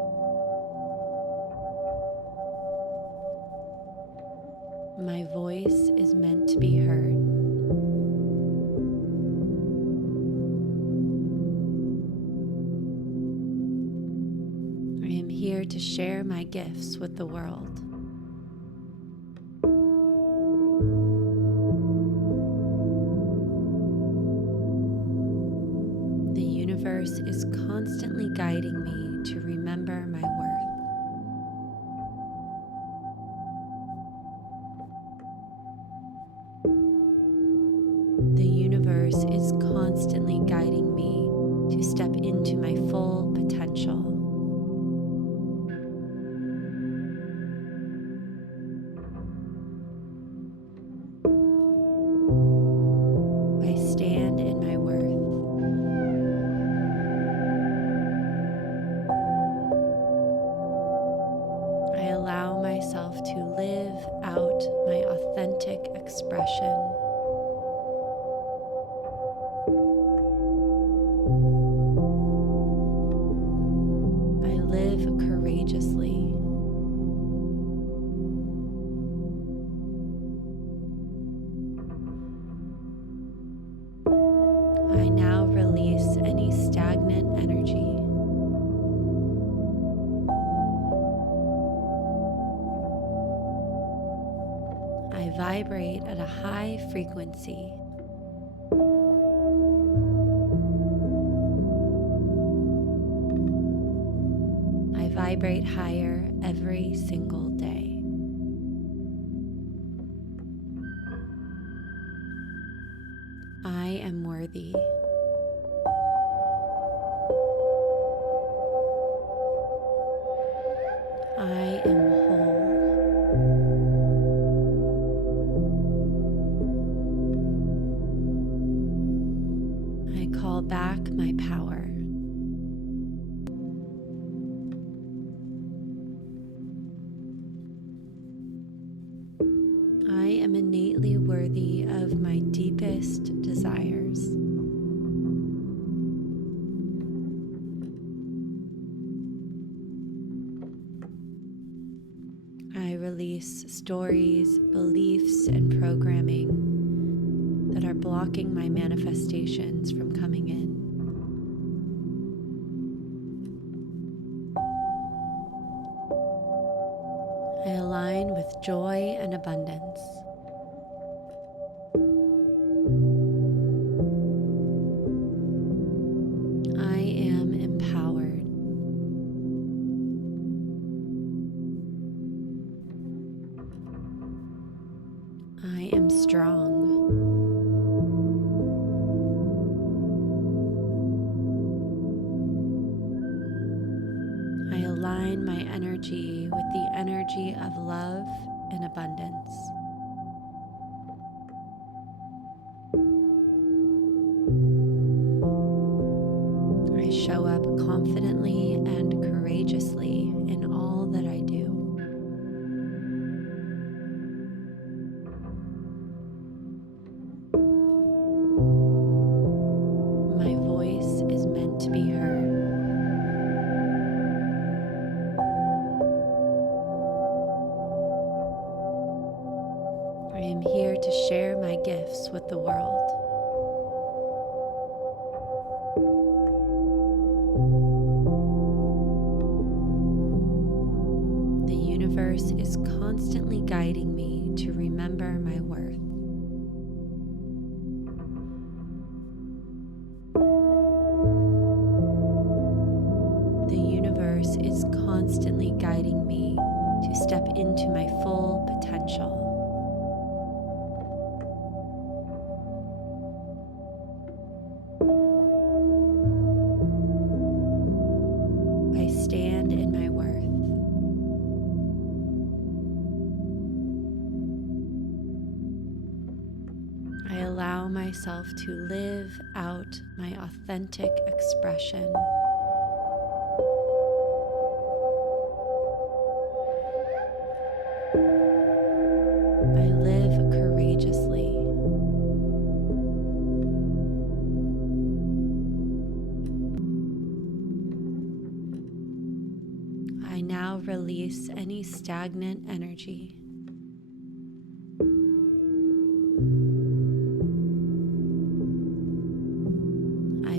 voice is meant to be heard. I am here to share my gifts with the world. The universe is constantly guiding me to remember my worth. The universe is constantly guiding me to step into my full potential. I stand in my worth. I allow myself to live out my authentic expression. I live courageously. I now release any stagnant energy. I vibrate at a high frequency. I vibrate higher every single day. I am worthy. I am whole. I call back my power. I am innately worthy of my deepest desires. I release stories, beliefs, and programming that are blocking my manifestations from coming in. I align with joy and abundance. I am empowered. I am strong. I align my energy with the energy of love and abundance. I show up confidently and courageously in all that I do. My voice is meant to be heard. I am here to share my gifts with the world. The universe is constantly guiding me to remember my worth. The universe is constantly guiding me to step into my full potential. I stand in my worth. I allow myself to live out my authentic expression. I live courageously. I now release any stagnant energy.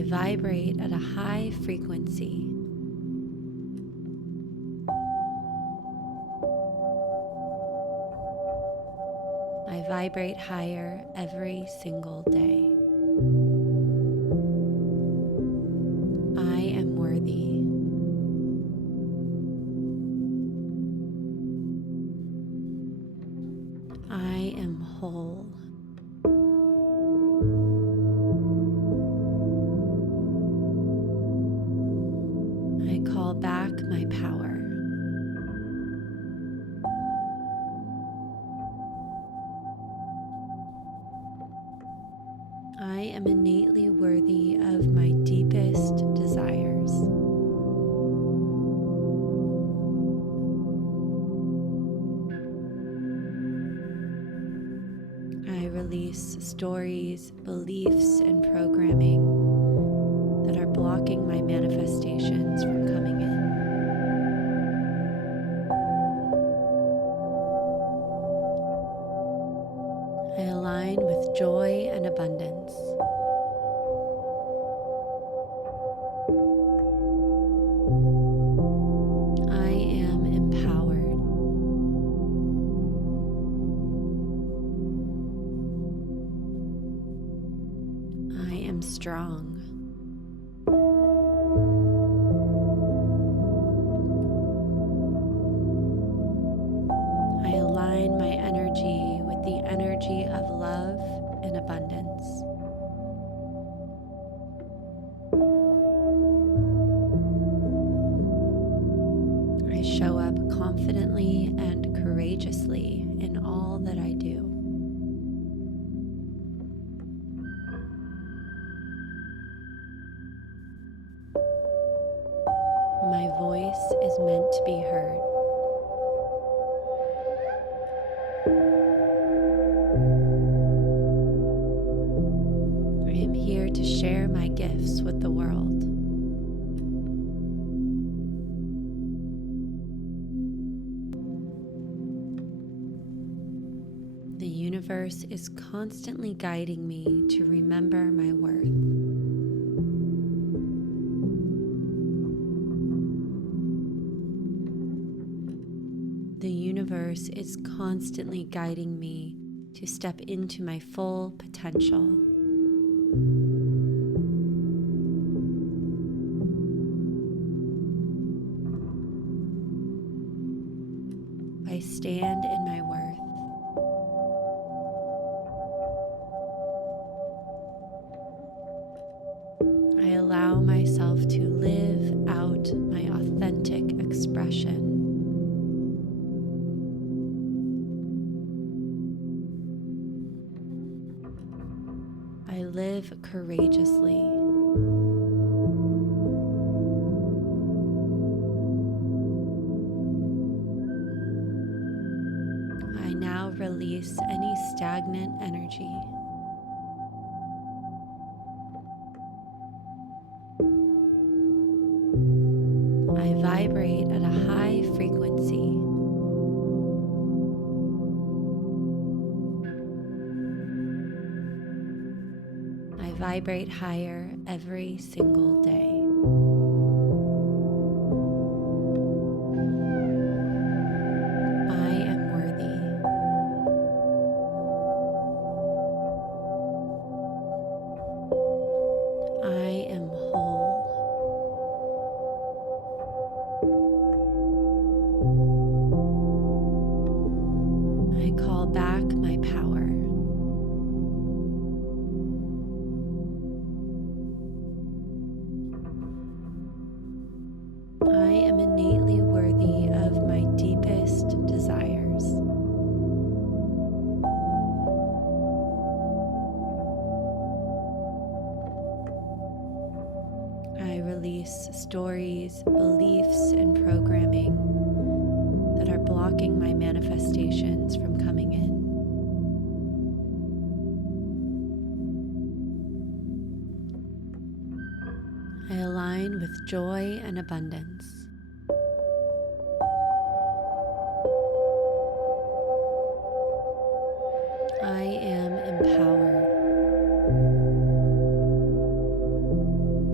vibrate at a high frequency. I vibrate higher every single day. I am worthy. I am whole. I call back my power. I am innately worthy of my deepest desires. I release stories, beliefs, and programming that are blocking my manifestations from coming in. I align with joy and abundance. I am empowered. I am strong. I align my energy with the energy of love and abundance. I show up confidently and courageously in all that I do. My voice is meant to be heard. I am here to share my gifts with the world. The universe is constantly guiding me to remember my worth. The universe is constantly guiding me to step into my full potential. I stand in my worth. I allow myself to live out my authentic expression. I live courageously. I now release any stagnant energy. I vibrate at a high frequency. I vibrate higher every single day. I am worthy. I am whole. I call back my power. I am innately worthy of my deepest desires. I release stories, beliefs, and programming that are blocking my manifestations from coming in. I align with joy and abundance. I am empowered.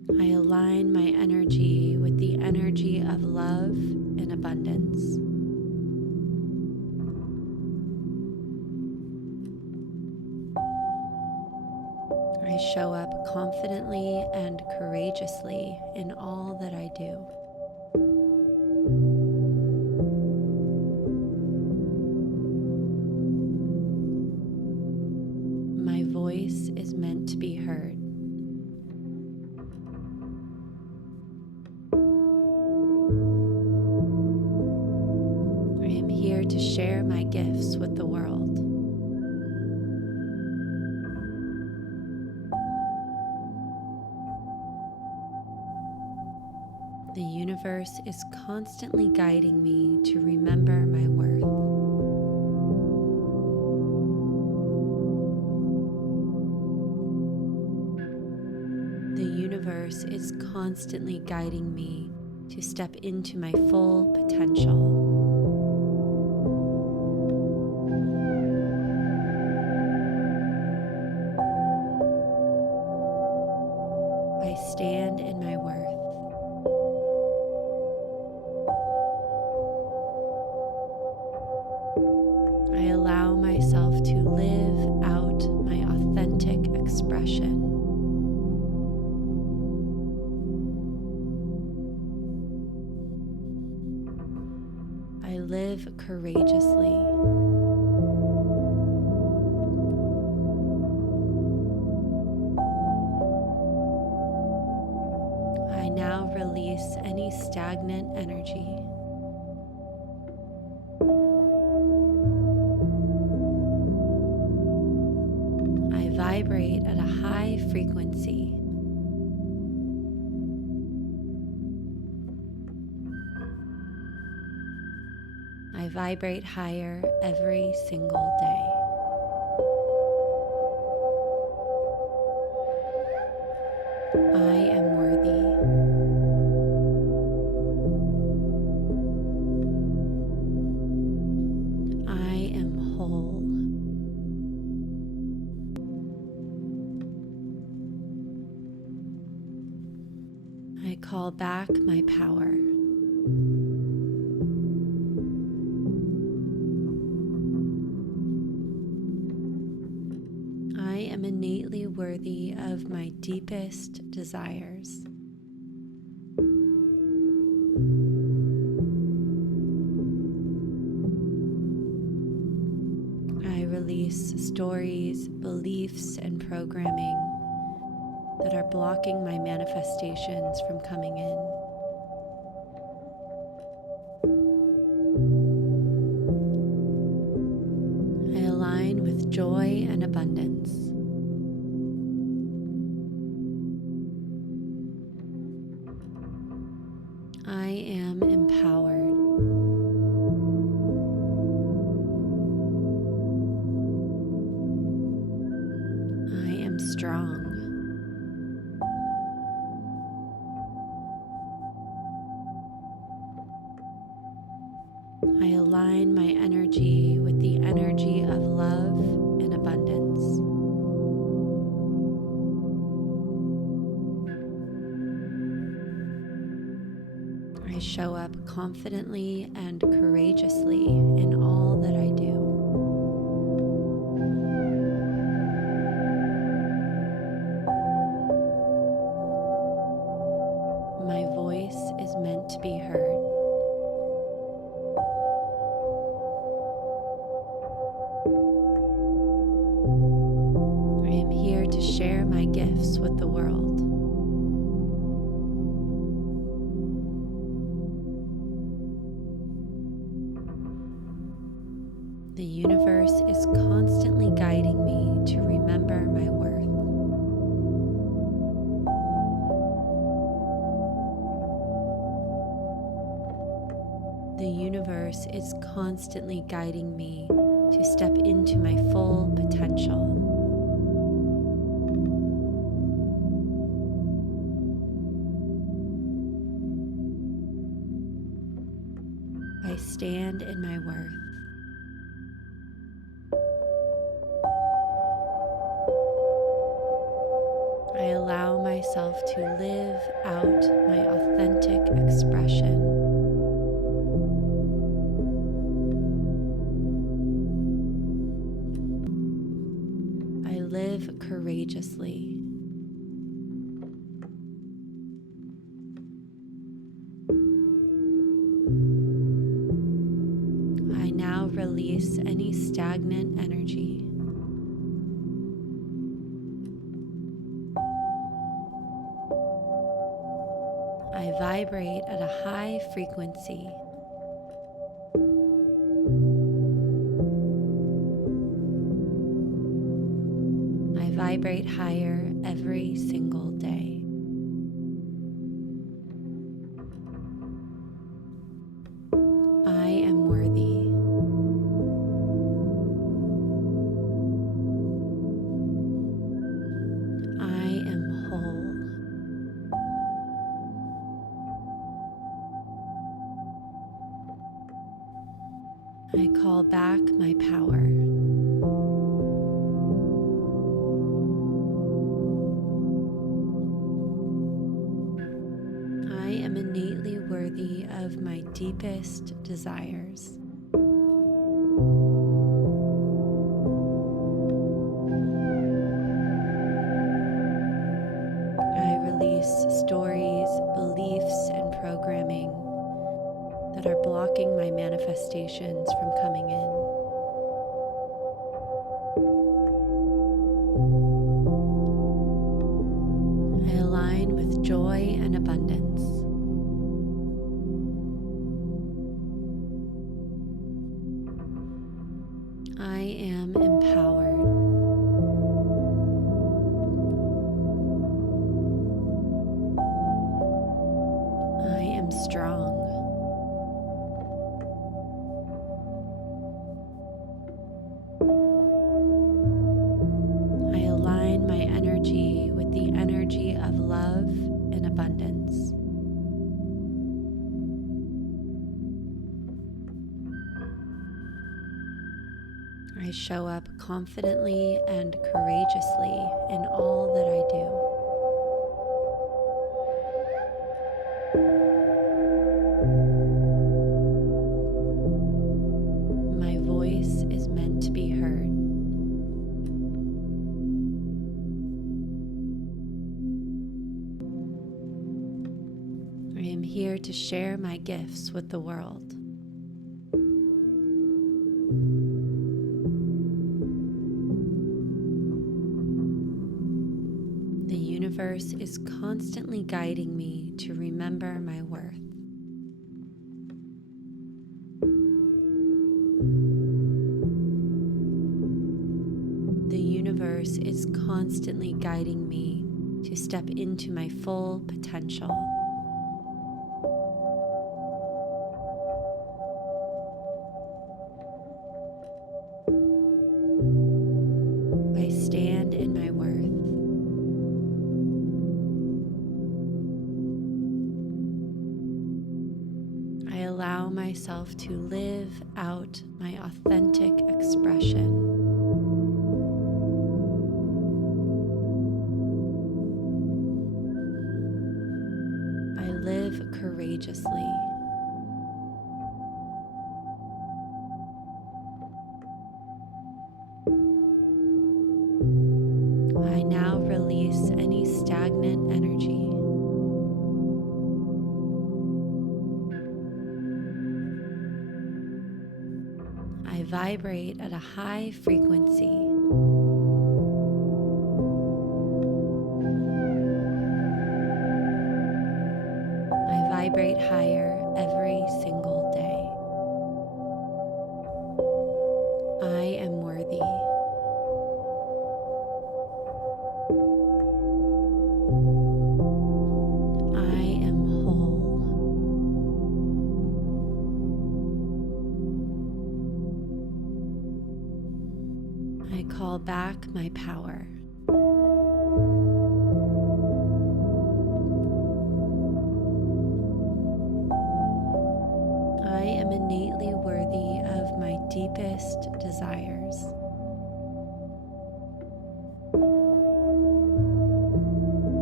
I align my energy with the energy of love and abundance. I show up confidently and courageously in all that I do. My voice is meant to be heard. I am here to share my gifts with the world. The universe is constantly guiding me to remember my worth. The universe is constantly guiding me to step into my full potential. I stand in my worth. I allow myself to live out my authentic expression. I live courageously. I now release any stagnant energy. I vibrate at a high frequency. I vibrate higher every single day. I am worthy. I am whole. I call back my power. I am innately worthy of my deepest desires. I release stories, beliefs, and programming that are blocking my manifestations from coming in. I align with joy and abundance. I am empowered. I am strong. I align my energy with the energy of love and abundance. I show up confidently and courageously in all that I do. My voice is meant to be heard. I am here to share my gifts with the world. The universe is constantly guiding me to remember my worth. The universe is constantly guiding me to step into my full potential. I stand in my worth. I allow myself to live out my authentic expression. I live courageously. I now release any stagnant energy. I vibrate at a high frequency. I vibrate higher every single day. I am worthy. I am whole. I call back my power. I am innately worthy of my deepest desires. I release stories, beliefs, and programming that are blocking my manifestations from coming in. I align with joy and abundance. I am empowered. I am strong. I align my energy with the energy of love and abundance. I show up confidently and courageously in all that I do. My voice is meant to be heard. I am here to share my gifts with the world. The universe is constantly guiding me to remember my worth. The universe is constantly guiding me to step into my full potential. I stand in my worth. I allow myself to live out my authentic expression. I live courageously. I now release any stagnant energy. I vibrate at a high frequency. I vibrate higher every single day. I am worthy. I am whole. I call back my power. I am innately worthy of my deepest desires.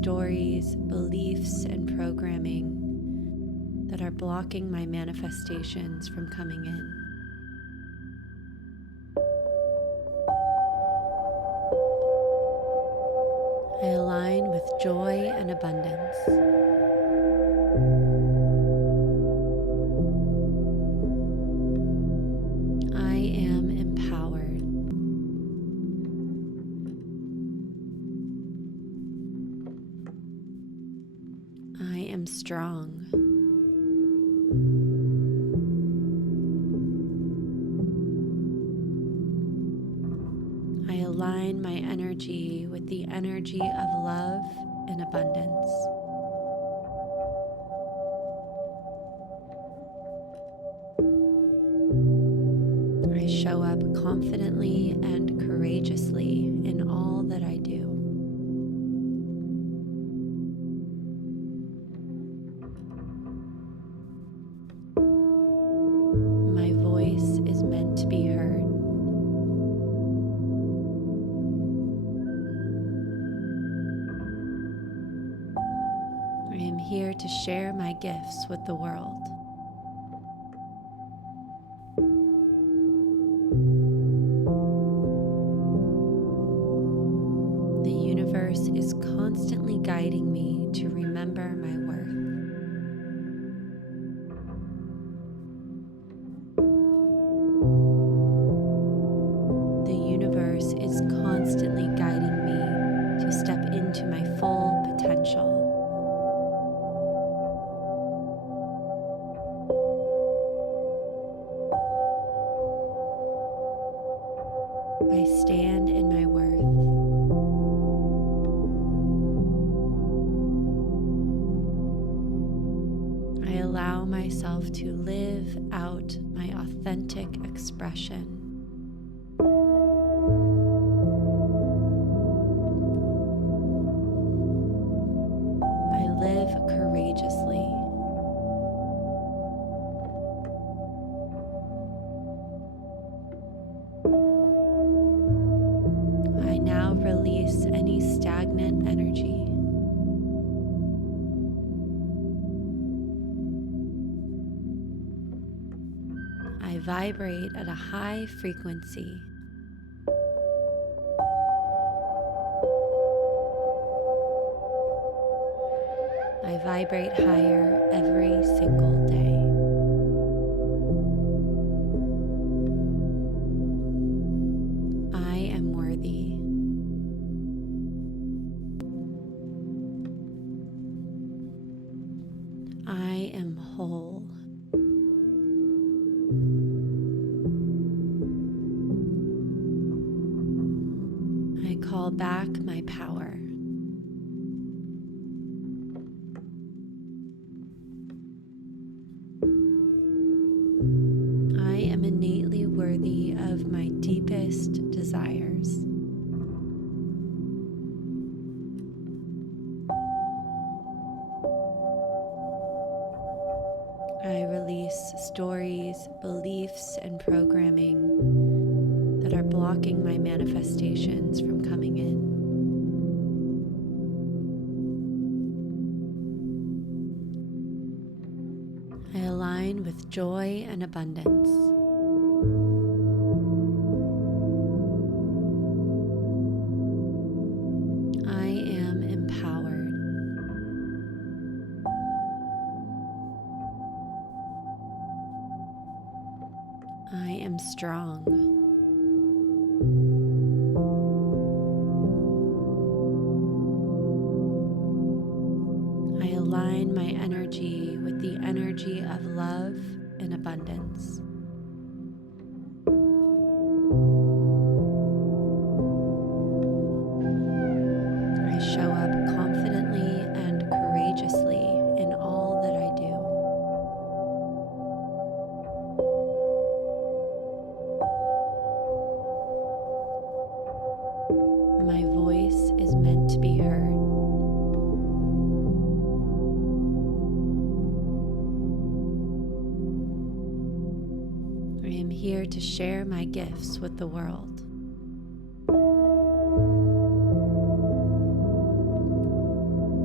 stories, beliefs, and programming that are blocking my manifestations from coming in. I align with joy and abundance. I am empowered. I am strong. I align my energy with the energy of love and abundance. I show up confidently and courageously in all that I do. My voice is meant to be heard. I am here to share my gifts with the world. The universe is constantly guiding me to remember my worth. The universe is constantly guiding me to step into my full potential. I stand in my worth. I allow myself to live out my authentic expression. I live courageously. I now release any stagnant energy. I vibrate at a high frequency. I vibrate higher every single day. I am worthy. I am whole. I call back my power. I am innately worthy of my deepest desires. I release stories, beliefs, and programming that are blocking my manifestations from coming in. I align with joy and abundance. I am empowered. I am strong. I align my energy with the energy of love and abundance. I show up confidently and courageously in all that I do. My voice is meant to be heard. I am here to share my gifts with the world.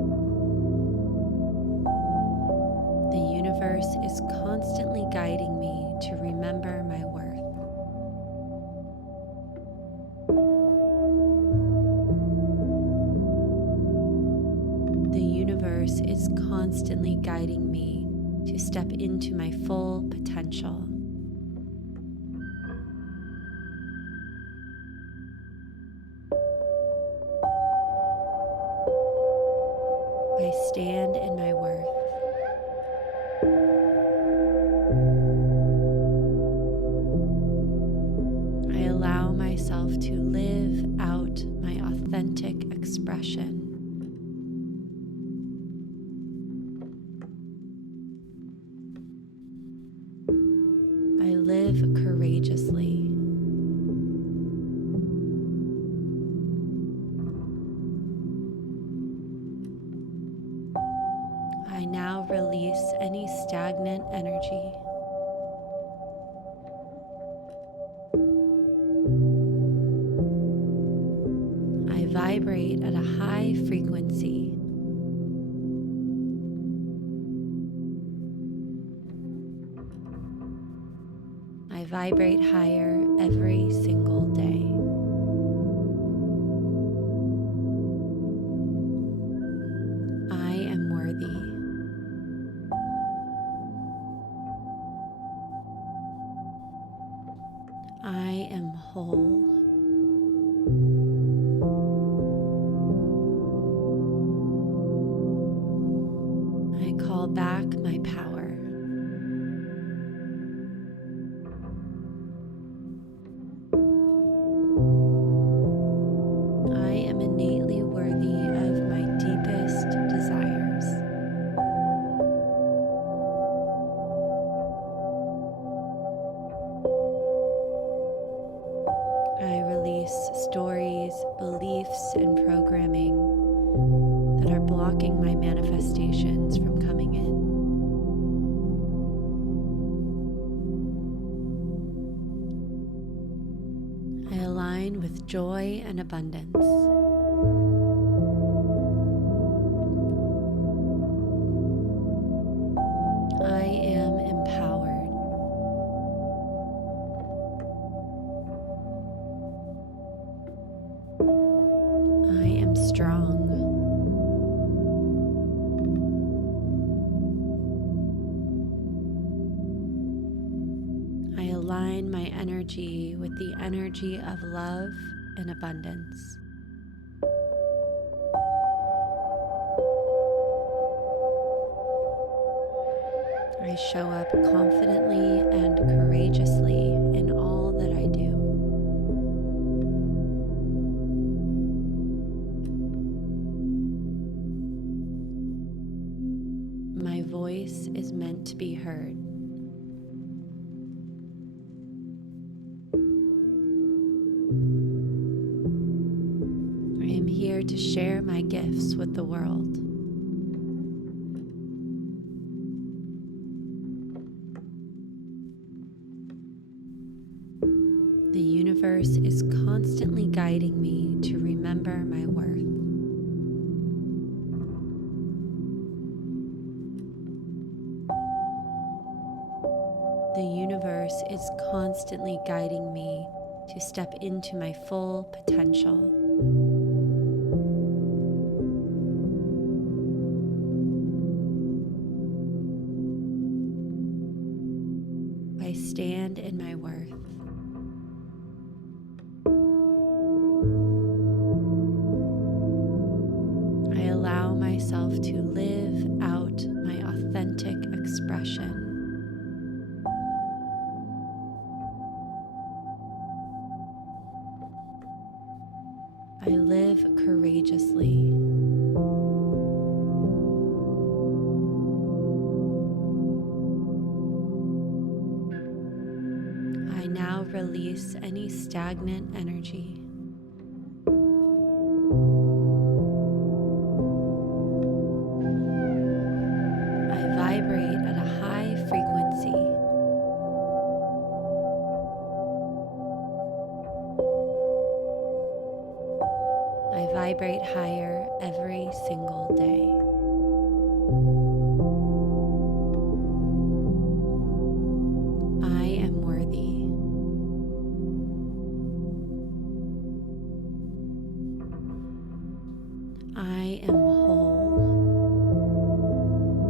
constantly guiding me to step into my full potential. I stand in my worth. I allow myself to live out my authentic expression. I live courageously. I now release any stagnant energy. I vibrate at a high frequency. I vibrate higher every single day. I am worthy. I am whole. I call back my power. I am innately worthy of my deepest desires. I release stories, beliefs, and programming that are blocking my manifestations from coming in. I align with joy and abundance. I am empowered. I am strong. I align my energy with the energy of love and abundance. I show up confidently and courageously in all that I do. My voice is meant to be heard. I am here to share my gifts with the world. The universe is constantly guiding me to remember my worth. The universe is constantly guiding me to step into my full potential. I stand in my worth. I allow myself to live out my authentic expression. I live courageously. I now release any stagnant energy. I vibrate at a high frequency. I vibrate higher every single day. I am worthy. I am whole.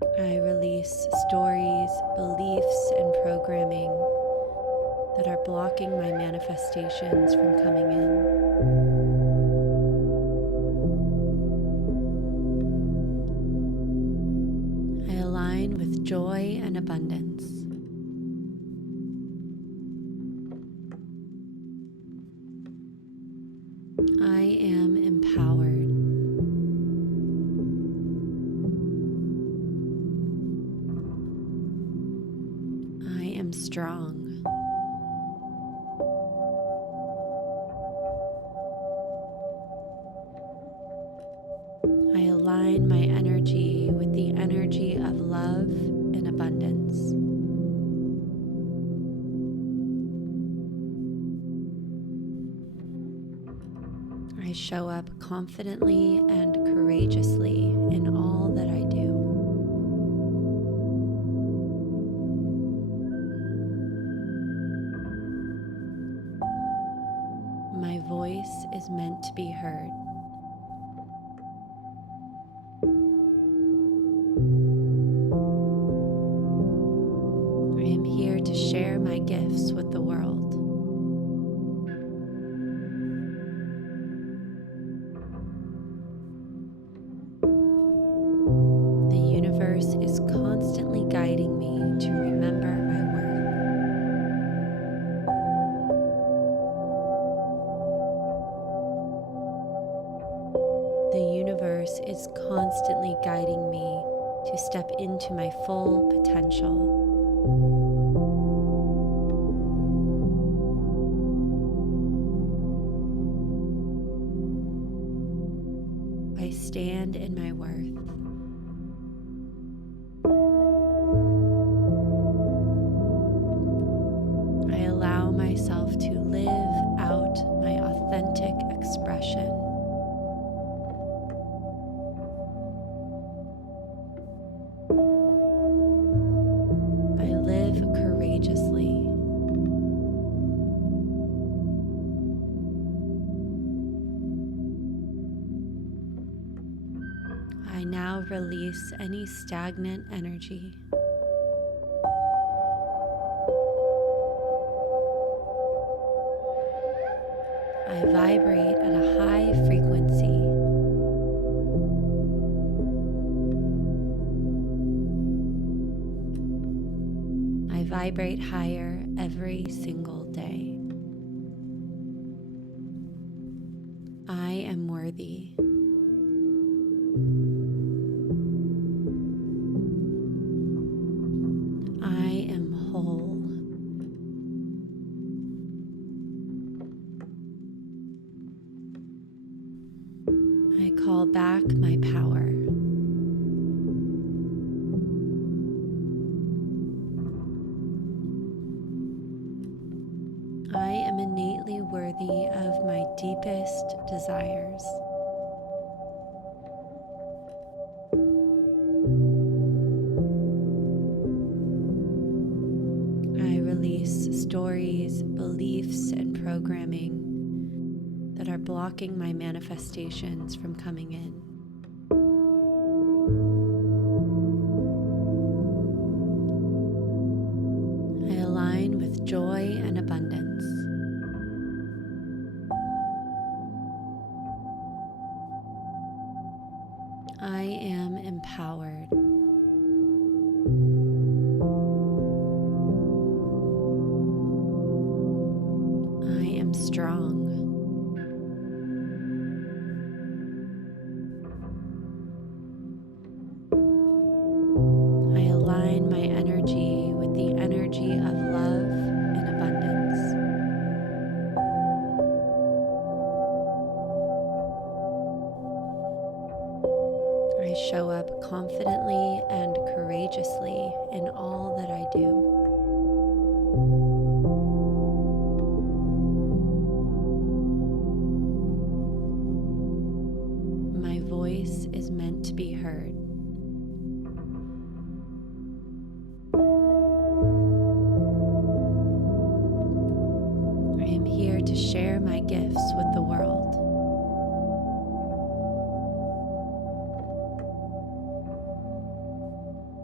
I release stories, beliefs, and programming that are blocking my manifestations from coming in. I align with joy and abundance. I am empowered. I am strong. I align my energy with the energy of love and abundance. I show up confidently and courageously in all that I do. My voice is meant to be heard. I am here to share my gifts with the world. The universe is constantly guiding me to remember my worth. The universe is constantly guiding me to step into my full potential. I stand in my worth. I allow myself to live out my authentic expression. I live courageously. I now release any stagnant energy. I vibrate at a high frequency. I vibrate higher every single day. I am worthy. I am whole. I call back my power. I am innately worthy of my deepest desires. I release stories, beliefs, and programming that are blocking my manifestations from coming in. I align with joy and abundance. I am empowered. I am strong. I align my energy with the energy of love and abundance. I show up confidently and courageously in all that I do. My voice is meant to be heard. I am here to share my gifts with the world.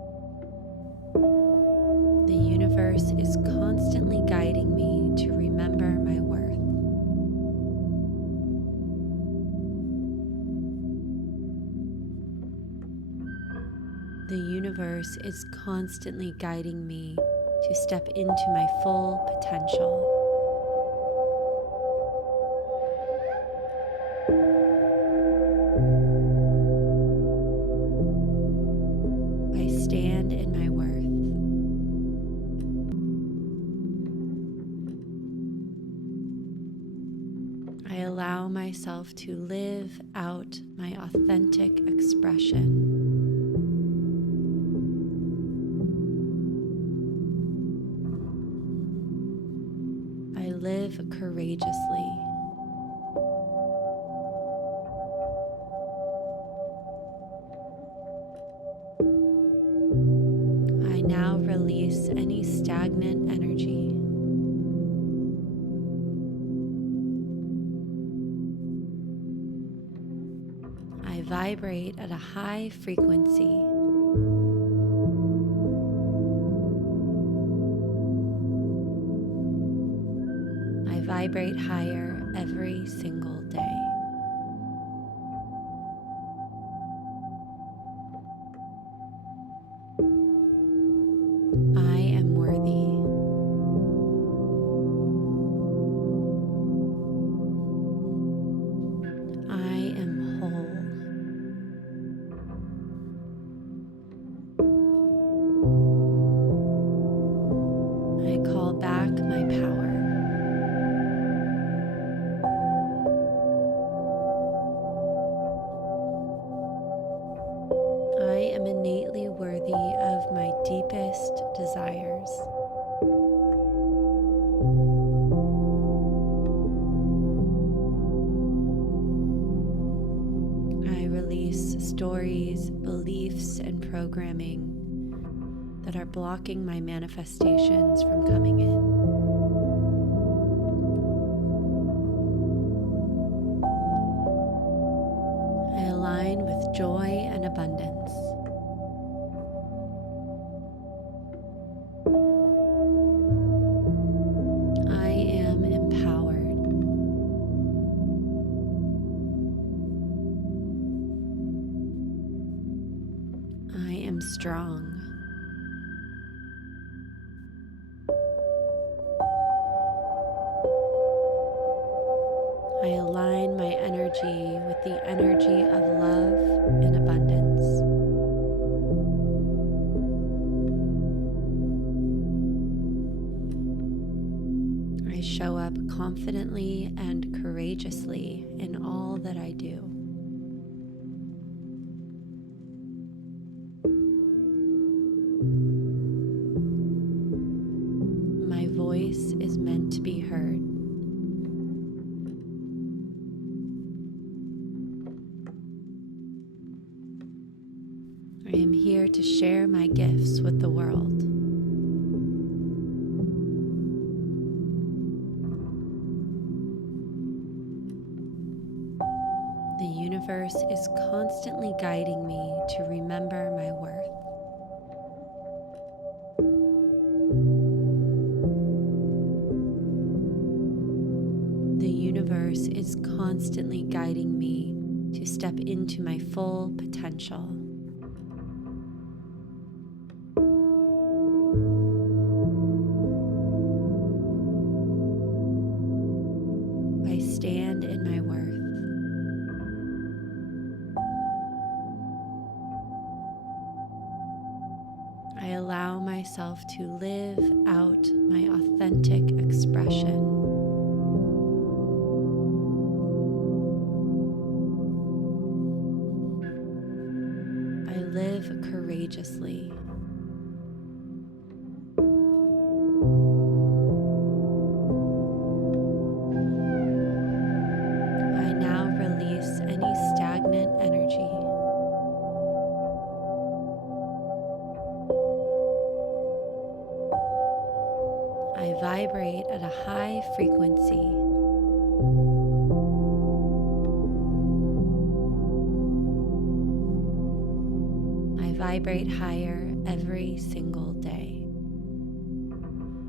universe is constantly guiding me to remember my worth. The universe is constantly guiding me to step into my full potential. I stand in my worth. I allow myself to live out my authentic expression. I live courageously. I now release any stagnant energy. I vibrate at a high frequency. I vibrate higher every single day. I am worthy. I am whole. I call back my power. I am innately worthy of my deepest desires. I release stories, beliefs, and programming that are blocking my manifestations from coming in. I align with joy and abundance. I am empowered. I am strong. I align my energy with the energy of love and abundance. I show up confidently and courageously in all that I do. My voice is meant to be heard. I am here to share my gifts with the world. The universe is constantly guiding me to remember my worth. The universe is constantly guiding me to step into my full potential. I stand in my worth. I allow myself to live out my authentic expression. I live courageously. I now release any stagnant energy. I vibrate at a high frequency. I vibrate higher every single day.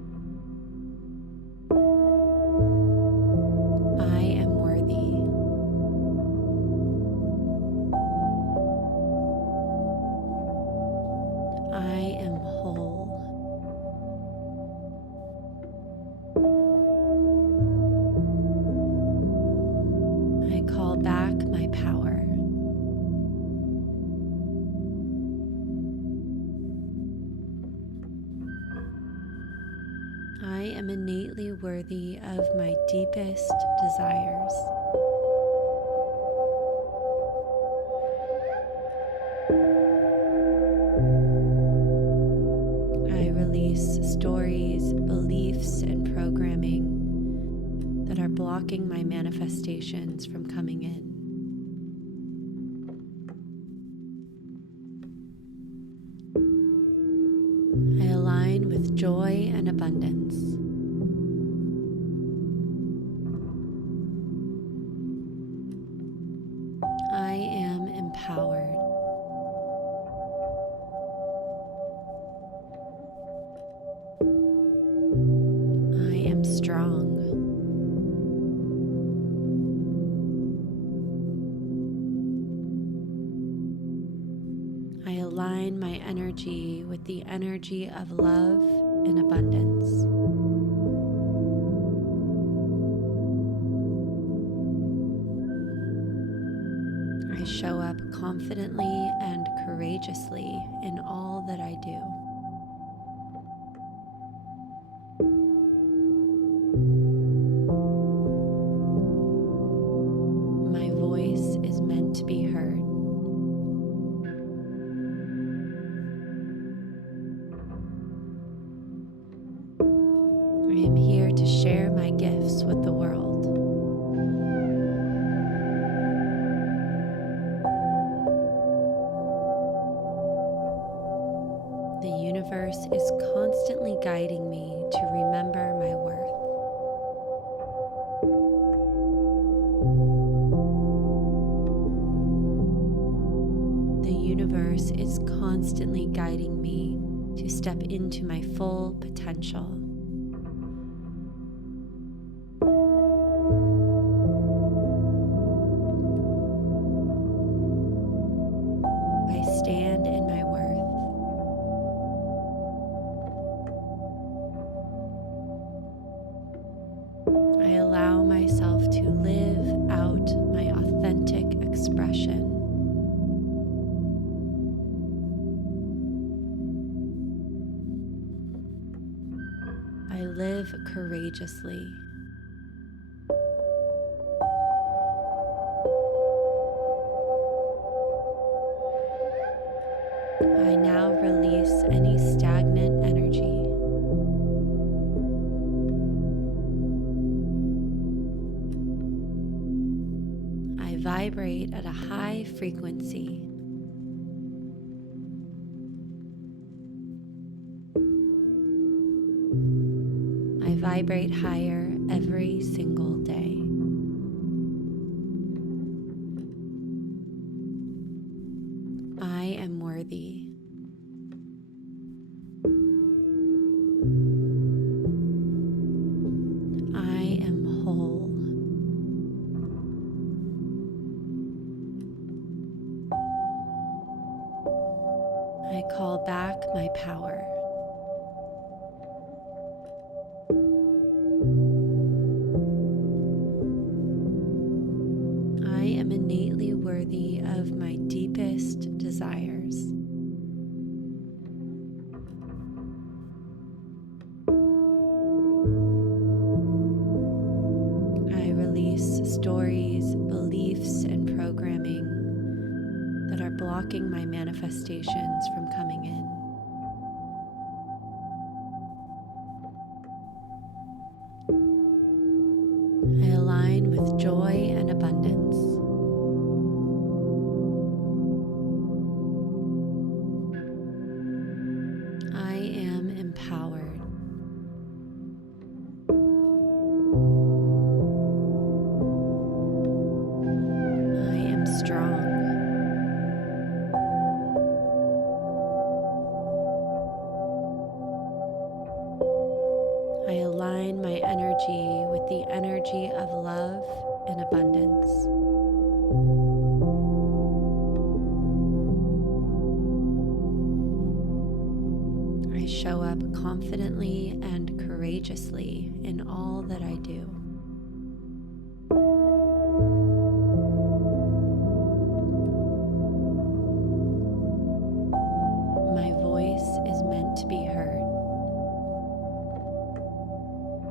am innately worthy of my deepest desires. I release stories, beliefs, and programming that are blocking my manifestations from coming in. I align with joy and abundance. I am empowered. I am strong. I align my energy with the energy of love and abundance. I show up confidently and courageously in all that I do. My voice is meant to be heard. I am here to share my gifts with the world. The universe is constantly guiding me to remember my worth. The universe is constantly guiding me to step into my full potential. I stand in my worth. I allow myself to live out my authentic expression. I live courageously. I now release any stagnant energy. I vibrate at a high frequency. I vibrate higher every single day. I am worthy. I am whole. I call back my power. I am innately worthy of my deepest desires. I release stories, beliefs, and programming that are blocking my manifestations from coming in. I align with joy and abundance. I am empowered. I am strong. I align my energy with the energy of love and abundance. I show up confidently and courageously in all that I do. My voice is meant to be heard.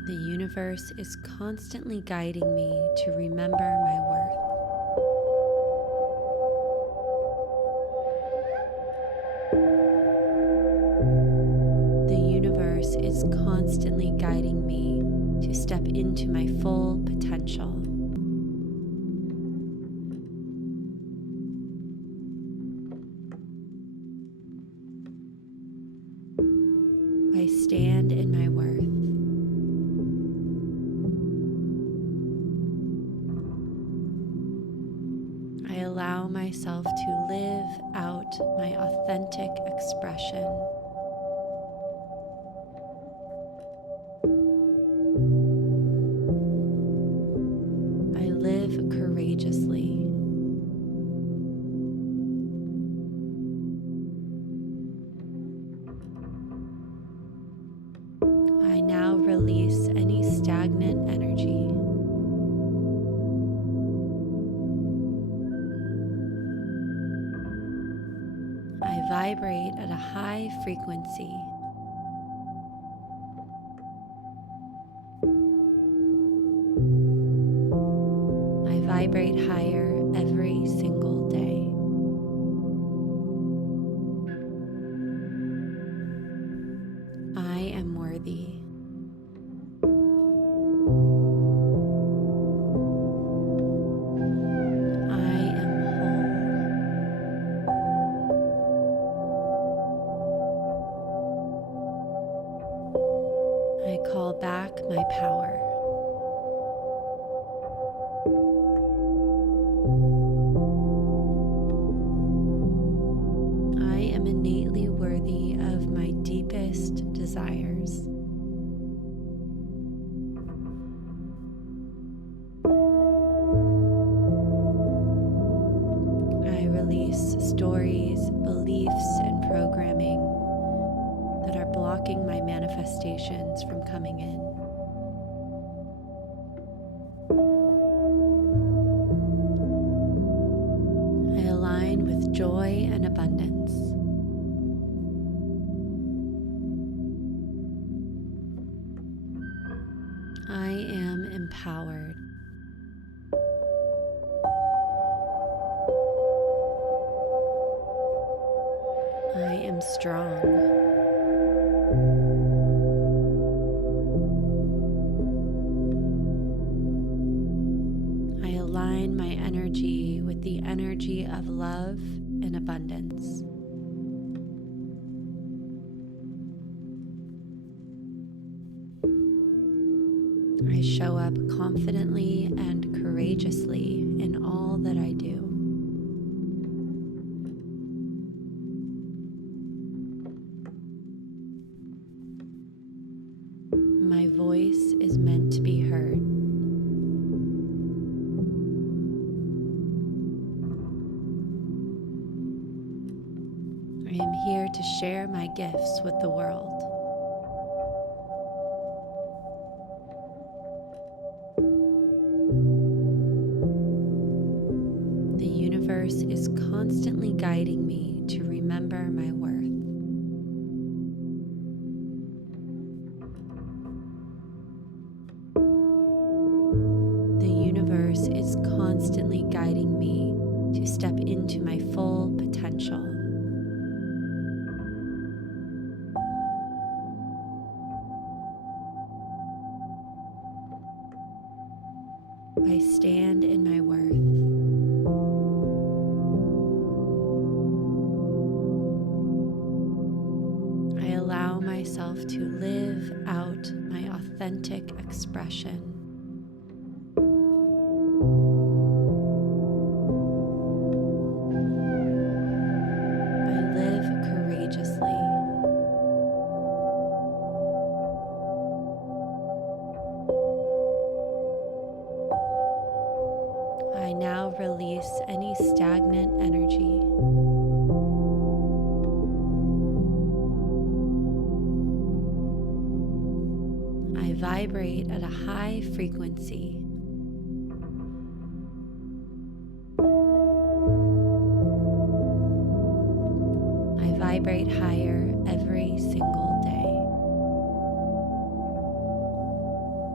The universe is constantly guiding me to remember my worth. The universe is constantly guiding me to step into my full potential. I stand in my worth. I allow myself to live out my authentic expression. I live courageously. I now release any stagnant energy. I vibrate at a high frequency. I vibrate higher every single day. I am worthy. I am whole. I call back my power. I am innately worthy of my deepest desires. I release stories, beliefs, and programming that are blocking my manifestations from coming in. I align with joy and abundance. I am empowered. I am strong. I align my energy with the energy of love and abundance. I show up confidently and courageously in all that I do. My voice is meant to be heard. I am here to share my gifts with the world. The universe is constantly guiding me to remember my worth. The universe is constantly guiding me to step into my full potential. I stand in my worth. I allow myself to live out my authentic expression. I live courageously. I now release any stagnant energy. I vibrate at a high frequency. I vibrate higher every single day.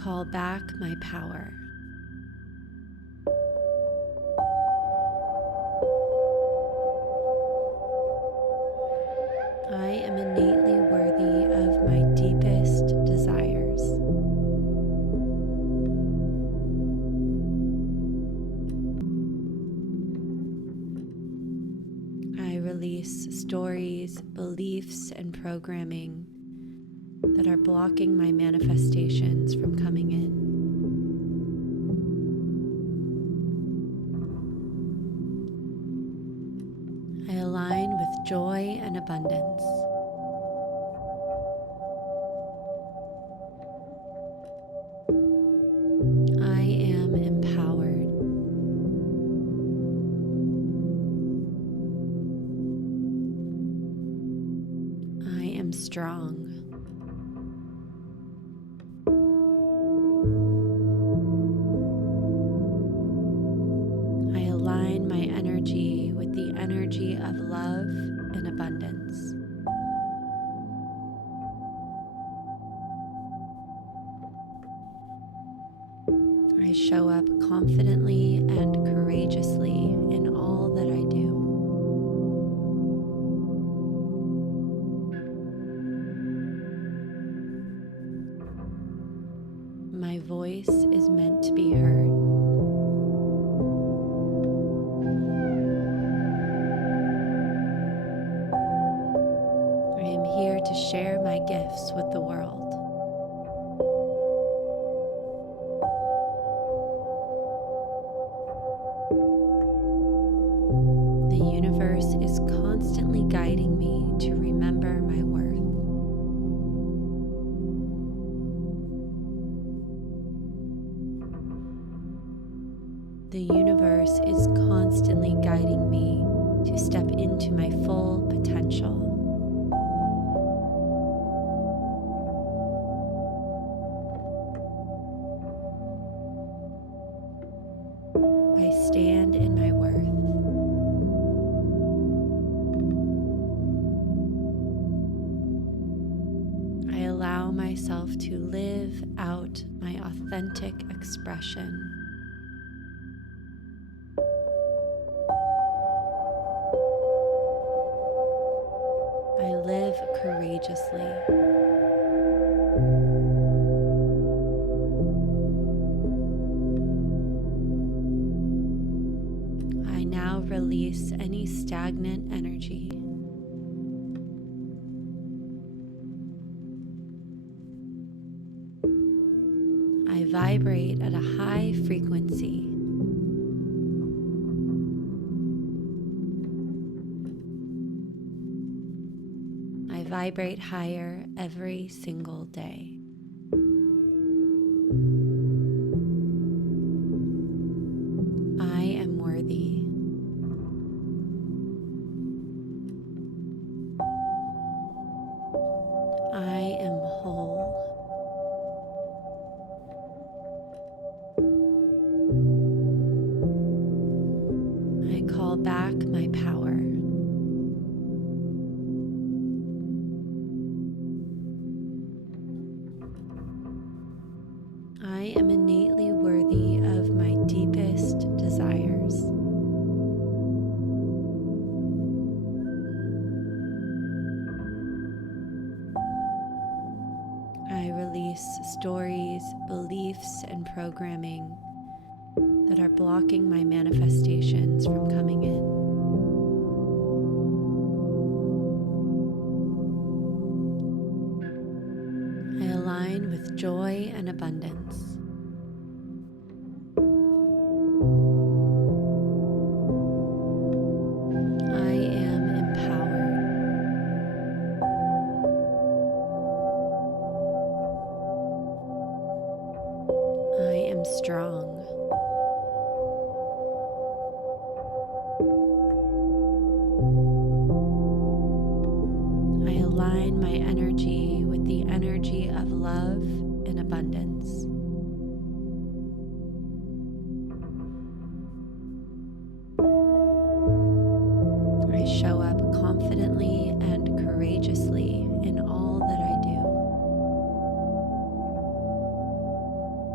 call back my power. I am innately worthy of my deepest desires. I release stories, beliefs, and programming that are blocking my manifestations from coming in. I align with joy and abundance. I am empowered. I am strong. I align my energy with the energy of love and abundance. I show up confidently and courageously in all that I do. My voice is meant to be heard. I am here to share my gifts with the world. The universe is constantly guiding me to remember my worth. The universe is constantly guiding me to step into my full potential. I stand in my worth. I allow myself to live out my authentic expression. I live courageously. I now release any stagnant energy. I vibrate at a high frequency. I vibrate higher every single day. I am worthy. I am whole. I call back my power. I am innately worthy of my deepest desires. I release stories, beliefs, and programming that are blocking my manifestations from coming in. I align with joy and abundance. I am empowered. I am strong. I align my energy with the energy of love and abundance. I show up confidently and courageously in all that I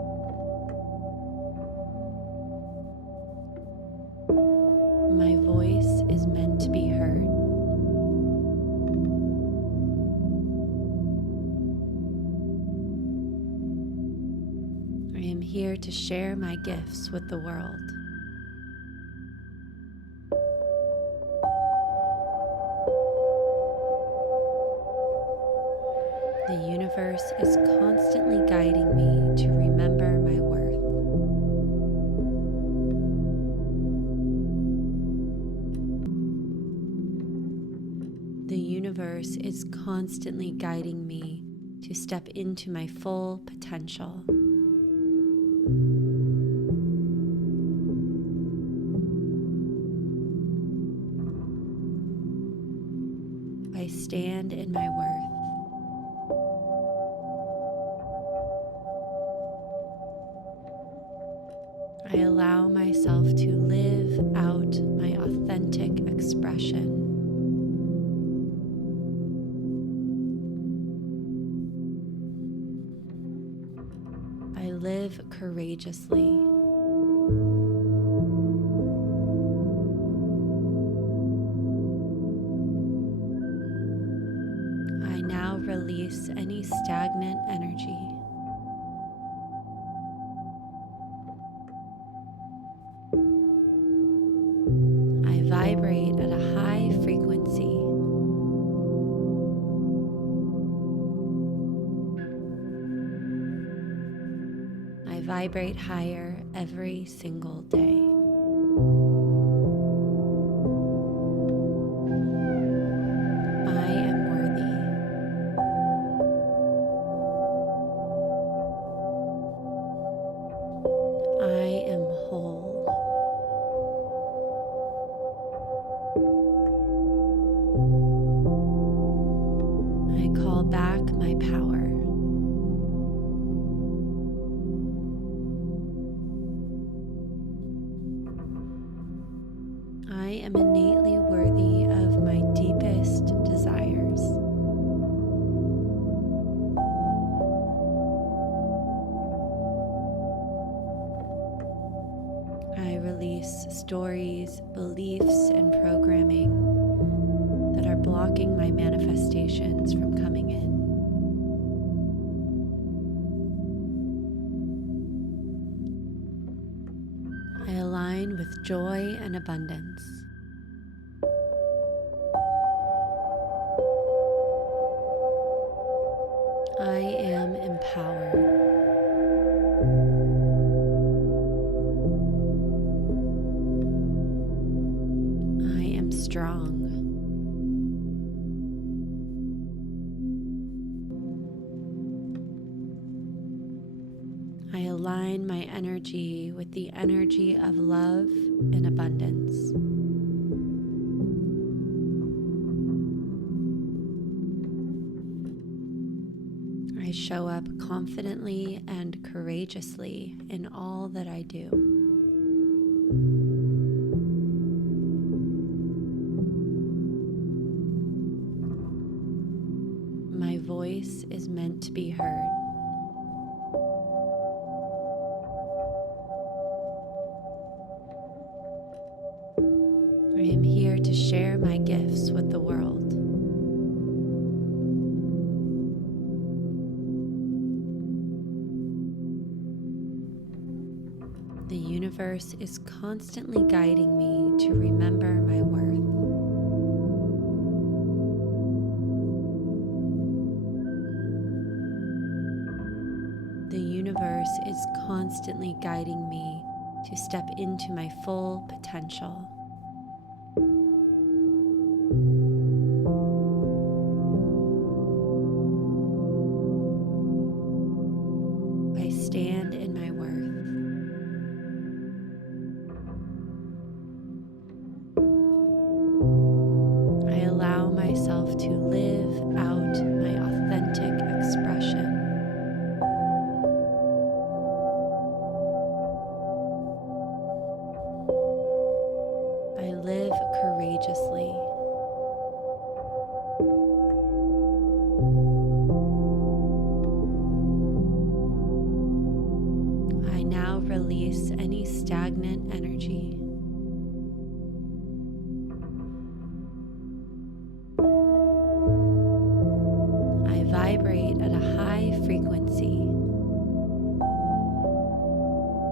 here to share my gifts with the world. The universe is constantly guiding me to remember my worth. The universe is constantly guiding me to step into my full potential. I stand in my worth. I allow myself to live out my authentic expression. I live courageously. I now release any stagnant energy. I vibrate at a high frequency. I vibrate higher every single day. I am worthy. I am whole. I call back my power. I am innately worthy of my deepest desires. I release stories, beliefs, and programming that are blocking my manifestations from coming in. I align with joy and abundance. I am empowered. I am strong. I align my energy with the energy of love and abundance. I show up confidently and courageously in all that I do. My voice is meant to be heard. I am here to share my gifts with the world. The universe is constantly guiding me to remember my worth. The universe is constantly guiding me to step into my full potential. I stand in my worth. I allow myself to live out my authentic expression. I live courageously. I now release any stagnant energy. I vibrate at a high frequency.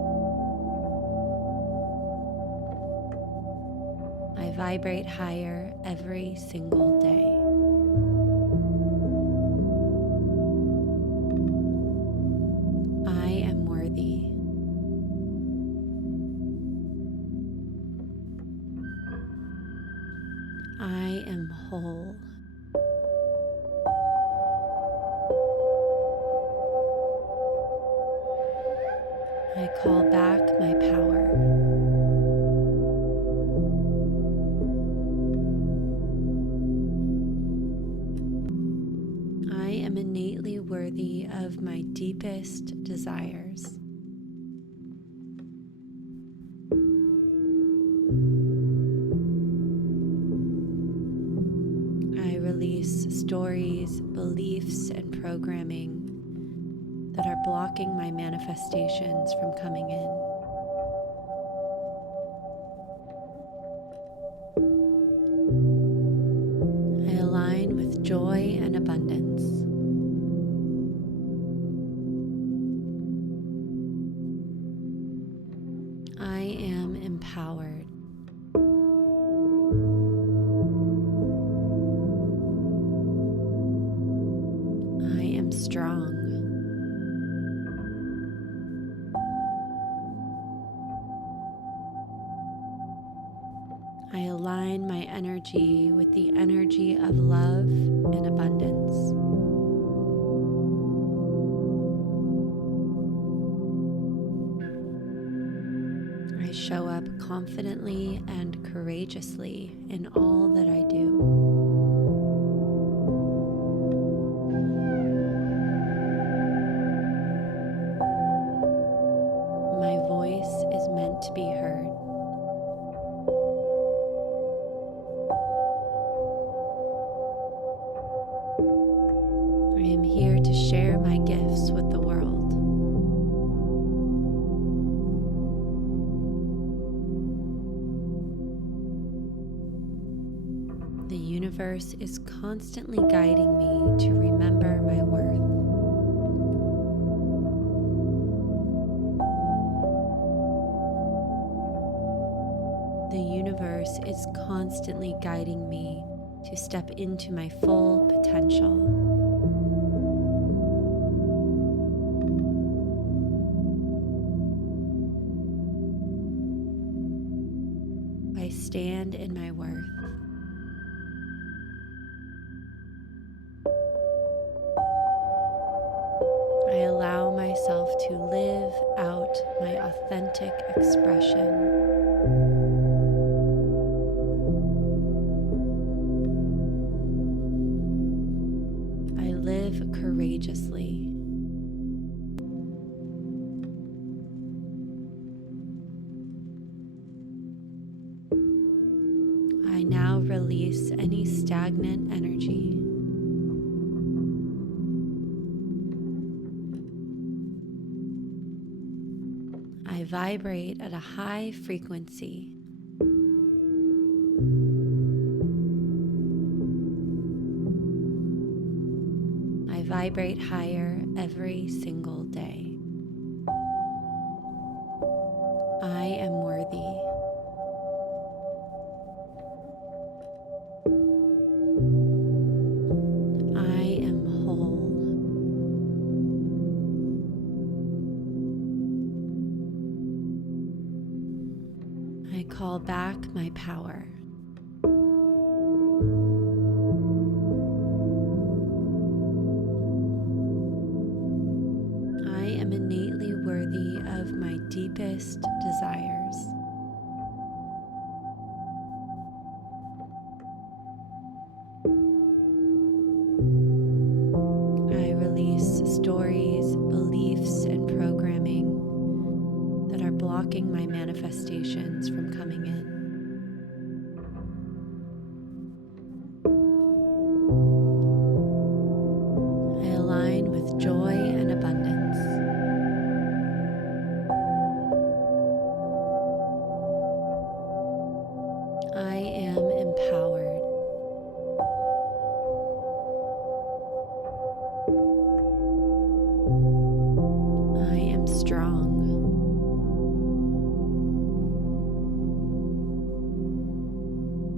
vibrate higher every single day. I am worthy. I am whole. I call back my power. I am innately worthy of my deepest desires. I release stories, beliefs, and programming that are blocking my manifestations from coming in. I align with joy and abundance. I am empowered. I am strong. I align my energy with the energy of love and abundance. I show up confidently and courageously in all that I do. My voice is meant to be heard. I am here to share my gifts with the world. The universe is constantly guiding me to remember my worth. The universe is constantly guiding me to step into my full potential. I stand in my worth. I allow myself to live out my authentic expression. I live courageously. I now release any stagnant energy. I vibrate at a high frequency. I vibrate higher every single day. I am worthy. I am whole. I call back my power. I am innately worthy of my deepest desires. I release stories, beliefs, and programming that are blocking my manifestations from coming in. I align with joy and abundance. I am empowered. I am strong.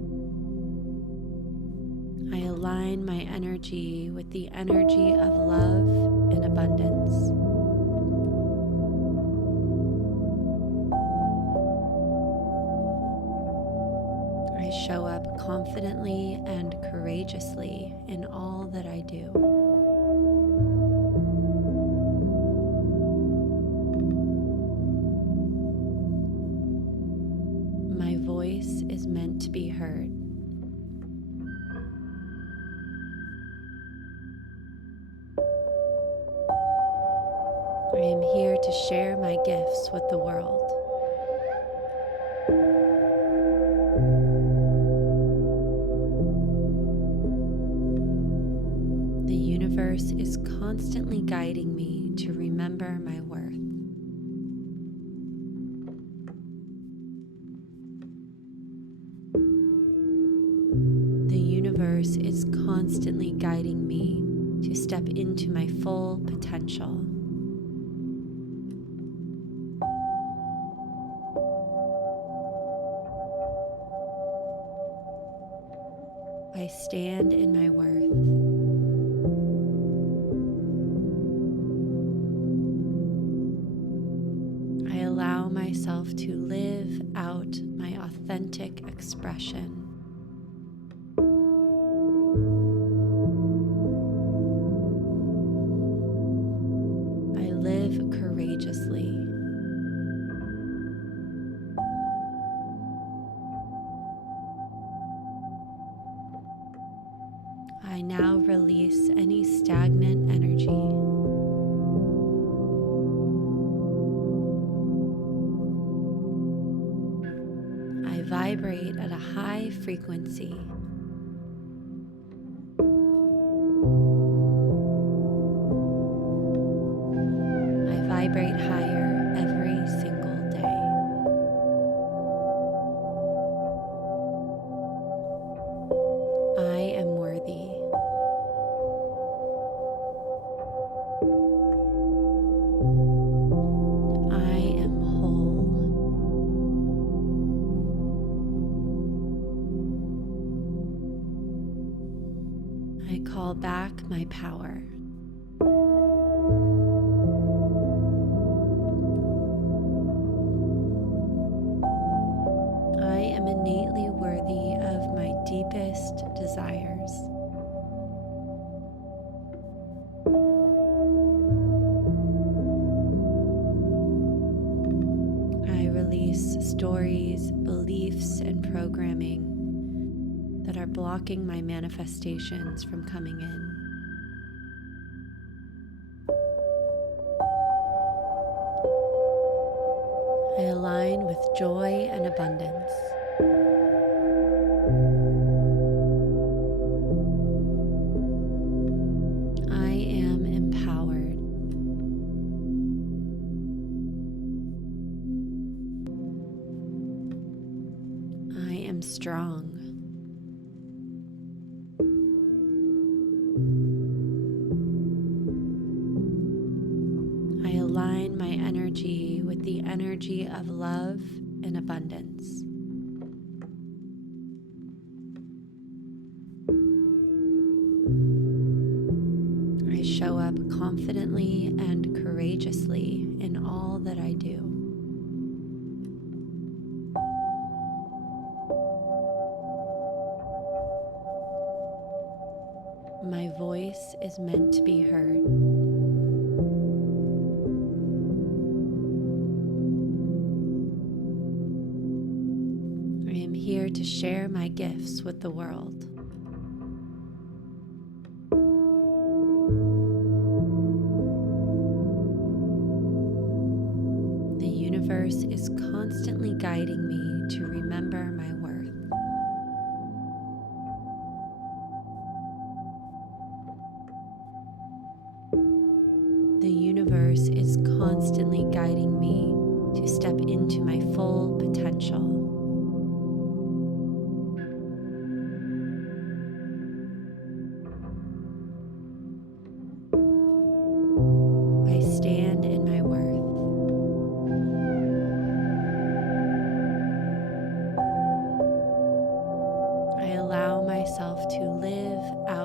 align my energy with the energy of love and abundance. I show up confidently and courageously in all that I do. My voice is meant to be heard. I am here to share my gifts with the world. The universe is constantly guiding me to remember my worth. The universe is constantly guiding me to step into my full potential. I stand in my worth. I allow myself to live out my authentic expression. I live courageously. I now release any stagnant energy. I vibrate at a high frequency. I vibrate higher every single day. I am worthy. I am whole. I call back my power. I am innately worthy of my deepest desires. I release stories, beliefs, and programming that are blocking my manifestations from coming in. I align with joy and abundance. I am empowered. I am strong. I align my energy with the energy of love and abundance. I show up confidently and courageously in all that I do. My voice is meant to be heard. I am here to share my gifts with the world. The universe is constantly guiding me to remember my worth. The universe is constantly guiding me to step into my full potential. I stand in my worth. I allow myself to live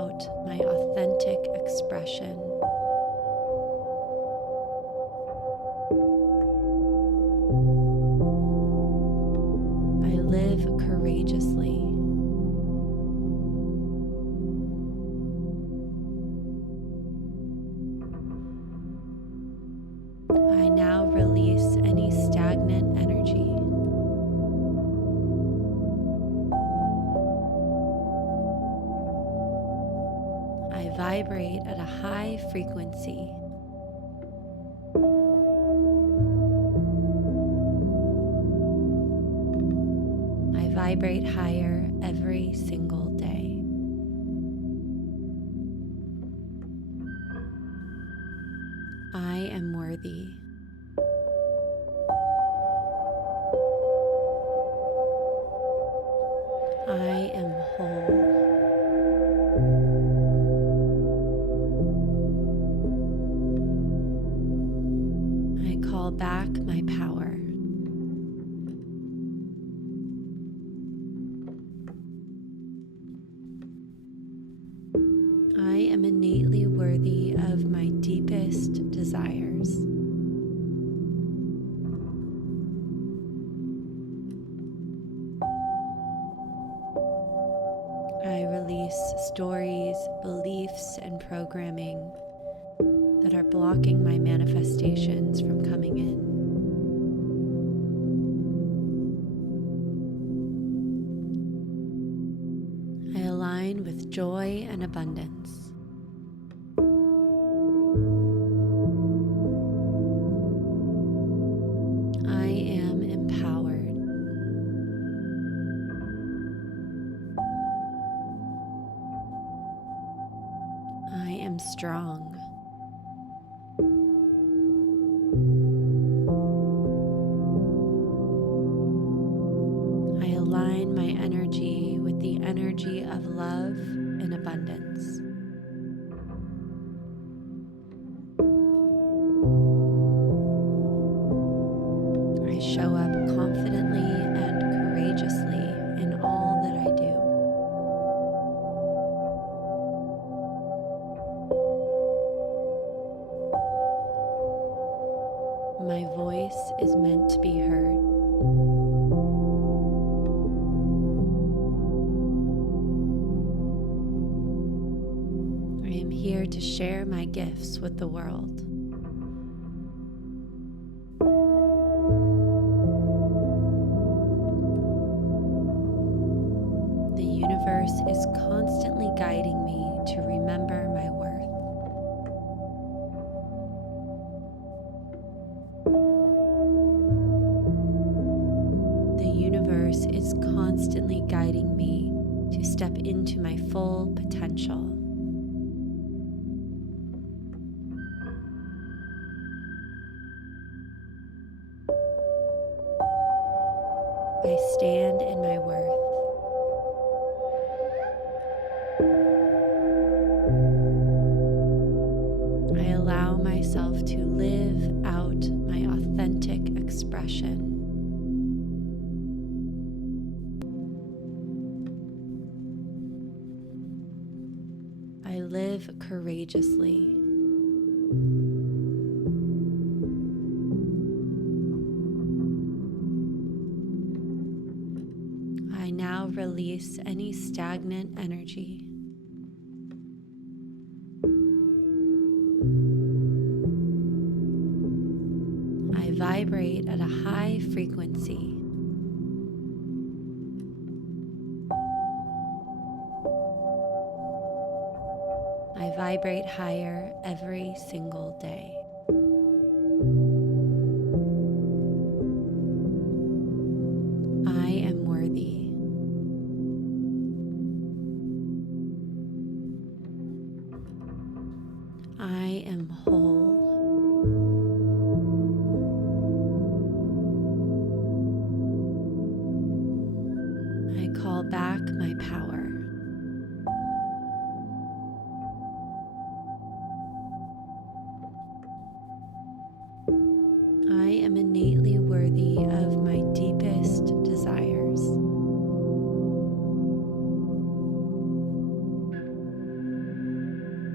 authentic expression. I live courageously. I now release any stagnant energy. I vibrate at a high frequency. I vibrate higher every single day. I am worthy. I am whole. I call back my power. I am innately worthy of my deepest desires. I release stories, beliefs, and programming that are blocking my manifestations from coming in. I align with joy and abundance. I am empowered. I am strong. I align my energy with the energy of love and abundance. I show up confidently and courageously in all that I do. My voice is meant to be heard. I am here to share my gifts with the world. The universe is constantly guiding me to remember my worth. The universe is constantly guiding me to step into my full potential. I stand in my worth. I allow myself to live out my authentic expression. I live courageously. I now release any stagnant energy. I vibrate at a high frequency. I vibrate higher every single day. I am worthy. I am whole. I call back my power. I am innately worthy of my deepest desires.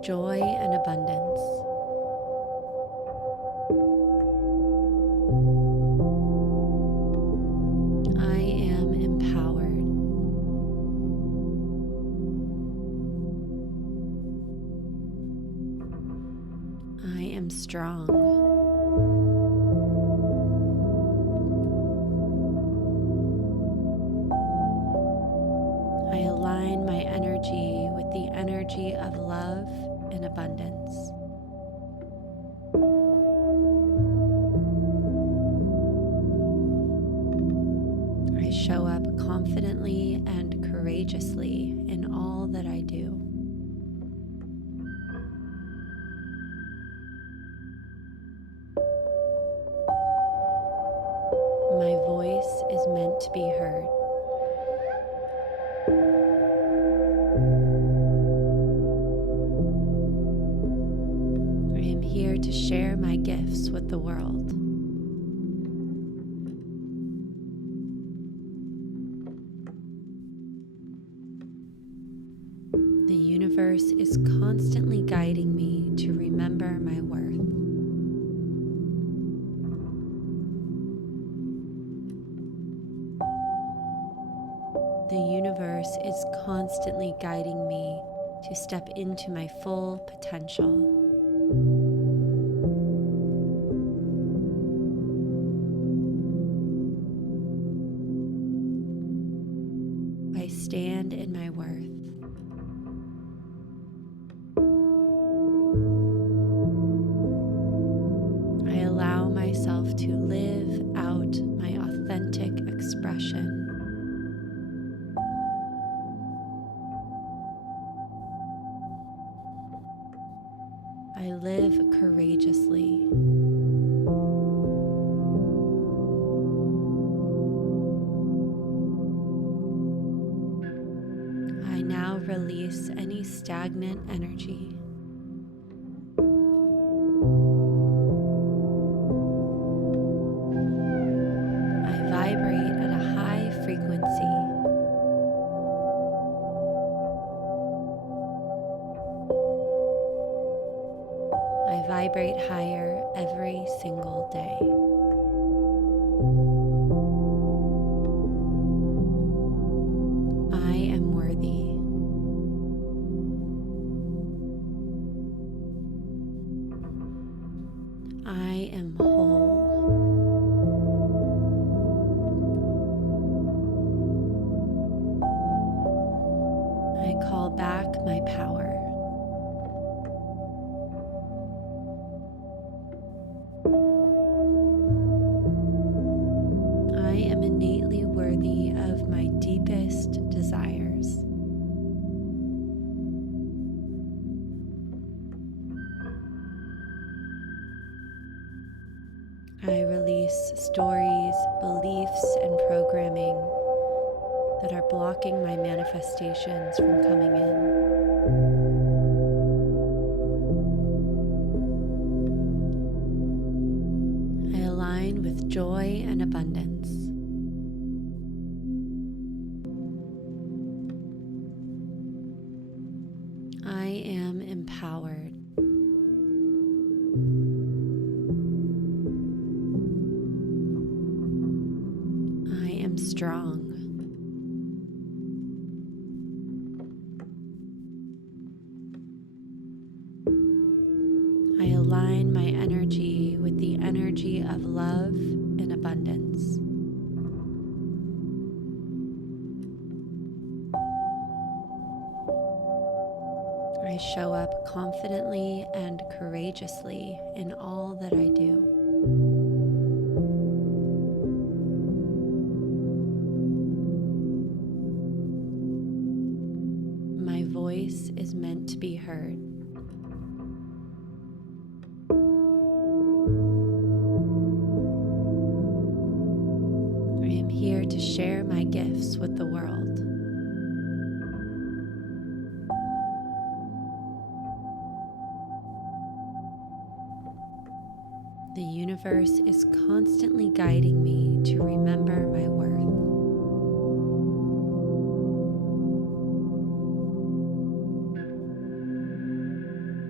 joy and abundance. I am empowered. I am strong. I align my energy with the energy of love and abundance. I show up confidently and courageously in all that I do. My voice is meant to be heard. I am here to share my gifts with the world. The universe is constantly guiding me to remember my worth. The universe is constantly guiding me to step into my full potential. I stand in my worth. I allow myself to live out my authentic expression. I live courageously. I now release any stagnant energy. I vibrate at a high frequency. I vibrate higher every single day. I am worthy. I am whole. I call back my power. I am innately worthy of my deepest desires. I release stories, beliefs, and programming that are blocking my manifestations from coming in. I align with joy and abundance. I am empowered. I am strong. I align my energy with the energy of love and abundance. I show up confidently and courageously in all that I do. My voice is meant to be heard. I am here to share my gifts with the world. The universe is constantly guiding me to remember my worth.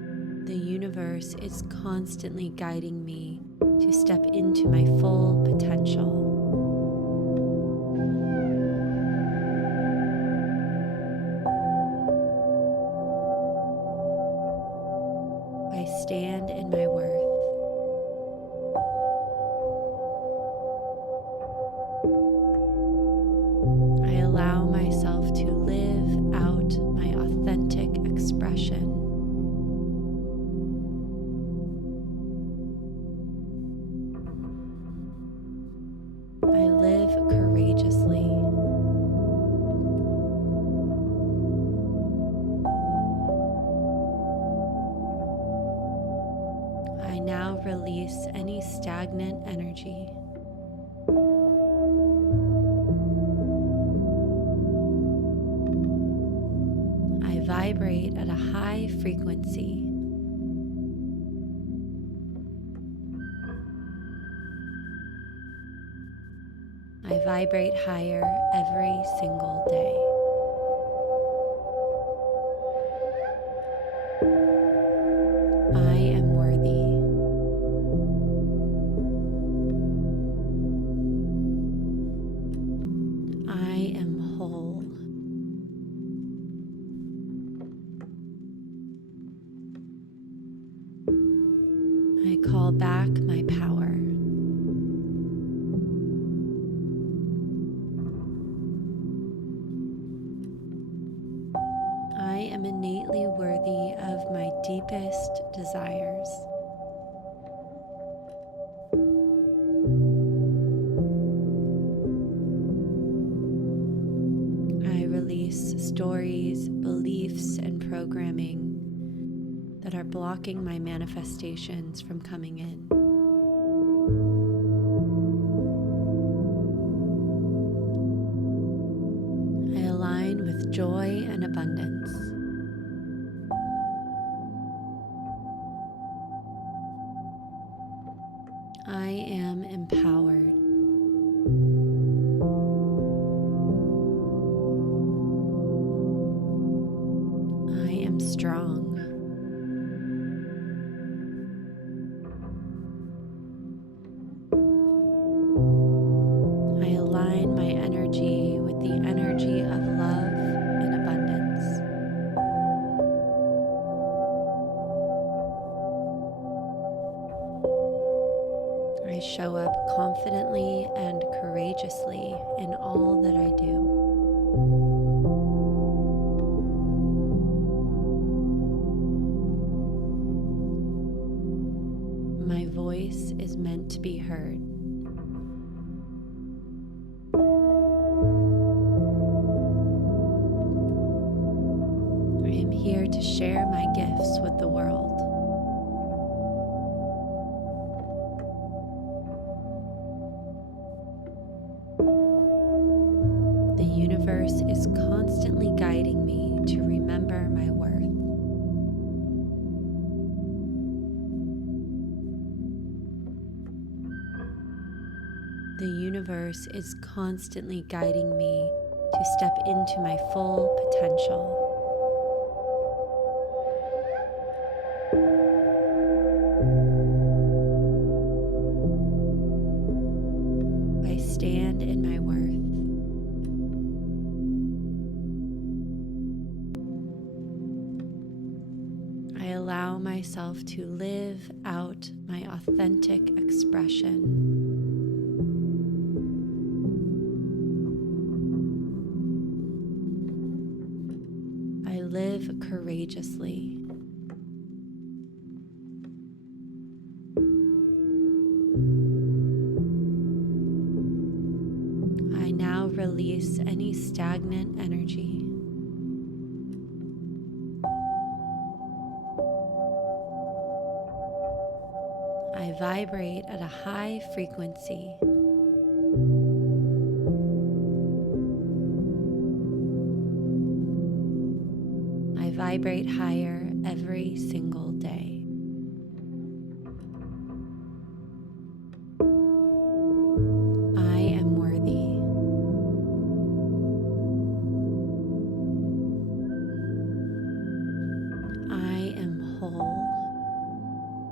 universe is constantly guiding me to step into my full potential. I stand in my worth. I allow myself to live out my authentic expression. I live courageously. I now release any stagnant energy. I vibrate at a high frequency. I vibrate higher every single day. I am worthy. I am whole. I call back my power. I am innately worthy of my deepest desires. I release stories, beliefs, and programming that are blocking my manifestations from coming in. I align with joy and abundance. I am empowered. I am strong. I align my energy with the energy of love and abundance. I show up confidently and courageously in all that I do. My voice is meant to be heard. I am here to share my gifts with the world. The universe is constantly guiding me to remember my worth. The universe is constantly guiding me to step into my full potential. I stand in my worth. I allow myself to live out my authentic expression. I live courageously. I now release any stagnant energy. I vibrate at a high frequency. I vibrate higher every single day. I am worthy. I am whole.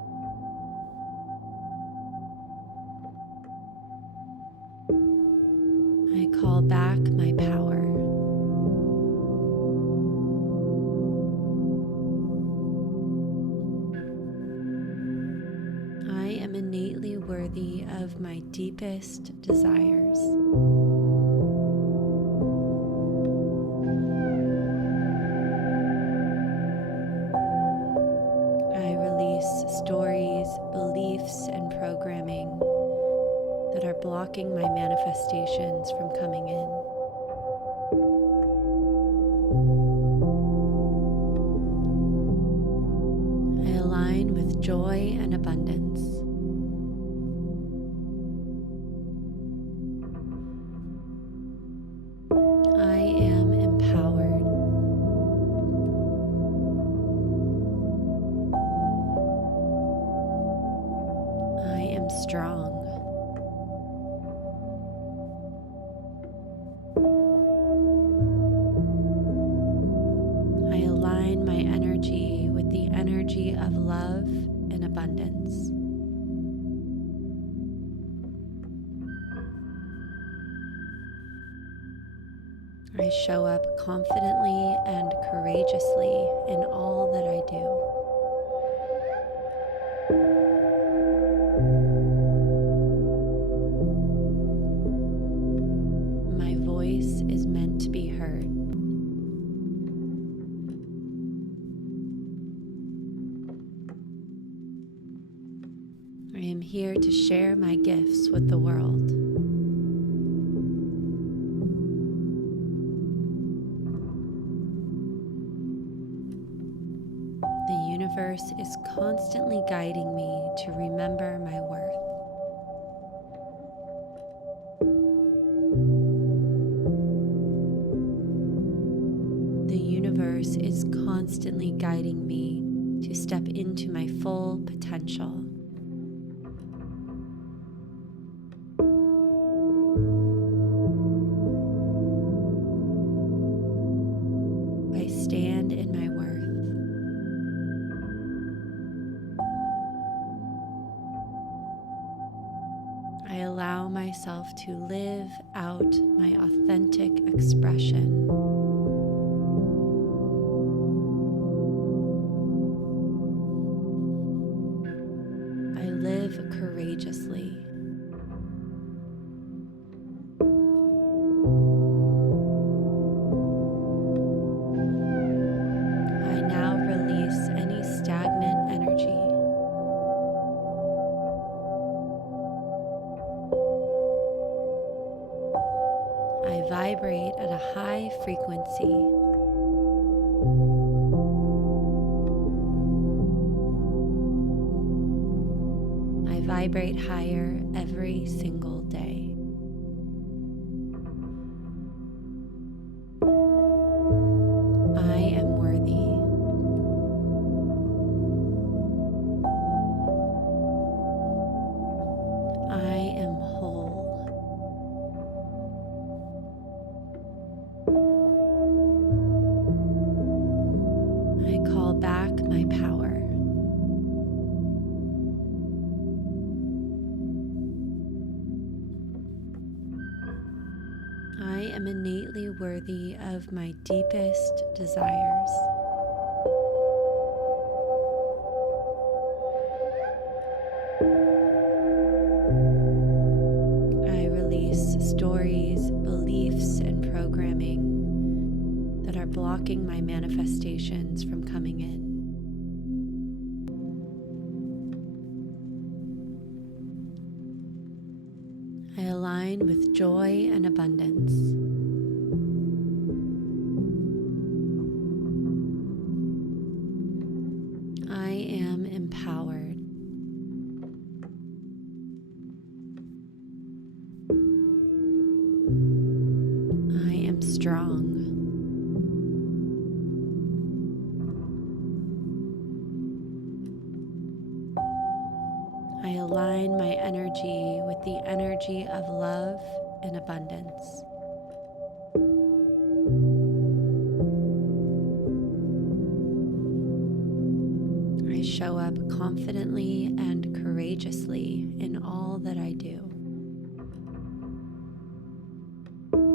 call back my power. I am innately worthy of my deepest desires. I release stories, beliefs, and programming that are blocking my manifestations from coming in. I align with joy and abundance. I am empowered. I am strong. I align my energy with the energy of love and abundance. I show up confidently and courageously in all that I do. My voice is meant to be heard. I am here to share my gifts with the world. The universe is constantly guiding me to remember my worth. The universe is constantly guiding me to step into my full potential. I stand in my worth. I allow myself to live out my authentic expression. I live courageously. I now release any stagnant energy. I vibrate at a high frequency. I vibrate higher every single day. I am worthy. I am whole. I call back my power. I am innately worthy of my deepest desires. I release stories, beliefs, and programming that are blocking my manifestations from coming in. I align with joy and abundance. I am empowered. I am strong. I align my energy with the energy of love and abundance. I show up confidently and courageously in all that I do.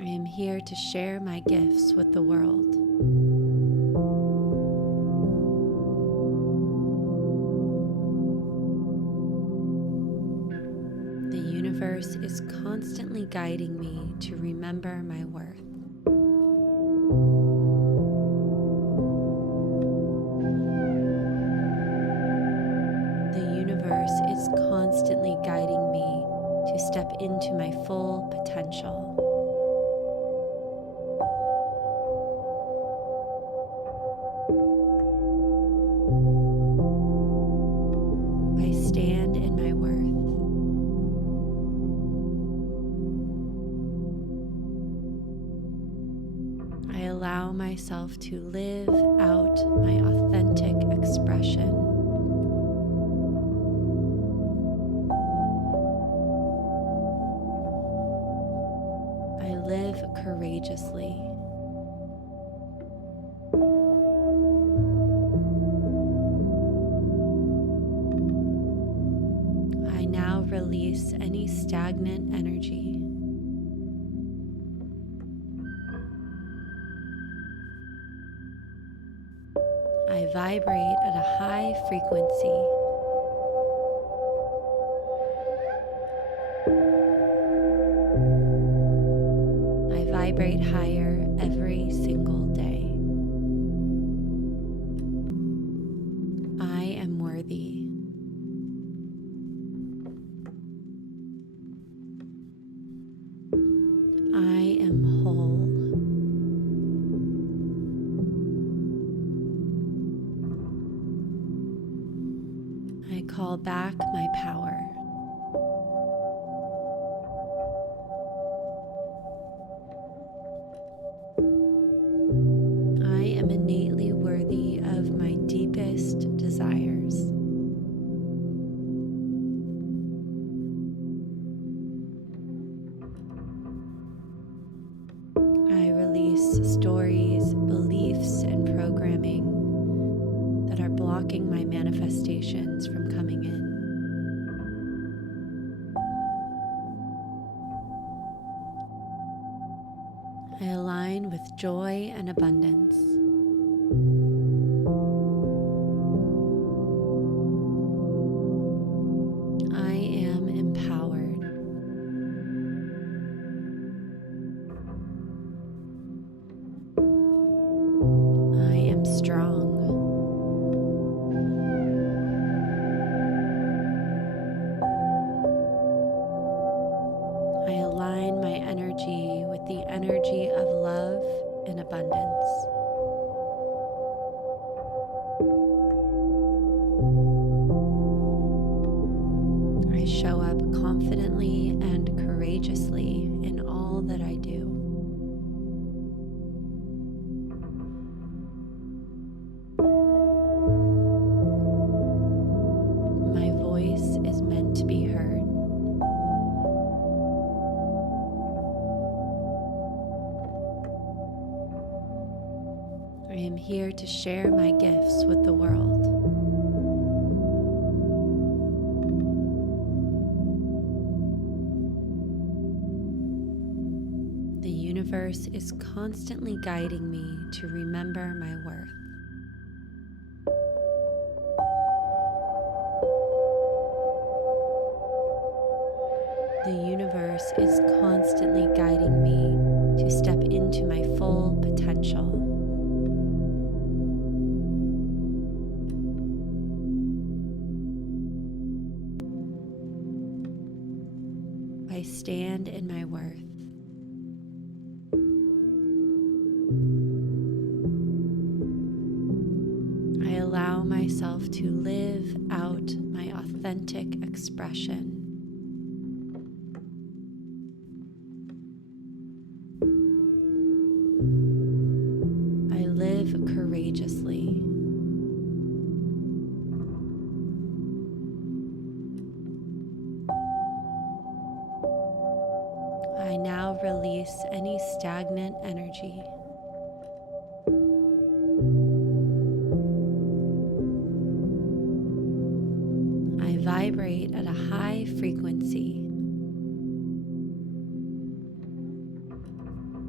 I am here to share my gifts with the world. The universe is constantly guiding me to remember my worth. The universe is constantly guiding me to step into my full potential. I stand in my worth. I allow myself to live out my authentic expression. I live courageously. I now release any stagnant energy. I vibrate at a high frequency. I vibrate higher every single day. I am worthy. I am whole. I call back my power. I am innately worthy of my deepest desires. I release stories, beliefs, and programming that are blocking my manifestations from coming in. I align with joy and abundance. I am empowered. I am strong. I align my energy with the energy of love and abundance. I show up confidently and courageously in all that I do. My voice is meant to be heard. I am here to share my gifts with the world. The universe is constantly guiding me to remember my worth. The universe is constantly guiding me to step into my full potential. I stand in my worth. I allow myself to live out my authentic expression. I live courageously. I now release any stagnant energy. I vibrate at a high frequency.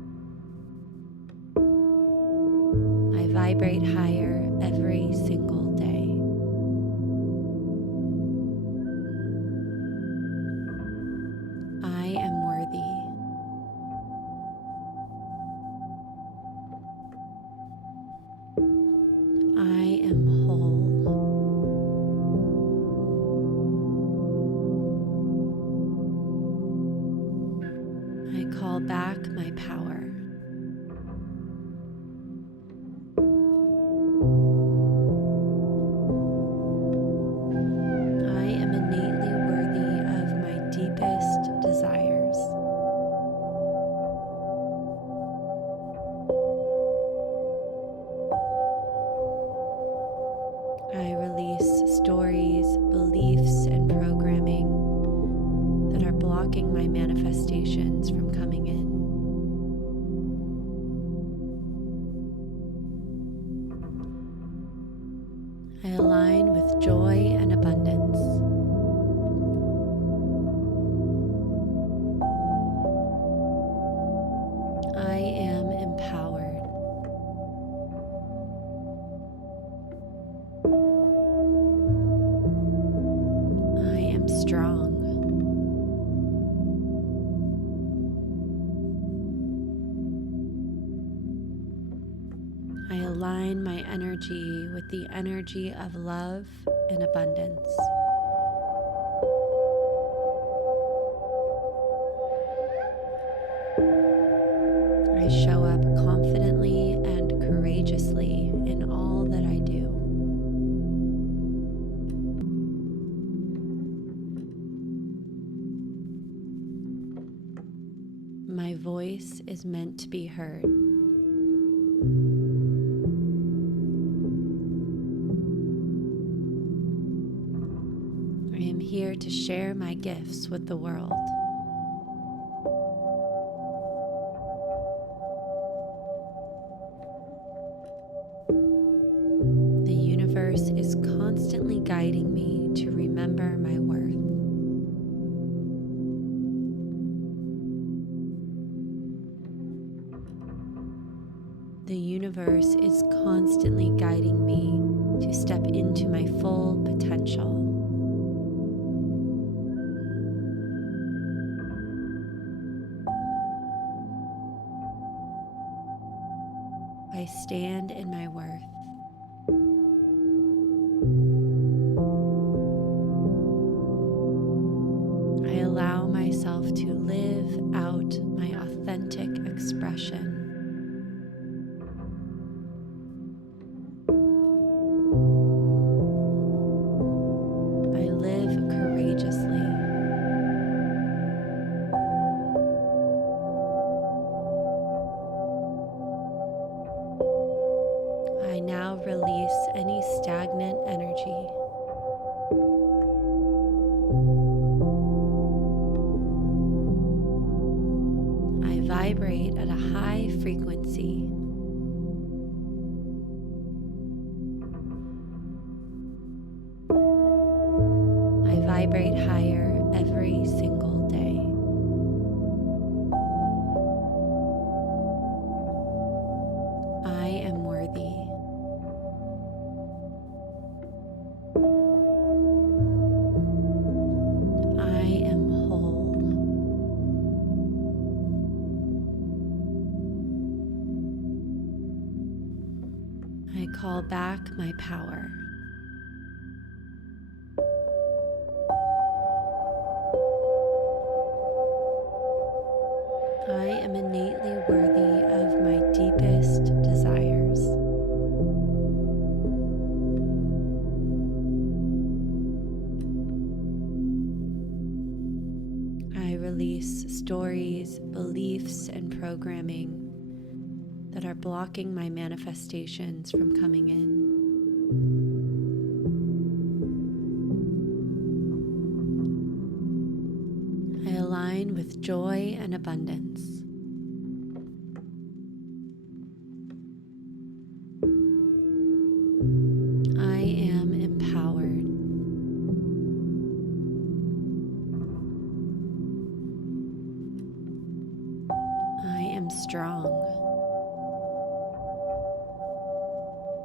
vibrate higher every single day. I am worthy. I am whole. I call back my power. I am innately worthy of my deepest desires. I release stories, beliefs, and programming that are blocking my manifestations from coming in. I align with joy and abundance. I am empowered. I am strong. I align my energy with the energy of love and abundance. I show up confidently and courageously in all that I do. My voice is meant to be heard. I am here to share my gifts with the world. The universe is constantly guiding me to remember my worth. The universe is constantly guiding me to step into my full potential. I stand in my worth. I allow myself to live out my authentic expression. I live courageously. I now release any stagnant energy. I vibrate at a high frequency. I vibrate higher every single day. I am worthy. I am whole. I call back my power. I am innately worthy of my deepest desires. I release stories, beliefs, and programming that are blocking my manifestations from coming in. I align with joy and abundance. I am empowered. I am strong.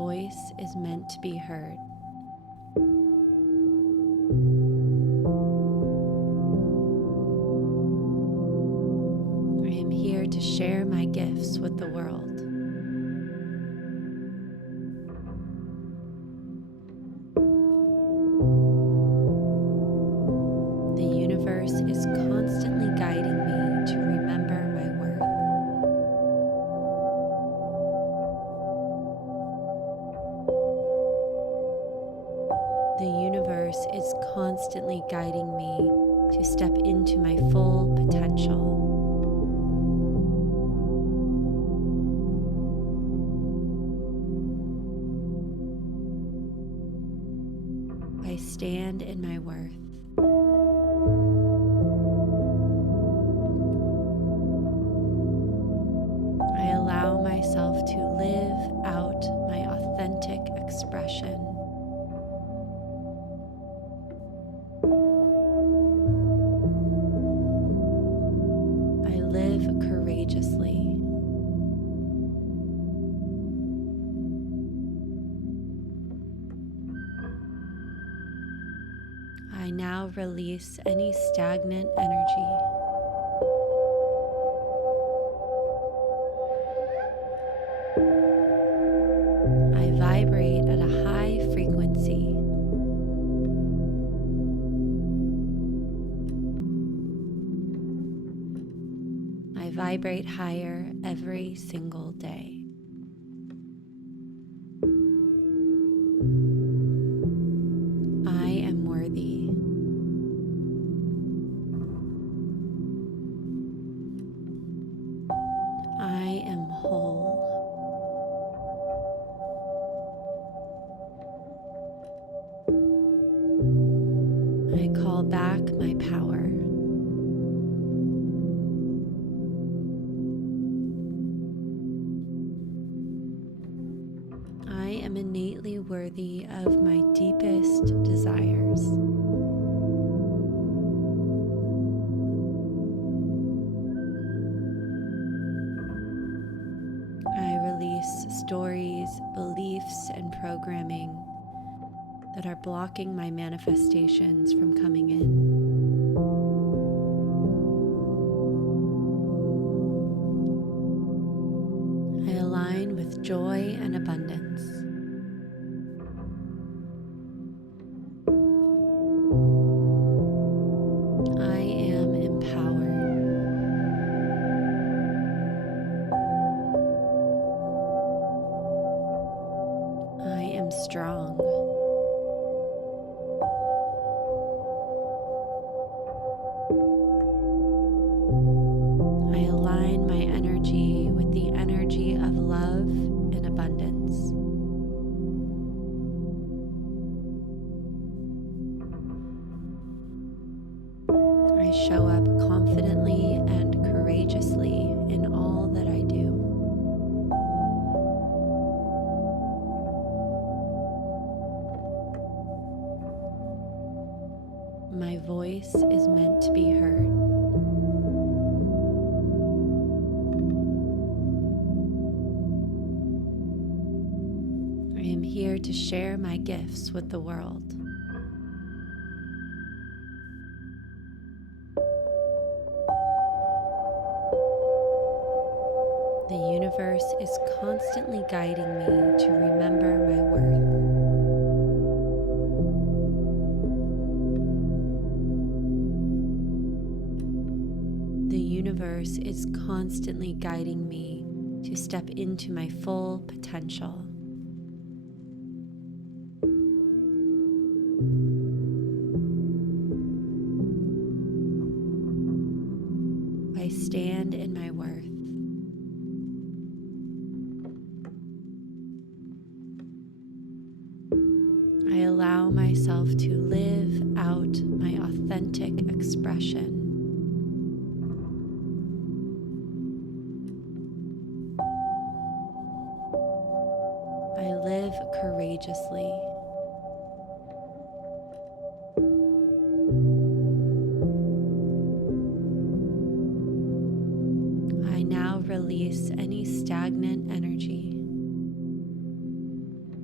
voice is meant to be heard. I am here to share my gifts with the world. The universe is constantly guiding me to remember my worth. The universe is constantly guiding me to step into my full potential. I stand in my worth. I allow myself to live out my authentic expression. I live courageously. I now release any stagnant energy. I vibrate at a high frequency. I vibrate higher every single day. I am worthy. I am whole. I call back my power. I am innately worthy of my deepest desires. I release stories, beliefs, and programming that are blocking my manifestations from coming in. I align with joy and abundance. I am empowered. I am strong. I align my energy with the energy of love and abundance. I show up confidently and courageously in all that I do. My voice is meant to be heard. I am here to share my gifts with the world. The universe is constantly guiding me to remember my worth. The universe is constantly guiding me to step into my full potential. I stand in my worth. I allow myself to live out my authentic expression. I live courageously. I now release any stagnant energy.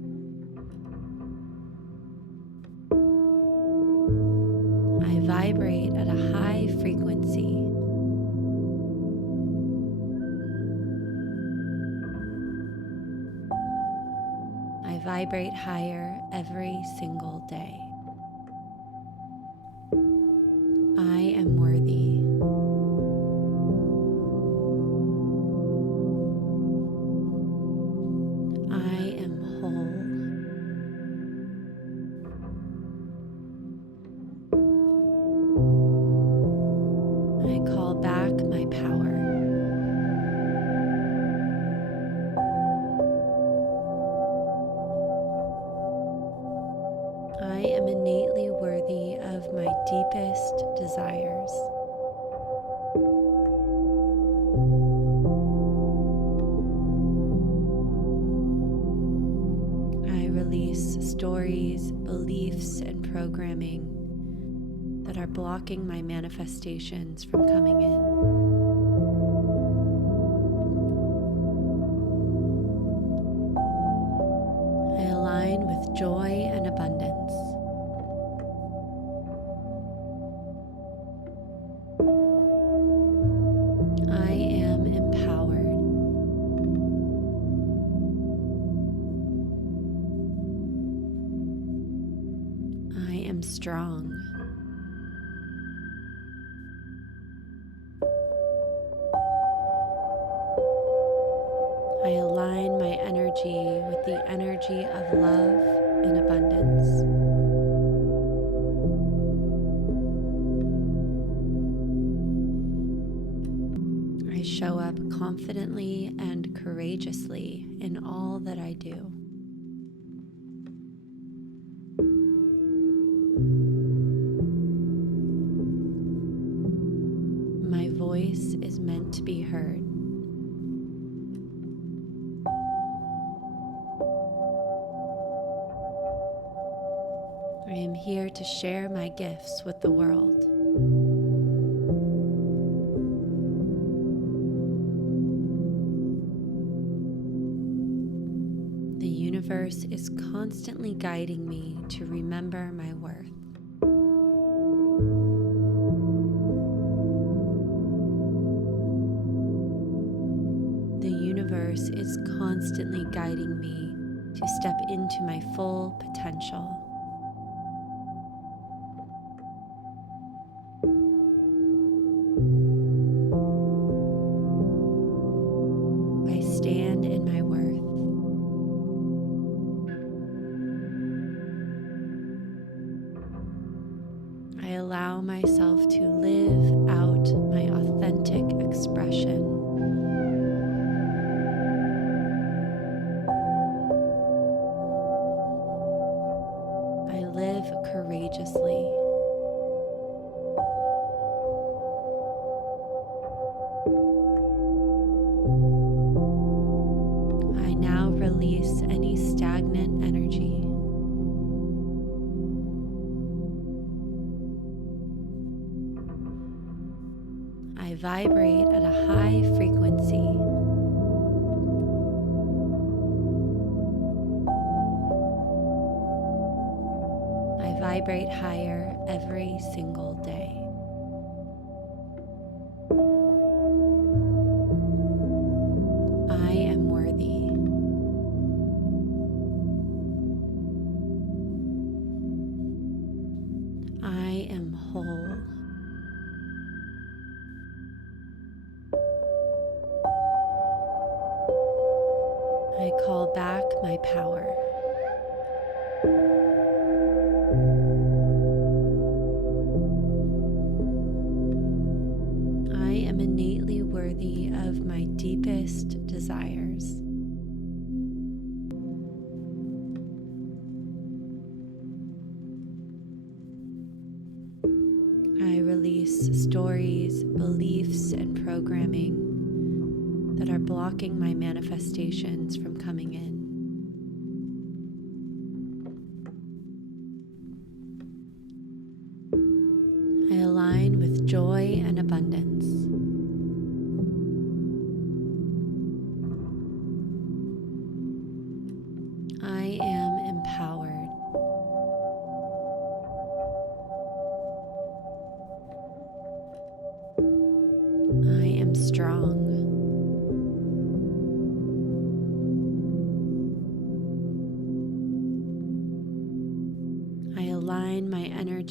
vibrate higher every single day. I am worthy. I am whole. I call back my power. I am innately worthy of my deepest desires. I release stories, beliefs, and programming that are blocking my manifestations from coming in. I align with joy and abundance. I am empowered. I am strong. I align my energy with the energy of love and abundance. I show up confidently and courageously in all that I do. My voice is meant to be heard. I am here to share my gifts with the world. The universe is constantly guiding me to remember my worth. The universe is constantly guiding me to step into my full potential. I stand in my worth. I allow myself to live out my authentic expression. I live courageously. I now release any stagnant energy. I vibrate at a high frequency. I vibrate higher every single day. I am worthy. I am whole. I call back my power. I am innately worthy of my deepest desires. I release stories, beliefs, and programming that are blocking my manifestations from coming in. I align with joy and abundance. I am empowered. I am strong.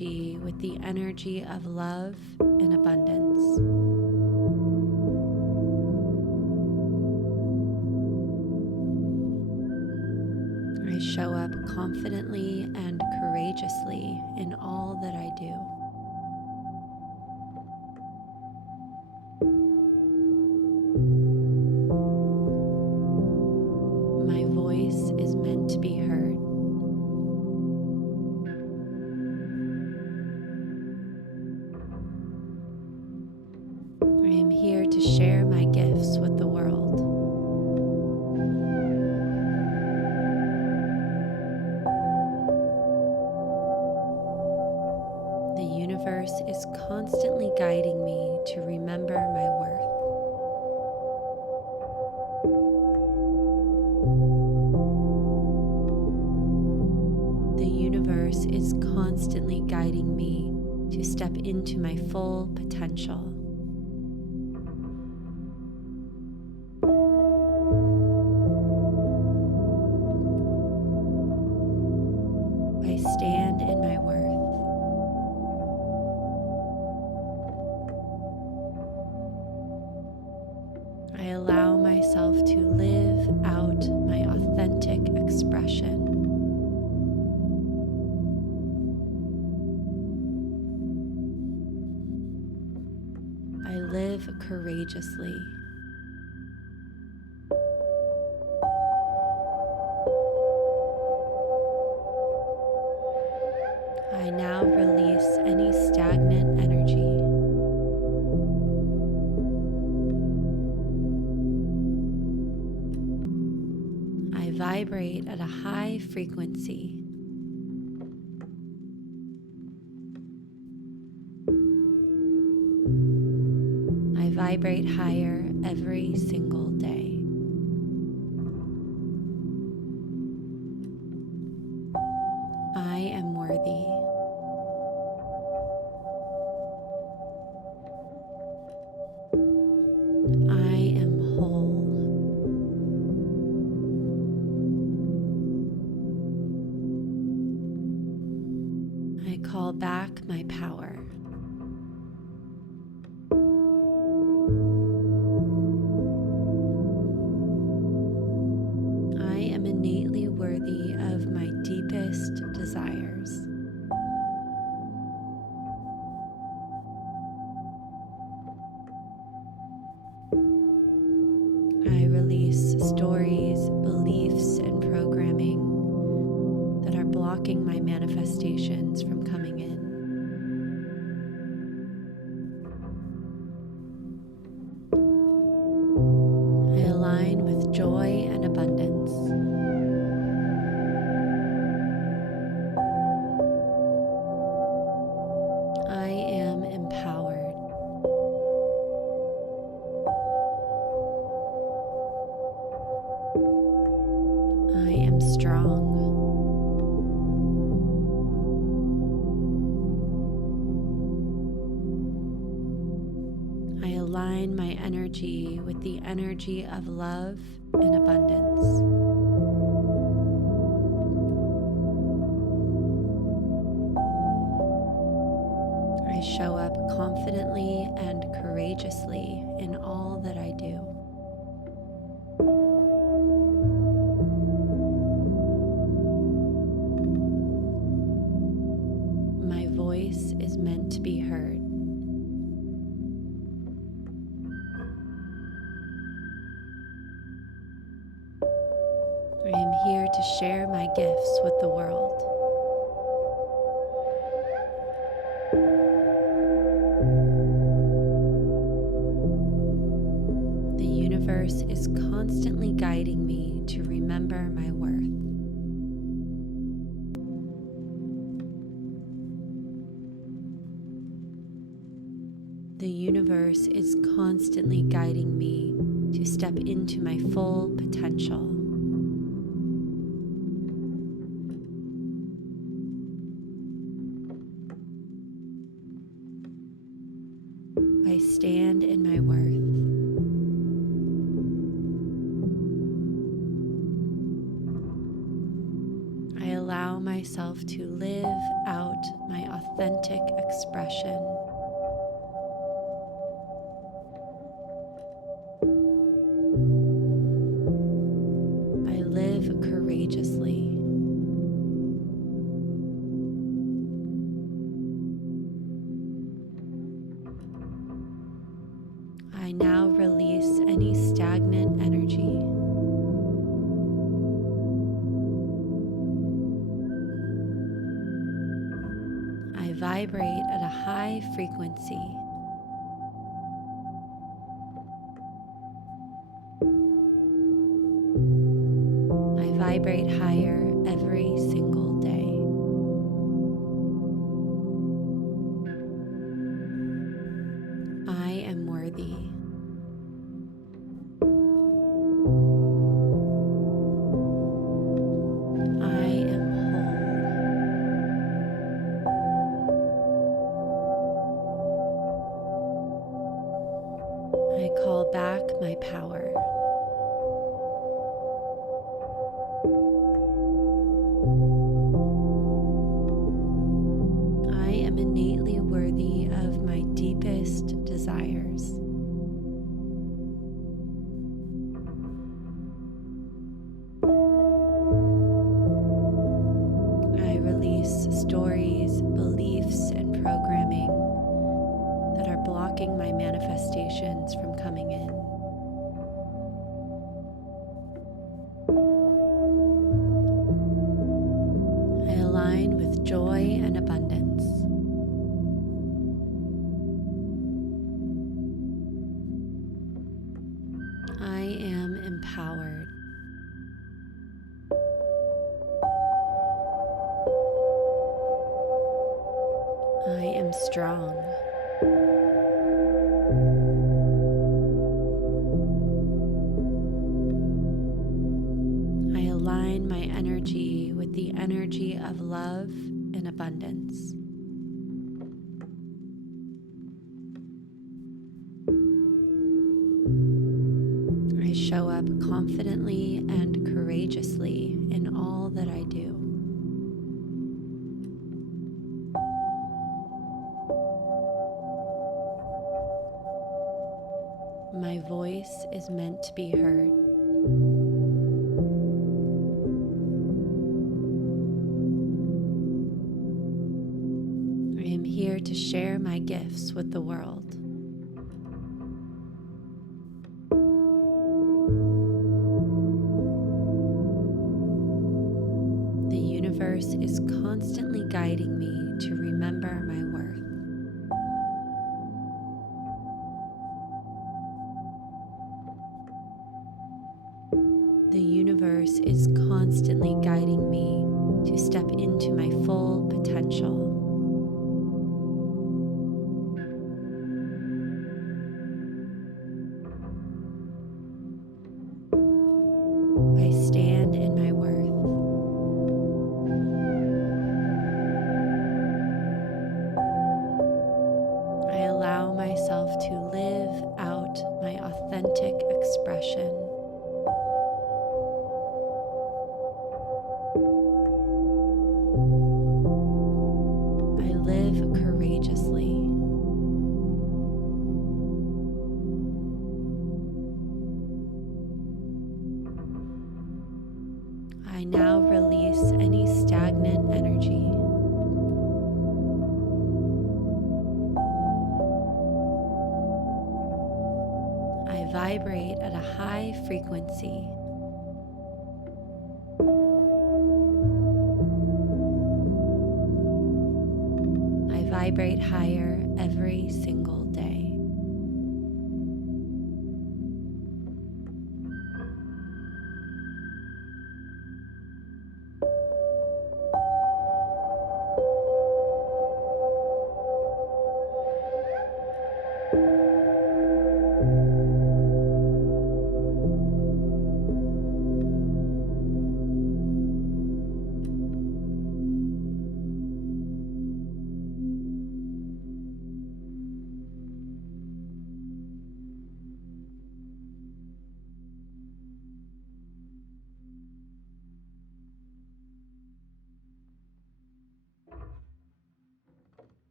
energy with the energy of love and abundance. I show up confidently and courageously in all that I do. My voice is meant to be heard. I am here to share my gifts with the world. The universe is constantly guiding me to remember my worth. The universe is constantly guiding me to step into my full potential. I stand in my worth. I allow myself to live out my authentic expression. I live courageously. I now release any stagnant energy. I vibrate at a high frequency. I vibrate higher every single day. I am worthy. I am whole. I call back my power. I am innately worthy of my deepest desires. I release stories, beliefs, and programming that are blocking my manifestations from coming in. I align with joy and abundance. I am empowered. I am strong. I align my energy with the energy of love and abundance. I show up confidently and courageously in all that I do. My voice is meant to be heard. I am here to share my gifts with the world. The universe is constantly guiding me to remember my worth. The universe is constantly guiding me to step into my full potential. I stand in my worth. I allow myself to live out my authentic expression. I live courageously. I now release any stagnant energy. I vibrate at a high frequency. I vibrate higher every single day. I am worthy. I am whole. I call back my power. I am innately worthy of my deepest desires. I release stories, beliefs, and programming that are blocking my manifestations from coming in. I align with joy and abundance. I am empowered. I am strong. I align my energy with the energy of love and abundance. I show up confidently and courageously in all that I do. My voice is meant to be heard. I am here to share my gifts with the world. The universe is constantly guiding me to remember my worth. The universe is constantly guiding me to step into my full potential. I stand in my worth. I allow myself to live out my authentic expression. I live courageously. I now release any stagnant energy. I vibrate at a high frequency. I vibrate higher every single